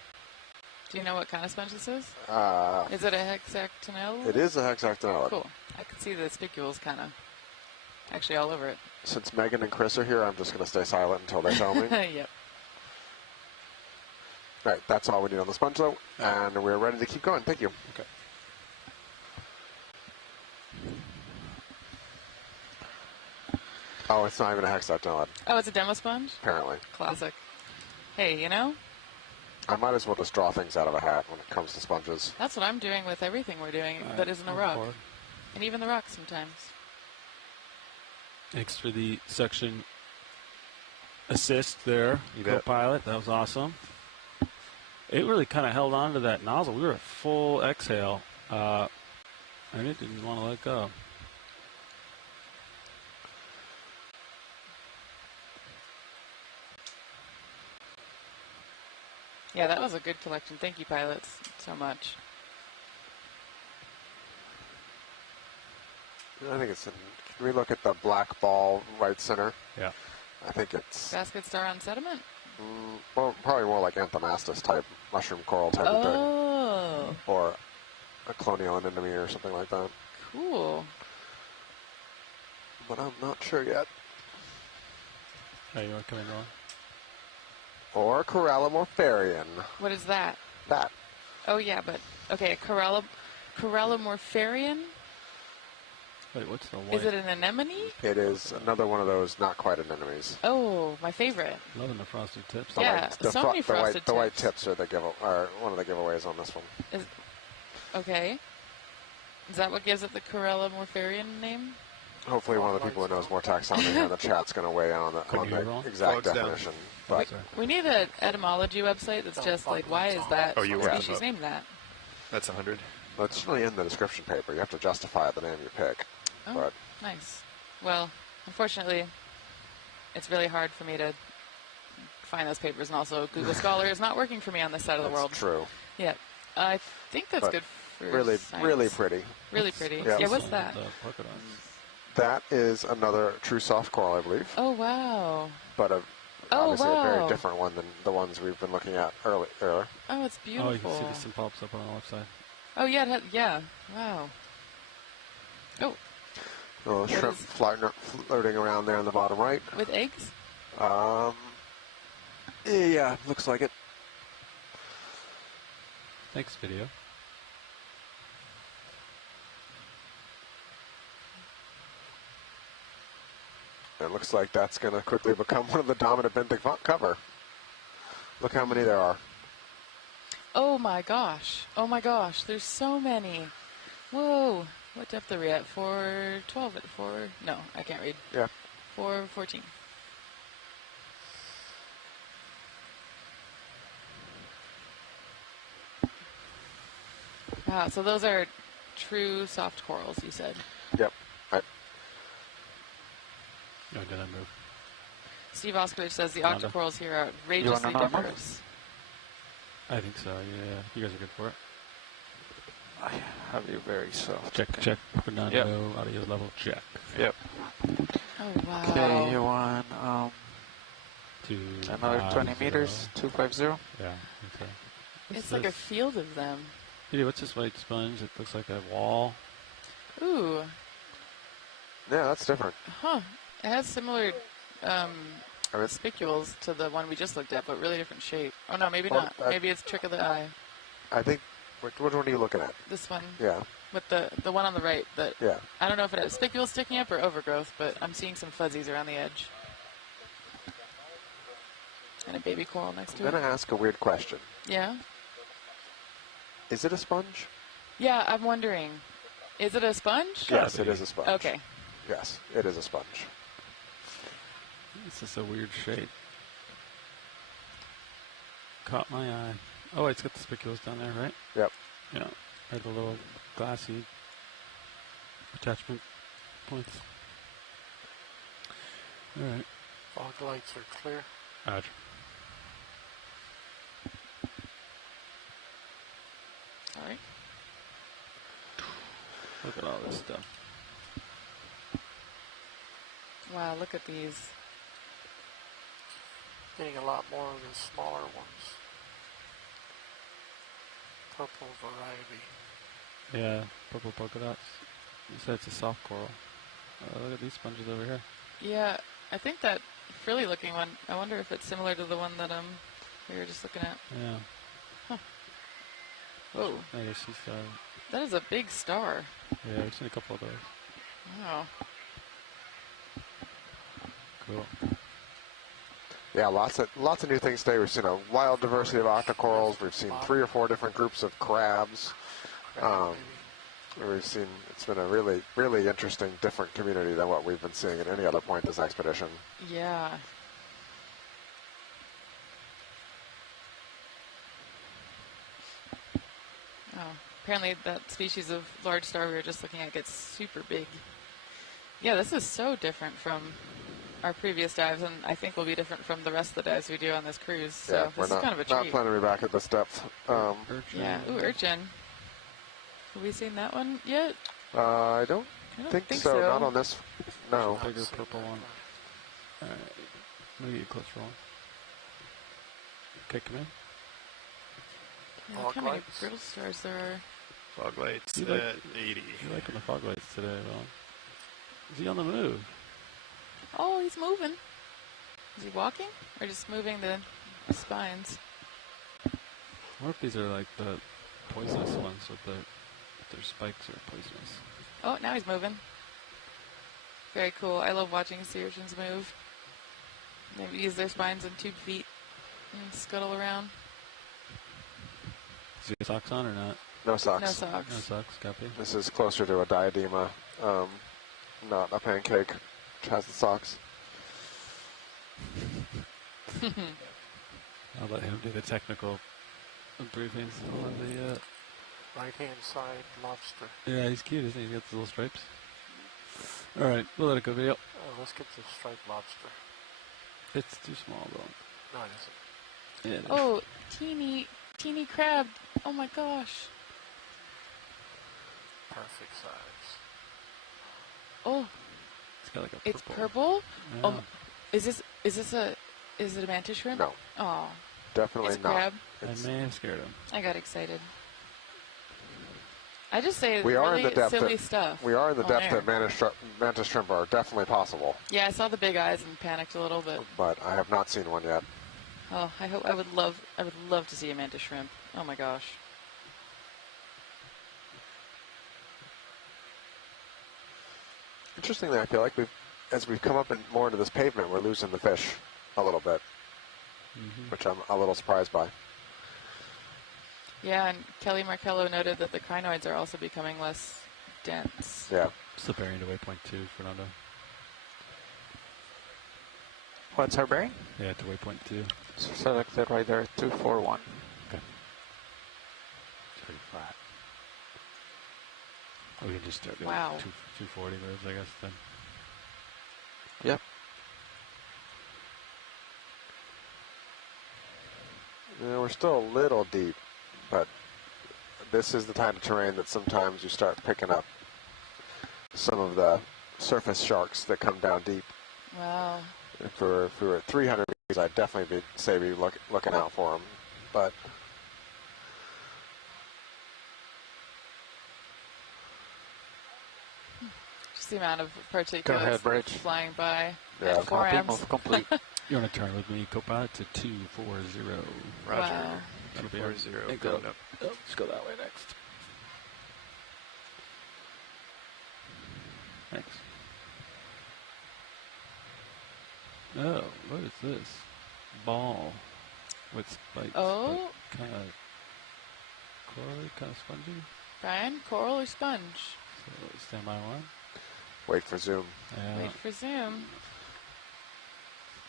Do you know what kind of sponge this is? Is it a hexactinella? It is a hexactinella. Cool. I can see the spicules kind of actually all over it. Since Megan and Chris are here, I'm just going to stay silent until they tell me. Yep. Right, that's all we need on the sponge, though, and we're ready to keep going. Thank you. Okay. Oh, it's not even a hexactinella, Oh, it's a demo sponge? apparently. Classic. Hey, you know, I might as well just draw things out of a hat when it comes to sponges. that's what I'm doing with everything we're doing that isn't a rock. And even the rocks sometimes. Thanks for the section assist there, You bet. co-pilot. That was awesome. It really kind of held on to that nozzle. We were at full exhale, and it didn't want to let go. Yeah, that was a good collection. Thank you, pilots, so much. I think it's in, can we look at the black ball right center? Yeah. I think it's Basket star on sediment? well, probably more like Anthomastus type, mushroom coral type of thing. Oh, Or a colonial anemone or something like that. cool. But I'm not sure yet. Hey, you want to come in, Ron? Or Corallimorpharian. What is that? That. Oh, yeah, but, okay, Corallimorpharian? Wait, what's the white? Is it an anemone? It is another one of those not quite anemones. Oh, my favorite. Loving the frosted tips. Yeah, so many frosted the white tips. tips are are one of the giveaways on this one. Okay. Is that what gives it the Corallimorpharian name? Hopefully one of the people who knows more taxonomy in the chat's going to weigh in on the exact Fog's down. definition. But We need an etymology website that's just like, why is that Oh, you were species above. named that? That's 100. but it's really in the description paper. You have to justify the name you pick. Oh, But nice. Well, unfortunately, it's really hard for me to find those papers, and also Google Scholar is not working for me on this side of the that's world. true. Yeah, I think that's But good for Really, science. really pretty. Really pretty. Yeah. Yeah, what's that? Polka dots. That is another true soft coral, I believe. Oh, wow. But Oh, obviously a very wow. different one than the ones we've been looking at earlier. Oh, it's Oh, you beautiful. can see the sympalps up on the left side. Oh, yeah, yeah. Wow. Oh, A little shrimp is- floating around there in the bottom right. with eggs? Yeah, looks like it. Thanks, video. It looks like that's going to quickly become one of the dominant benthic cover. Look how many there are. Oh, my gosh. Oh, my gosh. There's so many. Whoa. What depth are we at? 412 at 4? No, I can't read. Yeah. 414. Wow, so those are true soft corals, you said. Yep. No, did I move? Steve Oskovich says the Wanda. octocorals here are You want outrageously an armor? diverse. I think so, yeah. You guys are good for it. I have you very soft. Check. Fernando, Yep. audio level, check. Yep. Oh, wow. Okay, you want another 20 250. meters, 250? Yeah. Okay. It's like a field of them. Hey, what's this white sponge? It looks like a wall. Ooh. Yeah, that's different. Huh. It has similar spicules to the one we just looked at, but really different shape. Oh, no, maybe Well, not. Maybe it's trick of the eye. I think, which one are you looking at? This one. Yeah. With the one on the right. That Yeah. I don't know if it has spicules sticking up or overgrowth, but I'm seeing some fuzzies around the edge. And a baby coral next I'm to it. going to ask a weird question. Yeah? Is it a sponge? Yeah, I'm wondering. Is it a sponge? Yes, it is a sponge. Okay. Yes, it is a sponge. It's just a weird shape. Caught my eye. Oh, it's got the spicules down there, right? Yep. Yeah. Right, the little glassy attachment points. All right. Fog lights are clear. Roger. All right. Look at all this stuff. Wow, look at these. Getting a lot more of the smaller ones. Purple variety. Yeah, purple polka dots. You said it's a soft coral. Look at these sponges over here. Yeah, I think that frilly looking one, I wonder if it's similar to the one that we were just looking at. Yeah. Huh. Whoa. Yeah, there's sea star. That is a big star. Yeah, we've seen a couple of those. Wow. Cool. Yeah, lots of new things today. We've seen a wild diversity of octocorals. We've seen 3 or 4 different groups of crabs. We've seen it's been a really, really interesting, different community than what we've been seeing at any other point this expedition. Yeah. Oh, apparently that species of large star we were just looking at gets super big. Yeah, this is so different from our previous dives, and I think will be different from the rest of the dives we do on this cruise. So Yeah, this we're is kind of a treat. not planning to be back at this depth. Yeah, ooh, urchin. Have we seen that one yet? I don't think so. Not on this. No. Bigger purple one. All right. Maybe a close roll. Okay, come in. Yeah, look how many brittle stars there are. Fog lights You at like- 80. You're liking the fog lights today, Will. Is he on the move? Oh, he's moving. Is he walking or just moving the spines? I wonder if these are like the poisonous ones with their spikes are poisonous. Oh, now he's moving. Very cool. I love watching sea urchins move. They use their spines and tube feet and scuttle around. Is he socks on or not? No socks. No socks. No socks, copy. This is closer to a diadema, not a pancake, which has the socks. I'll let him do the technical briefings on the. Right-hand side lobster. Yeah, he's cute, isn't he? He's got the little stripes. All right, we'll let it go, video. Oh, let's get the striped lobster. It's too small, though. No, it isn't. Yeah. It is. Oh, teeny crab. Oh my gosh. Perfect size. Oh, It's got like a purple. it's purple. Yeah. Is it a mantis shrimp? No. Oh, Definitely it's not. crab. I may have scared him. I got excited. I just say We are really in the depth silly that, stuff. We are in the on depth air. that mantis shrimp are definitely possible, Yeah, I saw the big eyes and panicked a little bit. but I have not seen one yet. Oh, I would love to see a mantis shrimp. Oh my gosh. Interestingly, I feel like as we've come up more into this pavement, we're losing the fish a little bit, which I'm a little surprised by. Yeah, and Kelly Markello noted that the crinoids are also becoming less dense. Yeah. Still bearing to waypoint 2, Fernando. What's our bearing? Yeah, to waypoint 2. Selected right there, 241. Okay. It's pretty flat. Oh, we can just start doing Wow. 240 moves, I guess, then. Yep. Yeah, we're still a little deep, but this is the kind of terrain that sometimes you start picking up some of the surface sharks that come down deep. Wow. If we were at 300 meters, I'd definitely be looking out for them. But Just the amount of Go ahead, particulates Bridge. flying by Yeah. at 4 Copy, amps. move complete. You want to turn with me, co-pilot, to 240. Roger. Wow. 240. Go. Coming up. Oh, let's go that way next. Thanks. Oh, what is this? Ball with spikes. Oh. Kind of corally, kind of spongy. Brian, coral or sponge? So stand by one. wait for zoom. Yeah. Wait for zoom.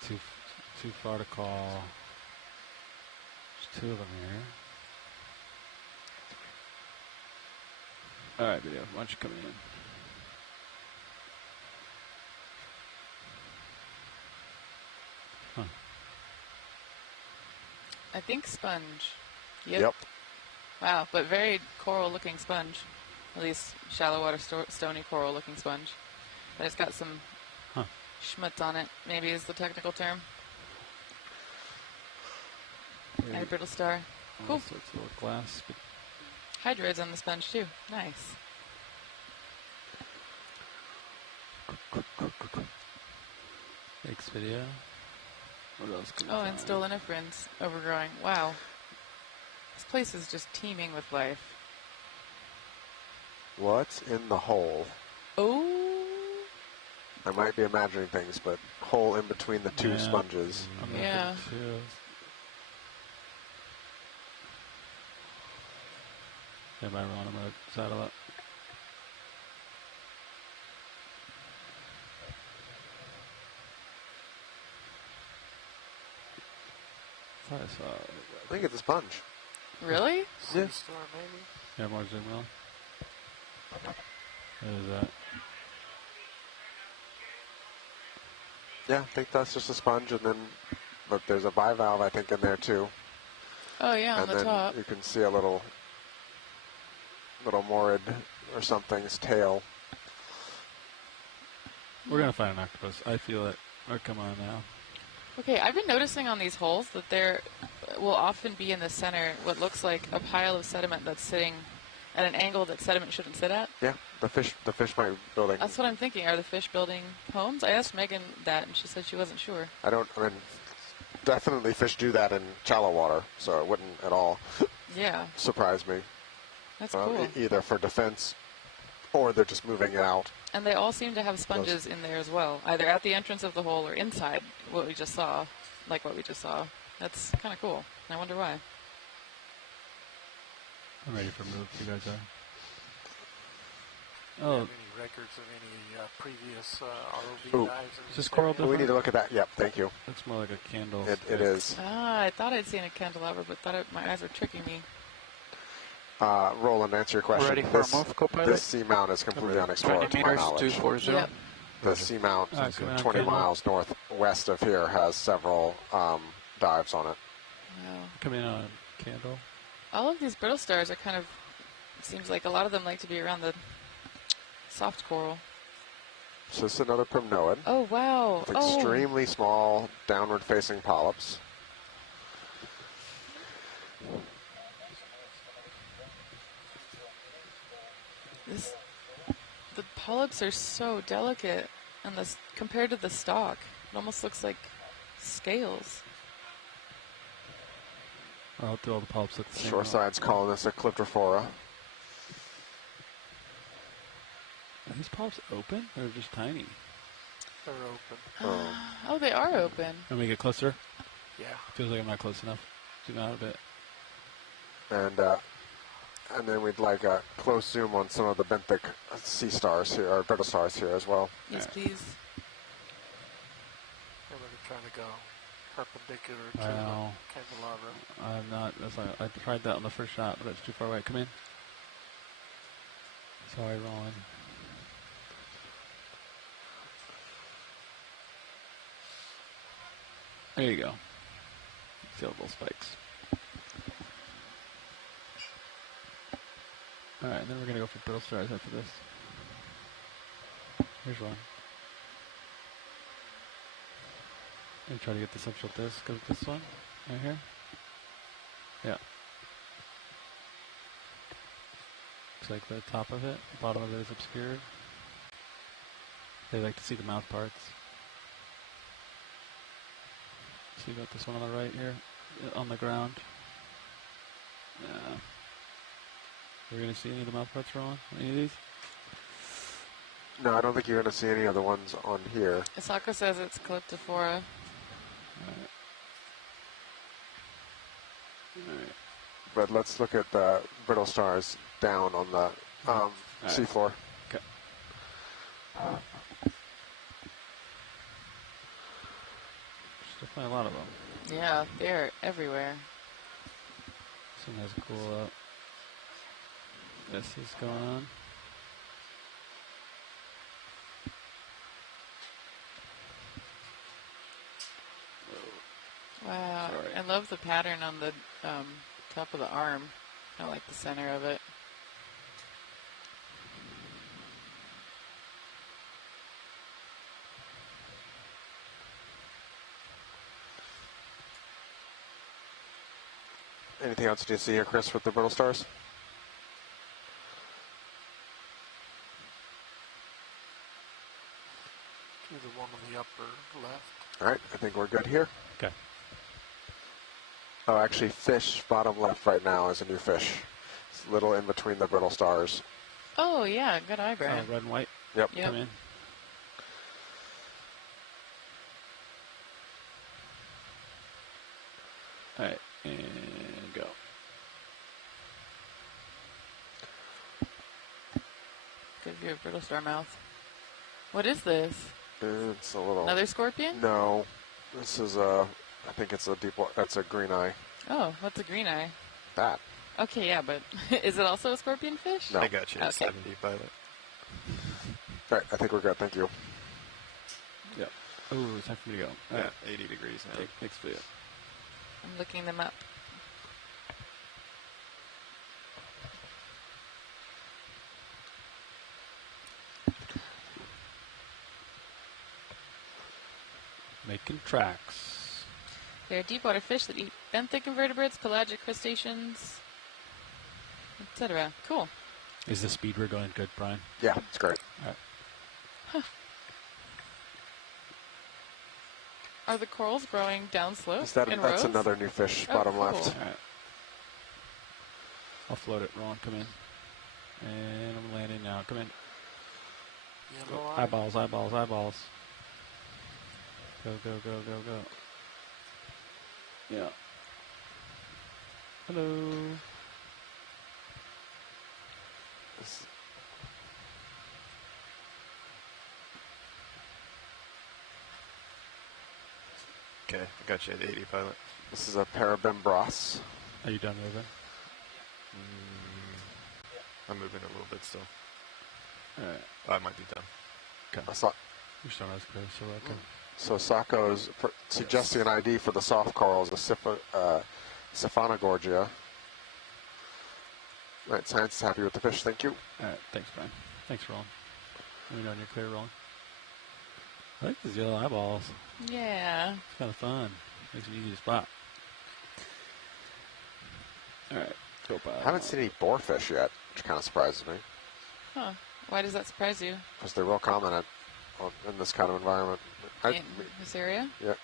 too far to call. There's 2 of them here. All right, video. Why don't you come in? Huh. I think sponge. Yep. Wow, but very coral-looking sponge. At least shallow water stony coral-looking sponge. But it's got some schmutz on it, maybe is the technical term. Yeah. Hey, brittle star. Cool. So it's a little glass. Hydroids on the sponge too. Nice. Thanks, video. What else can we Oh, find? and stoloniferans overgrowing. Wow. This place is just teeming with life. What's in the hole? Oh. I might be imagining things, but hole in between the 2 sponges. Yeah. Hey, Byron, I'm going to saddle up. I saw it. I think it's a sponge. Really? Yeah. Star, maybe? Yeah, more zoom on. What is that? Yeah, I think that's just a sponge, and then, but there's a bivalve, I think, in there too. Oh, yeah, on And the then top. you can see a little morid or something's tail. We're going to find an octopus. I feel it. Oh, come on now. Okay, I've been noticing on these holes that there will often be in the center what looks like a pile of sediment that's sitting at an angle that sediment shouldn't sit at. Yeah, the fish might be building. That's what I'm thinking. Are the fish building homes? I asked Megan that, and she said she wasn't sure. I mean, definitely fish do that in shallow water, so it wouldn't at all surprise me. That's cool. Either for defense or they're just moving it out. And they all seem to have sponges in there as well, either at the entrance of the hole or inside what we just saw, like what we just saw. That's kind of cool. I wonder why. I'm ready for move. You guys are. Do you have any records of any previous ROV dives? Is this coral different? We need to look at that. Yep, thank you. Looks more like a candle. It is. I thought I'd seen a candelabra, but thought my eyes were tricking me. Roland, answer your question. Ready for a move, co-pilot? This seamount is completely unexplored to my knowledge. 240. Yep. The seamount, Right, 20 miles northwest of here, has several dives on it. Wow. Come in on a candle. All of these brittle stars are kind of, seems like a lot of them like to be around the soft coral. So this is another primnoid. Oh, wow. With extremely small downward-facing polyps. The polyps are so delicate, and compared to the stalk, it almost looks like scales. Do all the polyps look the same? Shoreside's calling this a Cliptrophora. Are these polyps open? Or just tiny? They're open. Oh, they are open. Let me get closer. Yeah. Feels like I'm not close enough. Zoom out a bit. And then we'd like a close zoom on some of the benthic sea stars here, or brittle stars here as well. Yes, please. We're trying to go perpendicular to I know. the candelabra. I'm not. I tried that on the first shot, but it's too far away. Come in. Sorry, Roland. There you go. See all the little spikes. Alright, and then we're going to go for brittle stars after this. Here's one. And try to get the central disc of this one right here. Yeah. Looks like the top of it, the bottom of it is obscured. They like to see the mouth parts. So you got this one on the right here, on the ground. Yeah. We're going to see any of the mouth parts rolling? Any of these? No, I don't think you're going to see any other ones on here. Isaka says it's Calyptophora. Alright. But let's look at the brittle stars down on the seafloor. Okay. Definitely a lot of them. Yeah, they're everywhere. This one has a cool This is going on. Wow. Sorry. I love the pattern on the top of the arm. I like the center of it. Anything else you see here, Chris, with the brittle stars? To the one on the upper left. All right, I think we're good here. Okay. Oh, actually, fish, bottom left right now is a new fish. It's a little in between the brittle stars. Oh, yeah, good eye, Brian. Red and white. Yep. Come in. All right, and go. Good view of brittle star mouth. What is this? It's a little... Another scorpion? No. This is a... I think it's a deep... That's a green eye. Oh, what's a green eye? That. Okay, yeah, but is it also a scorpion fish? No. I got you. Okay. 70 pilot. All right, I think we're good. Thank you. Yep. Oh, it's time for me to go. All Yeah, right. 80 degrees now. Next video. I'm looking them up. Making tracks. They're deep water fish that eat benthic invertebrates, pelagic crustaceans, etc. Cool. Is the speed we're going good, Brian? Yeah, it's great. All right. Are the corals growing downslope Is that, in that's rows? another new fish, Oh, bottom cool. left. All right. I'll float it. Ron, come in. And I'm landing now. Come in. Go. Yellow eye. Eyeballs, eyeballs, eyeballs. Go, go, go, go, go. Yeah. Hello. Okay, I got you at 80 pilot. This is a parabimbros. Are you done moving? I'm moving a little bit still. All right. I might be done. Okay. You're still not as close, so okay. So Sacco's suggesting an ID for the soft corals, the Siphanogorgia. All right, science is happy with the fish. Thank you. All right. Thanks, Brian. Thanks, Ron. Let me know when you're clear, Ron. I like these yellow eyeballs. Yeah. It's kind of fun. Makes it easy to spot. All right. Go by. I haven't seen any boarfish yet, which kind of surprises me. Huh. Why does that surprise you? Because they're real common in this kind of environment. In this area? Yeah.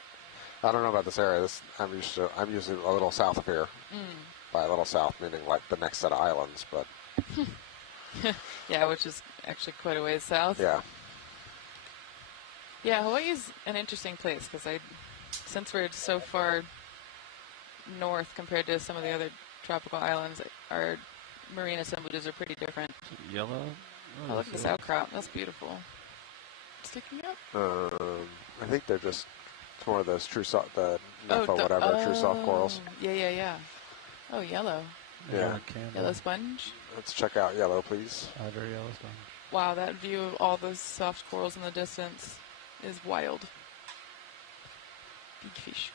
I don't know about this area. I'm usually a little south of here. By a little south, meaning like the next set of islands, but... Yeah, which is actually quite a ways south. Yeah. Yeah, Hawaii's an interesting place because since we're so far north compared to some of the other tropical islands, our marine assemblages are pretty different. Yellow? Oh, look at this outcrop. That's beautiful. Sticking up? I think they're just more of those true soft, the Nepha, whatever, true soft corals. Yeah. Oh, yellow. Yeah. Yellow sponge. Let's check out yellow, please. Very yellow sponge. Wow, that view of all those soft corals in the distance is wild. Big fish.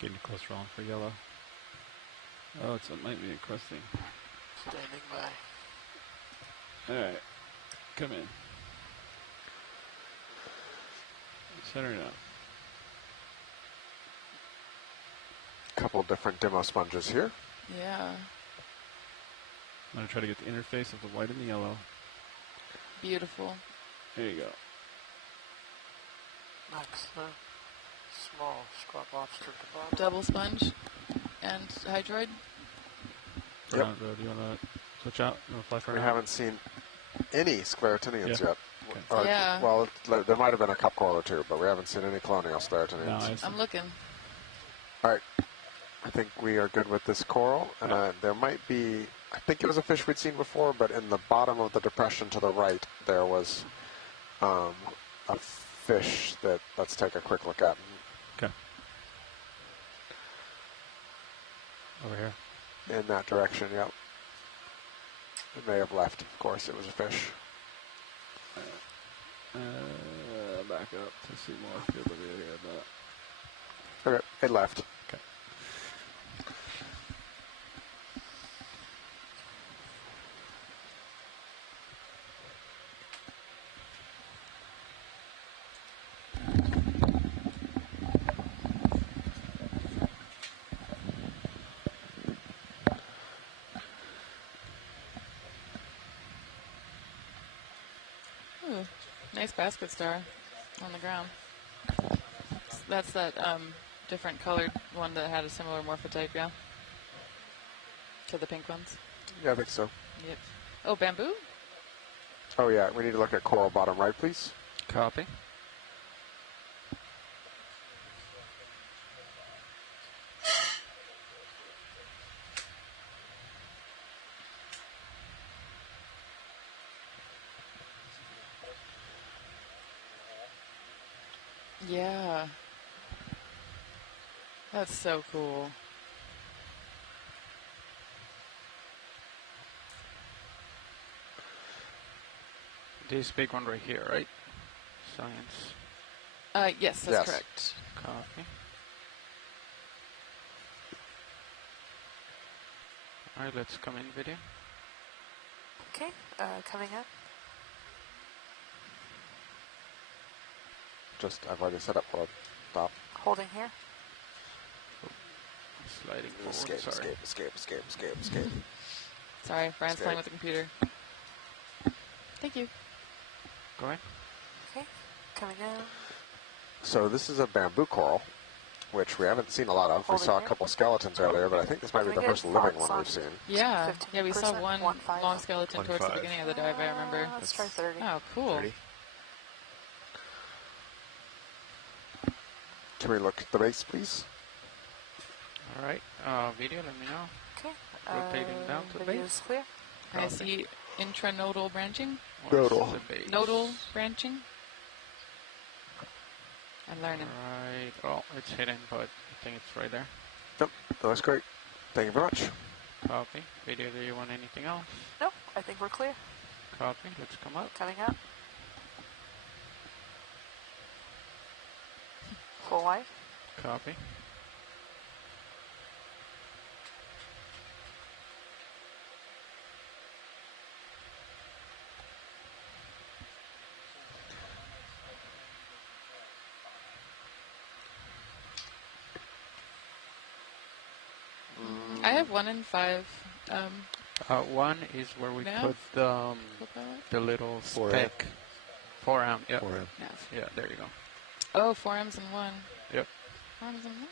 Getting close, Ron, for yellow. Oh, it might be encrusting. Standing by. All right. Come in. Center it up. Couple different demo sponges here. Yeah. I'm going to try to get the interface of the white and the yellow. Beautiful. There you go. Next, the small scrub lobster at the bottom. Double sponge and hydroid. Yep. Do you want to switch out? You want to fly for We now? haven't seen any sclerotinians yet. Okay. Or, Yeah. Well, there might have been a cup coral or two, but we haven't seen any colonial sclerotinians. I'm looking. All right. I think we are good with this coral, and there might be I think it was a fish we'd seen before, but in the bottom of the depression to the right, there was a fish that, let's take a quick look at. Okay. Over here. In that direction, yep. It may have left, of course, it was a fish. Back up to see more field of view here, but... Okay, it left. Okay. Ooh, nice basket star on the ground. That's that different colored one that had a similar morphotype, yeah? To the pink ones? Yeah, I think so. Yep. Oh, bamboo? Oh yeah, we need to look at coral bottom right, please. Copy. Yeah. That's so cool. This big one right here, right? Science. Yes, that's correct. Copy. Alright, let's come in video. Okay, coming up. I've already set up for a stop. Holding here. Sliding forward, Escape, sorry. escape. Sorry, Brian's Escape. playing with the computer. Thank you. Go ahead. Okay, coming in. So this is a bamboo coral, which we haven't seen a lot of. We saw a couple skeletons earlier, but I think this might be the first living one we've seen. Yeah, yeah, we saw 15%, one 1.5. long skeleton towards the beginning of the dive, I remember. Let's try 30. Oh, cool. 30. Can we look at the base, please? Alright, video, let me know. Okay. Rotating down to the video base. is clear. I see intranodal branching. Nodal. Nodal branching. I'm learning. Right. Oh, it's hidden, but I think it's right there. Yep, that was great. Thank you very much. Copy. Video, do you want anything else? No, I think we're clear. Copy. Let's come up. Coming up. Full wide. Copy. I have 1 in 5. One is where we Nav? put the little speck. 4 yeah. 4 amp. Yeah, there you go. Oh, 4 M's in 1. Yep. 4 M's in 1?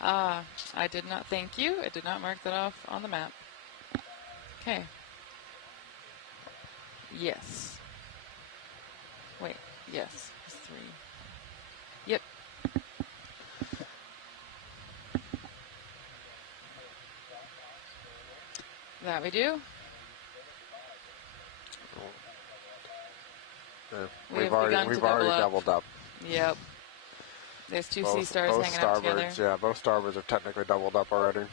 Ah, I did not, thank you. I did not mark that off on the map. Okay. Yes. Wait, yes. It's 3. Yep. That we do. We've already doubled up. Yep. There's 2 sea stars both hanging out together. starboards, yeah, both starboards are technically doubled up already.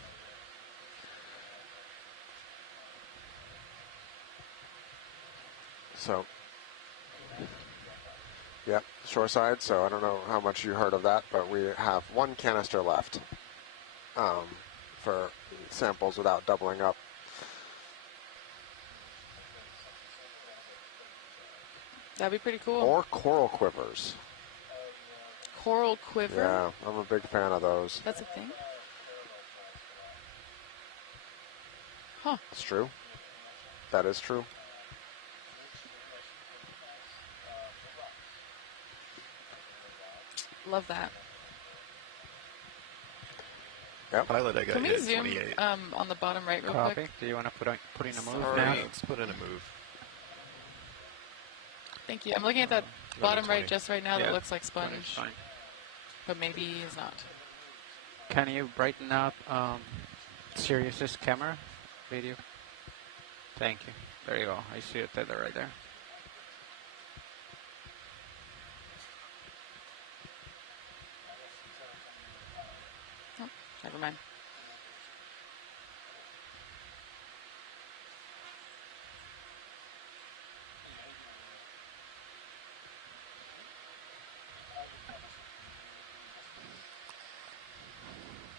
So, yep, shoreside. So I don't know how much you heard of that, but we have 1 canister left for samples without doubling up. That'd be pretty cool. Or coral quivers. Coral quiver? Yeah, I'm a big fan of those. That's a thing? Huh. It's true. That is true. Love that. Yep. Pilot, I got Can you we at zoom 28. on the bottom right real Copy. quick? Do you want to put in a move Sorry, now? let's put in a move. Thank you. I'm looking at that bottom right just right now that Yeah, looks like 20 is sponge. fine. But maybe it's not. Can you brighten up Sirius's camera video? Thank you. There you go. I see a tether right there. Oh, never mind.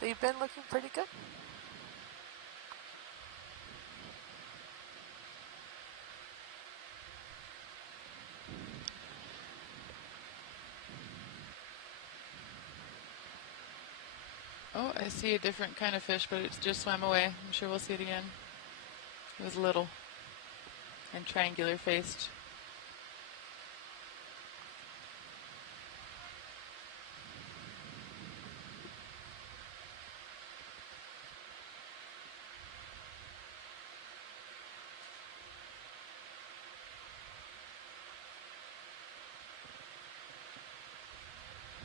They've been looking pretty good. Oh, I see a different kind of fish, but it just swam away. I'm sure we'll see it again. It was little and triangular faced.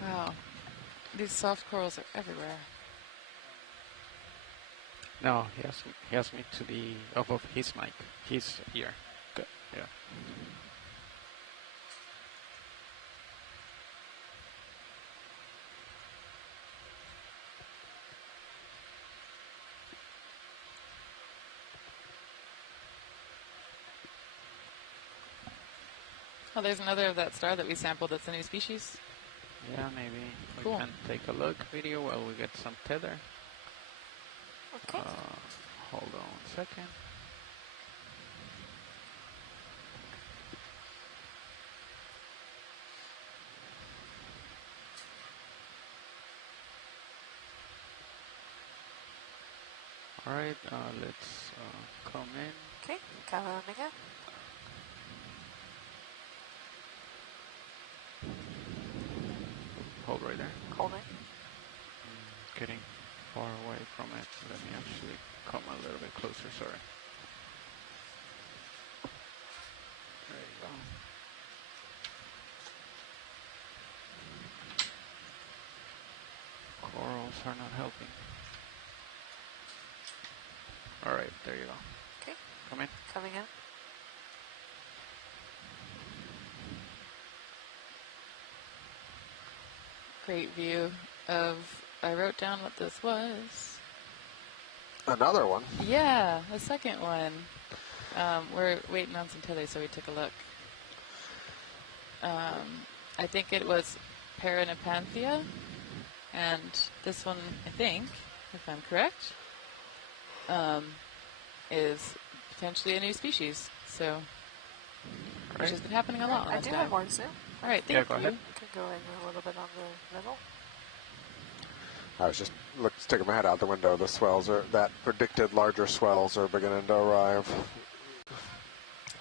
Wow. These soft corals are everywhere. No, he has me to the above his mic. He's here. Good. Yeah. Oh, there's another of that star that we sampled that's a new species. Yeah, maybe Cool. we can take a look video while we get some tether. Okay. Hold on a second. All right, let's come in. Okay, coming in. Hold right there. Holding. Getting far away from it. Let me actually come a little bit closer, sorry. There you go. Corals are not helping. Alright, there you go. Okay. Come in. Coming in. Great view of, I wrote down what this was. Another one. Yeah, a second one. We're waiting on some tether, so we took a look. I think it was Paranapanthea, and this one, I think, if I'm correct, is potentially a new species. So, which has been happening a lot on I this do dive. have more zoom. All right, thank Yeah, go you. ahead. Can go in a little bit on the middle. I was just sticking my head out the window. The swells are, that predicted larger swells are beginning to arrive.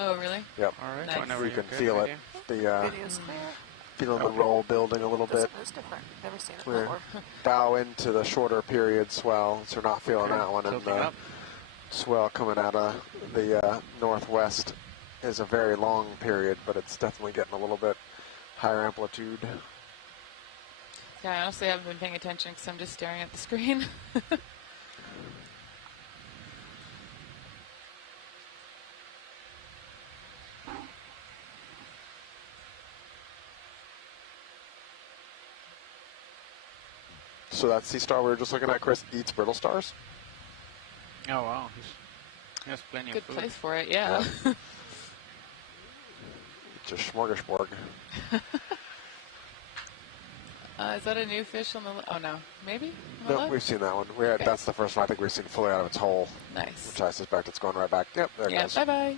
Oh, really? Yep. All right, Nice. whenever You you're can good, feel right it. here. The Video's clear. feeling the roll building a little bit. It's different. Never seen it We're before. bow into the shorter period swell, so we're not feeling Okay, that one. And tilting the up. swell coming out of the northwest is a very long period, but it's definitely getting a little bit higher amplitude. Yeah, I honestly haven't been paying attention because I'm just staring at the screen. So that sea star we were just looking at, Chris, eats brittle stars? Oh, wow. He has plenty Good of food. place for it, yeah. It's a smorgasbord. Is that a new fish on the? Oh no, maybe. On the No, left? we've seen that one. That's the first one I think we've seen fully out of its hole. Nice. Which I suspect it's going right back. Yep, there it Yeah. goes. Bye bye.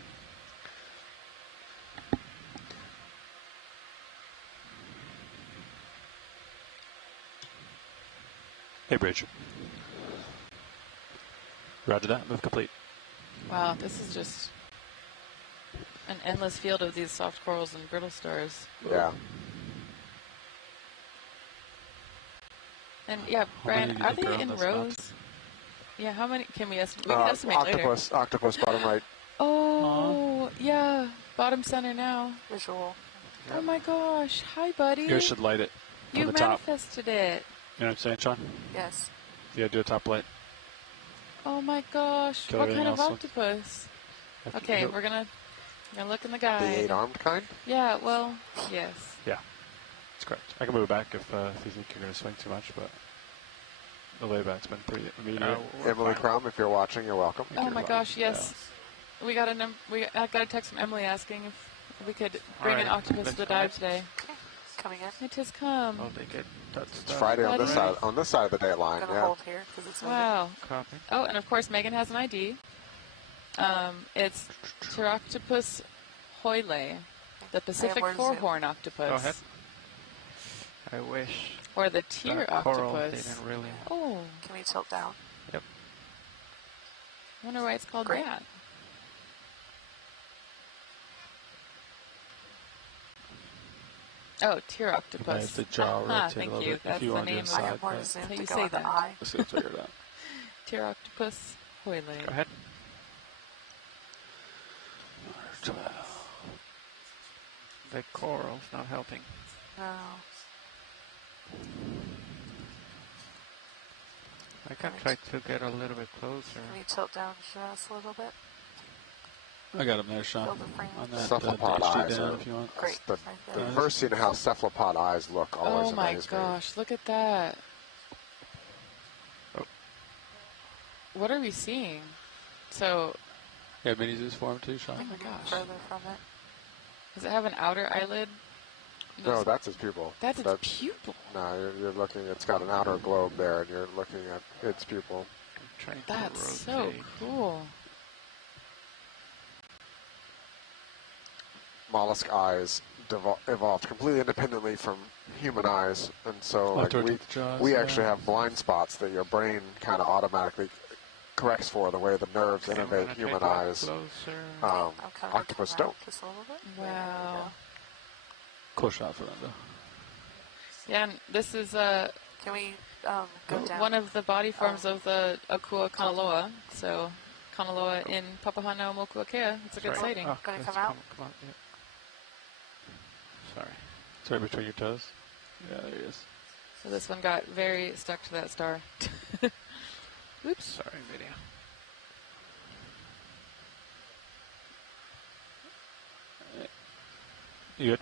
Hey, Bridge. Roger that. Move complete. Wow, this is just an endless field of these soft corals and brittle stars. Yeah. And yeah, Brian, many are do you think they are on in this rows? Yeah, how many can we estimate? We can estimate octopus, later. octopus bottom right. Oh, yeah, bottom center now. Visual. Oh my gosh, hi buddy. You should light it from You the top. manifested it. You know what I'm saying, Sean? Yes. Yeah, do a top light. Oh my gosh, Kill what everything kind of else. octopus? Okay, we're gonna look in the guide. The 8-armed kind? Yeah, well, yes. Yeah, that's correct. I can move it back if you think you're going to swing too much, but the layback's been pretty immediate. Emily Crum, if you're watching, you're welcome. Oh my gosh, yes. Yeah. I got a text from Emily asking if we could bring an octopus to the dive today. Okay, coming in. It has come. Oh, they get It's Friday on this side. On this side of the dateline. I'm gonna hold here because it's wow. Copy. Oh, and of course Megan has an ID. It's Pteroctopus hoyle, the Pacific four-horn octopus. Go ahead. I wish. Or the tear coral octopus. didn't really. Oh. Can we tilt down? Yep. I wonder why it's called Great. that. Oh, tear octopus. The jaw rotate thank a little you. bit. That's if you the want to name. inside, I have more but zoom How to you go say on the that? eye. let's get it figured out. Tear octopus hoyle. Go ahead. 12. The coral's not helping. No. I can try to get a little bit closer. Can we tilt down just a little bit? I got him there, Sean. Build the frame. On that Cephalopod HD eyes down are if you want. Great. The Right there. first scene of how cephalopod eyes look always Oh my amazes me. gosh, look at that. What are we seeing? So, Yeah, mini zoos for him too, Sean. oh my gosh. Further from it. Does it have an outer eyelid? No, that's his pupil. That's its pupil. No, you're looking, it's got an outer globe there, and you're looking at its pupil. I'm trying to That's so rotate. cool. Mollusk eyes evolved completely independently from human eyes, and so like, we actually have blind spots that your brain kind of automatically corrects for the way the nerves innervate human eyes. Octopus don't. Just a little bit. Wow. Cool shot for Linda. Yeah, and this is Can we go down? one of the body forms of the Akua Kanaloa. So, Kanaloa in Papahanaumokuakea. It's a good sighting. Oh, Gonna let's come out? Come on, yeah. Sorry. It's right between your toes. Yeah, there he is. So this one got very stuck to that star. Oops. Sorry, video. You good?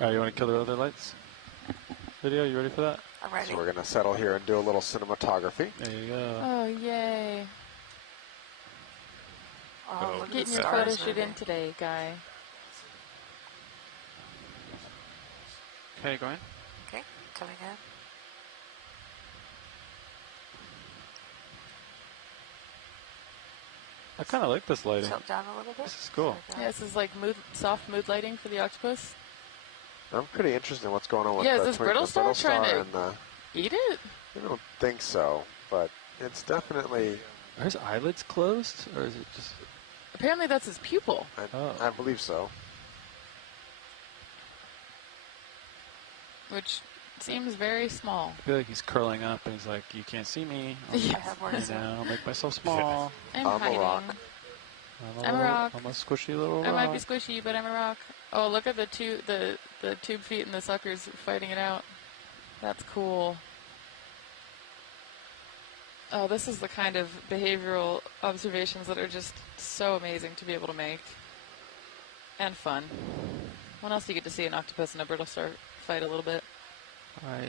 Alright, you want to kill the other lights? Video, you ready for that? I'm ready. So we're going to settle here and do a little cinematography. There you go. Oh, yay. Oh, look at Getting the your stars photo shoot moving. in today, guy. Okay, go in. Okay, coming in. I kind of like this lighting. Tilt down a little bit. This is cool. Yeah, this is like soft mood lighting for the octopus. I'm pretty interested in what's going on with Yeah, is the this twin- brittle the star brittle trying star to and the, eat it? I don't think so, but it's definitely, Are his eyelids closed, or is it just? Apparently that's his pupil. I believe so. Which seems very small. I feel like he's curling up, and he's like, "You can't see me. I'll, Yeah. I'll make myself small. I'm a hiding. rock. I'm a rock. I'm a squishy little rock." I might be squishy, but I'm a rock. Oh, look at the tube feet and the suckers fighting it out. That's cool. Oh, this is the kind of behavioral observations that are just so amazing to be able to make. And fun. When else do you get to see an octopus and a brittle star fight a little bit? Right.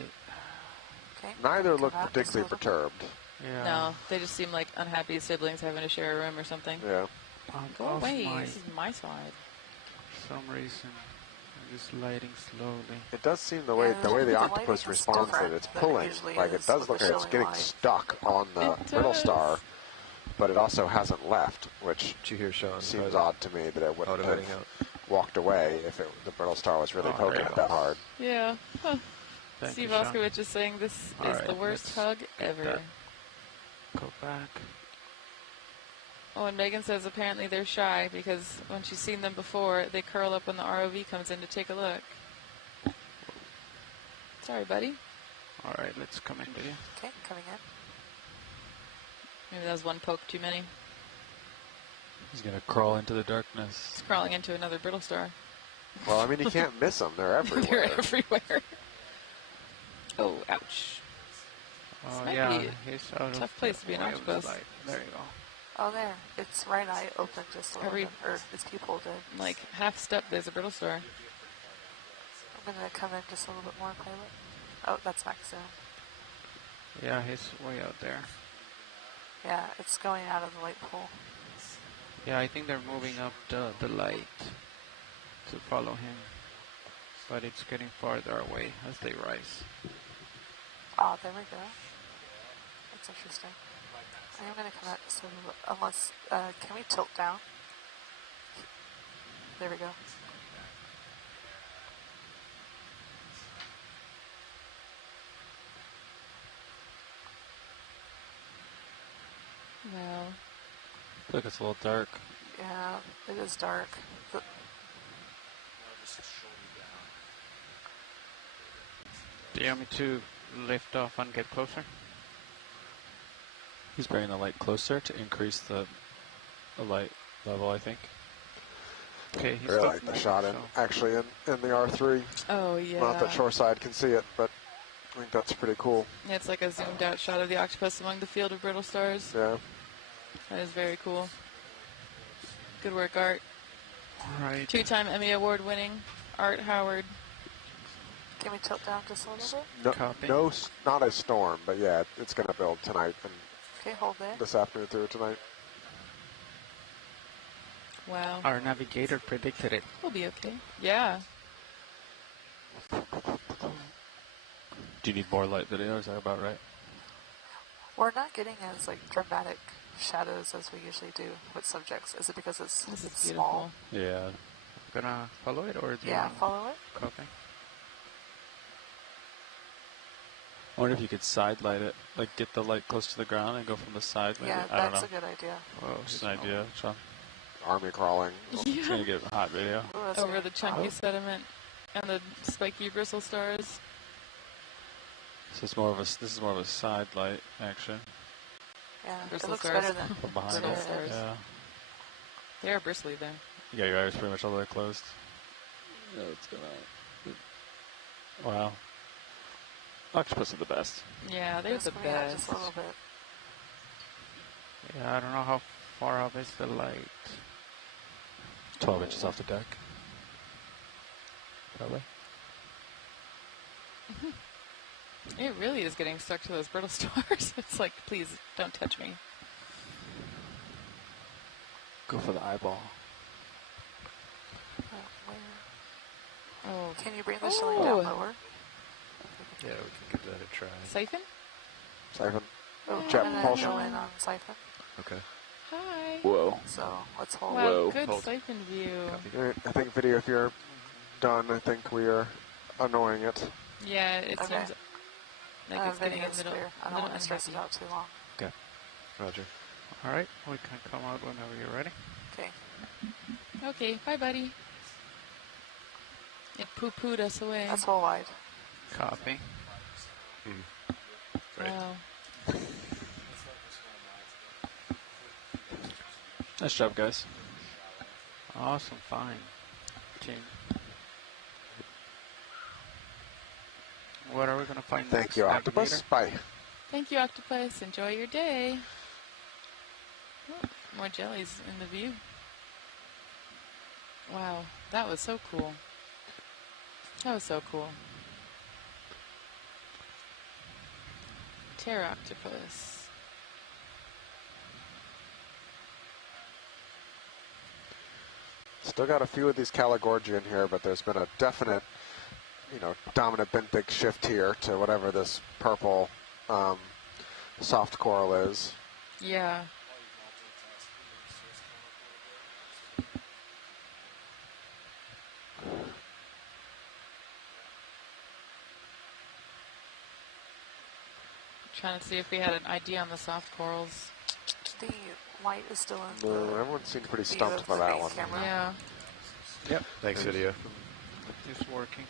Okay. Neither look Come out just a particularly little bit. perturbed. Yeah. No, they just seem like unhappy siblings having to share a room or something. Yeah. Go Off away, my- this is my side. For some reason, I'm just lighting slowly. It does seem the way the lighting octopus is responds that different it's than it pulling. usually Like it is does with look the like it's showing getting light. stuck on the It brittle does. star, but it also hasn't left, which Did you hear Sean? seems odd to me that it wouldn't Auto heading have out. walked away if the brittle star was really poking it that hard. Yeah. Huh. Thank Steve you, Sean. Oskowicz is saying this All is right, the worst let's hug get ever. that. Go back. Oh, and Megan says apparently they're shy because when she's seen them before, they curl up when the ROV comes in to take a look. Sorry, buddy. All right, let's come in, video. Okay, coming in. Maybe that was one poke too many. He's gonna crawl into the darkness. It's crawling into another brittle star. Well, I mean, you can't miss them. They're everywhere. They're everywhere. Oh, ouch. Oh, might yeah. be He's out of tough place to be an the way of the octopus. light. There you go. Oh, there. Its right eye opened just a little bit, or its pupil did. Like half step, there's a brittle star. I'm going to come in just a little bit more, pilot. Oh, that's max zoom. Yeah, he's way out there. Yeah, it's going out of the light pool. Yeah, I think they're moving up the light to follow him. But it's getting farther away as they rise. Oh, there we go. That's interesting. I'm going to come out just a little bit, unless, can we tilt down? There we go. Wow. I feel like it's a little dark. Yeah, it is dark. Do you want me to lift off and get closer? He's bringing the light closer to increase the light level, I think. Okay, I really like the shot actually in the R3. Oh, yeah. Not that shoreside can see it, but I think that's pretty cool. Yeah, it's like a zoomed out shot of the octopus among the field of brittle stars. Yeah. That is very cool. Good work, Art. All right. 2-time Emmy Award winning Art Howard. Can we tilt down just a little bit? No, not a storm, but yeah, it's going to build tonight and Okay, hold there. this afternoon through tonight. Wow. Our navigator predicted it. We'll be okay. Yeah. Do you need more light video? Is that about right? We're not getting as like dramatic shadows as we usually do with subjects. Is it because it's small? Yeah. Gonna follow it or do you Yeah, want- follow it. Copy. I wonder if you could side light it, like get the light close to the ground and go from the side. Maybe. Yeah, I don't that's know. a good idea. Whoa, Just an idea, Sean. Army crawling. It's gonna get a hot video. Ooh, Over the chunky sediment and the spiky bristle stars. So it's more of a. This is more of a side light action. Yeah, Bristle it looks stars. better than From behind Brittle it. stars. Yeah. They are bristly there. You got your eyes pretty much all the way closed. Yeah, it's gonna. Wow. Octopus are the best. Yeah, they're the Yeah, just best. a little bit. Yeah, I don't know how far up is the light. 12 inches off the deck. Probably. It really is getting stuck to those brittle stars. It's like, please don't touch me. Go for the eyeball. Oh, Can you bring the shilling down lower? Yeah, we can give that a try. Siphon? Siphon. Oh, Jet and then propulsion. go in on siphon. Okay. Hi. Whoa. So let's hold. Wow, good siphon view. All right, I think video, if you're done, I think we are annoying it. Yeah, it Okay. seems like it's getting a video's little, clear. I don't little want to stress it unhappy. out too long. Okay. Roger. All right, we can come out whenever you're ready. Okay. Okay, bye, buddy. It poo-pooed us away. That's whole wide. Copy. Great. Wow. Nice job, guys. Awesome, fine. Gene. What are we gonna find Thank next, you, Octopus. Navigator? Bye. Thank you, Octopus. Enjoy your day. Oh, more jellies in the view. Wow, that was so cool. That was so cool. Pteroctopus. Still got a few of these Caligorgia in here, but there's been a definite, dominant benthic shift here to whatever this purple soft coral is. Yeah. Trying to see if we had an idea on the soft corals. The light is still in. No, everyone seems pretty view stumped of by the that main one. camera. Yeah. Yep. Thanks, video. It's working.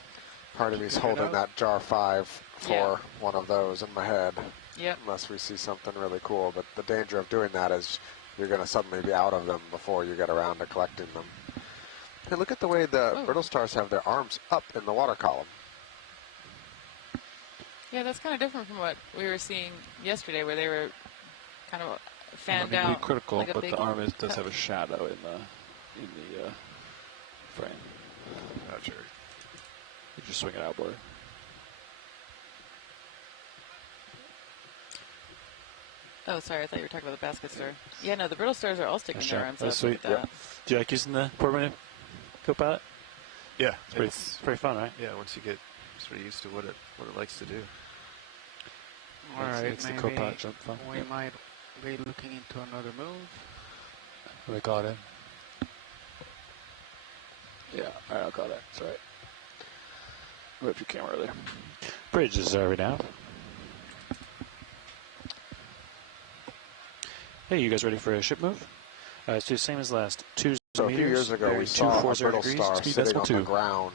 Part of me's Keep it holding up. that jar 5 for Yeah. one of those in my head. Yep. Unless we see something really cool. But the danger of doing that is you're going to suddenly be out of them before you get around to collecting them. Hey, look at the way the Oh. brittle stars have their arms up in the water column. Yeah, that's kind of different from what we were seeing yesterday, where they were kind of fanned I mean, out. be critical, like a but big the arm does cup. have a shadow in the frame. Not sure. You just swing it outboard. Oh, sorry. I thought you were talking about the basket store. Yeah, no, the brittle stars are all sticking their arms up. Sweet. Look at that. Do you like using the port menu co-pilot? Yeah, It's pretty fun, right? Yeah, once you get sort of used to what it likes to do. All right, makes the maybe co-pilot jump fun. we might be looking into another move. We call it in. Yeah, all right, I'll call that. It's all right. Move your camera earlier. Bridges are we now? Hey, you guys ready for a ship move? Let's do the same as last. 2 So a few years ago, we saw a 240 brittle degrees, star speed sitting decimal on 2. the ground,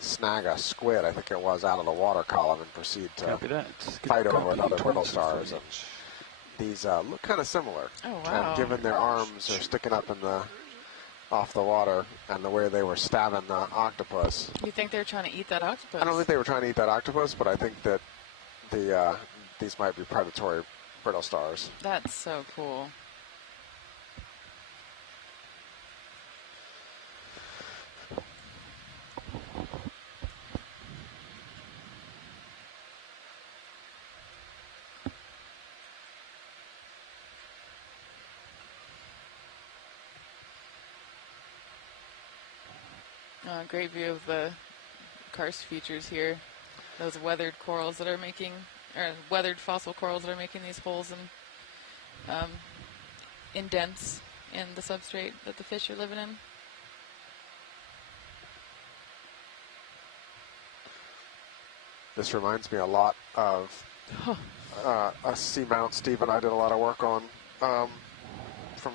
snag a squid, I think it was, out of the water column and proceed to Copy that. fight over Copy. other brittle 22 stars. And these look kind of similar. Oh, wow. And given their arms are sticking up in the off the water and the way they were stabbing the octopus. You think they're trying to eat that octopus? I don't think they were trying to eat that octopus, but I think that these might be predatory brittle stars. That's so cool. Great view of the karst features here. Those weathered corals that are making, or weathered fossil corals that are making these holes and indents in the substrate that the fish are living in. This reminds me a lot of a seamount Steve and I did a lot of work on from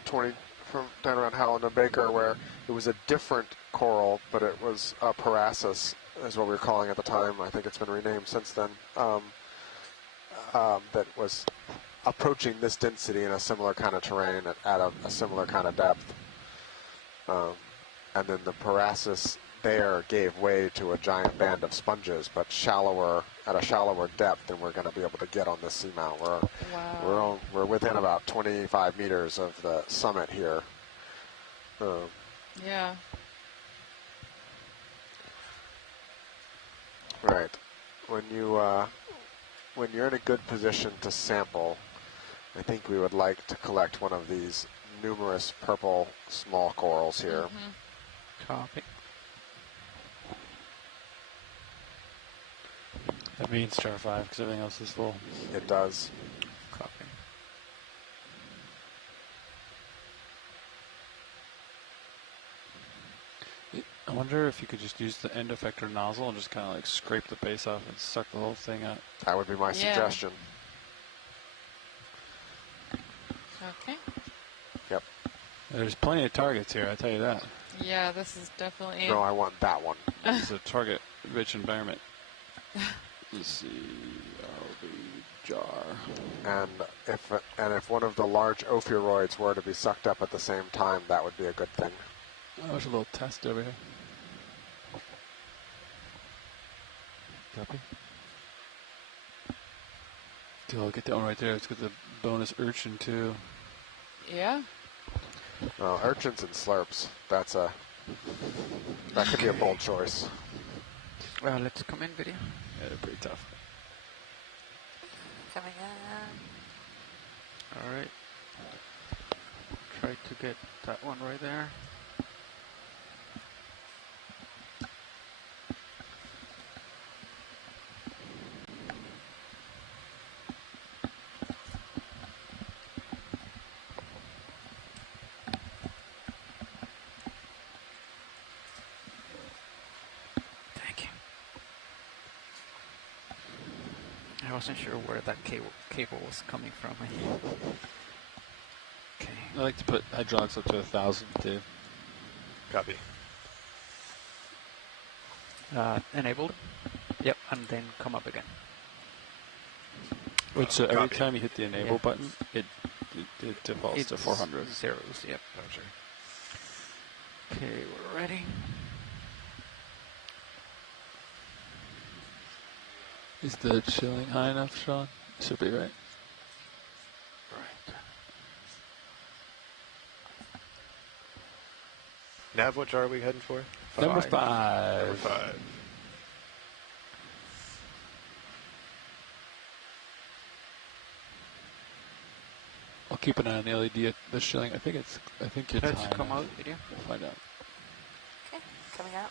down around Howland and Baker, where it was a different coral, but it was Parasus, is what we were calling it at the time. I think it's been renamed since then. That was approaching this density in a similar kind of terrain at a similar kind of depth. And then the Parasus there gave way to a giant band of sponges, but at a shallower depth than we're going to be able to get on this seamount. We're within about 25 meters of the summit here. Yeah. Right. When you're in a good position to sample, I think we would like to collect one of these numerous purple small corals here. Mm-hmm. Copy. That means char 5 because everything else is full. It does. Copy. I wonder if you could just use the end effector nozzle and just kind of like scrape the base off and suck the whole thing out. That would be my suggestion. Okay. Yep. There's plenty of targets here, I tell you that. Yeah, this is definitely... No, I want that one. It's a target-rich environment. Let's see, ROV jar. And if one of the large ophiuroids were to be sucked up at the same time, that would be a good thing. Oh, there's a little test over here. Copy. I'll get that one right there. It's got the bonus urchin too. Yeah. Well, urchins and slurps. That could be a bold choice. Well, let's come in video. Yeah, they're pretty tough. Coming in. All right. Try to get that one right there. I wasn't sure where that cable was coming from. Okay. I like to put hydraulics up to 1,000 too. Copy. Enabled. Yep, and then come up again. Wait, so every time you hit the enable button, it defaults to 400. Zeros, yep. Oh, sure. Okay, we're ready. Is the chilling high enough, Sean? Should be, right? Right. Nav, what jar are we heading for? Number 5. Number 5. I'll keep an eye on the LED at the shilling. I think it's Let's high come enough. out video. We'll find out. Okay, coming out.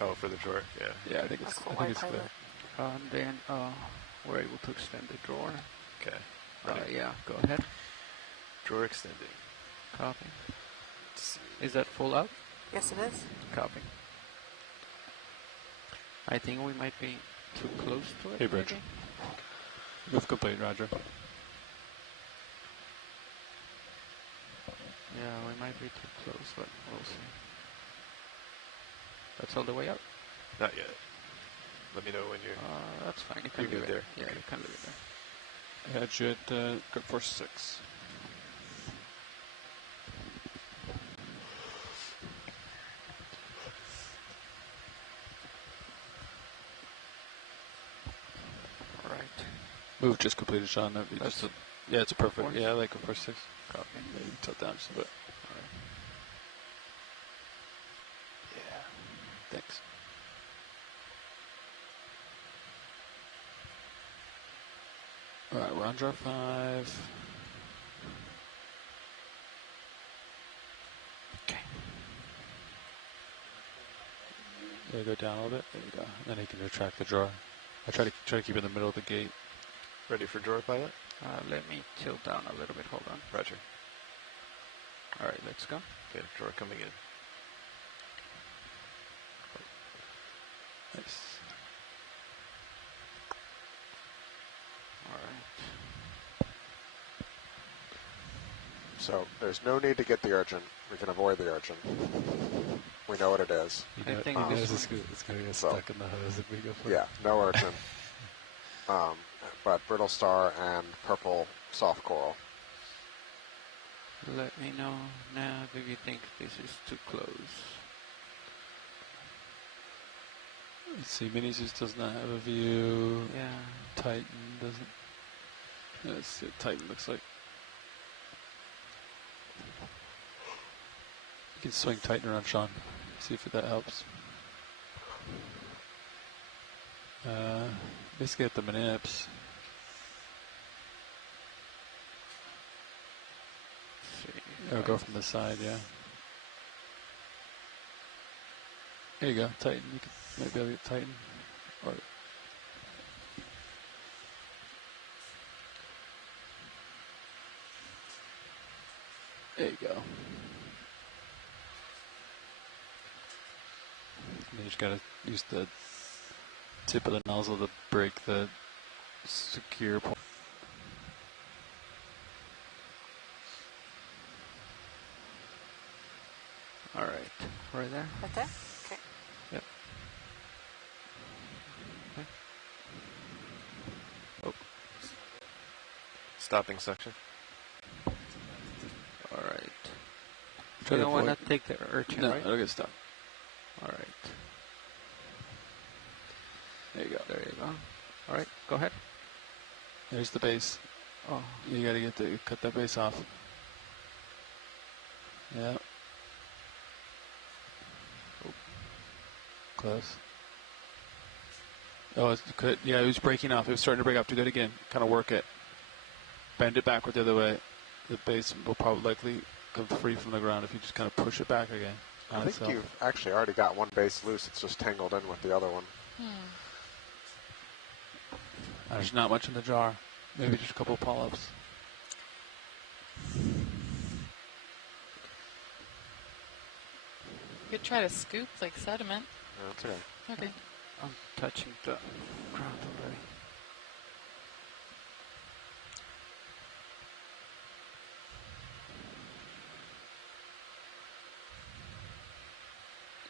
Oh, for the drawer, yeah. Yeah, I think it's That's the clear. white pilot. And then we're able to extend the drawer. Okay. Ready. Yeah, go ahead. Drawer extending. Copy. Is that full out? Yes, it is. Copy. I think we might be too close to it. Hey, Bridge. maybe? Move complete, Roger. Yeah, we might be too close, but we'll see. That's all the way up? Not yet. Let me know when you're... That's fine. You can You're leave good it there? Yeah, Okay. you can leave it there. I had you at good force 6. Right. Move just completed, Sean. That'd be That's just yeah, it's a perfect. force? Yeah, I like a force 6. Copy. Maybe tilt down just a bit. Alright. Yeah. Thanks. All right, we're on jar 5. Okay. There you go down a little bit. There you go. Then you can retract the drawer. I try to keep it in the middle of the gate. Ready for drawer pilot? Let me tilt down a little bit. Hold on. Roger. Alright, let's go. Okay, drawer coming in. Nice. Alright. So there's no need to get the urchin. We can avoid the urchin. We know what it is. I think He this knows it's going to get stuck in the hose if we go for it. Yeah, no urchin. But brittle star and purple soft coral. Let me know now if you think this is too close. Let's see, Minizus does not have a view. Yeah. Titan doesn't. Let's see what Titan looks like. You can swing Titan around, Sean. See if that helps. Basically at the manips. Or go from the side, yeah. There you go, Titan. You can maybe I'll get Titan. Or there you go. And you just gotta use the tip of the nozzle to break the secure point. Alright, right there? Right there? Okay. Yep. Okay. Oh. Stopping section. Alright. Try You to don't want avoid- to take the urchin, No, right? it'll get stuck. Alright. There you go. There you go. Alright, go ahead. There's the base. Oh. You gotta cut that base off. Yeah. Close. Oh, yeah, it was breaking off. It was starting to break off. Do that again. Kind of work it. Bend it backward the other way. The base will probably likely come free from the ground if you just kind of push it back again. I think you've actually already got one base loose. It's just tangled in with the other one. There's not much in the jar. Maybe just a couple of polyps. You could try to scoop like sediment. No, that's okay. Okay. I'm touching the ground already.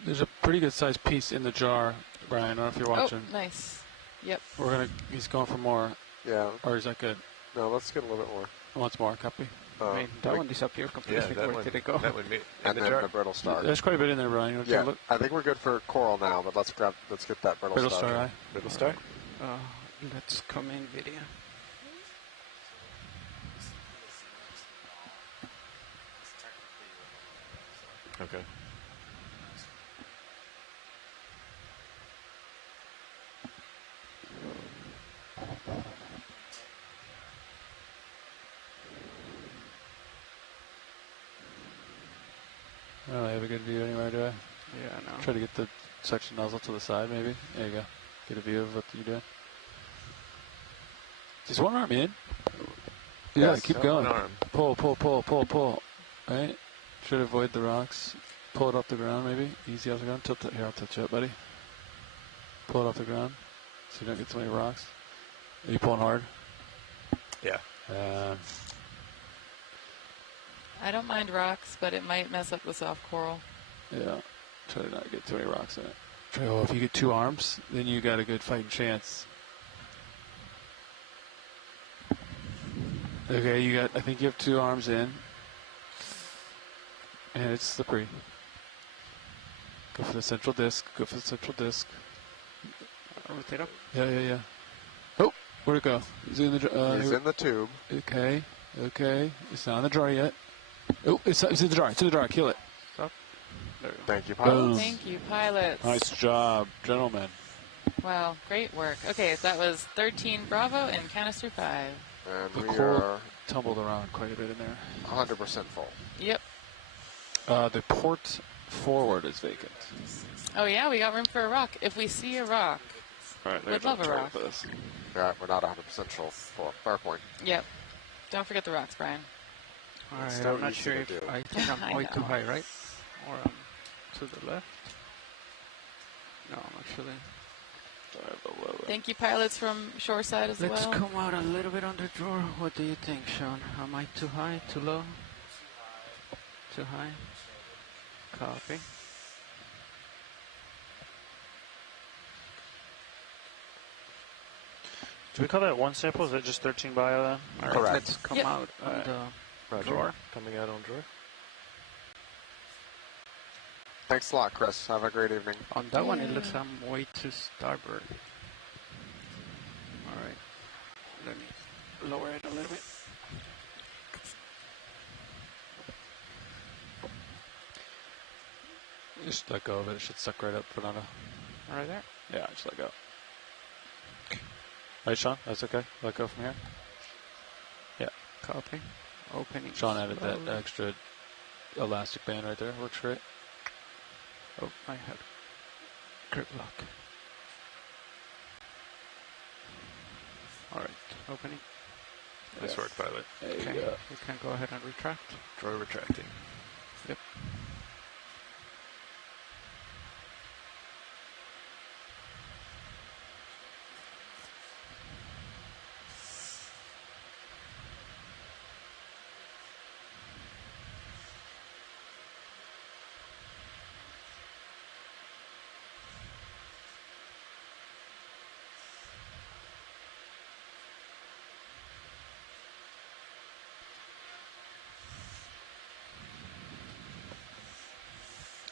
There's a pretty good sized piece in the jar, Brian. I don't know if you're watching. Oh, nice. Yep. He's going for more. Yeah. Or is that good? No, let's get a little bit more. Wants more, copy. I mean, that one disappeared completely. that Where one- did it go? that one And then the brittle star. There's quite a bit in there, Brian. You want to Yeah, take a look? I think we're good for coral now, but let's get that brittle, Brittle star eye. Brittle star? Let's come in video. Okay. don't really have a good view anywhere, do I? Yeah, no. Try to get the suction nozzle to the side, maybe. There you go. Get a view of what you're doing. Just one arm in. Yeah, Yes, keep got going. one arm. Pull, pull, pull, pull, pull. Right? Try to avoid the rocks. Pull it off the ground, maybe. Easy off the ground. Tilt it. Here, I'll tilt you up, buddy. Pull it off the ground so you don't get so many rocks. Are you pulling hard? Yeah. I don't mind rocks, but it might mess up the soft coral. Yeah. Try to not get too many rocks in it. Oh, if you get 2 arms, then you got a good fighting chance. Okay, you got. I think you have 2 arms in, and it's slippery. Go for the central disc. Go for the central disc. Rotate up. Yeah. Oh, where'd it go? Is it in the? He's in the tube. Okay. It's not in the jar yet. Oh, it's in the jar. It's in the jar. Kill it. Stop. There we go. Thank you, pilots. Thank you, pilots. Nice job, gentlemen. Wow, great work. Okay, so that was 13 Bravo and canister 5. And The we coral are tumbled around quite a bit in there. 100% full. Yep. The port forward is vacant. Oh yeah, we got room for a rock. If we see a rock, All right, we'd love a rock. Yeah, we're not 100% full. Fair point. Yep. Don't forget the rocks, Brian. All right, so I'm not easy sure to if do. I think I'm I way too know. high, right? Or to the left. No, I'm actually. Thank you, pilots from shoreside as Let's well. come out a little bit on the drawer. What do you think, Sean? Am I too high, too low? Too high? Copy. Do we call that one sample? Is that just 13 bio then? All right, Correct. let's come Yep. out on Alright. the Roger. drawer. Coming out on drawer. Thanks a lot, Chris. Have a great evening. On that one, it looks I'm way to starboard. All right. Let me lower it a little bit. Just let go of it. It should suck right up, Fernando. Right there. Yeah, just let go. Right, Sean? That's okay? Let go from here? Yeah. Copy. Opening. Sean added that slowly. extra elastic band right there. Works great. Oh, I had grip lock. All right. Opening. Nice work, pilot. There Okay. you go. You can go ahead and retract. Drawer retracting. Yep.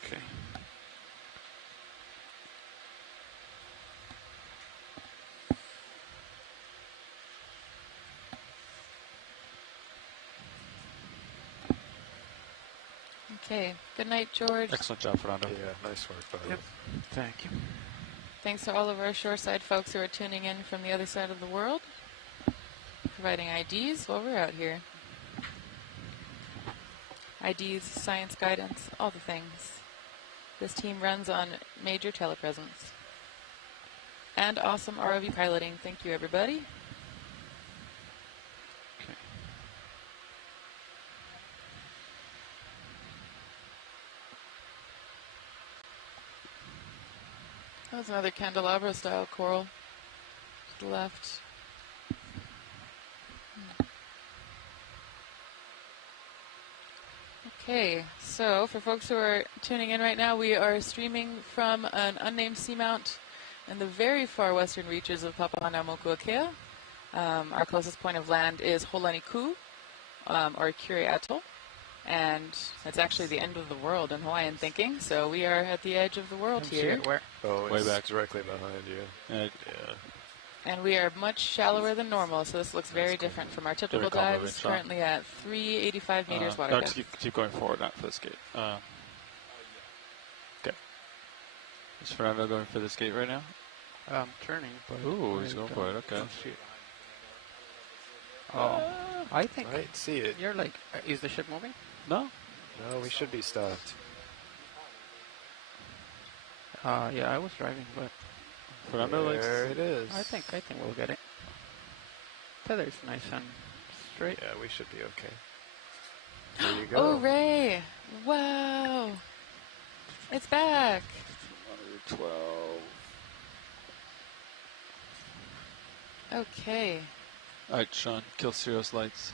Okay. Okay. Good night, George. Excellent job, Fernando. Yeah, nice work, pilot. Yep. Thank you. Thanks to all of our shoreside folks who are tuning in from the other side of the world, providing IDs while we're out here. IDs, science guidance, all the things. This team runs on major telepresence. And awesome ROV piloting. Thank you, everybody. Okay. That was another candelabra style coral to the left. Okay, so for folks who are tuning in right now, we are streaming from an unnamed seamount in the very far western reaches of Papahānaumokuākea. Our closest point of land is Holanikū, or Kure Atoll, and it's actually the end of the world in Hawaiian thinking, so we are at the edge of the world here. Oh, Way it's back. directly behind you. Yeah. And we are much shallower than normal, so this looks very different from our typical Give it a combo, dives, Sean. currently at 385 meters water no, depth. keep going forward, not for this gate. Okay. Is Fernando going for this gate right now? I'm turning, but Ooh, I he's going don't- for it, okay. don't see it. Oh, I think Right, see it. you're like, is the ship moving? No. No, we should be stopped. Yeah, I was driving, but Fernando likes. There it is. I think we'll get it. Tether's nice and straight. Yeah, we should be okay. There you go. Oh, Ray! Wow! It's back. 12. Okay. All right, Sean, kill Sirius lights.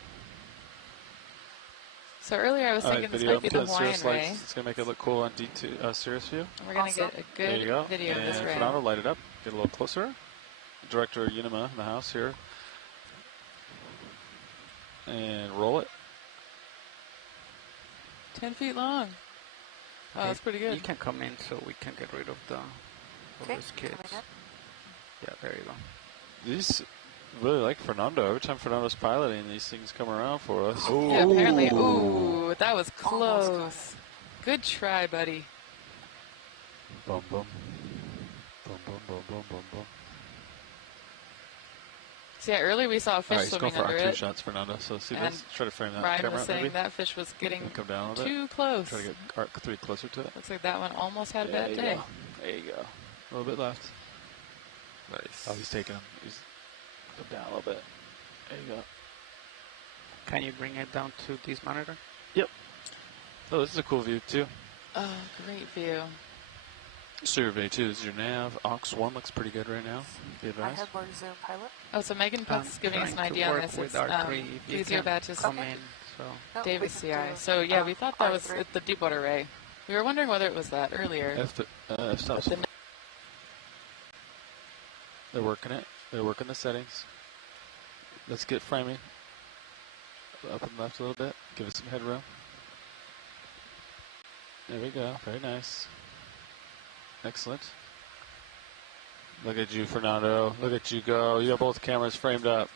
So earlier I was thinking this might be the Hawaiian Sirius Ray. lights. It's gonna make it look cool on D2 Sirius view. We're gonna get a There you good go. video of and this ray. Fernando, light it up. Get a little closer. Director Unima in the house here. And roll it. 10 feet long. Oh, that's pretty good. You can come in so we can get rid of the these kids. Yeah, there you go. These really like Fernando. Every time Fernando's piloting, these things come around for us. Yeah, apparently. Ooh, that was close. Good try, buddy. Boom, boom. Boom, boom, boom, boom, boom, boom. So yeah, earlier we saw a fish All right, swimming go for under our 2 it. shots, Fernando. So see And this? Try to frame that Brian camera was up, saying maybe. that fish was getting Come down a little too bit. close. Try to get Arc 3 closer to it. Looks like that one almost had a There bad you day. go. There you go. A little bit left. Nice. Oh, he's taking him. He's go down a little bit. There you go. Can you bring it down to this monitor? Yep. Oh, this is a cool view too. Oh, great view. Survey 2 this is your nav. Aux 1 looks pretty good right now. Be I advised. had more zoom pilot. Oh, so Megan Puck's giving us an Trying to idea on work this. with It's R3 if you Easier can Batches come in. So No, Davis we can CI. do, So yeah, we thought that was R3. the Deepwater Ray. We were wondering whether it was that earlier. F-stops. They're working it. They're working the settings. Let's get framing. Up and left a little bit. Give it some headroom. There we go. Very nice. Excellent. Look at you, Fernando. Look at you go. You have both cameras framed up.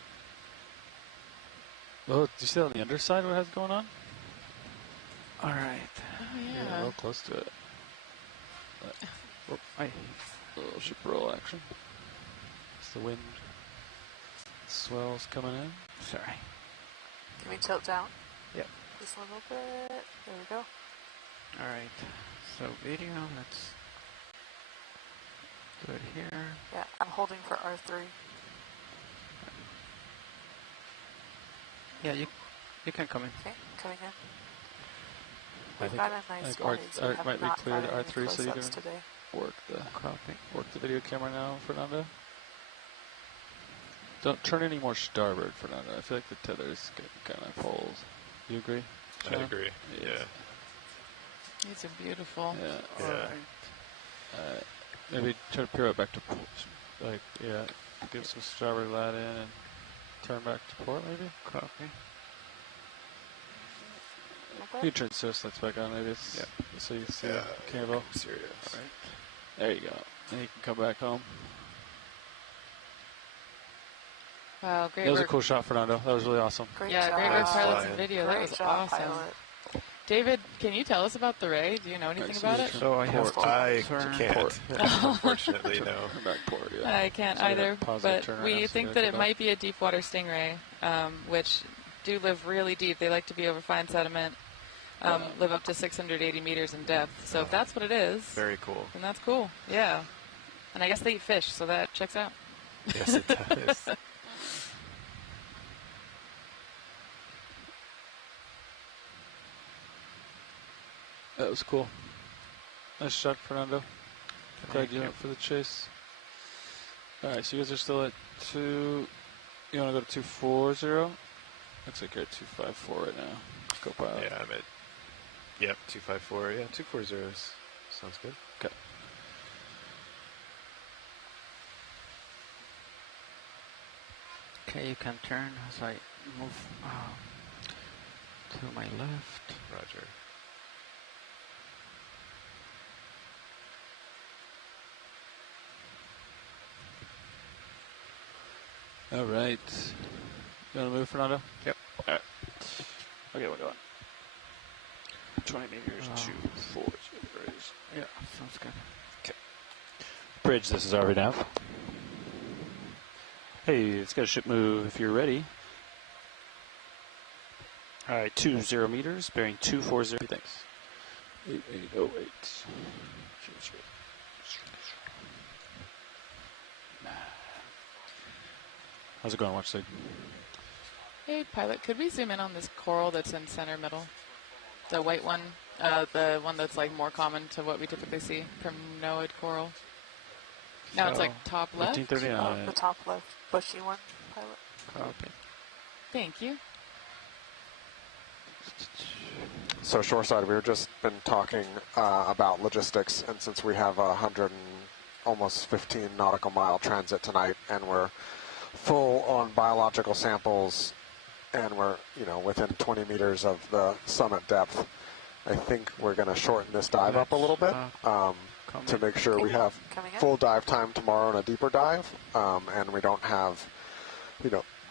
Oh, do you see that on the underside what it has going on? all right. Oh Yeah, yeah. real close to it. I A little ship roll action. It's the wind. Swells coming in. sorry. Can we tilt down? Yep. Just a little bit. There we go. All right. So video. Let's do it here. Yeah, I'm holding for R3. Yeah, you can come in. Okay, coming in. I We've think- got a I nice think body, so we Art have might be not cleared fired any R3, so you close-ups can today. work the video camera now, Fernando. Don't turn any more starboard, Fernando. I feel like the tether's getting kind of pulled. You agree? I Sean? agree. Yeah. These are beautiful. Yeah. Yeah. Maybe try to pivot back to port. Like, yeah, give some starboard lat in and turn back to port, maybe? Copy. You can turn Sirius lights back on, maybe. It's, so you can see the cable. Serious. All right. There you go. And you can come back home. Wow, great That was a work. cool shot, Fernando. That was really awesome. Great Yeah, job. great work Nice pilots flying. and video. Great That was job, awesome. pilot. David, can you tell us about the Ray? Do you know anything about it? So I have to I turn. can't. Unfortunately, no. Turn back port, yeah. I can't So we either, got positive but turn right we now, so think we that gotta it go might be a deep water stingray, which do live really deep. They like to be over fine sediment, live up to 680 meters in depth. So if that's what it is, Very cool. then that's cool. Yeah. And I guess they eat fish, so that checks out. Yes, it does. That was cool. Nice shot, Fernando. Glad Thank you you. went for the chase. Alright, so you guys are still at 2. You want to go to 240? Looks like you're at 254 right now. Go pilot. Yeah, I'm at. Yep, 254. Yeah, 240 sounds good. Okay. Okay, you can turn as I move to my left. Roger. All right. You want to move, Fernando? Yep. All right. Okay, we're going. 20 meters, 240. Yeah, sounds good. Okay. Bridge, this is RV Nav. Hey, it's got a ship move if you're ready. All right, 20 meters, bearing 240. Thanks. 8808. How's it going? Watch the. Hey, pilot, could we zoom in on this coral that's in center middle? The white one, the one that's like more common to what we typically see from Noad coral. Now it's like top left. 1539. The top left bushy one, pilot. Copy. Thank you. So shoreside, we've just been talking about logistics, and since we have 100 and almost 15 nautical mile transit tonight, and we're full on biological samples, and we're within 20 meters of the summit depth, I think we're going to shorten this dive up a little bit to make sure we have full dive time tomorrow and a deeper dive, and we don't have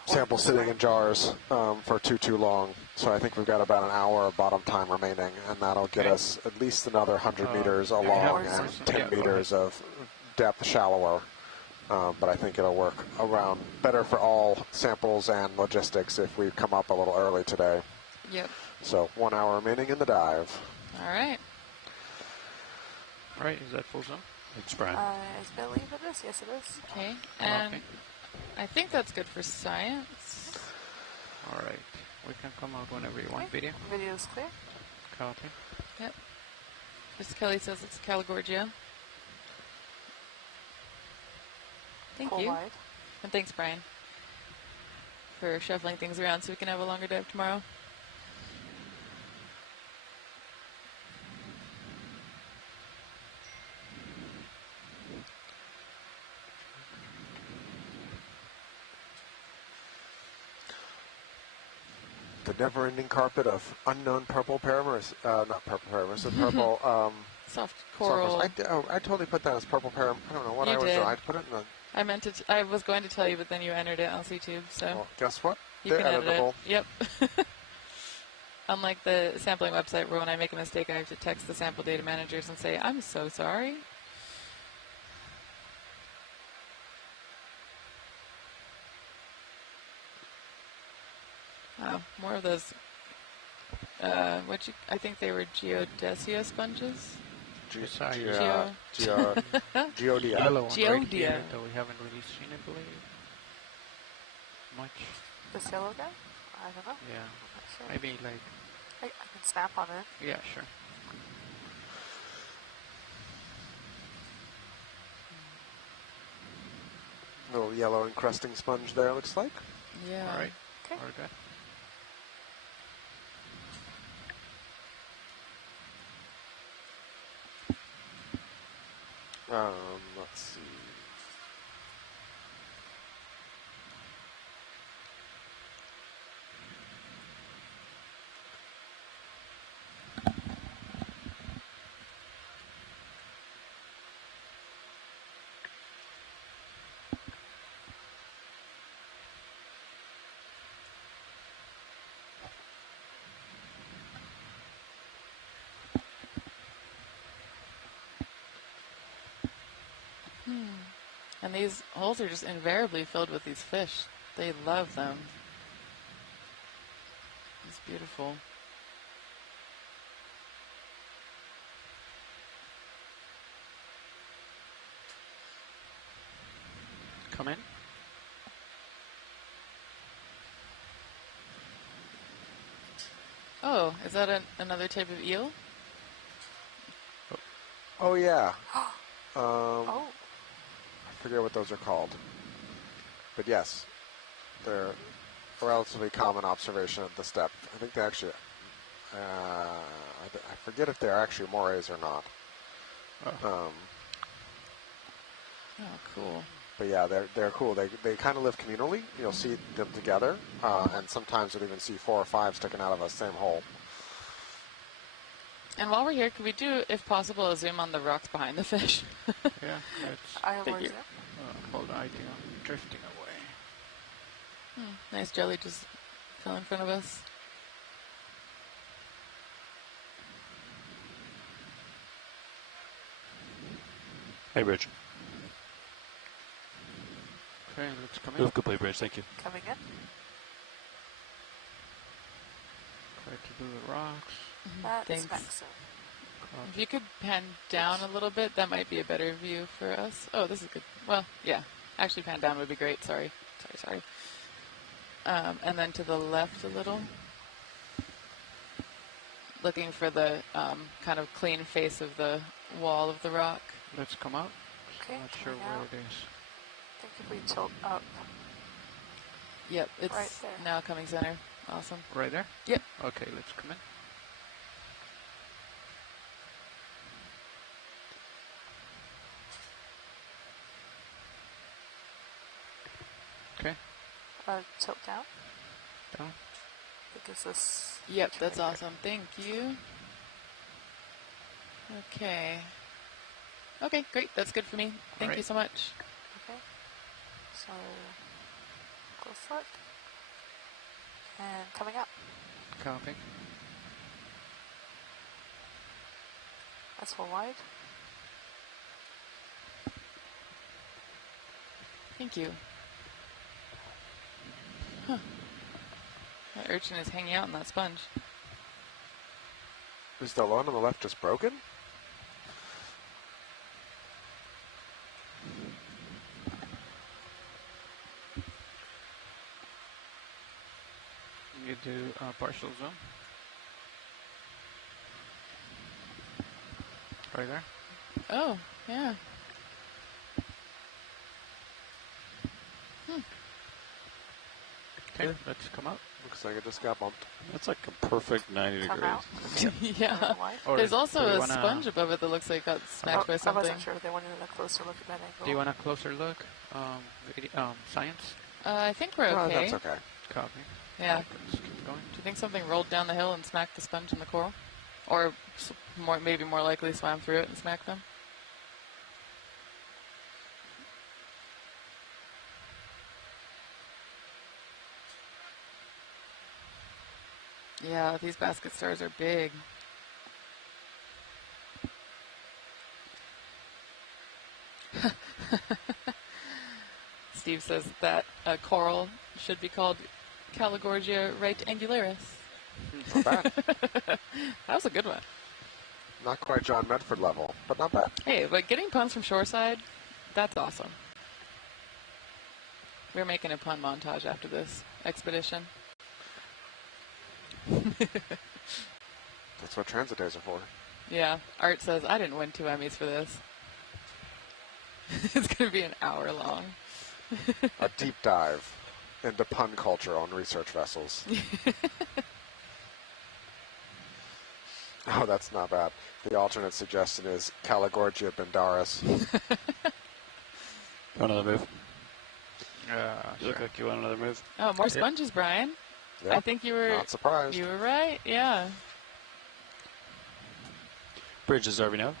samples sitting in jars for too long. So I think we've got about an hour of bottom time remaining, and that'll get us at least another 100 meters along and 10 meters of depth shallower. But I think it'll work around better for all samples and logistics if we come up a little early today. Yep. So 1 hour remaining in the dive. All right. All right, is that full zone? Thanks, Brian. I believe it is. Yes, it is. Okay, and I think that's good for science. All right, we can come out whenever you want. Video. Video is clear. Copy. Yep. Mr. Kelly says it's Caligorgia. Thank Full you. wide. And thanks, Brian, for shuffling things around so we can have a longer dive tomorrow. The never-ending carpet of unknown purple parameris, not purple parameris, purple soft coral. I totally put that as purple parameris. I don't know what You I was did. doing. I put it in the. I meant to. I was going to tell you, but then you entered it on CTube, so. Well, guess what? You They're can edit editable. it. Yep. Unlike the sampling website where when I make a mistake, I have to text the sample data managers and say, I'm so sorry. Oh, more of those, I think they were geodesia sponges? Geodia. Yellow one right Geodia. here, though we haven't really seen it, believe much. This yellow guy? I don't know. Yeah. I'm not sure. Maybe like. I can snap on it. Yeah, sure. Little yellow encrusting sponge there, looks like. Yeah. All right. Okay. All good. Let's see. And these holes are just invariably filled with these fish. They love them. It's beautiful. Come in. Oh, is that another type of eel? Oh, yeah. Oh. I forget what those are called. But yes, they're a relatively common observation at this depth. I think they actually, I forget if they're actually morays or not. Oh, cool. But yeah, they're cool. They kind of live communally. You'll see them together, and sometimes you'll even see 4 or 5 sticking out of the same hole. And while we're here, could we do, if possible, a zoom on the rocks behind the fish? Yeah, let's I have Thank you. hold on, I think I'm drifting away. Nice jelly just fell in front of us. Hey, Bridge. Okay, let's come in. Move complete, Bridge. Thank you. Coming in. Try to do the rocks. That Thanks. is maximum. If you could pan down a little bit, that might be a better view for us. Oh, this is good. Well, yeah. Actually, pan down would be great. Sorry. And then to the left a little. Looking for the kind of clean face of the wall of the rock. Let's come out. Okay, Not sure where it is. I think if we tilt up. Yep, it's right there. now coming center. Awesome. Right there? Yep. Okay, let's come in. Okay. Tilt down. Down. I think it's this. Yep, that's awesome. Thank you. Okay. Okay, great. That's good for me. Thank you so much. Okay. So, close look. And coming up. Copy. That's full wide. Thank you. Huh. That urchin is hanging out in that sponge. Is the one on the left just broken? You do partial zoom. Right there. Oh, yeah. Okay, let's come up. Looks like it just got bumped. That's like a perfect 90 Come degrees. Yeah. Or There's also do you a sponge above it that looks like it got smacked by I something. wasn't sure if they wanted a closer look at that angle. Do you want a closer look? Science? I think we're Oh, okay. that's okay. Copy. Yeah. Let's keep going. Do you think something rolled down the hill and smacked the sponge and the coral? Or maybe more likely swam through it and smacked them? Yeah, these basket stars are big. Steve says that coral should be called Caligorgia rectangularis. Not bad. That was a good one. Not quite John Medford level, but not bad. Hey, but getting puns from shoreside, that's awesome. We're making a pun montage after this expedition. That's what transit days are for. Yeah, Art says, I didn't win 2 Emmys for this. It's going to be an hour long. A deep dive into pun culture on research vessels. Oh, that's not bad. The alternate suggestion is Caligorgia bendaris. Want another move? Sure. Look like you want another move. Oh, more sponges, Brian. Yeah, I think you were not surprised. You were right. Yeah. Bridge is RV now.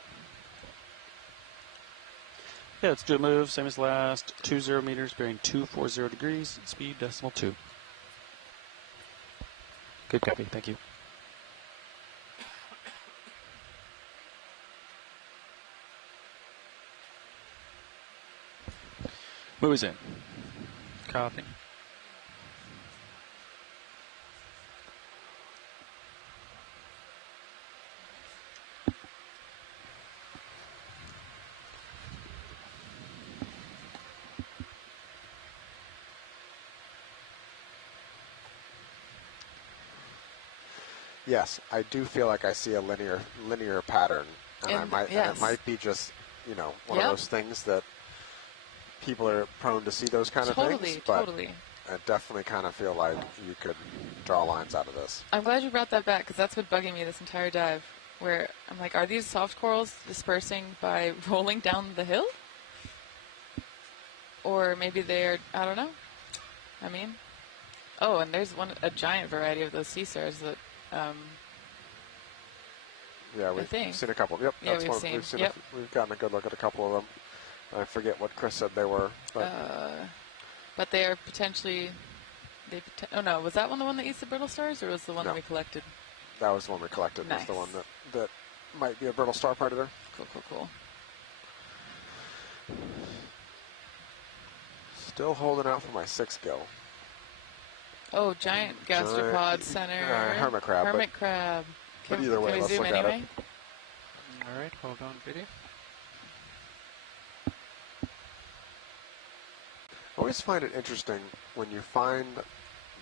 Yeah, let's do a move, same as last. 20 meters, bearing 240 degrees, speed decimal 2. Good copy, thank you. Move is in. Copy. Yes, I do feel like I see a linear pattern, and it might be just one of those things that people are prone to see those kind of things. But Totally. I definitely kind of feel like you could draw lines out of this. I'm glad you brought that back because that's been bugging me this entire dive. Where I'm like, are these soft corals dispersing by rolling down the hill? Or maybe they're, I don't know. I mean, oh, and there's a giant variety of those sea stars that. Yeah, we've seen a couple. Yep, Yeah, that's one. We've seen. Yep. We've gotten a good look at a couple of them. I forget what Chris said they were. But they are potentially. Oh no, was that one the one that eats the brittle stars, or was the one that we collected? That was the one we collected. Nice. Was the one that might be a brittle star predator. Cool. Still holding out for my 6 gill. Oh, giant gastropod center. Hermit crab. Hermit crab. But either way, can we let's zoom look anyway? at it. Alright, hold on, video. I always find it interesting when you find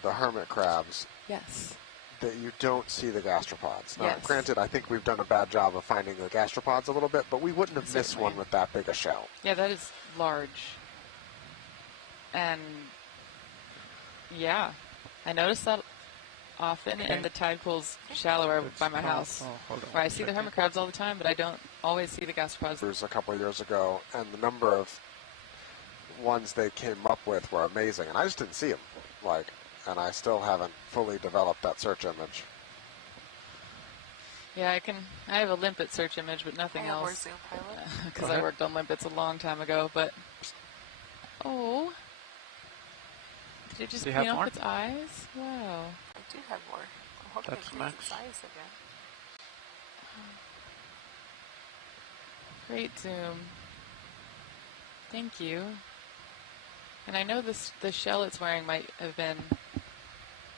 the hermit crabs. Yes. That you don't see the gastropods. Now, Yes. granted, I think we've done a bad job of finding the gastropods a little bit, but we wouldn't have missed one with that big a shell. Yeah, that is large. And yeah, I notice that often in the tide pools shallower by my house, where I see the hermit crabs all the time, but I don't always see the gastropods. There was a couple of years ago, and the number of ones they came up with were amazing, and I just didn't see them. And I still haven't fully developed that search image. Yeah, I have a limpet search image, but nothing else. Because I worked on limpets a long time ago, but oh, did it just clean off its eyes? Wow. I do have more. I'm hoping it cleans its eyes again. Great zoom. Thank you. And I know the shell it's wearing might have been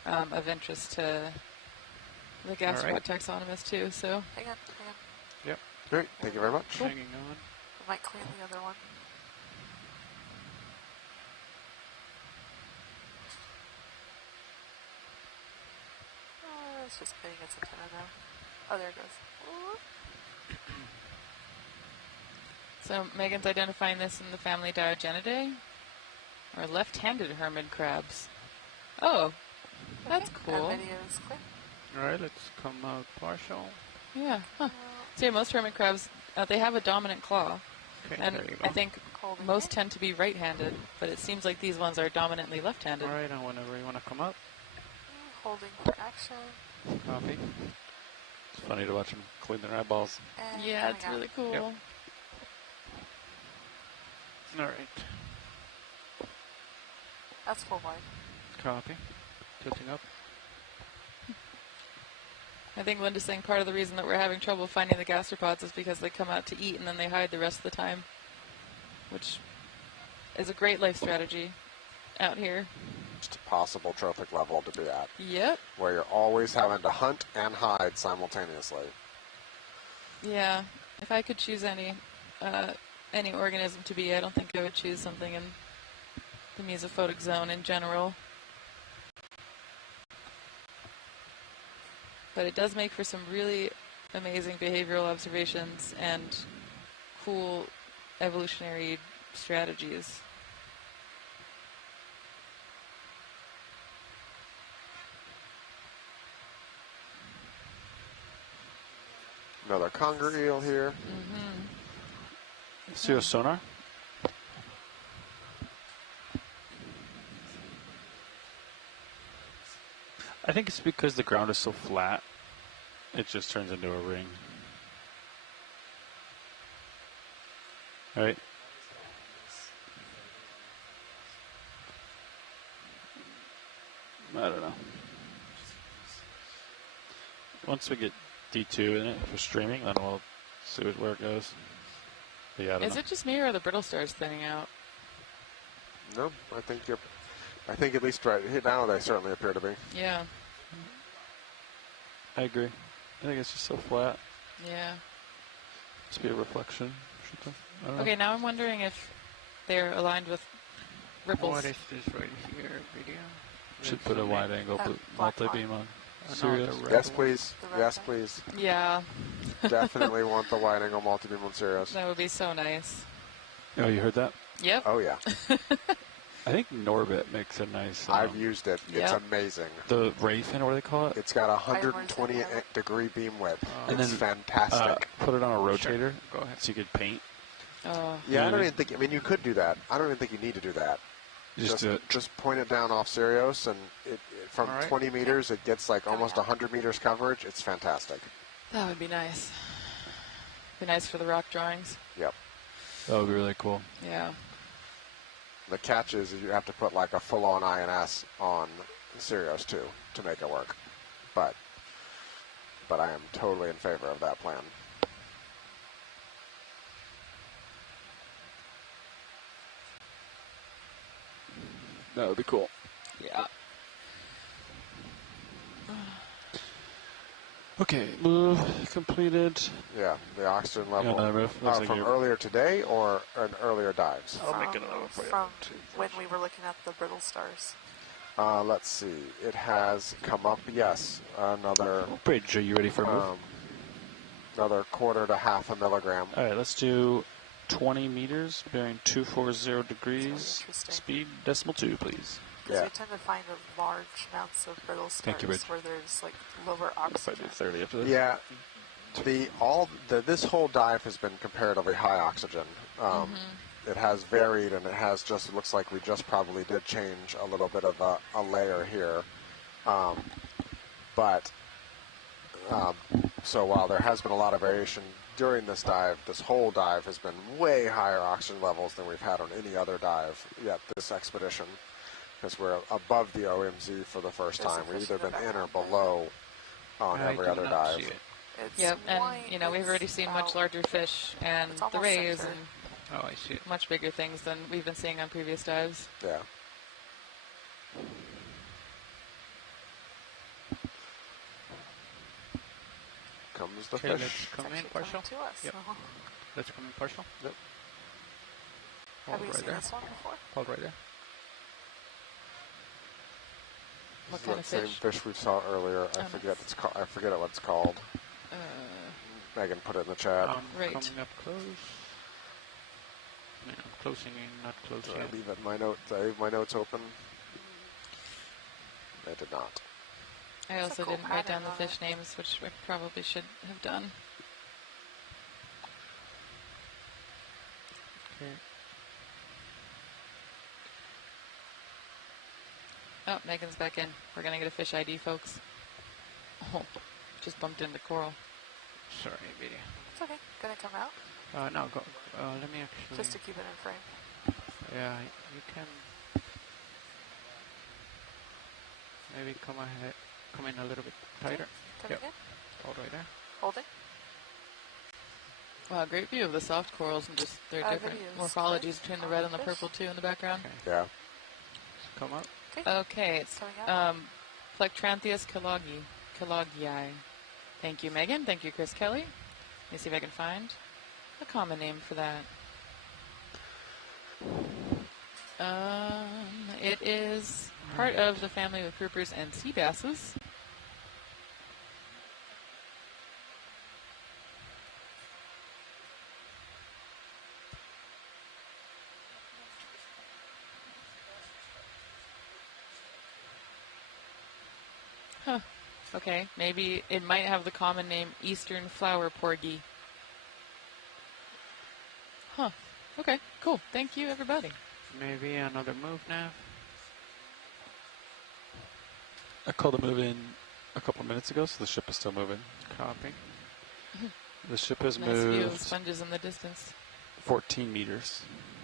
of interest to the gastropod taxonomist too. So. Hang on. Yep. Great. Thank you very much. Hanging on. We might clean the other one. Oh, it's just getting its antenna now. Oh, there it goes. So Megan's identifying this in the family Diogenidae, or left-handed hermit crabs. Oh, that's cool. Our video is clear. Alright, let's come out partial. Yeah. Huh. So yeah, most hermit crabs, they have a dominant claw. Okay, and there you go. I think most tend to be right-handed, but it seems like these ones are dominantly left-handed. Alright, and whenever you want to come up. Holding for action. Copy. It's funny to watch them clean their eyeballs. And yeah, it's really cool. Yep. Alright. That's full wide. Copy. Tilting up. I think Linda's saying part of the reason that we're having trouble finding the gastropods is because they come out to eat and then they hide the rest of the time, which is a great life strategy out here. Just a possible trophic level to be at. Yep. Where you're always having to hunt and hide simultaneously. Yeah. If I could choose any organism to be, I don't think I would choose something in the mesophotic zone in general. But it does make for some really amazing behavioral observations and cool evolutionary strategies. Another conger eel here. See a sonar? I think it's because the ground is so flat, it just turns into a ring. Right? I don't know. Once we get D2 in it for streaming, then we'll see where it goes. But yeah, I don't Is know. it just me or are the brittle stars thinning out? No, I think at least right now they certainly appear to be. Yeah. I agree. I think it's just so flat. Yeah. Must be a reflection or something. I don't know. Okay, now I'm wondering if they're aligned with ripples. What is this right here, video? Should put a wide angle multi-beam on. Serious? Yes, please. Yes, please. Yeah. Definitely want the wide angle multi-beam on Sirius. That would be so nice. Oh, you heard that? Yep. Oh, yeah. I think Norbit makes a nice... I've used it. It's amazing. The ray fin, what do they call it? It's got a 120 degree beam width. And It's then, fantastic. Put it on a rotator. Go ahead. So you could paint. Yeah, I don't even think... I mean, you could do that. I don't even think you need to do that. Just point it down off Sirius, and from 20 meters, it gets like almost 100 meters coverage. It's fantastic. That would be nice. Be nice for the rock drawings. Yep. That would be really cool. Yeah. The catch is you have to put like a full-on INS on Sirius too to make it work. But I am totally in favor of that plan. That would be cool. Yeah. Okay, move completed. Yeah, the oxygen Yeah, level. another move. Looks like From you're- earlier today or an earlier dives? I'll make another one for you. From when we were looking at the brittle stars. Let's see. It has come up, yes. Another... Bridge, are you ready for a move? Another quarter to half a milligram. All right, let's do 20 meters, bearing 240 degrees. Interesting. Speed decimal 2, please. Because we tend to find large amounts of brittle stars Thank you, Rich. where there's like lower If I oxygen. do 30 after this. Yeah. This whole dive has been comparatively high oxygen. It has varied, and it has just, looks like we just probably did change a little bit of a layer here. So while there has been a lot of variation during this dive, this whole dive has been way higher oxygen levels than we've had on any other dive yet this expedition, because we're above the OMZ for the first time. We've either been in or below on every other dive. Yep, and we've already seen much larger fish and the rays and I see it. much bigger things than we've been seeing on previous dives. Yeah. Comes the Okay, fish. let's come in partial. To us. Yep. Let's come in partial. Yep. Have Hold we right seen there. this one before? Hold right there. What This kind is of the same fish? fish we saw earlier. I forget I forget what it's called. Megan put it in the chat. Right. Coming up close. Yeah, closing in, not close Did I yet. leave it I leave my notes open? I did not. I also didn't write down the fish names, which I probably should have done. Okay. Oh, Megan's back in. We're going to get a fish ID, folks. Oh, just bumped into coral. Sorry, video. It's okay. Gonna come out? No, go. Let me actually. Just to keep it in frame. Yeah, you can. Maybe come ahead. Come in a little bit tighter. Coming in? Hold right there. Holding? Wow, great view of the soft corals and just their different videos. morphologies between the red and the purple too in the background. Yeah. Come up. Okay, it's Coming out. Plectrantheus kelloggii. Thank you, Megan. Thank you, Chris Kelly. Let me see if I can find a common name for that. It is part of the family of groupers and sea basses. Huh. Okay, maybe it might have the common name Eastern Flower Porgy. Huh. Okay, cool. Thank you, everybody. Maybe another move now. I called a move in a couple minutes ago, so the ship is still moving. Copy. The ship has Nice view of moved sponges in the distance. 14 meters.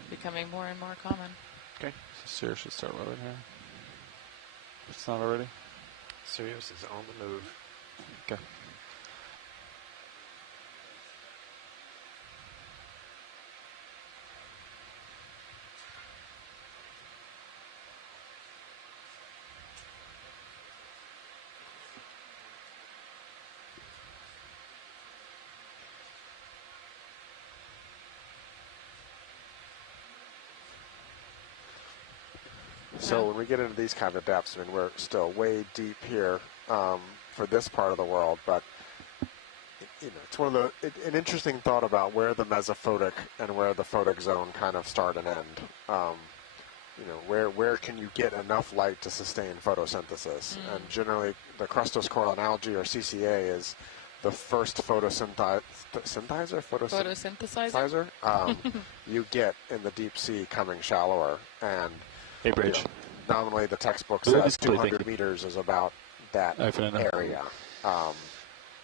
Becoming more and more common. Okay, so Sirius should start rolling here. If it's not already. Sirius is on the move. Okay. So when we get into these kind of depths, I mean, we're still way deep here for this part of the world, but it's one of an interesting thought about where the mesophotic and where the photic zone kind of start and end. Where can you get enough light to sustain photosynthesis? And generally, the crustose coral and algae, or CCA, is the first photosynthesizer you get in the deep sea coming shallower. And hey, Bridge. Nominally, the textbook says 200 meters is about that area.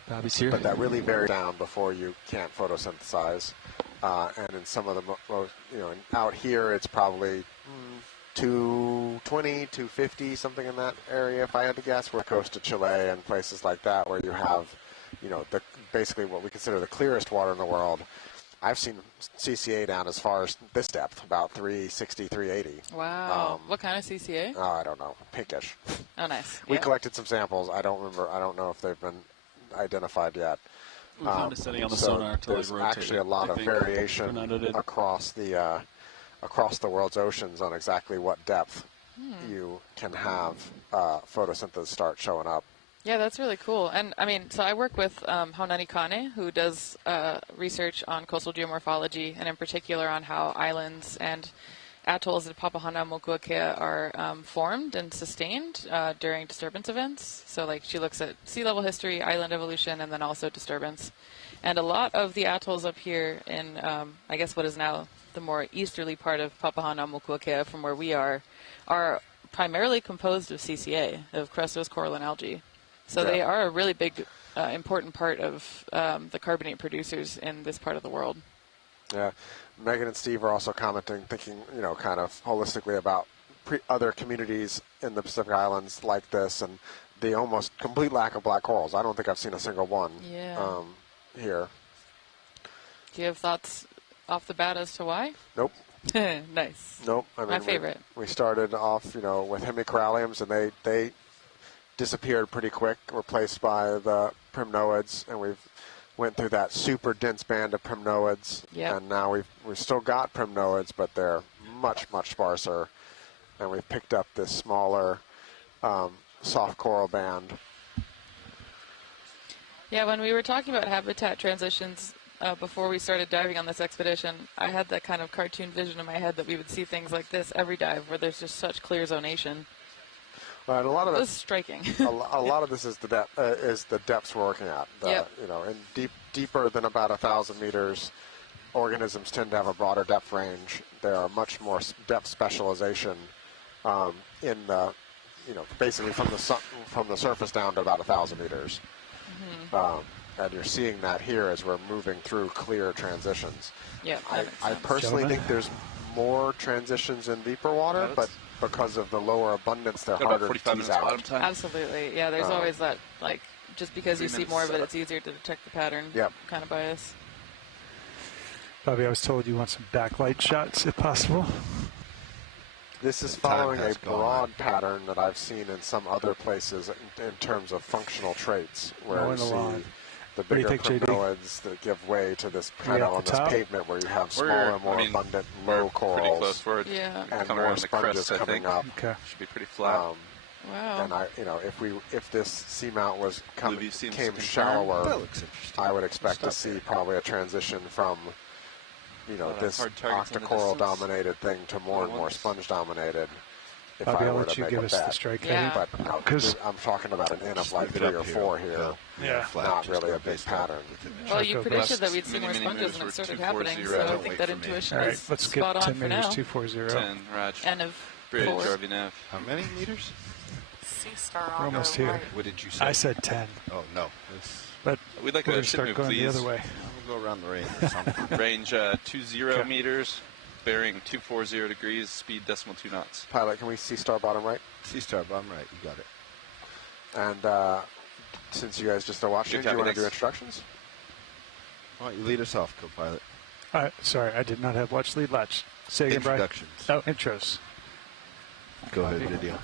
Bobby's here. But that really varies down before you can't photosynthesize. And in some of the, out here, it's probably 220, 250, something in that area, if I had to guess. We're coast of Chile and places like that where you have, basically what we consider the clearest water in the world. I've seen CCA down as far as this depth, about 360, 380. Wow. What kind of CCA? Oh, I don't know. Pinkish. Oh, nice. We collected some samples. I don't know if they've been identified yet. We found a setting on the so sonar to there's rotate actually it, a lot I of think, variation Fernando did. across the world's oceans on exactly what depth you can have photosynthesis start showing up. Yeah, that's really cool. And I mean, so I work with Holanikū Kure, who does research on coastal geomorphology, and in particular on how islands and atolls in Unnamed Seamount are formed and sustained during disturbance events. So, like, she looks at sea level history, island evolution, and then also disturbance. And a lot of the atolls up here in, I guess, what is now the more easterly part of Unnamed Seamount from where we are primarily composed of CCA, of crustose coral and algae. So they are a really big, important part of the carbonate producers in this part of the world. Yeah. Megan and Steve are also commenting, thinking, kind of holistically about other communities in the Pacific Islands like this and the almost complete lack of black corals. I don't think I've seen a single one here. Do you have thoughts off the bat as to why? Nope. Nice. Nope. I mean, my favorite. We started off, with hemicoralliums, and they disappeared pretty quick, replaced by the primnoids, and we've went through that super dense band of primnoids, and now we've still got primnoids, but they're much, much sparser, and we've picked up this smaller soft coral band. Yeah, when we were talking about habitat transitions before we started diving on this expedition, I had that kind of cartoon vision in my head that we would see things like this every dive where there's just such clear zonation. Well, and a lot of it was striking. a lot of this is the depths we're working at. In deeper than about 1,000 meters, organisms tend to have a broader depth range. There are much more depth specialization in the, basically from the surface down to about 1,000 meters. And you're seeing that here as we're moving through clear transitions. Yeah, I personally think there's more transitions in deeper water, but because of the lower abundance, they're harder to tease out. Absolutely. Yeah, there's always that, like, just because you see more of it, it's easier to detect the pattern kind of bias. Bobby, I was told you want some backlight shots, if possible. This is following a broad pattern that I've seen in some other places in terms of functional traits, where you see the bigger primnoids that give way to this kind of on this pavement where you have smaller, more abundant low corals. Pretty close. And more sponges coming up. Should be pretty flat. Wow. And if this seamount came shallower, I would expect to see probably a transition from this octocoral dominated thing to more and more sponge dominated. If Bobby, I I'll were let to you make give a us the bet. strike But I'm talking about an N of like 3 or 4 here. Not really a big pattern. Well, you predicted that we'd see more sponges, and it started happening, so I think that intuition is let's spot get on 10 for meters, now. 240. 10, Raj. N of Bridge, 4. RVNav. How many meters? Sea star We're on almost the here. right. What did you say? I said 10. Oh, no. But we'd like we're a going to start ship going move, the please. other way. We'll go around the range or something. Range 20 meters, bearing 240 degrees, speed decimal 2 knots. Pilot, can we see star bottom right? See star bottom right, you got it. And since you guys just are watching, do you want to do introductions? Why don't you lead us off, co-pilot? Sorry, I did not have watch lead latch. Say again, Brian. Introductions. Oh, intros. Go ahead, video.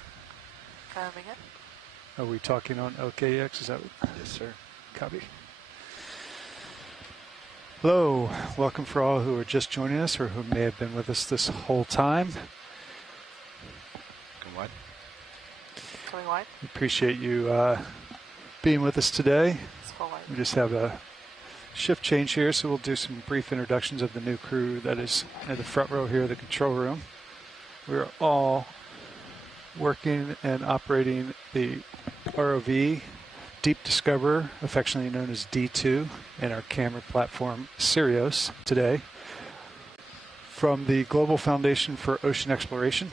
Coming in. Are we talking on OKEX? Is that what? Yes, sir. Copy. Hello, welcome for all who are just joining us or who may have been with us this whole time. Come wide. Coming wide. We appreciate you being with us today. It's full wide. We just have a shift change here, so we'll do some brief introductions of the new crew that is at the front row here, the control room. We're all working and operating the ROV Deep Discoverer, affectionately known as D2, and our camera platform Sirius today from the Global Foundation for Ocean Exploration.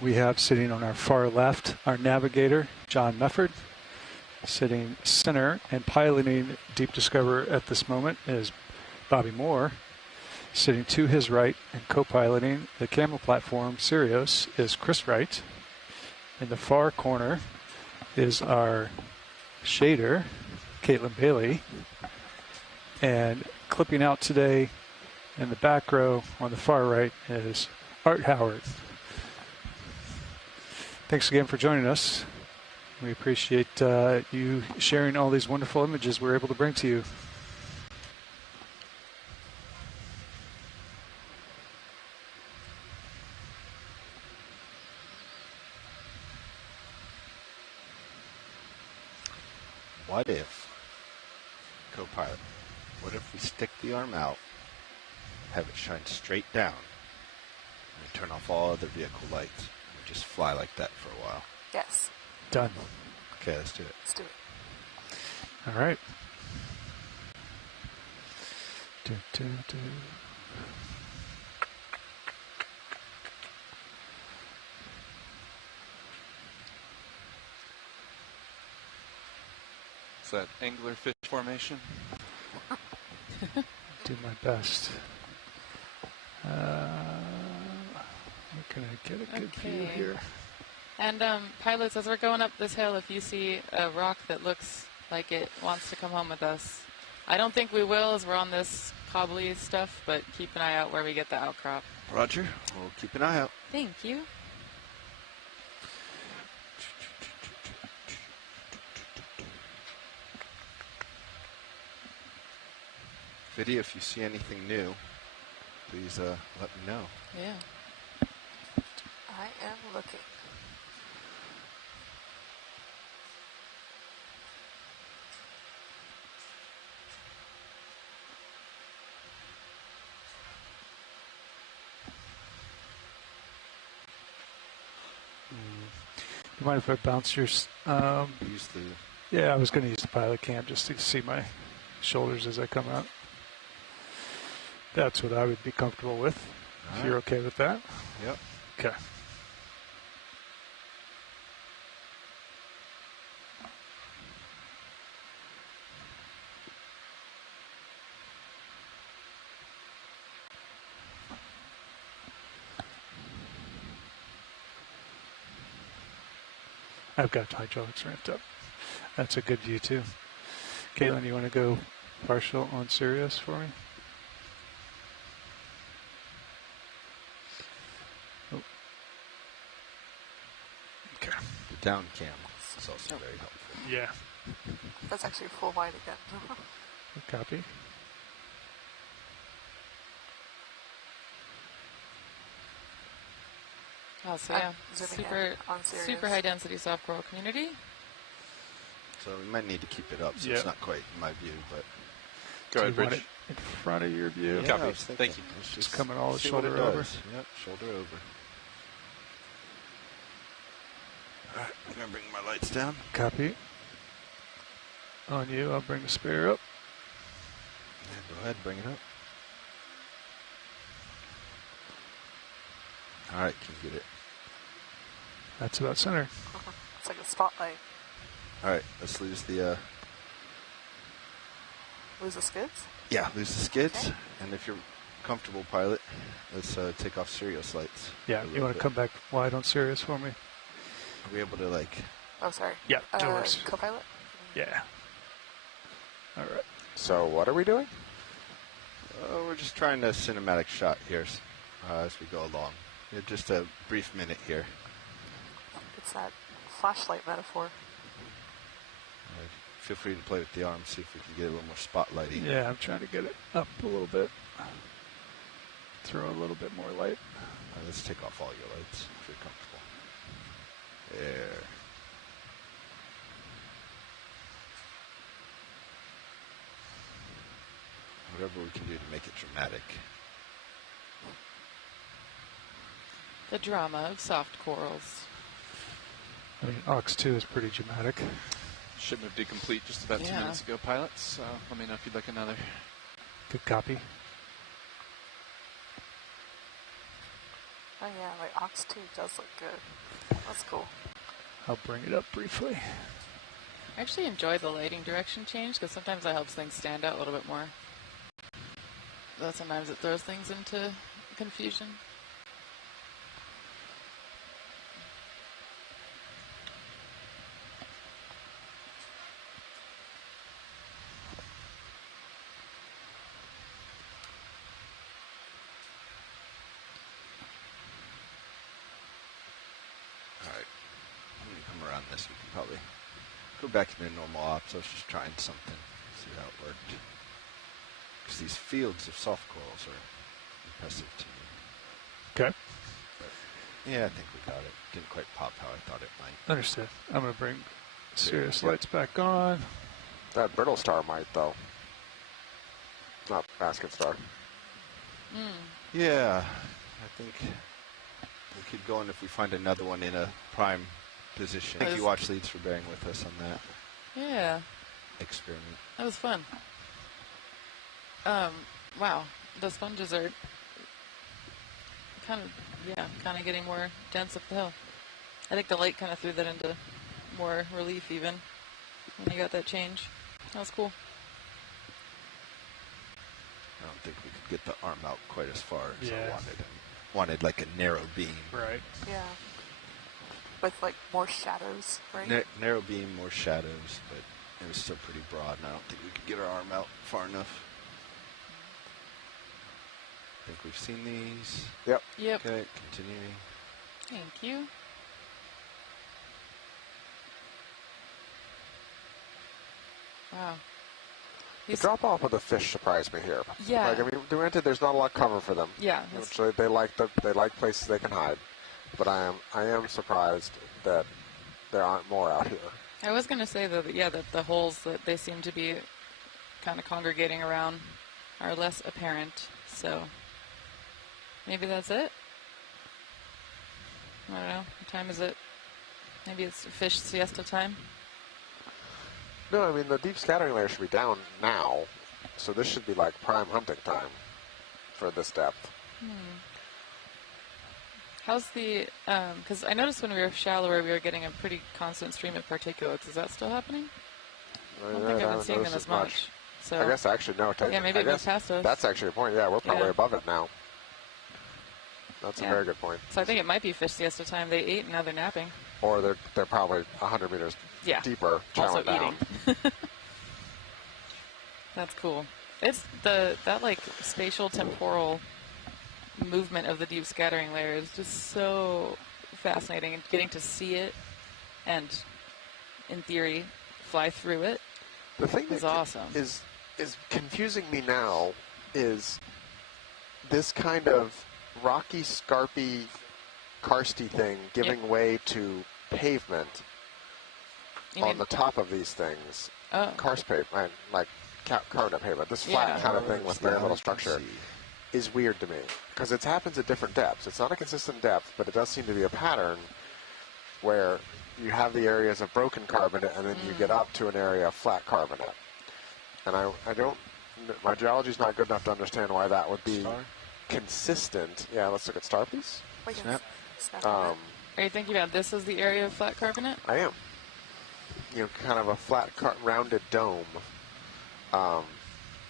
We have sitting on our far left our navigator, John Mefford. Sitting center and piloting Deep Discoverer at this moment is Bobby Moore. Sitting to his right and co-piloting the camera platform Sirius is Chris Wright. In the far corner is our shader, Caitlin Bailey. And clipping out today in the back row on the far right is Art Howard. Thanks again for joining us. We appreciate you sharing all these wonderful images we're able to bring to you. What if, co-pilot, what if we stick the arm out, have it shine straight down, and turn off all other vehicle lights, and just fly like that for a while? Yes. Done. Okay, let's do it. Let's do it. All right. Do, do, do. Is that angler fish formation? Do my best. Where can I get a good view here? And pilots, as we're going up this hill, if you see a rock that looks like it wants to come home with us, I don't think we will as we're on this cobbly stuff, but keep an eye out where we get the outcrop. Roger. We'll keep an eye out. Thank you. Vidya, if you see anything new, please let me know. Yeah. I am looking. You mind if I bounce your... Use the... Yeah, I was going to use the pilot cam just to see my shoulders as I come out. That's what I would be comfortable with. All If you're okay with that. Yep. Okay. I've got hydraulics ramped up. That's a good view too. Caitlin, you want to go partial on Sirius for me? Oh. Okay. The down cam is also very helpful. Yeah. That's actually full wide again. Copy. Oh, so yeah, zooming super, in on Sirius. super high density soft coral community. So we might need to keep it up so Yeah. it's not quite in my view, but... Go Do ahead, you want Bridge. it in front of your view? Yeah, Copy. I was thinking, Thank you. let's Just coming all the see what it shoulder over. does. Yep, shoulder over. Alright, I'm going to bring my lights down. Copy. On you, I'll bring the spare up. Yeah, go ahead, bring it up. Alright, can you get it? That's about center. It's like a spotlight. Alright, let's lose the... Lose the skids? Yeah, lose the skids. Okay. And if you're comfortable, pilot, let's take off Sirius lights. Yeah, you want to come back wide on Sirius for me? Are we able to, like... Oh, sorry. Yeah, no worries. Co-pilot? Yeah. All right. So what are we doing? We're just trying a cinematic shot here as we go along. Yeah, just a brief minute here. It's that flashlight metaphor. Feel free to play with the arm, see if we can get a little more spotlighting. Yeah, I'm trying to get it up a little bit. Throw a little bit more light. Let's take off all your lights if you're comfortable. There. Whatever we can do to make it dramatic. The drama of soft corals. I mean, Ox 2 is pretty dramatic. Ship moved to complete just about 2 Yeah. minutes ago, pilots. So let me know if you'd like another. Good copy. Oh yeah, like Ox 2 does look good. That's cool. I'll bring it up briefly. I actually enjoy the lighting direction change because sometimes that helps things stand out a little bit more. Though sometimes it throws things into confusion. Alright. I'm going to come around this. We can probably We're back in the normal ops. I was just trying something, see how it worked. Because these fields of soft corals are impressive to me. Okay. But, yeah, I think we got it. Didn't quite pop how I thought it might. Understood. I'm going to bring Sirius lights back on. That brittle star might, though. Not basket star. Yeah, I think we'll keep going if we find another one in a prime position. Thank you, Watch Leads, for bearing with us on that Yeah, experiment. that was fun. Wow, the sponges are kind of getting more dense up the hill. I think the light kind of threw that into more relief even when you got that change. That was cool. I don't think we could get the arm out quite as far as I Yeah. wanted. I wanted like a narrow beam. Right. Yeah. With like more shadows, right? Narrow beam, more shadows, but it was still pretty broad, and I don't think we could get our arm out far enough. I think we've seen these. Yep. Okay, continuing. Thank you. Wow. The drop off of the fish surprised me here. Yeah. Like, I mean, granted, there's not a lot of cover for them. Yeah. Which they like places they can hide, but I am surprised that there aren't more out here. I was going to say that the holes that they seem to be kind of congregating around are less apparent. So maybe that's it. I don't know. What time is it? Maybe it's fish siesta time. No, I mean the deep scattering layer should be down now, so this should be like prime hunting time for this depth. How's the? Because I noticed when we were shallower, we were getting a pretty constant stream of particulates. Is that still happening? I don't think I've been seeing them as much. So I guess actually no. Yeah, maybe it goes past us. That's actually a point. Yeah, we're probably Yeah. above it now. That's a very good point. So I think it might be fish siesta time. They ate and now they're napping. Or they're probably 100 meters deeper, Also chowing down. eating. That's cool. It's that like spatial temporal movement of the deep scattering layer is just so fascinating, and getting to see it and in theory fly through it. The thing is awesome. Is confusing me now is this kind of rocky, scarpy, karsty thing giving way to pavement on the top of these things. Karst pavement, like carbonate pavement. This flat kind of thing with very little structure is weird to me because it happens at different depths. It's not a consistent depth, but it does seem to be a pattern where you have the areas of broken carbonate and then you get up to an area of flat carbonate. And I don't, my geology's not good enough to understand why that would be consistent. Yeah, let's look at star piece. Are you thinking about this as the area of flat carbonate? I am. You know, kind of a flat, rounded dome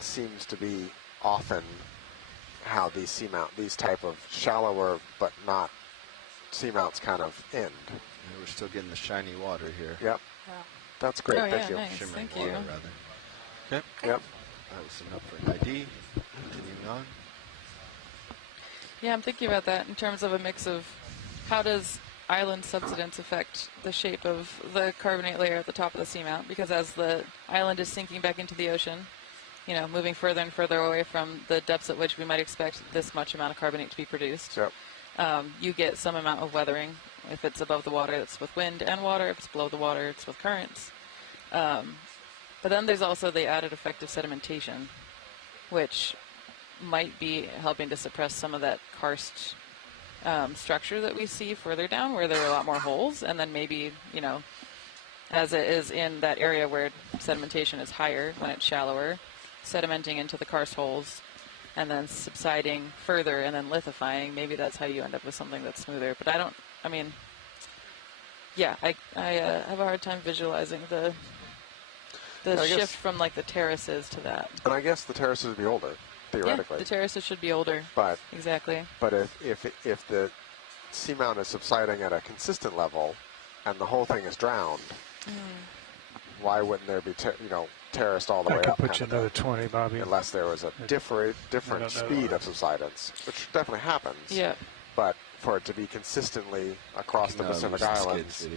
seems to be often how these seamount, these type of shallower but not seamounts kind of end. Yeah, we're still getting the shiny water here. Yep. That's great. Oh, Thank yeah, you. nice. Shimmering Thank you. water, rather. Okay. Yep. That was enough for an ID. Continuing on. Yeah, I'm thinking about that in terms of a mix of how does island subsidence affect the shape of the carbonate layer at the top of the seamount, because as the island is sinking back into the ocean, you know, moving further and further away from the depths at which we might expect this much amount of carbonate to be produced, you get some amount of weathering. If it's above the water, it's with wind and water. If it's below the water, it's with currents. But then there's also the added effect of sedimentation, which might be helping to suppress some of that karst structure that we see further down where there are a lot more holes, and then maybe, you know, as it is in that area where sedimentation is higher when it's shallower, sedimenting into the karst holes and then subsiding further and then lithifying, maybe that's how you end up with something that's smoother. But I have a hard time visualizing the shift from like the terraces to that. And I guess the terraces would be older, theoretically. Yeah, the terraces should be older. But exactly. But if the seamount is subsiding at a consistent level, and the whole thing is drowned, why wouldn't there be terraced all the way I could up? put you another 20, Bobby. Unless there was a different speed of subsidence, which definitely happens. Yeah. But for it to be consistently across the Pacific Islands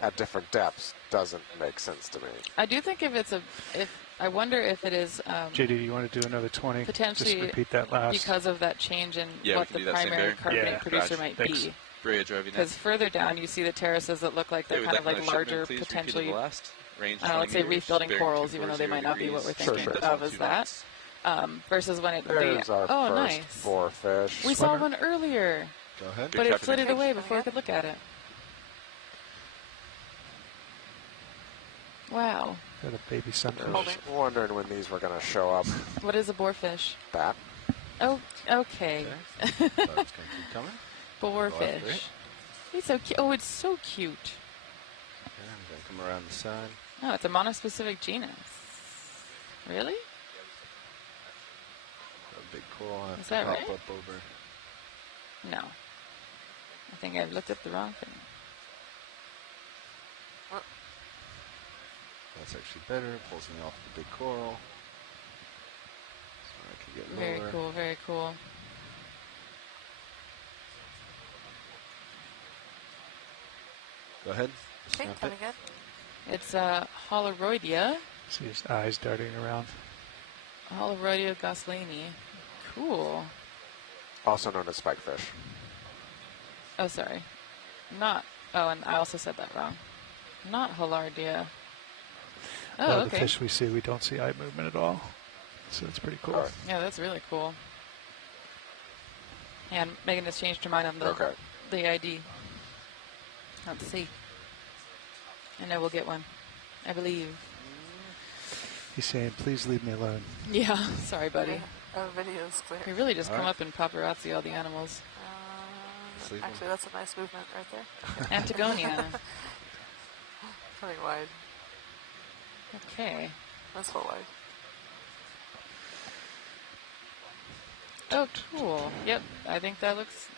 at different depths doesn't make sense to me. I do think if I wonder if it is JD, do you want to do another 20? potentially Just repeat that last. because of that change in Yeah, what we the can do that same primary bearing. carbonate Yeah, producer gotcha. might Thanks. be. Brea driving Because further down you see the terraces that look like they're kind of like larger, potentially, let's say reef building corals, even though they might not be what we're thinking of as that. Versus when it would be, There's our oh, first nice. boarfish. We saw one earlier, Go ahead. but it flitted away before I could look at it. Wow. Got a baby sunfish. I was wondering when these were going to show up. What is a boarfish? That. Oh, okay. Coming. Boarfish. He's so cute. Oh, it's so cute. Okay, I'm going to come around the side. Oh, it's a monospecific genus. Really? A big coral. I have Is to that pop right? up over. No. I think I've looked at the wrong thing. That's actually better. Pulls me off the big coral. So I can get Very lower. cool, very cool. Go ahead. Okay, Snap coming it. in. It's Holaroidia. See his eyes darting around. Holaroidia goslani. Cool. Also known as spikefish. Oh, sorry. Not. Oh, and I also said that wrong. Not Holardia. Oh, The okay. fish we see, we don't see eye movement at all. So it's pretty cool. Yeah, that's really cool. And Megan has changed her mind on the ID. Let's see. I know we'll get one. I believe. He's saying, please leave me alone. Yeah, sorry, buddy. Our video's clear. We really just come up and paparazzi all the animals. Actually, that's a nice movement right there. Antigonia. Coming wide. Okay. That's full wide. Oh, cool. Yep, I think that looks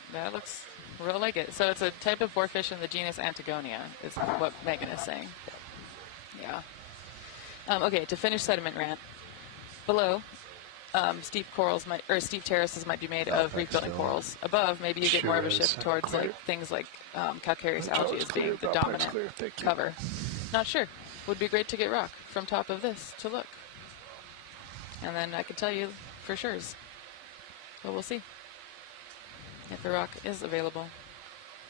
real like it. So it's a type of boarfish in the genus Antigonia, is what Megan is saying. Yeah. Okay, to finish sediment rant. Below, steep terraces might be made of reef building corals. Above, maybe you get more of a shift towards things like calcareous algae as being the dominant cover. Not sure. Would be great to get rock from top of this to look. And then I could tell you for sure. But we'll see if the rock is available.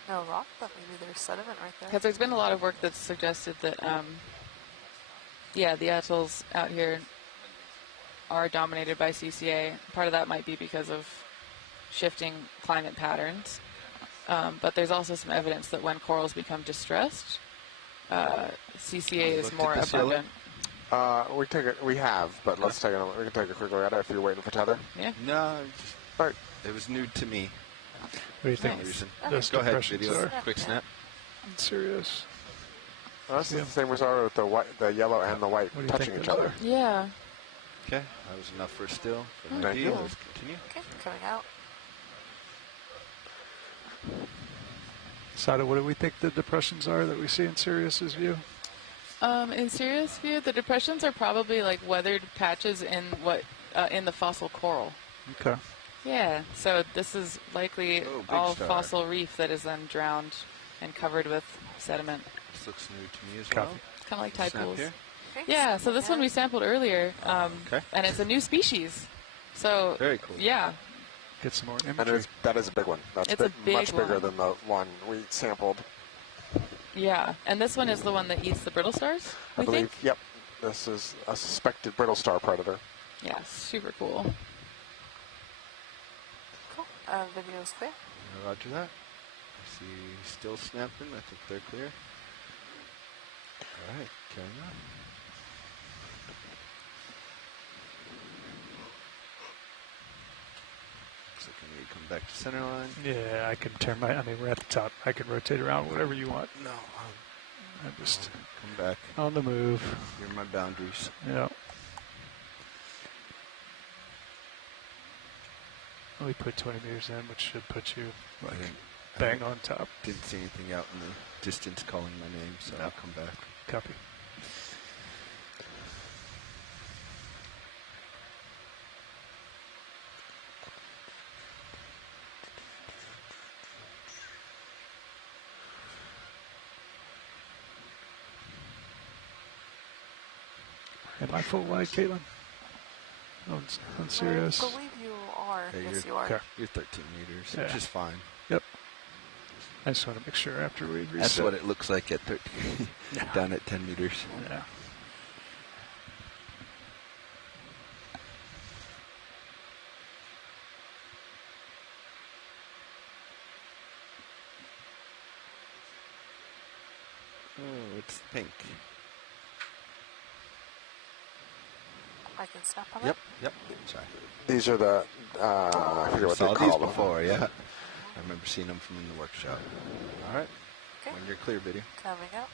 No rock, but maybe there's sediment right there. Because there's been a lot of work that's suggested that, the atolls out here are dominated by CCA. Part of that might be because of shifting climate patterns. But there's also some evidence that when corals become distressed, CCA is more abundant. We have, but we can take a quick look at it if you're waiting for tether. Yeah. No, it was new to me. What do you think? Nice. Go ahead, video. Quick snap. I'm serious. Well, that's the same we saw with the yellow and the white touching each other. Yeah. Okay, that was enough for a still. For Thank you. Let's continue. Okay, coming out. Sada, what do we think the depressions are that we see in Sirius's view? In Sirius view, the depressions are probably like weathered patches in in the fossil coral. Okay. Yeah, so this is likely all star. fossil reef that is then drowned and covered with sediment. This looks new to me as well. Kind of like tide Snap pools. here. Yeah, so this one we sampled earlier, and it's a new species. So very cool. Yeah. Get some more And imagery. that is a big one. That's It's a big much bigger one. than the one we sampled. Yeah, and this one is the one that eats the brittle stars, I we believe. think? Yep. This is a suspected brittle star predator. Yeah, super cool. Cool. Video's clear. Roger that. I see still snapping. I think they're clear. All right, carrying on. Looks like I need to come back to center line. Yeah, I can turn we're at the top. I can rotate around, whatever you want. No, I'm just come back. on the move. You're my boundaries. Yeah. We put 20 meters in, which should put you like bang on top. Didn't see anything out in the distance calling my name, so I'll come back. Copy. Am I full wide, Caitlin? On serious. I believe you are. Yeah, Yes, you are. Okay. You're 13 meters, Yeah. which is fine. Yep. I just want to make sure after we reset. That's what it looks like at 13, down at 10 meters. Yeah. Oh, it's pink. I can snap on Yep, it. yep. Sorry. These are the, I forget what they Saw call these them. before, yeah. I remember seeing them from in the workshop. All right. Okay. When you're clear, video. Coming up.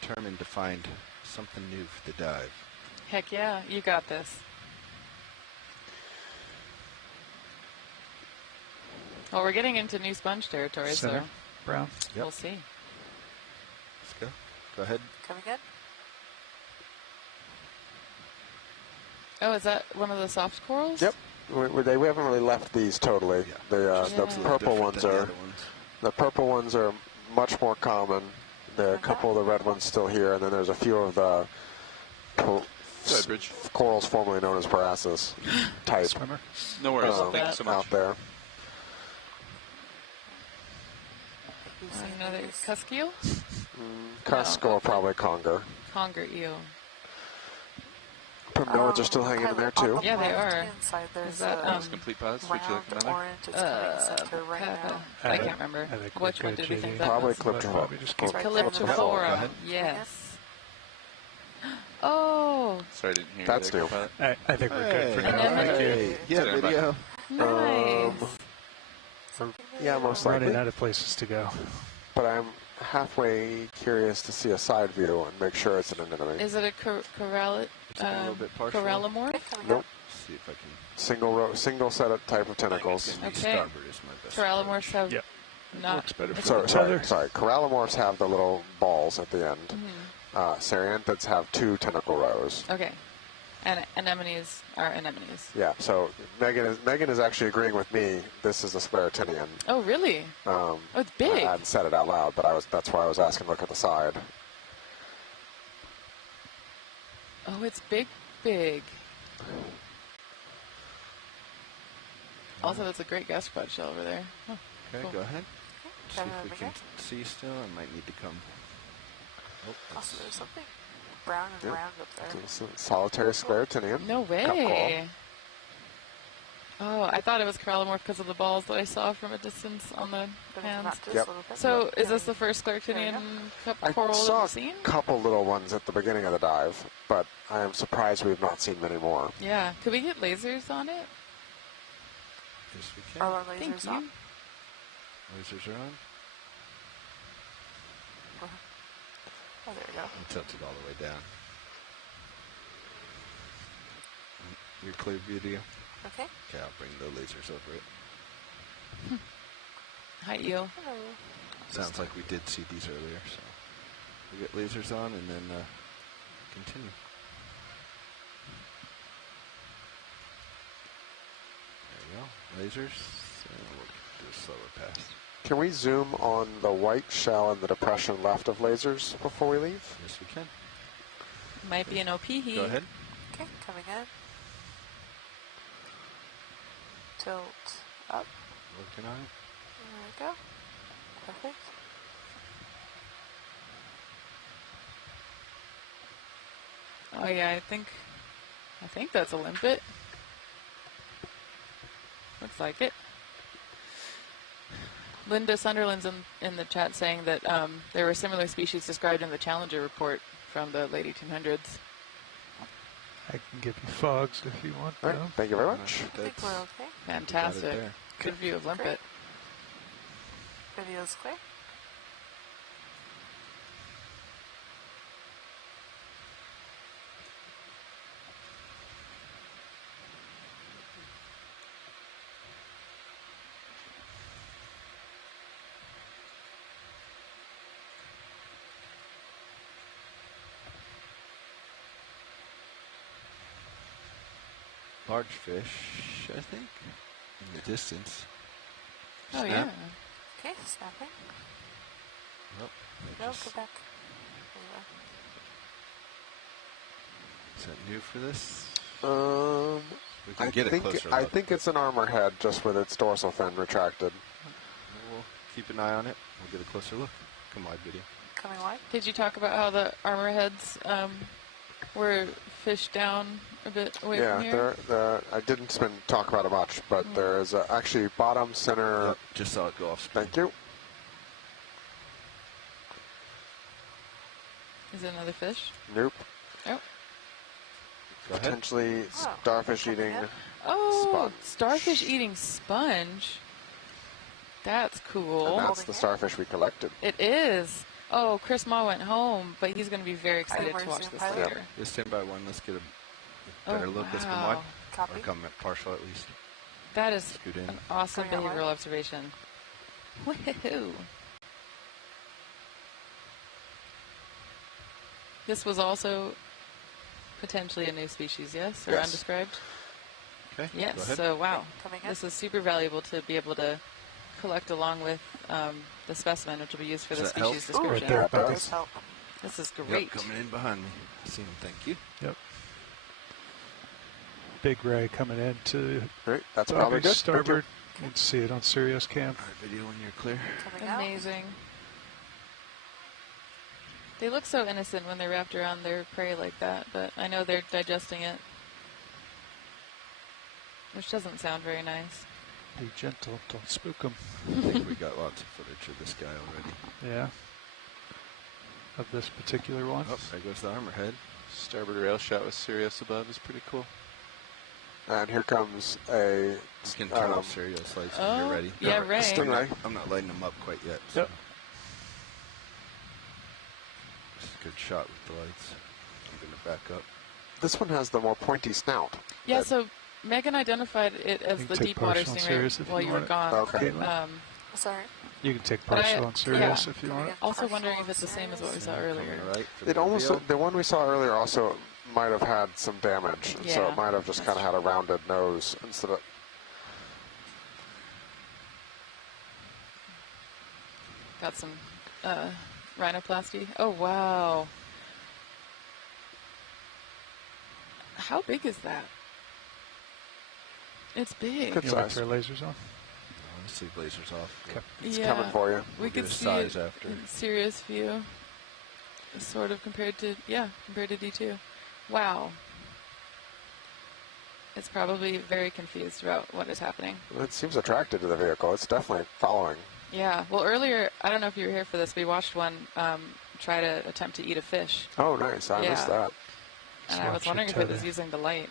Determined to find something new for the dive. Heck yeah, you got this. Well, we're getting into new sponge territory, Center. so Brown. we'll see. Let's go. Go ahead. Coming in. Oh, is that one of the soft corals? Yep. We haven't really left these totally. The purple ones are the purple ones are much more common. There are a couple of the red ones still here, and then there's a few of the corals formerly known as Parassus type. Swimmer. No worries. Thank you so much. Out there. Another cusk eel? Cusk or probably conger. Conger eel. Primnoids are still hanging in there too. Yeah, they are. Inside there's Is that a complete pause? Would you like round another? orange. It's coming center right now. I can't remember. Which one did we think that Probably was? Calyptrophora. Yes. Oh. Sorry, I didn't hear That's you. new. I think we're good for now. Anemone. Thank you. Yeah, video. Nice. Yeah, most likely. Running out of places to go. But I'm halfway curious to see a side view and make sure it's an anemone. Is it a a little bit partial. corallimorph? Nope. See if I can. Single set of type of tentacles. Okay. Starboard is my best. Corallimorphs have Yep. not. Works better for Sorry, each sorry, other. sorry. Corallimorphs have the little balls at the end. Mhm. Cereanthids have 2 tentacle rows. Okay. And anemones are anemones. Yeah, so Megan is actually agreeing with me. This is a sclerotinian. Oh, really? Oh, it's big. I hadn't said it out loud, but that's why I was asking to look at the side. Oh, it's big, big. Also, that's a great gastropod shell over there. Oh, Okay, cool. go ahead. See Coming if we over can here. see still. I might need to come. Oh, Also, there's something brown and round up there. It's a solitary sclerotinian. No way. Oh, I thought it was corallimorph because of the balls that I saw from a distance on the hands. Yep. So, is this the first sclerotinian cup I coral that saw you've seen? a couple little ones at the beginning of the dive, but I am surprised we've not seen many more. Yeah. Could we get lasers on it? Yes, we Are can. our Thank lasers you. on? Lasers are on. Oh, there we go. I'm tilted all the way down. You're clear, video. Okay. Okay, I'll bring the lasers over it. Hi, eel. Hello. Sounds like we did see these earlier, so we get lasers on and then continue. There we go. Lasers. And we'll do a slower pass. Can we zoom on the white shell in the depression left of lasers before we leave? Yes, we can. Might be an OP. Go ahead. Okay, coming in. Tilt up. Working on it. There we go. Perfect. Oh yeah, I think that's a limpet. Looks like it. Linda Sunderland's in the chat saying that there were similar species described in the Challenger report from the late 1800s. I can give you fogs if you want All right, them. thank you very much. I think we're okay. Fantastic. there. Good view of limpet. Video's clear. Large fish, I think, in the distance. Oh Snap. yeah. Okay, snapping. Nope. No, go back. There you Is that new for this? We I can get a closer look. think it's an armor head just with its dorsal fin retracted. We'll keep an eye on it. We'll get a closer look. Come wide video. Coming wide? Did you talk about how the armor heads were fished down a bit away from here? Yeah, I didn't talk about it much, but there is actually bottom, center. Yep, just saw it go off screen. Thank you. Is it another fish? Nope. Oh. Go ahead. Potentially starfish eating Oh, sponge. starfish eating sponge. That's cool. And that's the starfish we collected. It is. Oh, Chris Ma went home, but he's going to be very excited to watch this pilot. later. Just stand by one. Let's get a better look. Let's come wide. Wow. Copy. Or come at partial at least. That is Scoot in. an awesome Coming out behavioral observation. Woohoo! This was also potentially a new species, yes? Or Yes. undescribed? Okay. Yes, Go ahead. so wow. Coming in. This is super valuable to be able to collect along with the specimen, which will be used for the Does that help? species Right description. there, That buddy. does help. This is Yep, great. coming in behind me. I see him. Thank you. Yep. Big ray coming in to Great. That's probably good. Thank you. starboard. You can see it on Sirius cam. All right, video when you're clear. Coming out. Amazing. They look so innocent when they're wrapped around their prey like that, but I know they're digesting it. Which doesn't sound very nice. Be gentle, don't spook them. I think we got lots of footage of this guy already. Yeah. Of this particular one. Oh, there goes the armor head. Starboard rail shot with Sirius above is pretty cool. And here comes a You can turn off Sirius lights when Oh, you're ready. yeah, Alright, Ray. stingray. I'm not lighting them up quite yet. So. Yep. This is a good shot with the lights. I'm going to back up. This one has the more pointy snout. Yeah, so Megan identified it as You the can take deep water partial on stingray Sirius if while you you were want it. gone. Okay. Sorry. You can take But I- partial on Sirius yeah. if you want it. Also wondering if it's the same as what we saw earlier. Coming right for It the almost reveal. the one we saw earlier also might have had some damage, so Yeah, it might have just that's kind of had a rounded nose instead of. Got some rhinoplasty. Oh, wow. How big is that? It's big. Good You like size. their lasers on? Let's see blazers off. Okay. It's yeah, coming for you. We We'll could get a see size it after. in serious view. Sort of compared to D2. Wow. It's probably very confused about what is happening. It seems attracted to the vehicle. It's definitely following. Yeah. Well, earlier, I don't know if you were here for this, we watched one try to attempt to eat a fish. Oh, nice. I missed Yeah. that. And I was Watch wondering it if it was tether. using the light.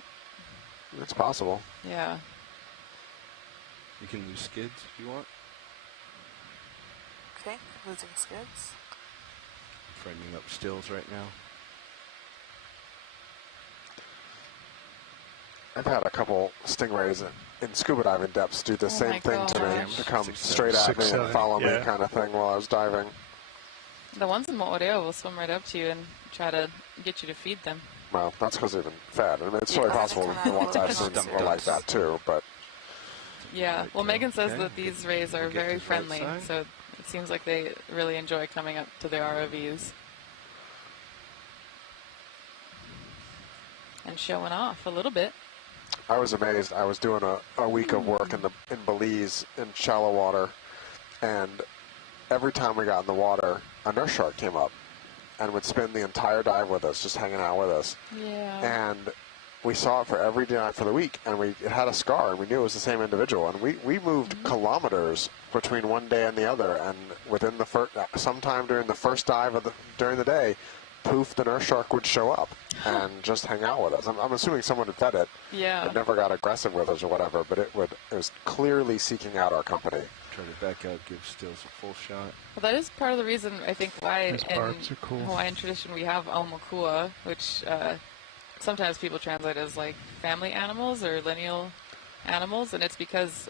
It's possible. Yeah. You can use skids if you want. Okay. Losing skids. Framing up stills right now. I've had a couple stingrays in scuba diving depths do the Oh same my thing to me, gosh. to come 6'7". straight at me 6'7", and follow me yeah. kind of thing while I was diving. The ones in Mo'oreo will swim right up to you and try to get you to feed them. Well, that's because they've been fed. I mean, it's really Yeah. possible the ones I've seen Stump were like dumps. that too, but Yeah. Right, Well, so, Megan says okay. that these rays are We'll get very to the right friendly, side. so it seems like they really enjoy coming up to the ROVs and showing off a little bit. I was amazed. I was doing a week of work in Belize in shallow water, and every time we got in the water, a nurse shark came up and would spend the entire dive with us, just hanging out with us. Yeah. And we saw it for every night for the week, and it had a scar, and we knew it was the same individual. And we moved kilometers between one day and the other, and within the sometime during the first dive during the day, poof, the nurse shark would show up and just hang out with us. I'm assuming someone had fed it. Yeah. It never got aggressive with us or whatever, but it was clearly seeking out our company. Try to back out, give stills a full shot. Well, that is part of the reason I think why These in barbs are cool. Hawaiian tradition we have aumakua, which sometimes people translate as like family animals or lineal animals, and it's because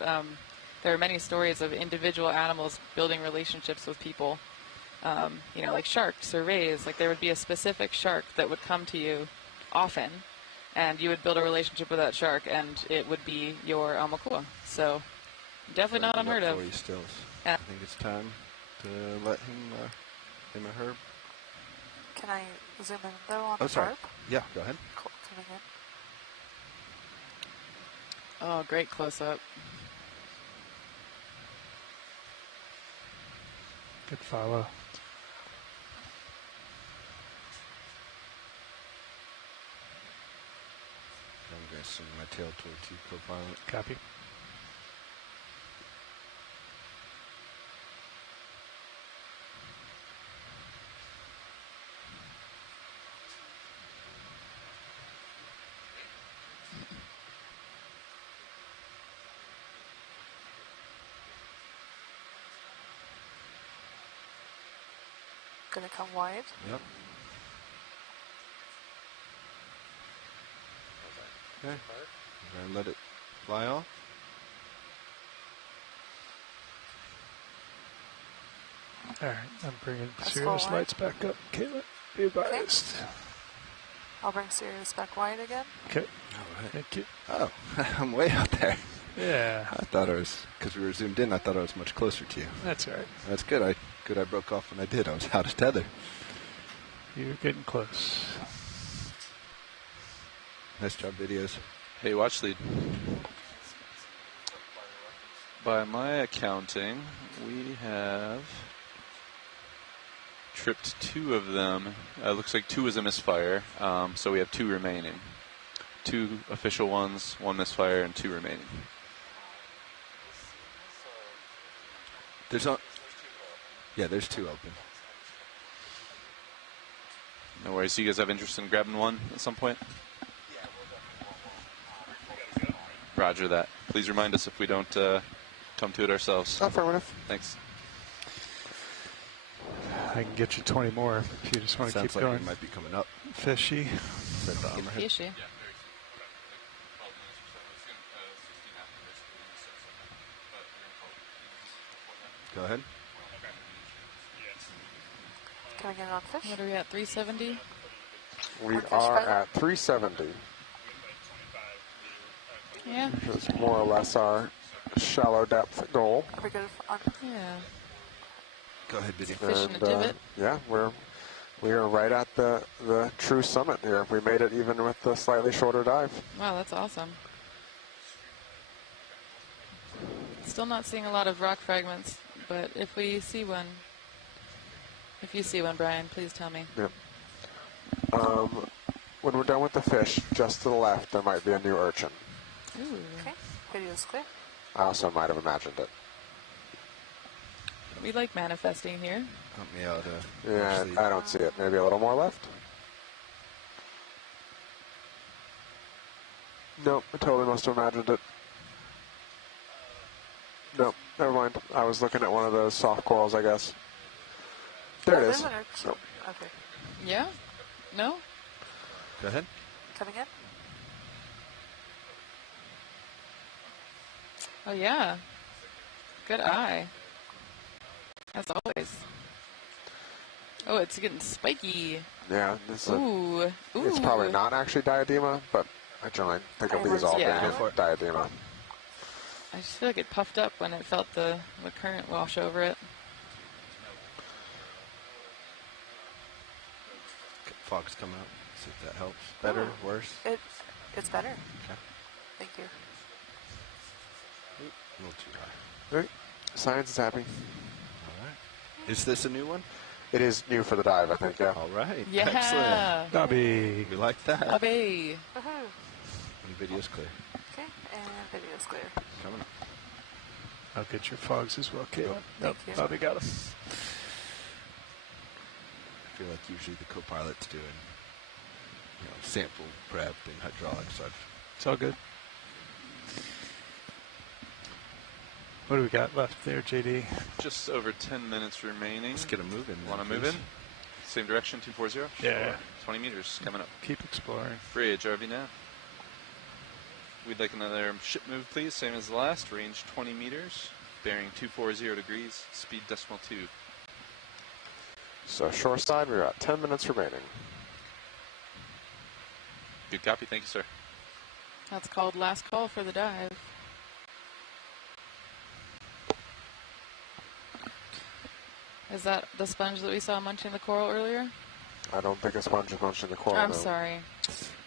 there are many stories of individual animals building relationships with people. Like sharks or rays. Like there would be a specific shark that would come to you often, and you would build a relationship with that shark, and it would be your aumakua. So definitely not unheard of. 40 stills. Yeah. I think it's time to let him or her. Can I zoom in though on Oh, the sorry. barb? Yeah, go ahead. Cool. Coming in. Oh, great close-up. Good follow. I'm going to swing my tail towards you, co-pilot. Copy. Gonna come wide. Yep. Okay. I'm going to let it fly off. All right, I'm bringing That's Sirius full lights back up. Caitlin, be advised. I'll bring Sirius back wide again. Okay. All right. Thank you. Oh, I'm way out there. Yeah. I thought I was, because we were zoomed in, I thought I was much closer to you. That's all right. That's good. I broke off when I did. I was out of tether. You're getting close. Nice job, videos. Hey, watch lead. By my accounting, we have tripped 2 of them. Looks like 2 is a misfire, so we have 2 remaining. 2 official ones, 1 misfire, and 2 remaining. There's there's 2 open. No worries. So you guys have interest in grabbing one at some point? Roger that. Please remind us if we don't come to it ourselves. Affirmative. Thanks. I can get you 20 more if you just want to keep Sounds like going. it might be coming up. Fishy. Said the armor head. Fishy. Go ahead. Coming in on fish. What are we at, 370? We Fish are feather? at 370. Yeah. Which is more or less our shallow depth goal. Are we good on? Yeah. Go ahead, video. Fish in a divot. Yeah, we are right at the true summit here. We made it even with the slightly shorter dive. Wow, that's awesome. Still not seeing a lot of rock fragments, but if we see one, if you see one, Brian, please tell me. Yep. When we're done with the fish, just to the left, there might be a new urchin. Ooh. Okay. Video's clear. I also might have imagined it. We like manifesting here. Help me out. Yeah, actually. I don't see it. Maybe a little more left? Nope, I totally must have imagined it. Nope, never mind. I was looking at one of those soft corals, I guess. There it There's is. an urchin. Nope. Okay. Yeah? No? Go ahead. Coming in. Oh, yeah. Good eye. As always. Oh, it's getting spiky. Yeah, this is Ooh. Ooh. it's probably not actually diadema, but I generally think of these all being Yeah. diadema. I just feel like it puffed up when it felt the current wash over it. Fog's coming up. See if that helps. Better, worse? It's better. Okay. Thank you. A little too high. Right. Science is happy. All right. Is this a new one? It is new for the dive, I think, yeah. All right. Yeah. Excellent. Bobby. We like that. Bobby. Woohoo. And video's clear. Okay. And video's clear. Coming up. I'll get your fogs as well, Caitlin. Nope, you. Bobby got them. I feel like usually the co-pilot's doing, sample prep and hydraulics. It's all good. What do we got left there, JD? Just over 10 minutes remaining. Let's get a move in. Want to move in? Same direction, 240? Yeah. 20 meters coming up. Keep exploring. Bridge, RV now. We'd like another ship move, please. Same as the last. Range 20 meters. Bearing 240 degrees. Speed decimal 2. So shore side, we're at 10 minutes remaining. Good copy. Thank you, sir. That's called last call for the dive. Is that the sponge that we saw munching the coral earlier? I don't think a sponge is much in the coral. I'm no. sorry.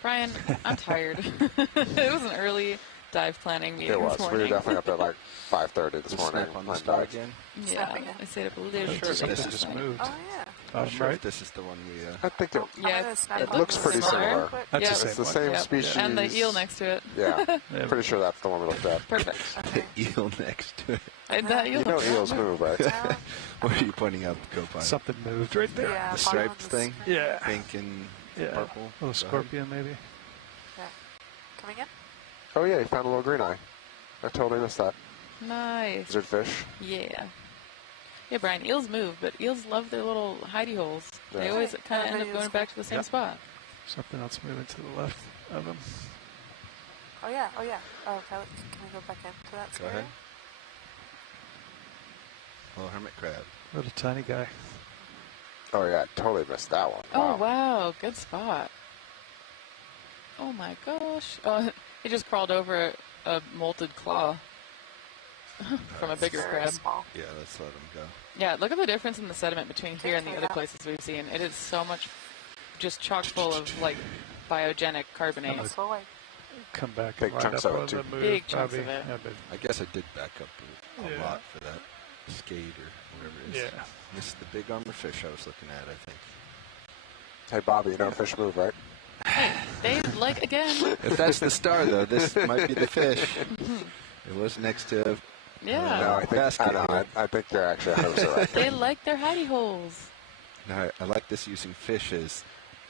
Brian, I'm tired. It was an early dive planning meeting It was. this morning. We were definitely up at like 5:30 this morning. Snap on the on star dive. again. Yeah, I stayed up a little Sure, too late this last just night. moved. Oh, yeah. I'm sure right? if this is the one we. I think it, Yeah, it looks pretty similar. That's Yeah. the same It's the one. same Yep. species. And the eel next to it. Yeah, Yeah. pretty sure that's the one we looked at. Perfect. The eel next to it. And that eel You know looks eels move, right? What are you pointing out, co-pilot? Something moved right there. Yeah, The bottom of striped the thing? screen. Yeah. Pink and Yeah. purple? A little Go ahead. scorpion, maybe. Yeah. Coming in? Oh yeah, you found a little green eye. I totally missed that. Nice. Is it fish? Yeah. Yeah, Brian, eels move, but eels love their little hidey holes. They Yeah. always kind of Yeah, end up videos going back to the same Yep. spot. Something else moving to the left of them. Oh, yeah. Oh, yeah. Oh, pilot, can we go back into that Go scenario? ahead. Little hermit crab. Little tiny guy. Oh yeah, I totally missed that one. Oh, wow. Good spot. Oh, my gosh. Oh, he just crawled over a molted claw from a bigger Very crab. small. Yeah, let's let him go. Yeah, look at the difference in the sediment between here and the Check it other out. places we've seen. It is so much just chock full of, like, biogenic carbonate. That's so, like, Come back Big and line chunks up of it, on too. the move. Big chunks probably. of it. Yeah, but I guess I did back up a Yeah. lot for that skate or whatever it is. yeah. Missed the big armor fish I was looking at, I think. Hey Bobby, you know fish move, right? They, like, again. If that's the star, though, this might be the fish. It was next to. Yeah. No, I think basket I know. here. I think you're actually 100% right. They like their hidey holes. No, I like this using fish as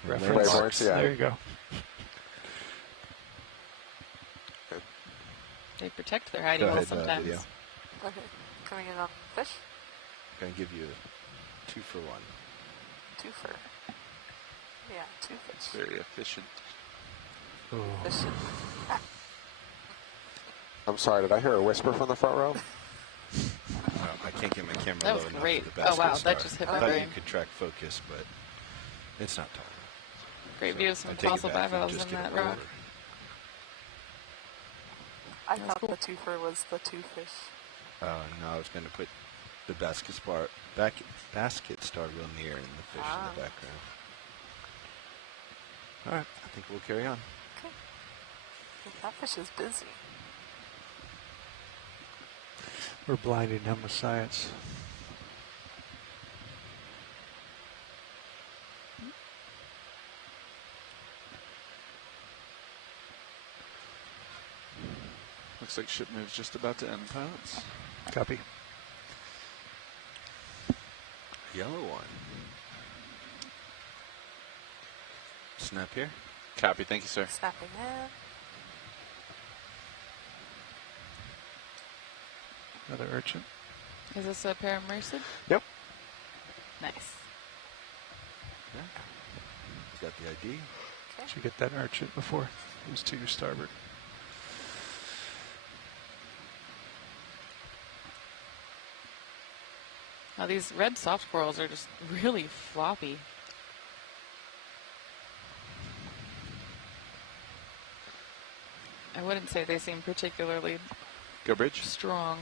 Reference. Waymarks, yeah. There you go. They protect their hidey Go holes ahead, sometimes. video. okay. Coming in on fish? Gonna give you a 2 for 1. 2 for. Yeah, 2 It's fish. very efficient. Fish. I'm sorry, did I hear a whisper from the front row? I can't get my camera That low was enough great. for the Oh, basket wow, star. that just hit I my thought brain. you could track focus, but it's not tall. Great So view of some I take it fossil back and bivalves just in get that it rock. over. I That's thought cool. the 2 for was the 2 fish. No, I was going to put the basket star real near and the fish in the background. All right, I think we'll carry on. Okay. That fish is busy. We're blinding him with science. Looks like ship move's just about to end, pilots. Copy. Yellow one. Snap here. Copy, thank you, sir. Snapping in. Another urchin. Is this a paramercid? Yep. Nice. Yeah. Got the ID. Did you get that urchin before? It was to your starboard. Now these red soft corals are just really floppy. I wouldn't say they seem particularly Go bridge. strong,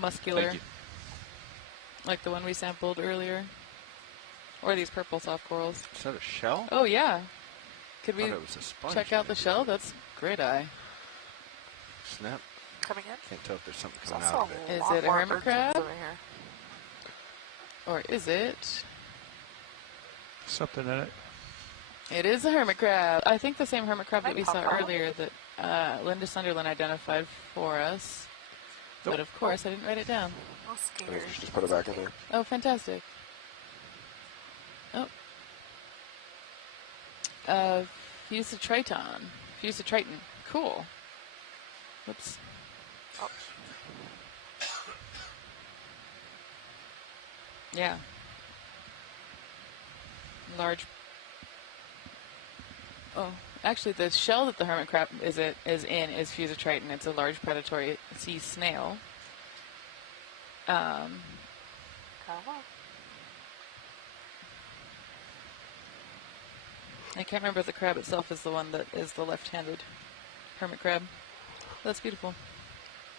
muscular, Thank you. like the one we sampled earlier. Or these purple soft corals. Is that a shell? Oh yeah. Could we Thought it was a sponge check out the maybe. shell? That's great eye. Snap. Coming in. Can't tell if there's something There's coming also out of it. Is lot it a more hermit urchins crab? over here. Or is it? Something in it. It is a hermit crab. I think the same hermit crab that we saw Pop out. earlier that Linda Sunderland identified for us. But of course, I didn't write it down. I'm I scared. think you should just put it back in there. Oh, fantastic. Oh. Fusitriton. Fusitriton. Cool. Whoops. Oh. Yeah. Large. Oh, actually, the shell that the hermit crab is in is Fusitriton. It's a large predatory sea snail. Come on. I can't remember if the crab itself is the one that is the left-handed hermit crab. That's beautiful. All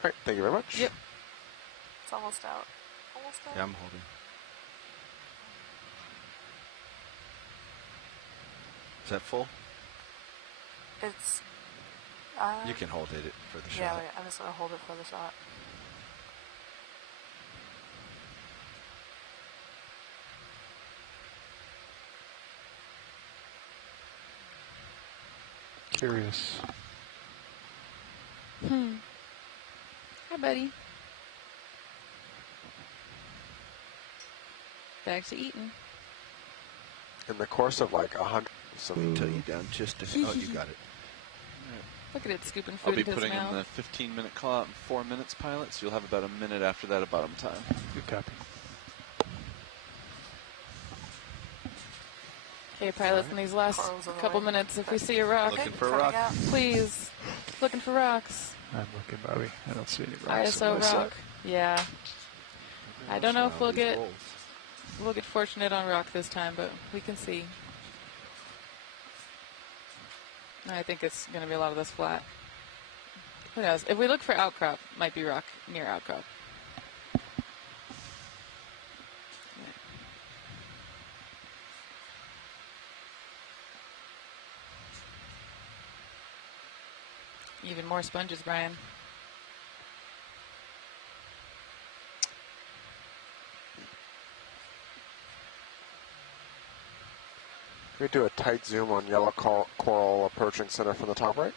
right, thank you very much. Yep. It's almost out. Almost out. Yeah, I'm holding. Is that full? It's. You can hold it for the shot. Yeah, wait, I'm just going to hold it for the shot. Curious. Hi, buddy. Back to eating. In the course of like 100. Something till you down just a. Oh, you got it. Look at it scooping food I'll be into his putting in mouth. the 15-minute call out in 4 minutes, pilot, so you'll have about a minute after that of bottom time. Good copy. Okay, pilots, in these last couple minutes, if we see a rock, Looking for a rock. please. Looking for rocks. I'm looking, Bobby. I don't see any rocks. ISO on my side. rock. Yeah. I don't know if we'll get fortunate on rock this time, but we can see. I think it's going to be a lot of this flat. Who knows? If we look for outcrop, might be rock near outcrop. Even more sponges, Brian. Can we do a tight zoom on yellow coral approaching center from the top right?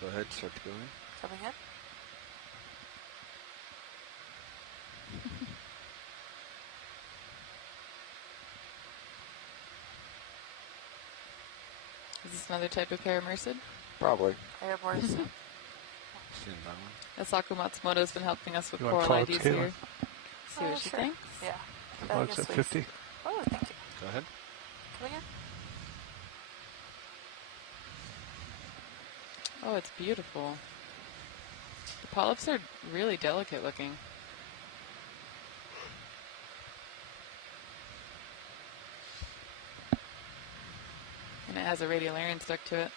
Go ahead, start to go in. Coming in. Is this another type of paramercid? Probably. I have more to see. Asako Matsumoto's been helping us with You want coral clouds, IDs Caitlin? here. See what she Sure. thinks. Yeah. Clouds yes, at please. 50. Oh, thank you. Go ahead. Coming in. Oh, it's beautiful. The polyps are really delicate looking. And it has a radiolarian stuck to it.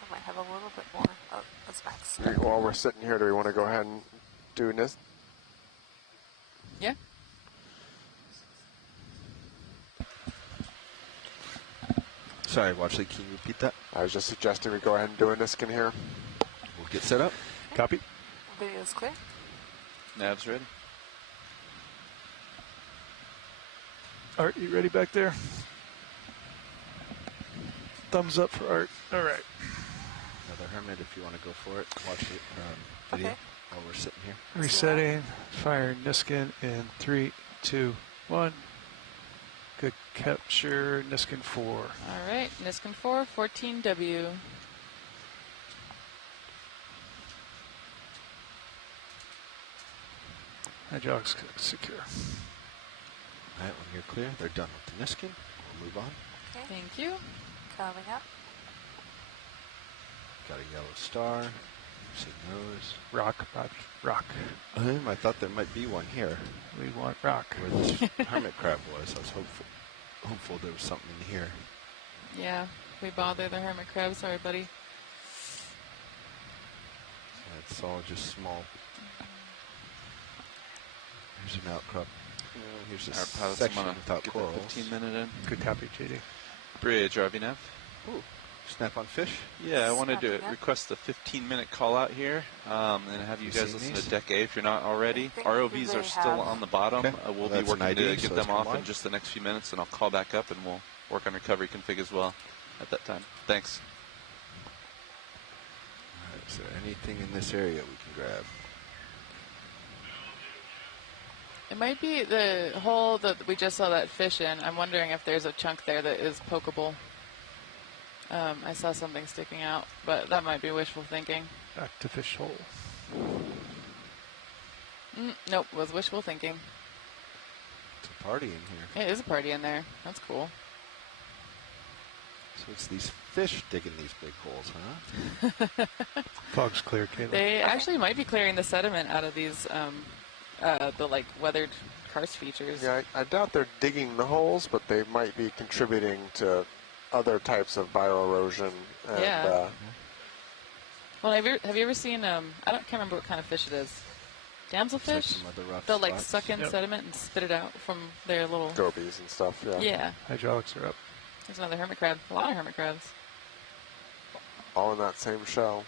I might have a little bit more. Oh, that's max. While we're sitting here, do we want to go ahead and do this? Yeah. Sorry, Watchley, can you repeat that? I was just suggesting we go ahead and do a Niskin here. We'll get set up. Copy. Video is clear. Nav's ready. Art, you ready back there? Thumbs up for Art. All right. Another hermit if you want to go for it. Watch the video Okay. while we're sitting here. Resetting. Fire Niskin in 3, 2, 1. Good capture. Niskin 4. All right, Niskin 4, 14W. Hydraulics secure. All right, when you're clear, they're done with the Niskin. We'll move on. Okay. Thank you. Coming up. Got a yellow star. See nose. Rock, Bobby. Rock. I thought there might be one here. We want rock. Where this hermit crab was. I was hopeful there was something in here. Yeah, we bother the hermit crab. Sorry, buddy. It's all just small. Here's an outcrop. Here's a Our pilots section want without to get corals. that 15-minute in. Good copy, JD. Bridge, RV Nav. Ooh, snap on fish. Yeah, I wanted to Snapping up. request the 15-minute call out here, and have you You guys seen listen these? to Deck A if you're not already. think ROVs they are still have. on the bottom. Okay. We'll Well, be that's an working ID, to so get let's them come off in live. just the next few minutes, and I'll call back up and we'll work on recovery config as well at that time. Thanks. All right, is there anything in this area we can grab? It might be the hole that we just saw that fish in. I'm wondering if there's a chunk there that is pokeable. I saw something sticking out, but that might be wishful thinking. Back to fish hole. Nope, was wishful thinking. It's a party in here. It is a party in there. That's cool. So it's these fish digging these big holes, huh? Fog's clear, Caleb. They actually might be clearing the sediment out of these, the like weathered karst features. Yeah, I doubt they're digging the holes, but they might be contributing to other types of bioerosion. And, Yeah. Well, have you ever seen, can't remember what kind of fish it is. Damselfish? Like some other rough They'll like spots. suck in sediment and spit it out from their little... Gobies and stuff, yeah. Yeah. Hydraulics are up. There's another hermit crab. A lot of hermit crabs. All in that same shell.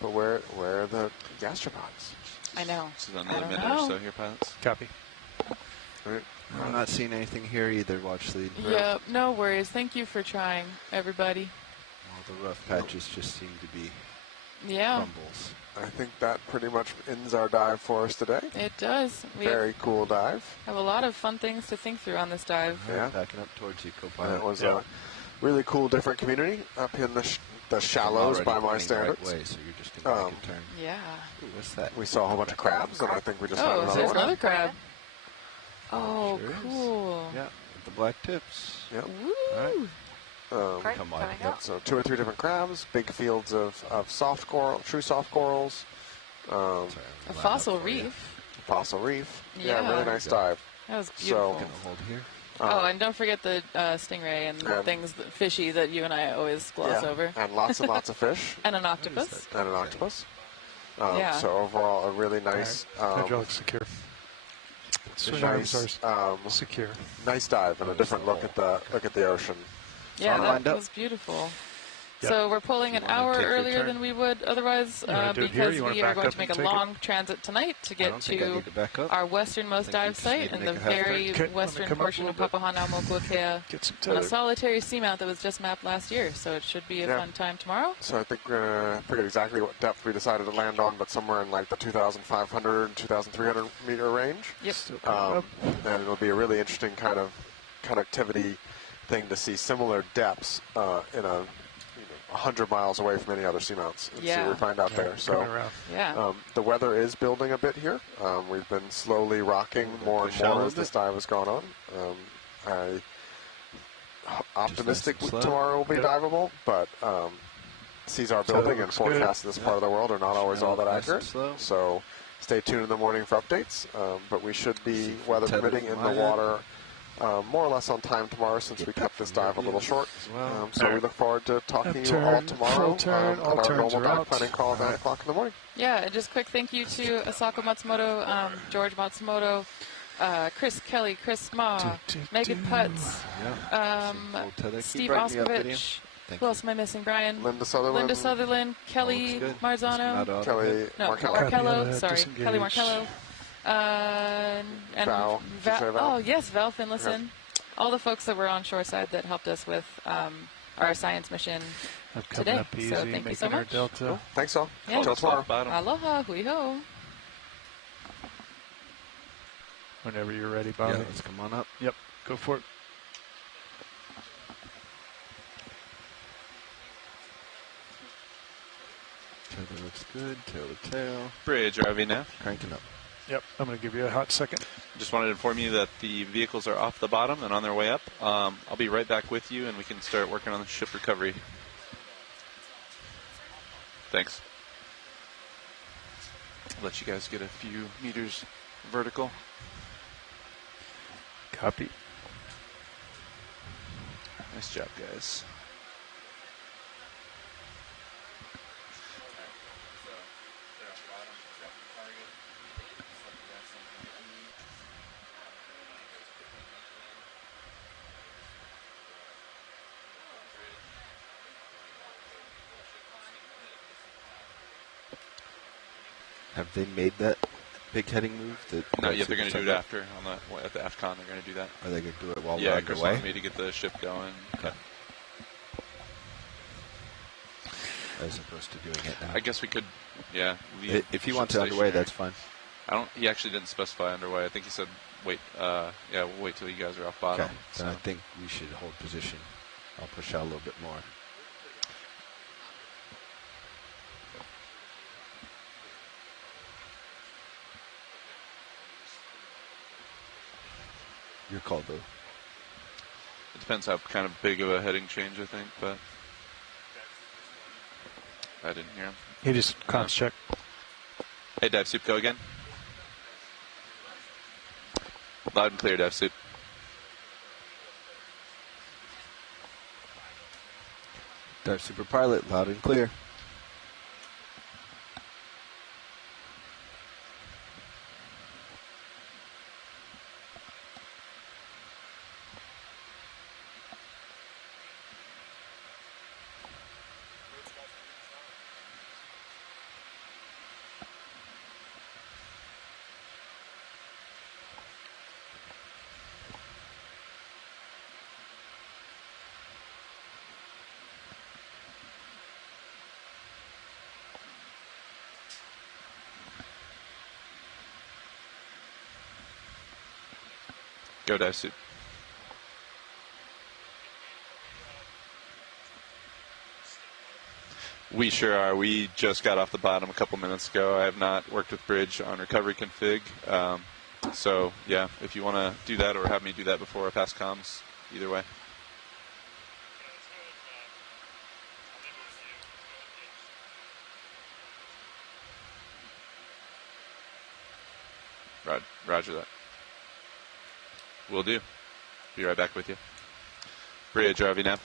But where are the gastropods? I know. This is another minute or so here, pilots. Copy. I'm not seeing anything here either, watch lead. Yeah, no worries. Thank you for trying, everybody. All the rough patches just seem to be crumbles. I think that pretty much ends our dive for us today. It does. We Very cool dive. have a lot of fun things to think through on this dive. Yeah. Backing up towards you, co-pilot. It was a really cool, different community up in the shallows by my standards. Right way, so you're just going to make a turn. Yeah. Ooh, what's that? We saw a whole bunch of crabs, and I think we just found Oh, another there's one. another crab. Oh, Sure is. cool. Yeah, with the black tips. Yep. Woo! All right. Come on. Yep, so 2 or 3 different crabs, big fields of soft coral, true soft corals. A fossil reef. Fossil reef. Yeah. Really nice dive. That was beautiful. So, hold here. Oh, and don't forget the stingray and things fishy that you and I always gloss over. And lots and lots of fish. And an octopus. And an octopus. Yeah. So overall, a really nice... Hydraulics secure. Swing arms are secure. Nice dive and a different look at the ocean. Yeah, that was beautiful. Yep. So we're pulling an hour earlier than we would otherwise because we are going to make a long transit tonight to get to our westernmost dive site in the very western portion of Papahanaumokuakea on a solitary seamount that was just mapped last year. So it should be a fun time tomorrow. So I think I forget exactly what depth we decided to land on, but somewhere in like the 2,500, 2,300 meter range. Yep. And it'll be a really interesting kind of connectivity thing to see similar depths in a 100 miles away from any other seamounts. And see what we find out there. So the weather is building a bit here. We've been slowly rocking more and more as this dive has gone on. I'm optimistic tomorrow will be diveable, but seas are building and forecasts in this part of the world are not always all that accurate. So stay tuned in the morning for updates. But we should be, weather permitting, in the water more or less on time tomorrow since we kept this dive a little short. So we look forward to talking to you all tomorrow on our normal dive planning call at 9 o'clock in the morning. Yeah, and just quick thank you to Asako Matsumoto, George Matsumoto, Chris Kelly, Chris Ma, Megan Putz, Steve Oskovich. Who else am I missing? Brian? Linda Sutherland. Kelly Marzano. Kelly Marcello. Sorry, Kelly Marcello. And Val. Oh, yes, Val Finlayson. All the folks that were on shoreside that helped us with our science mission today. So thank you so much. Cool. Thanks all. Yeah. Until tomorrow. Aloha, hui ho. Whenever you're ready, Bobby. Yeah, let's come on up. Yep, go for it. Tether looks good. Tail to tail. Bridge RV now. Cranking up. Yep, I'm going to give you a hot second. Just wanted to inform you that the vehicles are off the bottom and on their way up. I'll be right back with you, and we can start working on the ship recovery. Thanks. Let you guys get a few meters vertical. Copy. Nice job, guys. Have they made that big heading move? Not yet. They're going to do it after at the AFCON. They're going to do that. Are they going to do it while we're yeah, underway? Chris wanted me to get the ship going. Okay. As opposed to doing it now. I guess we could, yeah. If you want to underway, that's fine. He actually didn't specify underway. I think he said wait. We'll wait till you guys are off bottom. Okay. Then I think we should hold position. I'll push out a little bit more. Your call, though. It depends how kind of big of a heading change, I think, but I didn't hear him. He just comms check. Hey, Dive Soup, go again. Loud and clear, Dive Soup. Dive Super Pilot, loud and clear. Go dive suit. We sure are. We just got off the bottom a couple minutes ago. I have not worked with Bridge on recovery config. So, yeah, if you want to do that or have me do that before I pass comms, either way. Roger that. Will do. Be right back with you. Bridge, RV nav.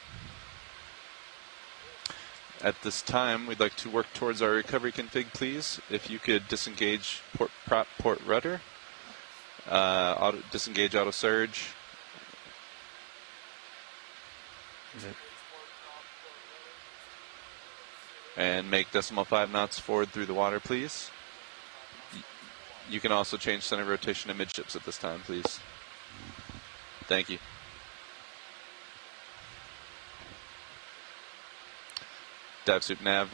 At this time, we'd like to work towards our recovery config, please. If you could disengage port rudder, disengage auto surge. And make 5 knots forward through the water, please. You can also change center of rotation to midships at this time, please. Thank you. Dive suit nav,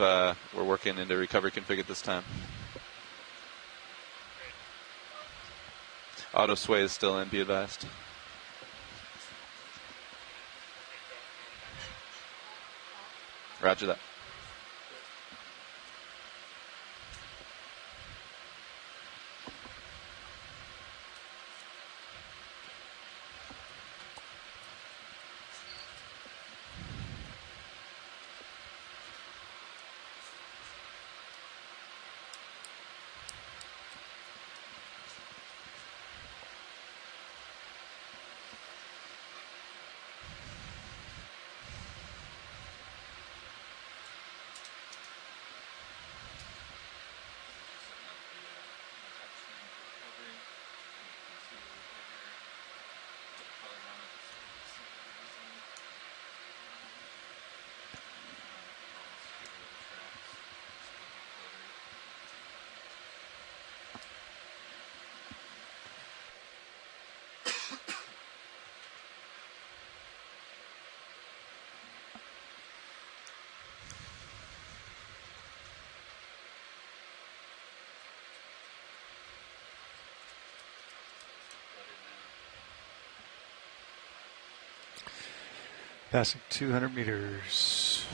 we're working into recovery config at this time. Auto sway is still in, be advised. Roger that. Passing 200 meters.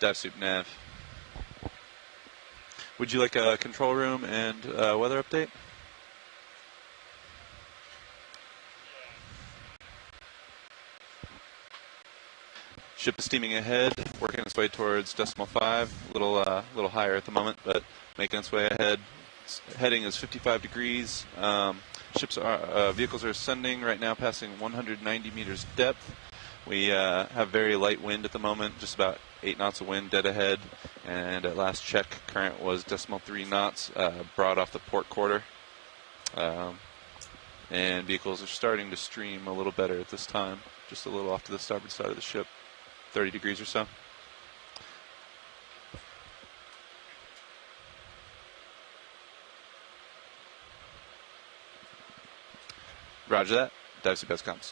Dive suit nav. Would you like a control room and weather update? Ship is steaming ahead, working its way towards 5, a little higher at the moment, but making its way ahead. Heading is 55 degrees. Vehicles are ascending right now, passing 190 meters depth. We have very light wind at the moment, just about 8 knots of wind dead ahead, and at last check, current was 3 knots, broad off the port quarter. And vehicles are starting to stream a little better at this time, just a little off to the starboard side of the ship. 30 degrees or so. Roger that. Dive suit best comms.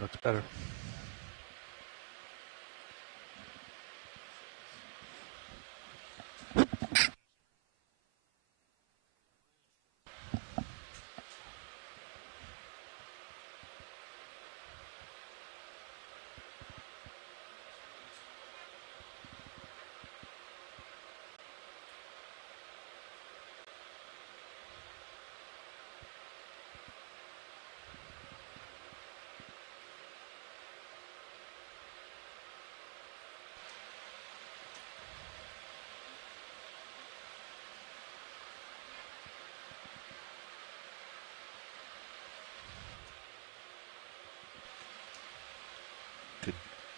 Looks better.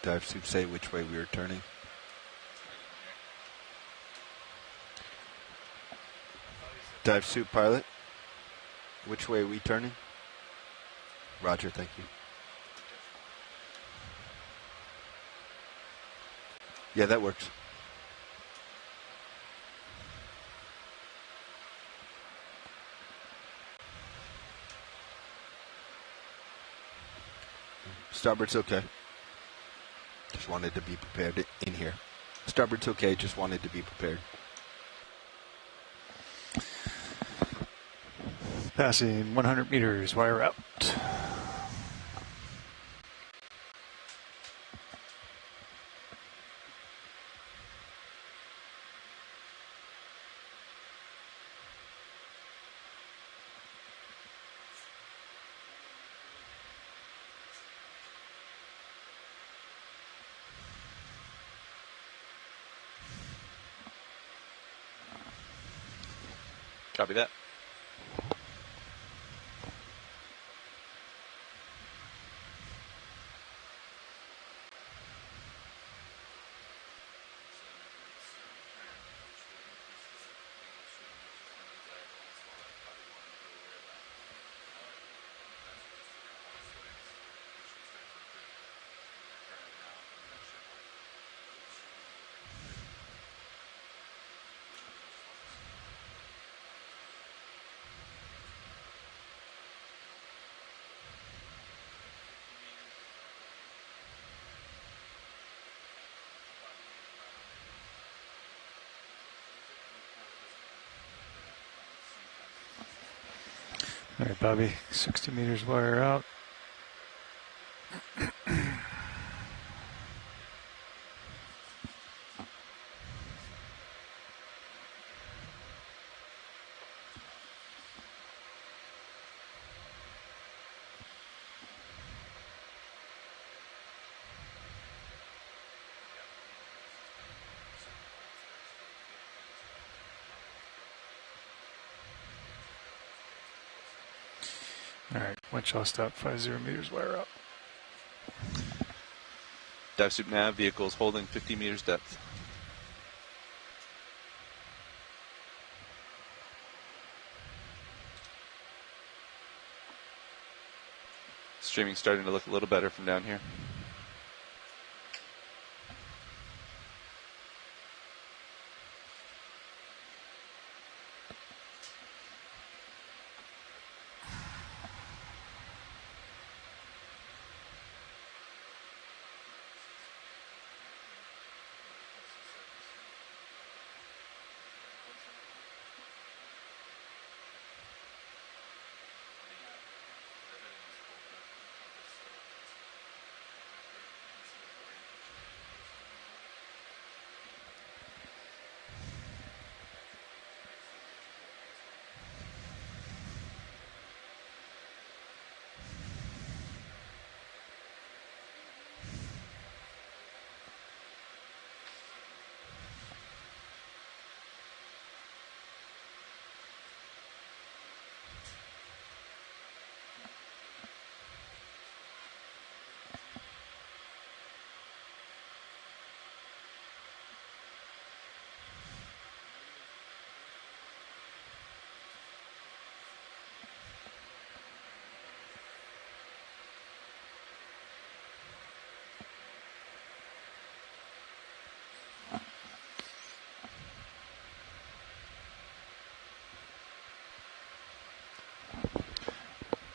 Dive soup say which way we were turning. Dive soup pilot, which way are we turning? Roger, thank you. Yeah, that works. Starboard's okay. Just wanted to be prepared in here. Starboard's okay, just wanted to be prepared. Passing 100 meters, wire out. Copy that. All right, Bobby, 60 meters wire out. All right, winch all stop, 50 meters wire out. Dive soup nav, vehicles holding 50 meters depth. Streaming starting to look a little better from down here.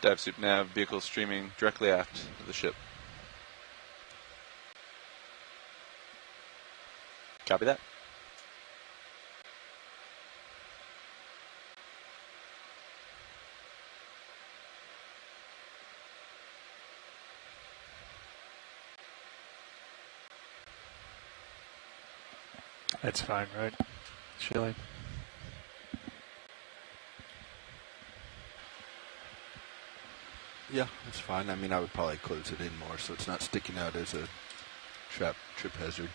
Dive soup nav, vehicle streaming directly aft of the ship. Copy that. That's fine, right? Chilling. Yeah, that's fine. I mean, I would probably close it in more so it's not sticking out as a trip hazard.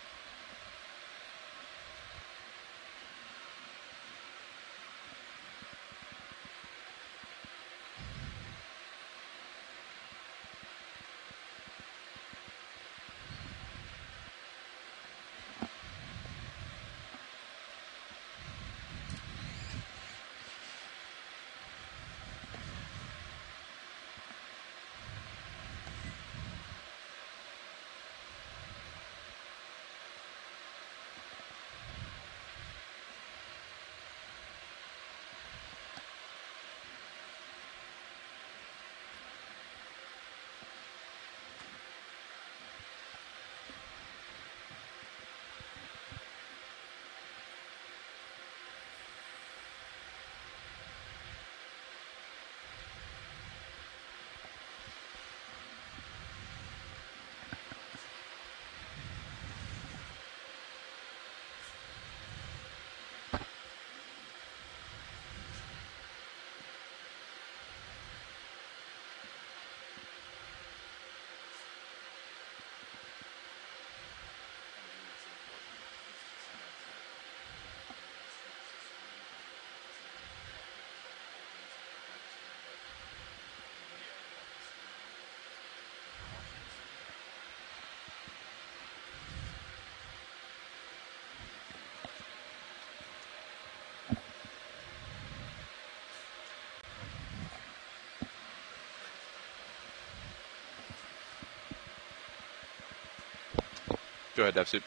Go ahead, DevSoup.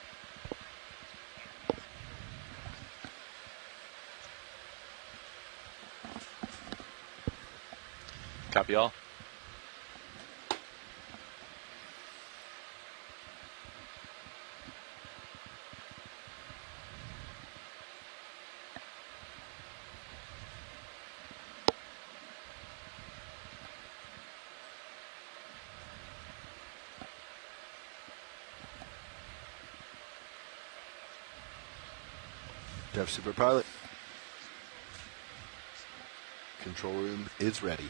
Copy all. Dev Super Pilot. Control room is ready.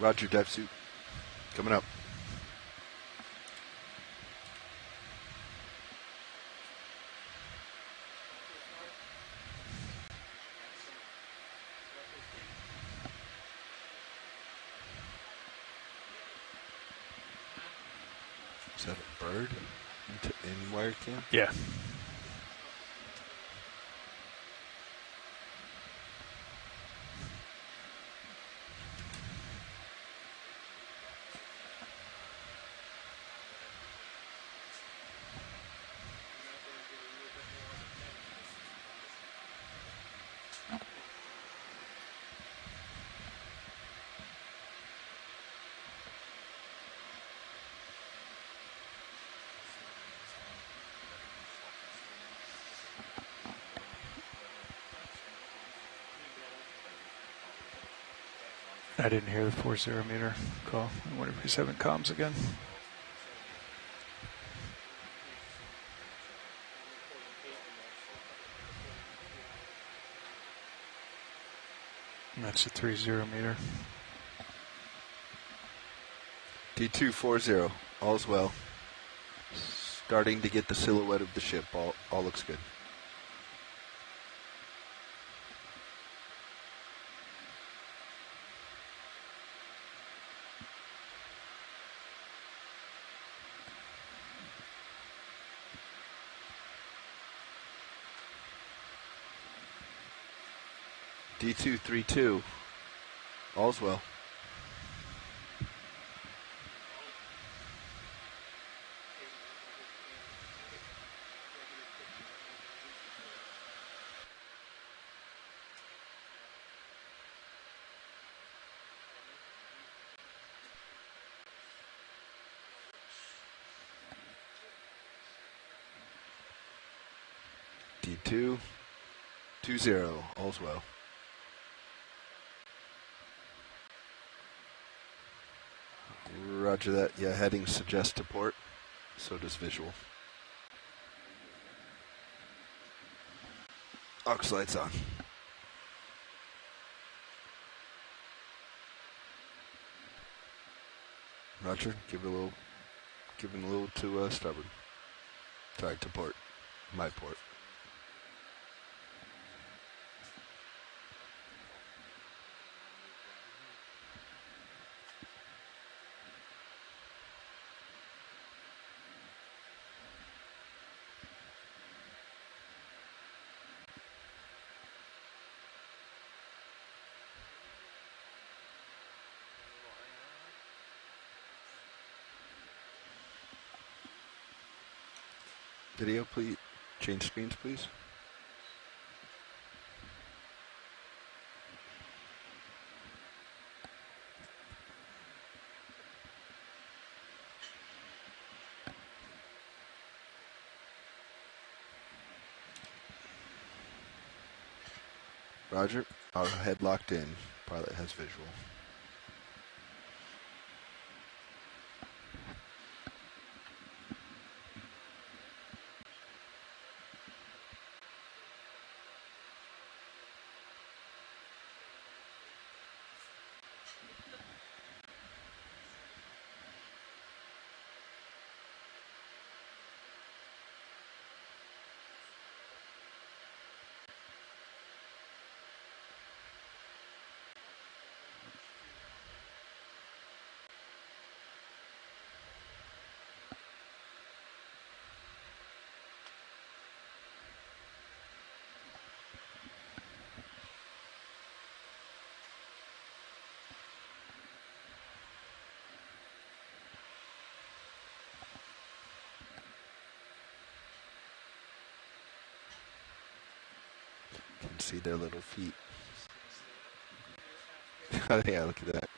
Roger, Dev Suit. Coming up. Is that a bird in wire cam? Yeah. I didn't hear the 40 meter call. I wonder if he's having comms again. And that's a 30 meter. D240, all's well. Starting to get the silhouette of the ship. All looks good. D232, all's well. D220, all's well. Roger that. Yeah, heading suggests to port. So does visual. Aux lights on. Roger. Give him a little to starboard. Sorry, to port. My port. Video, please. Change screens, please. Roger. Our head locked in. Pilot has visual. see their little feet. Oh, yeah, look at that.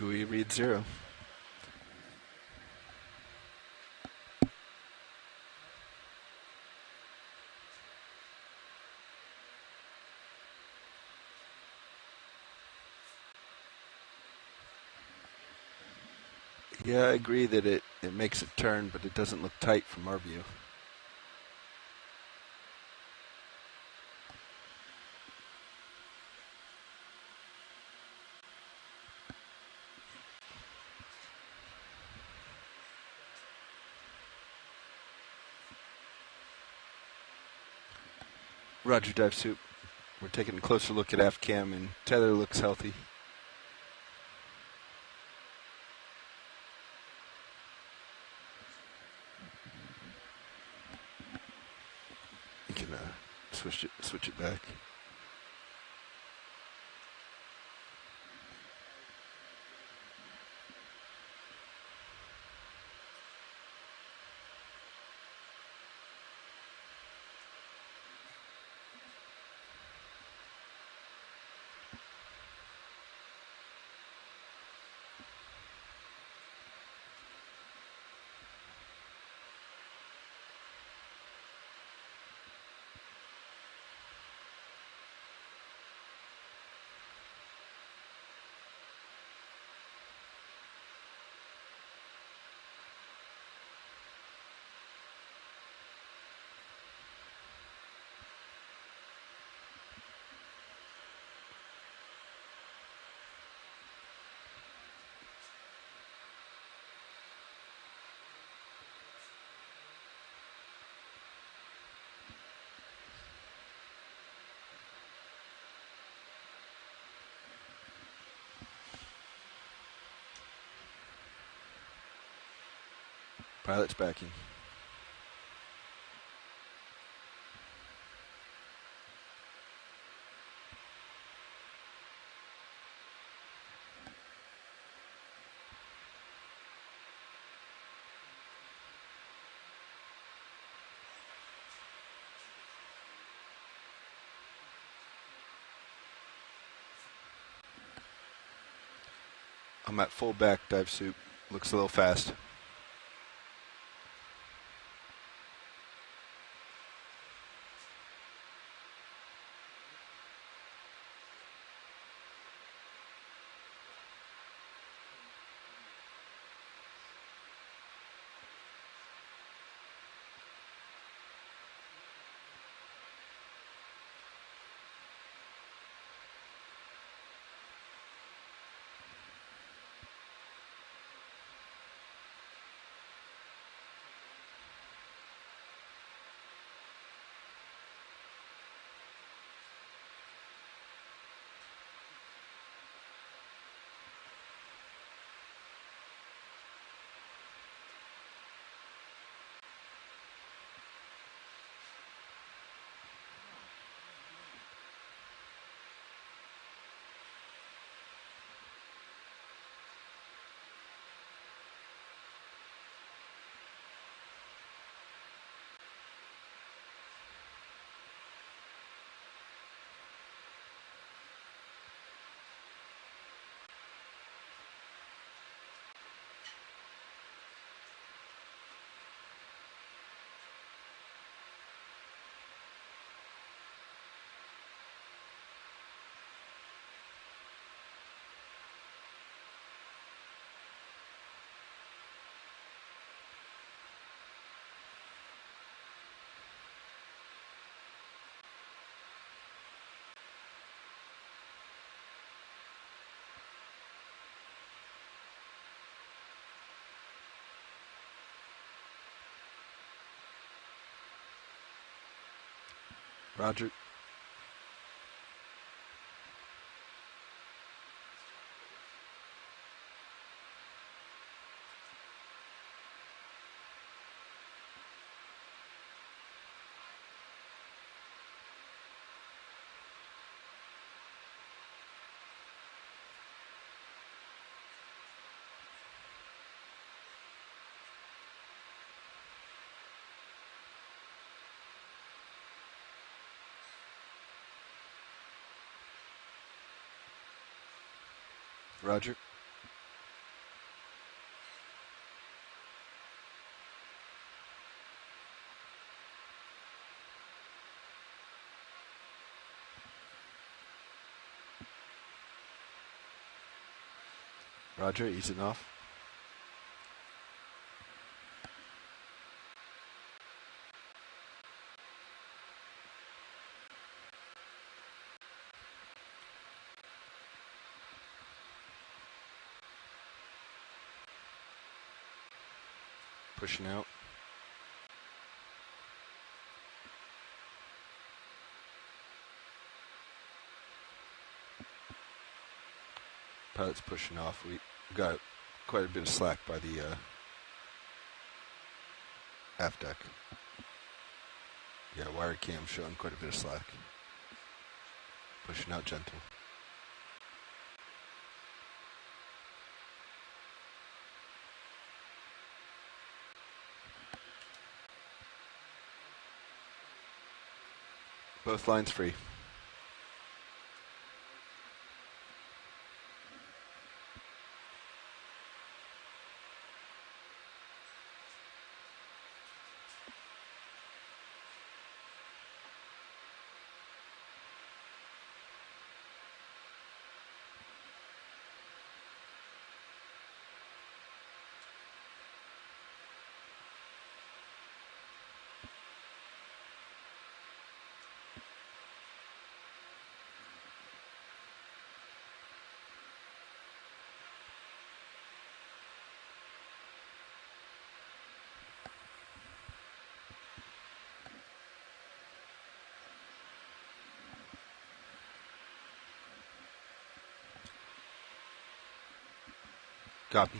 GUI read 0. Yeah, I agree that it makes it turn, but it doesn't look tight from our view. Roger, Dive Soup. We're taking a closer look at AFCAM, and tether looks healthy. You can switch it back. Pilot's backing. I'm at full back, Dive Soup. Looks a little fast. Roger. Roger. Roger, easing off. Pushing out. Pilot's pushing off. We got quite a bit of slack by the aft deck. Yeah, wire cam showing quite a bit of slack. Pushing out gentle. Both lines free. Copy.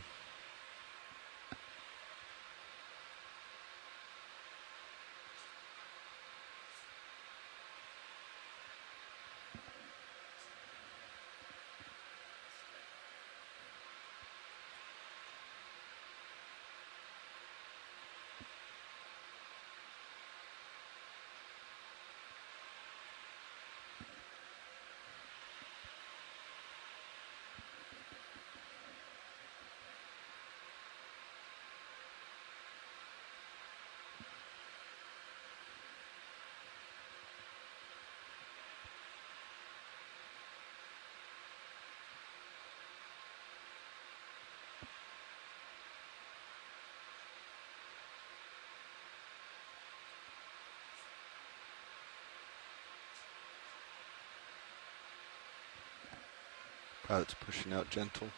Pilot's pushing out gentle.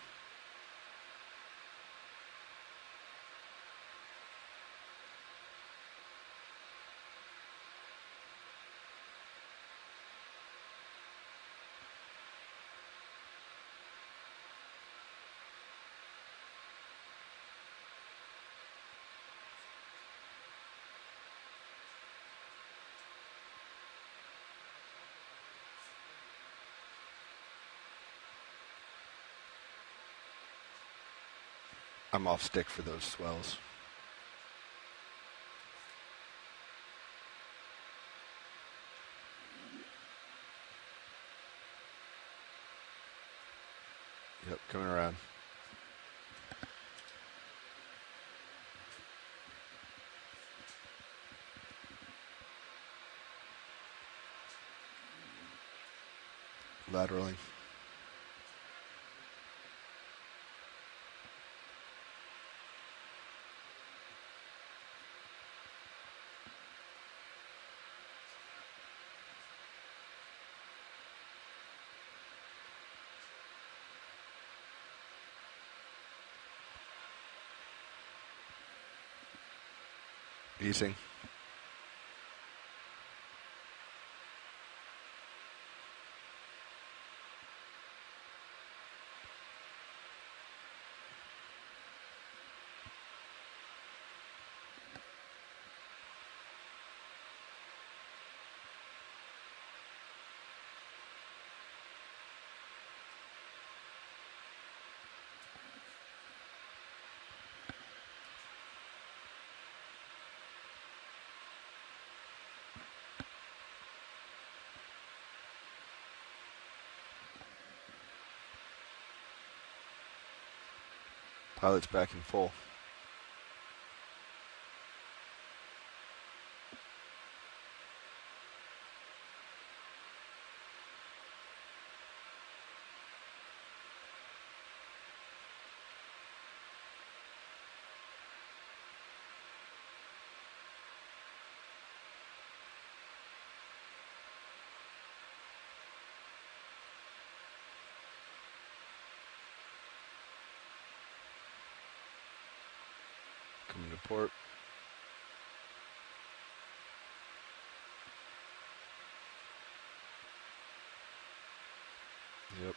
I'm off stick for those swells. Yep, coming around. Lateraling. Easing. Pilot's back in full. Coming to port. Yep.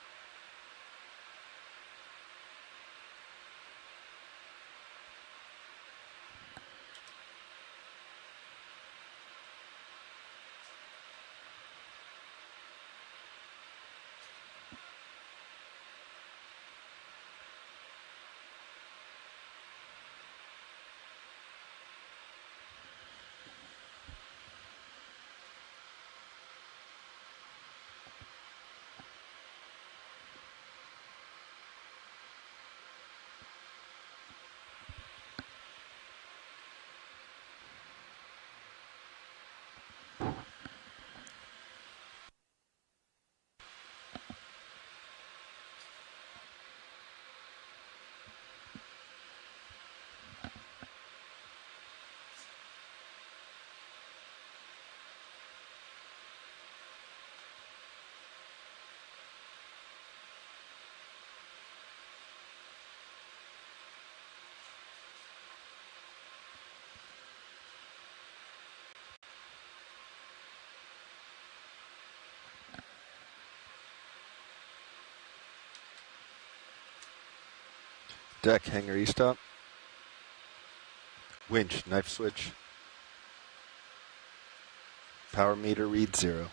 Deck, hangar E-stop. Winch, knife switch. Power meter read 0.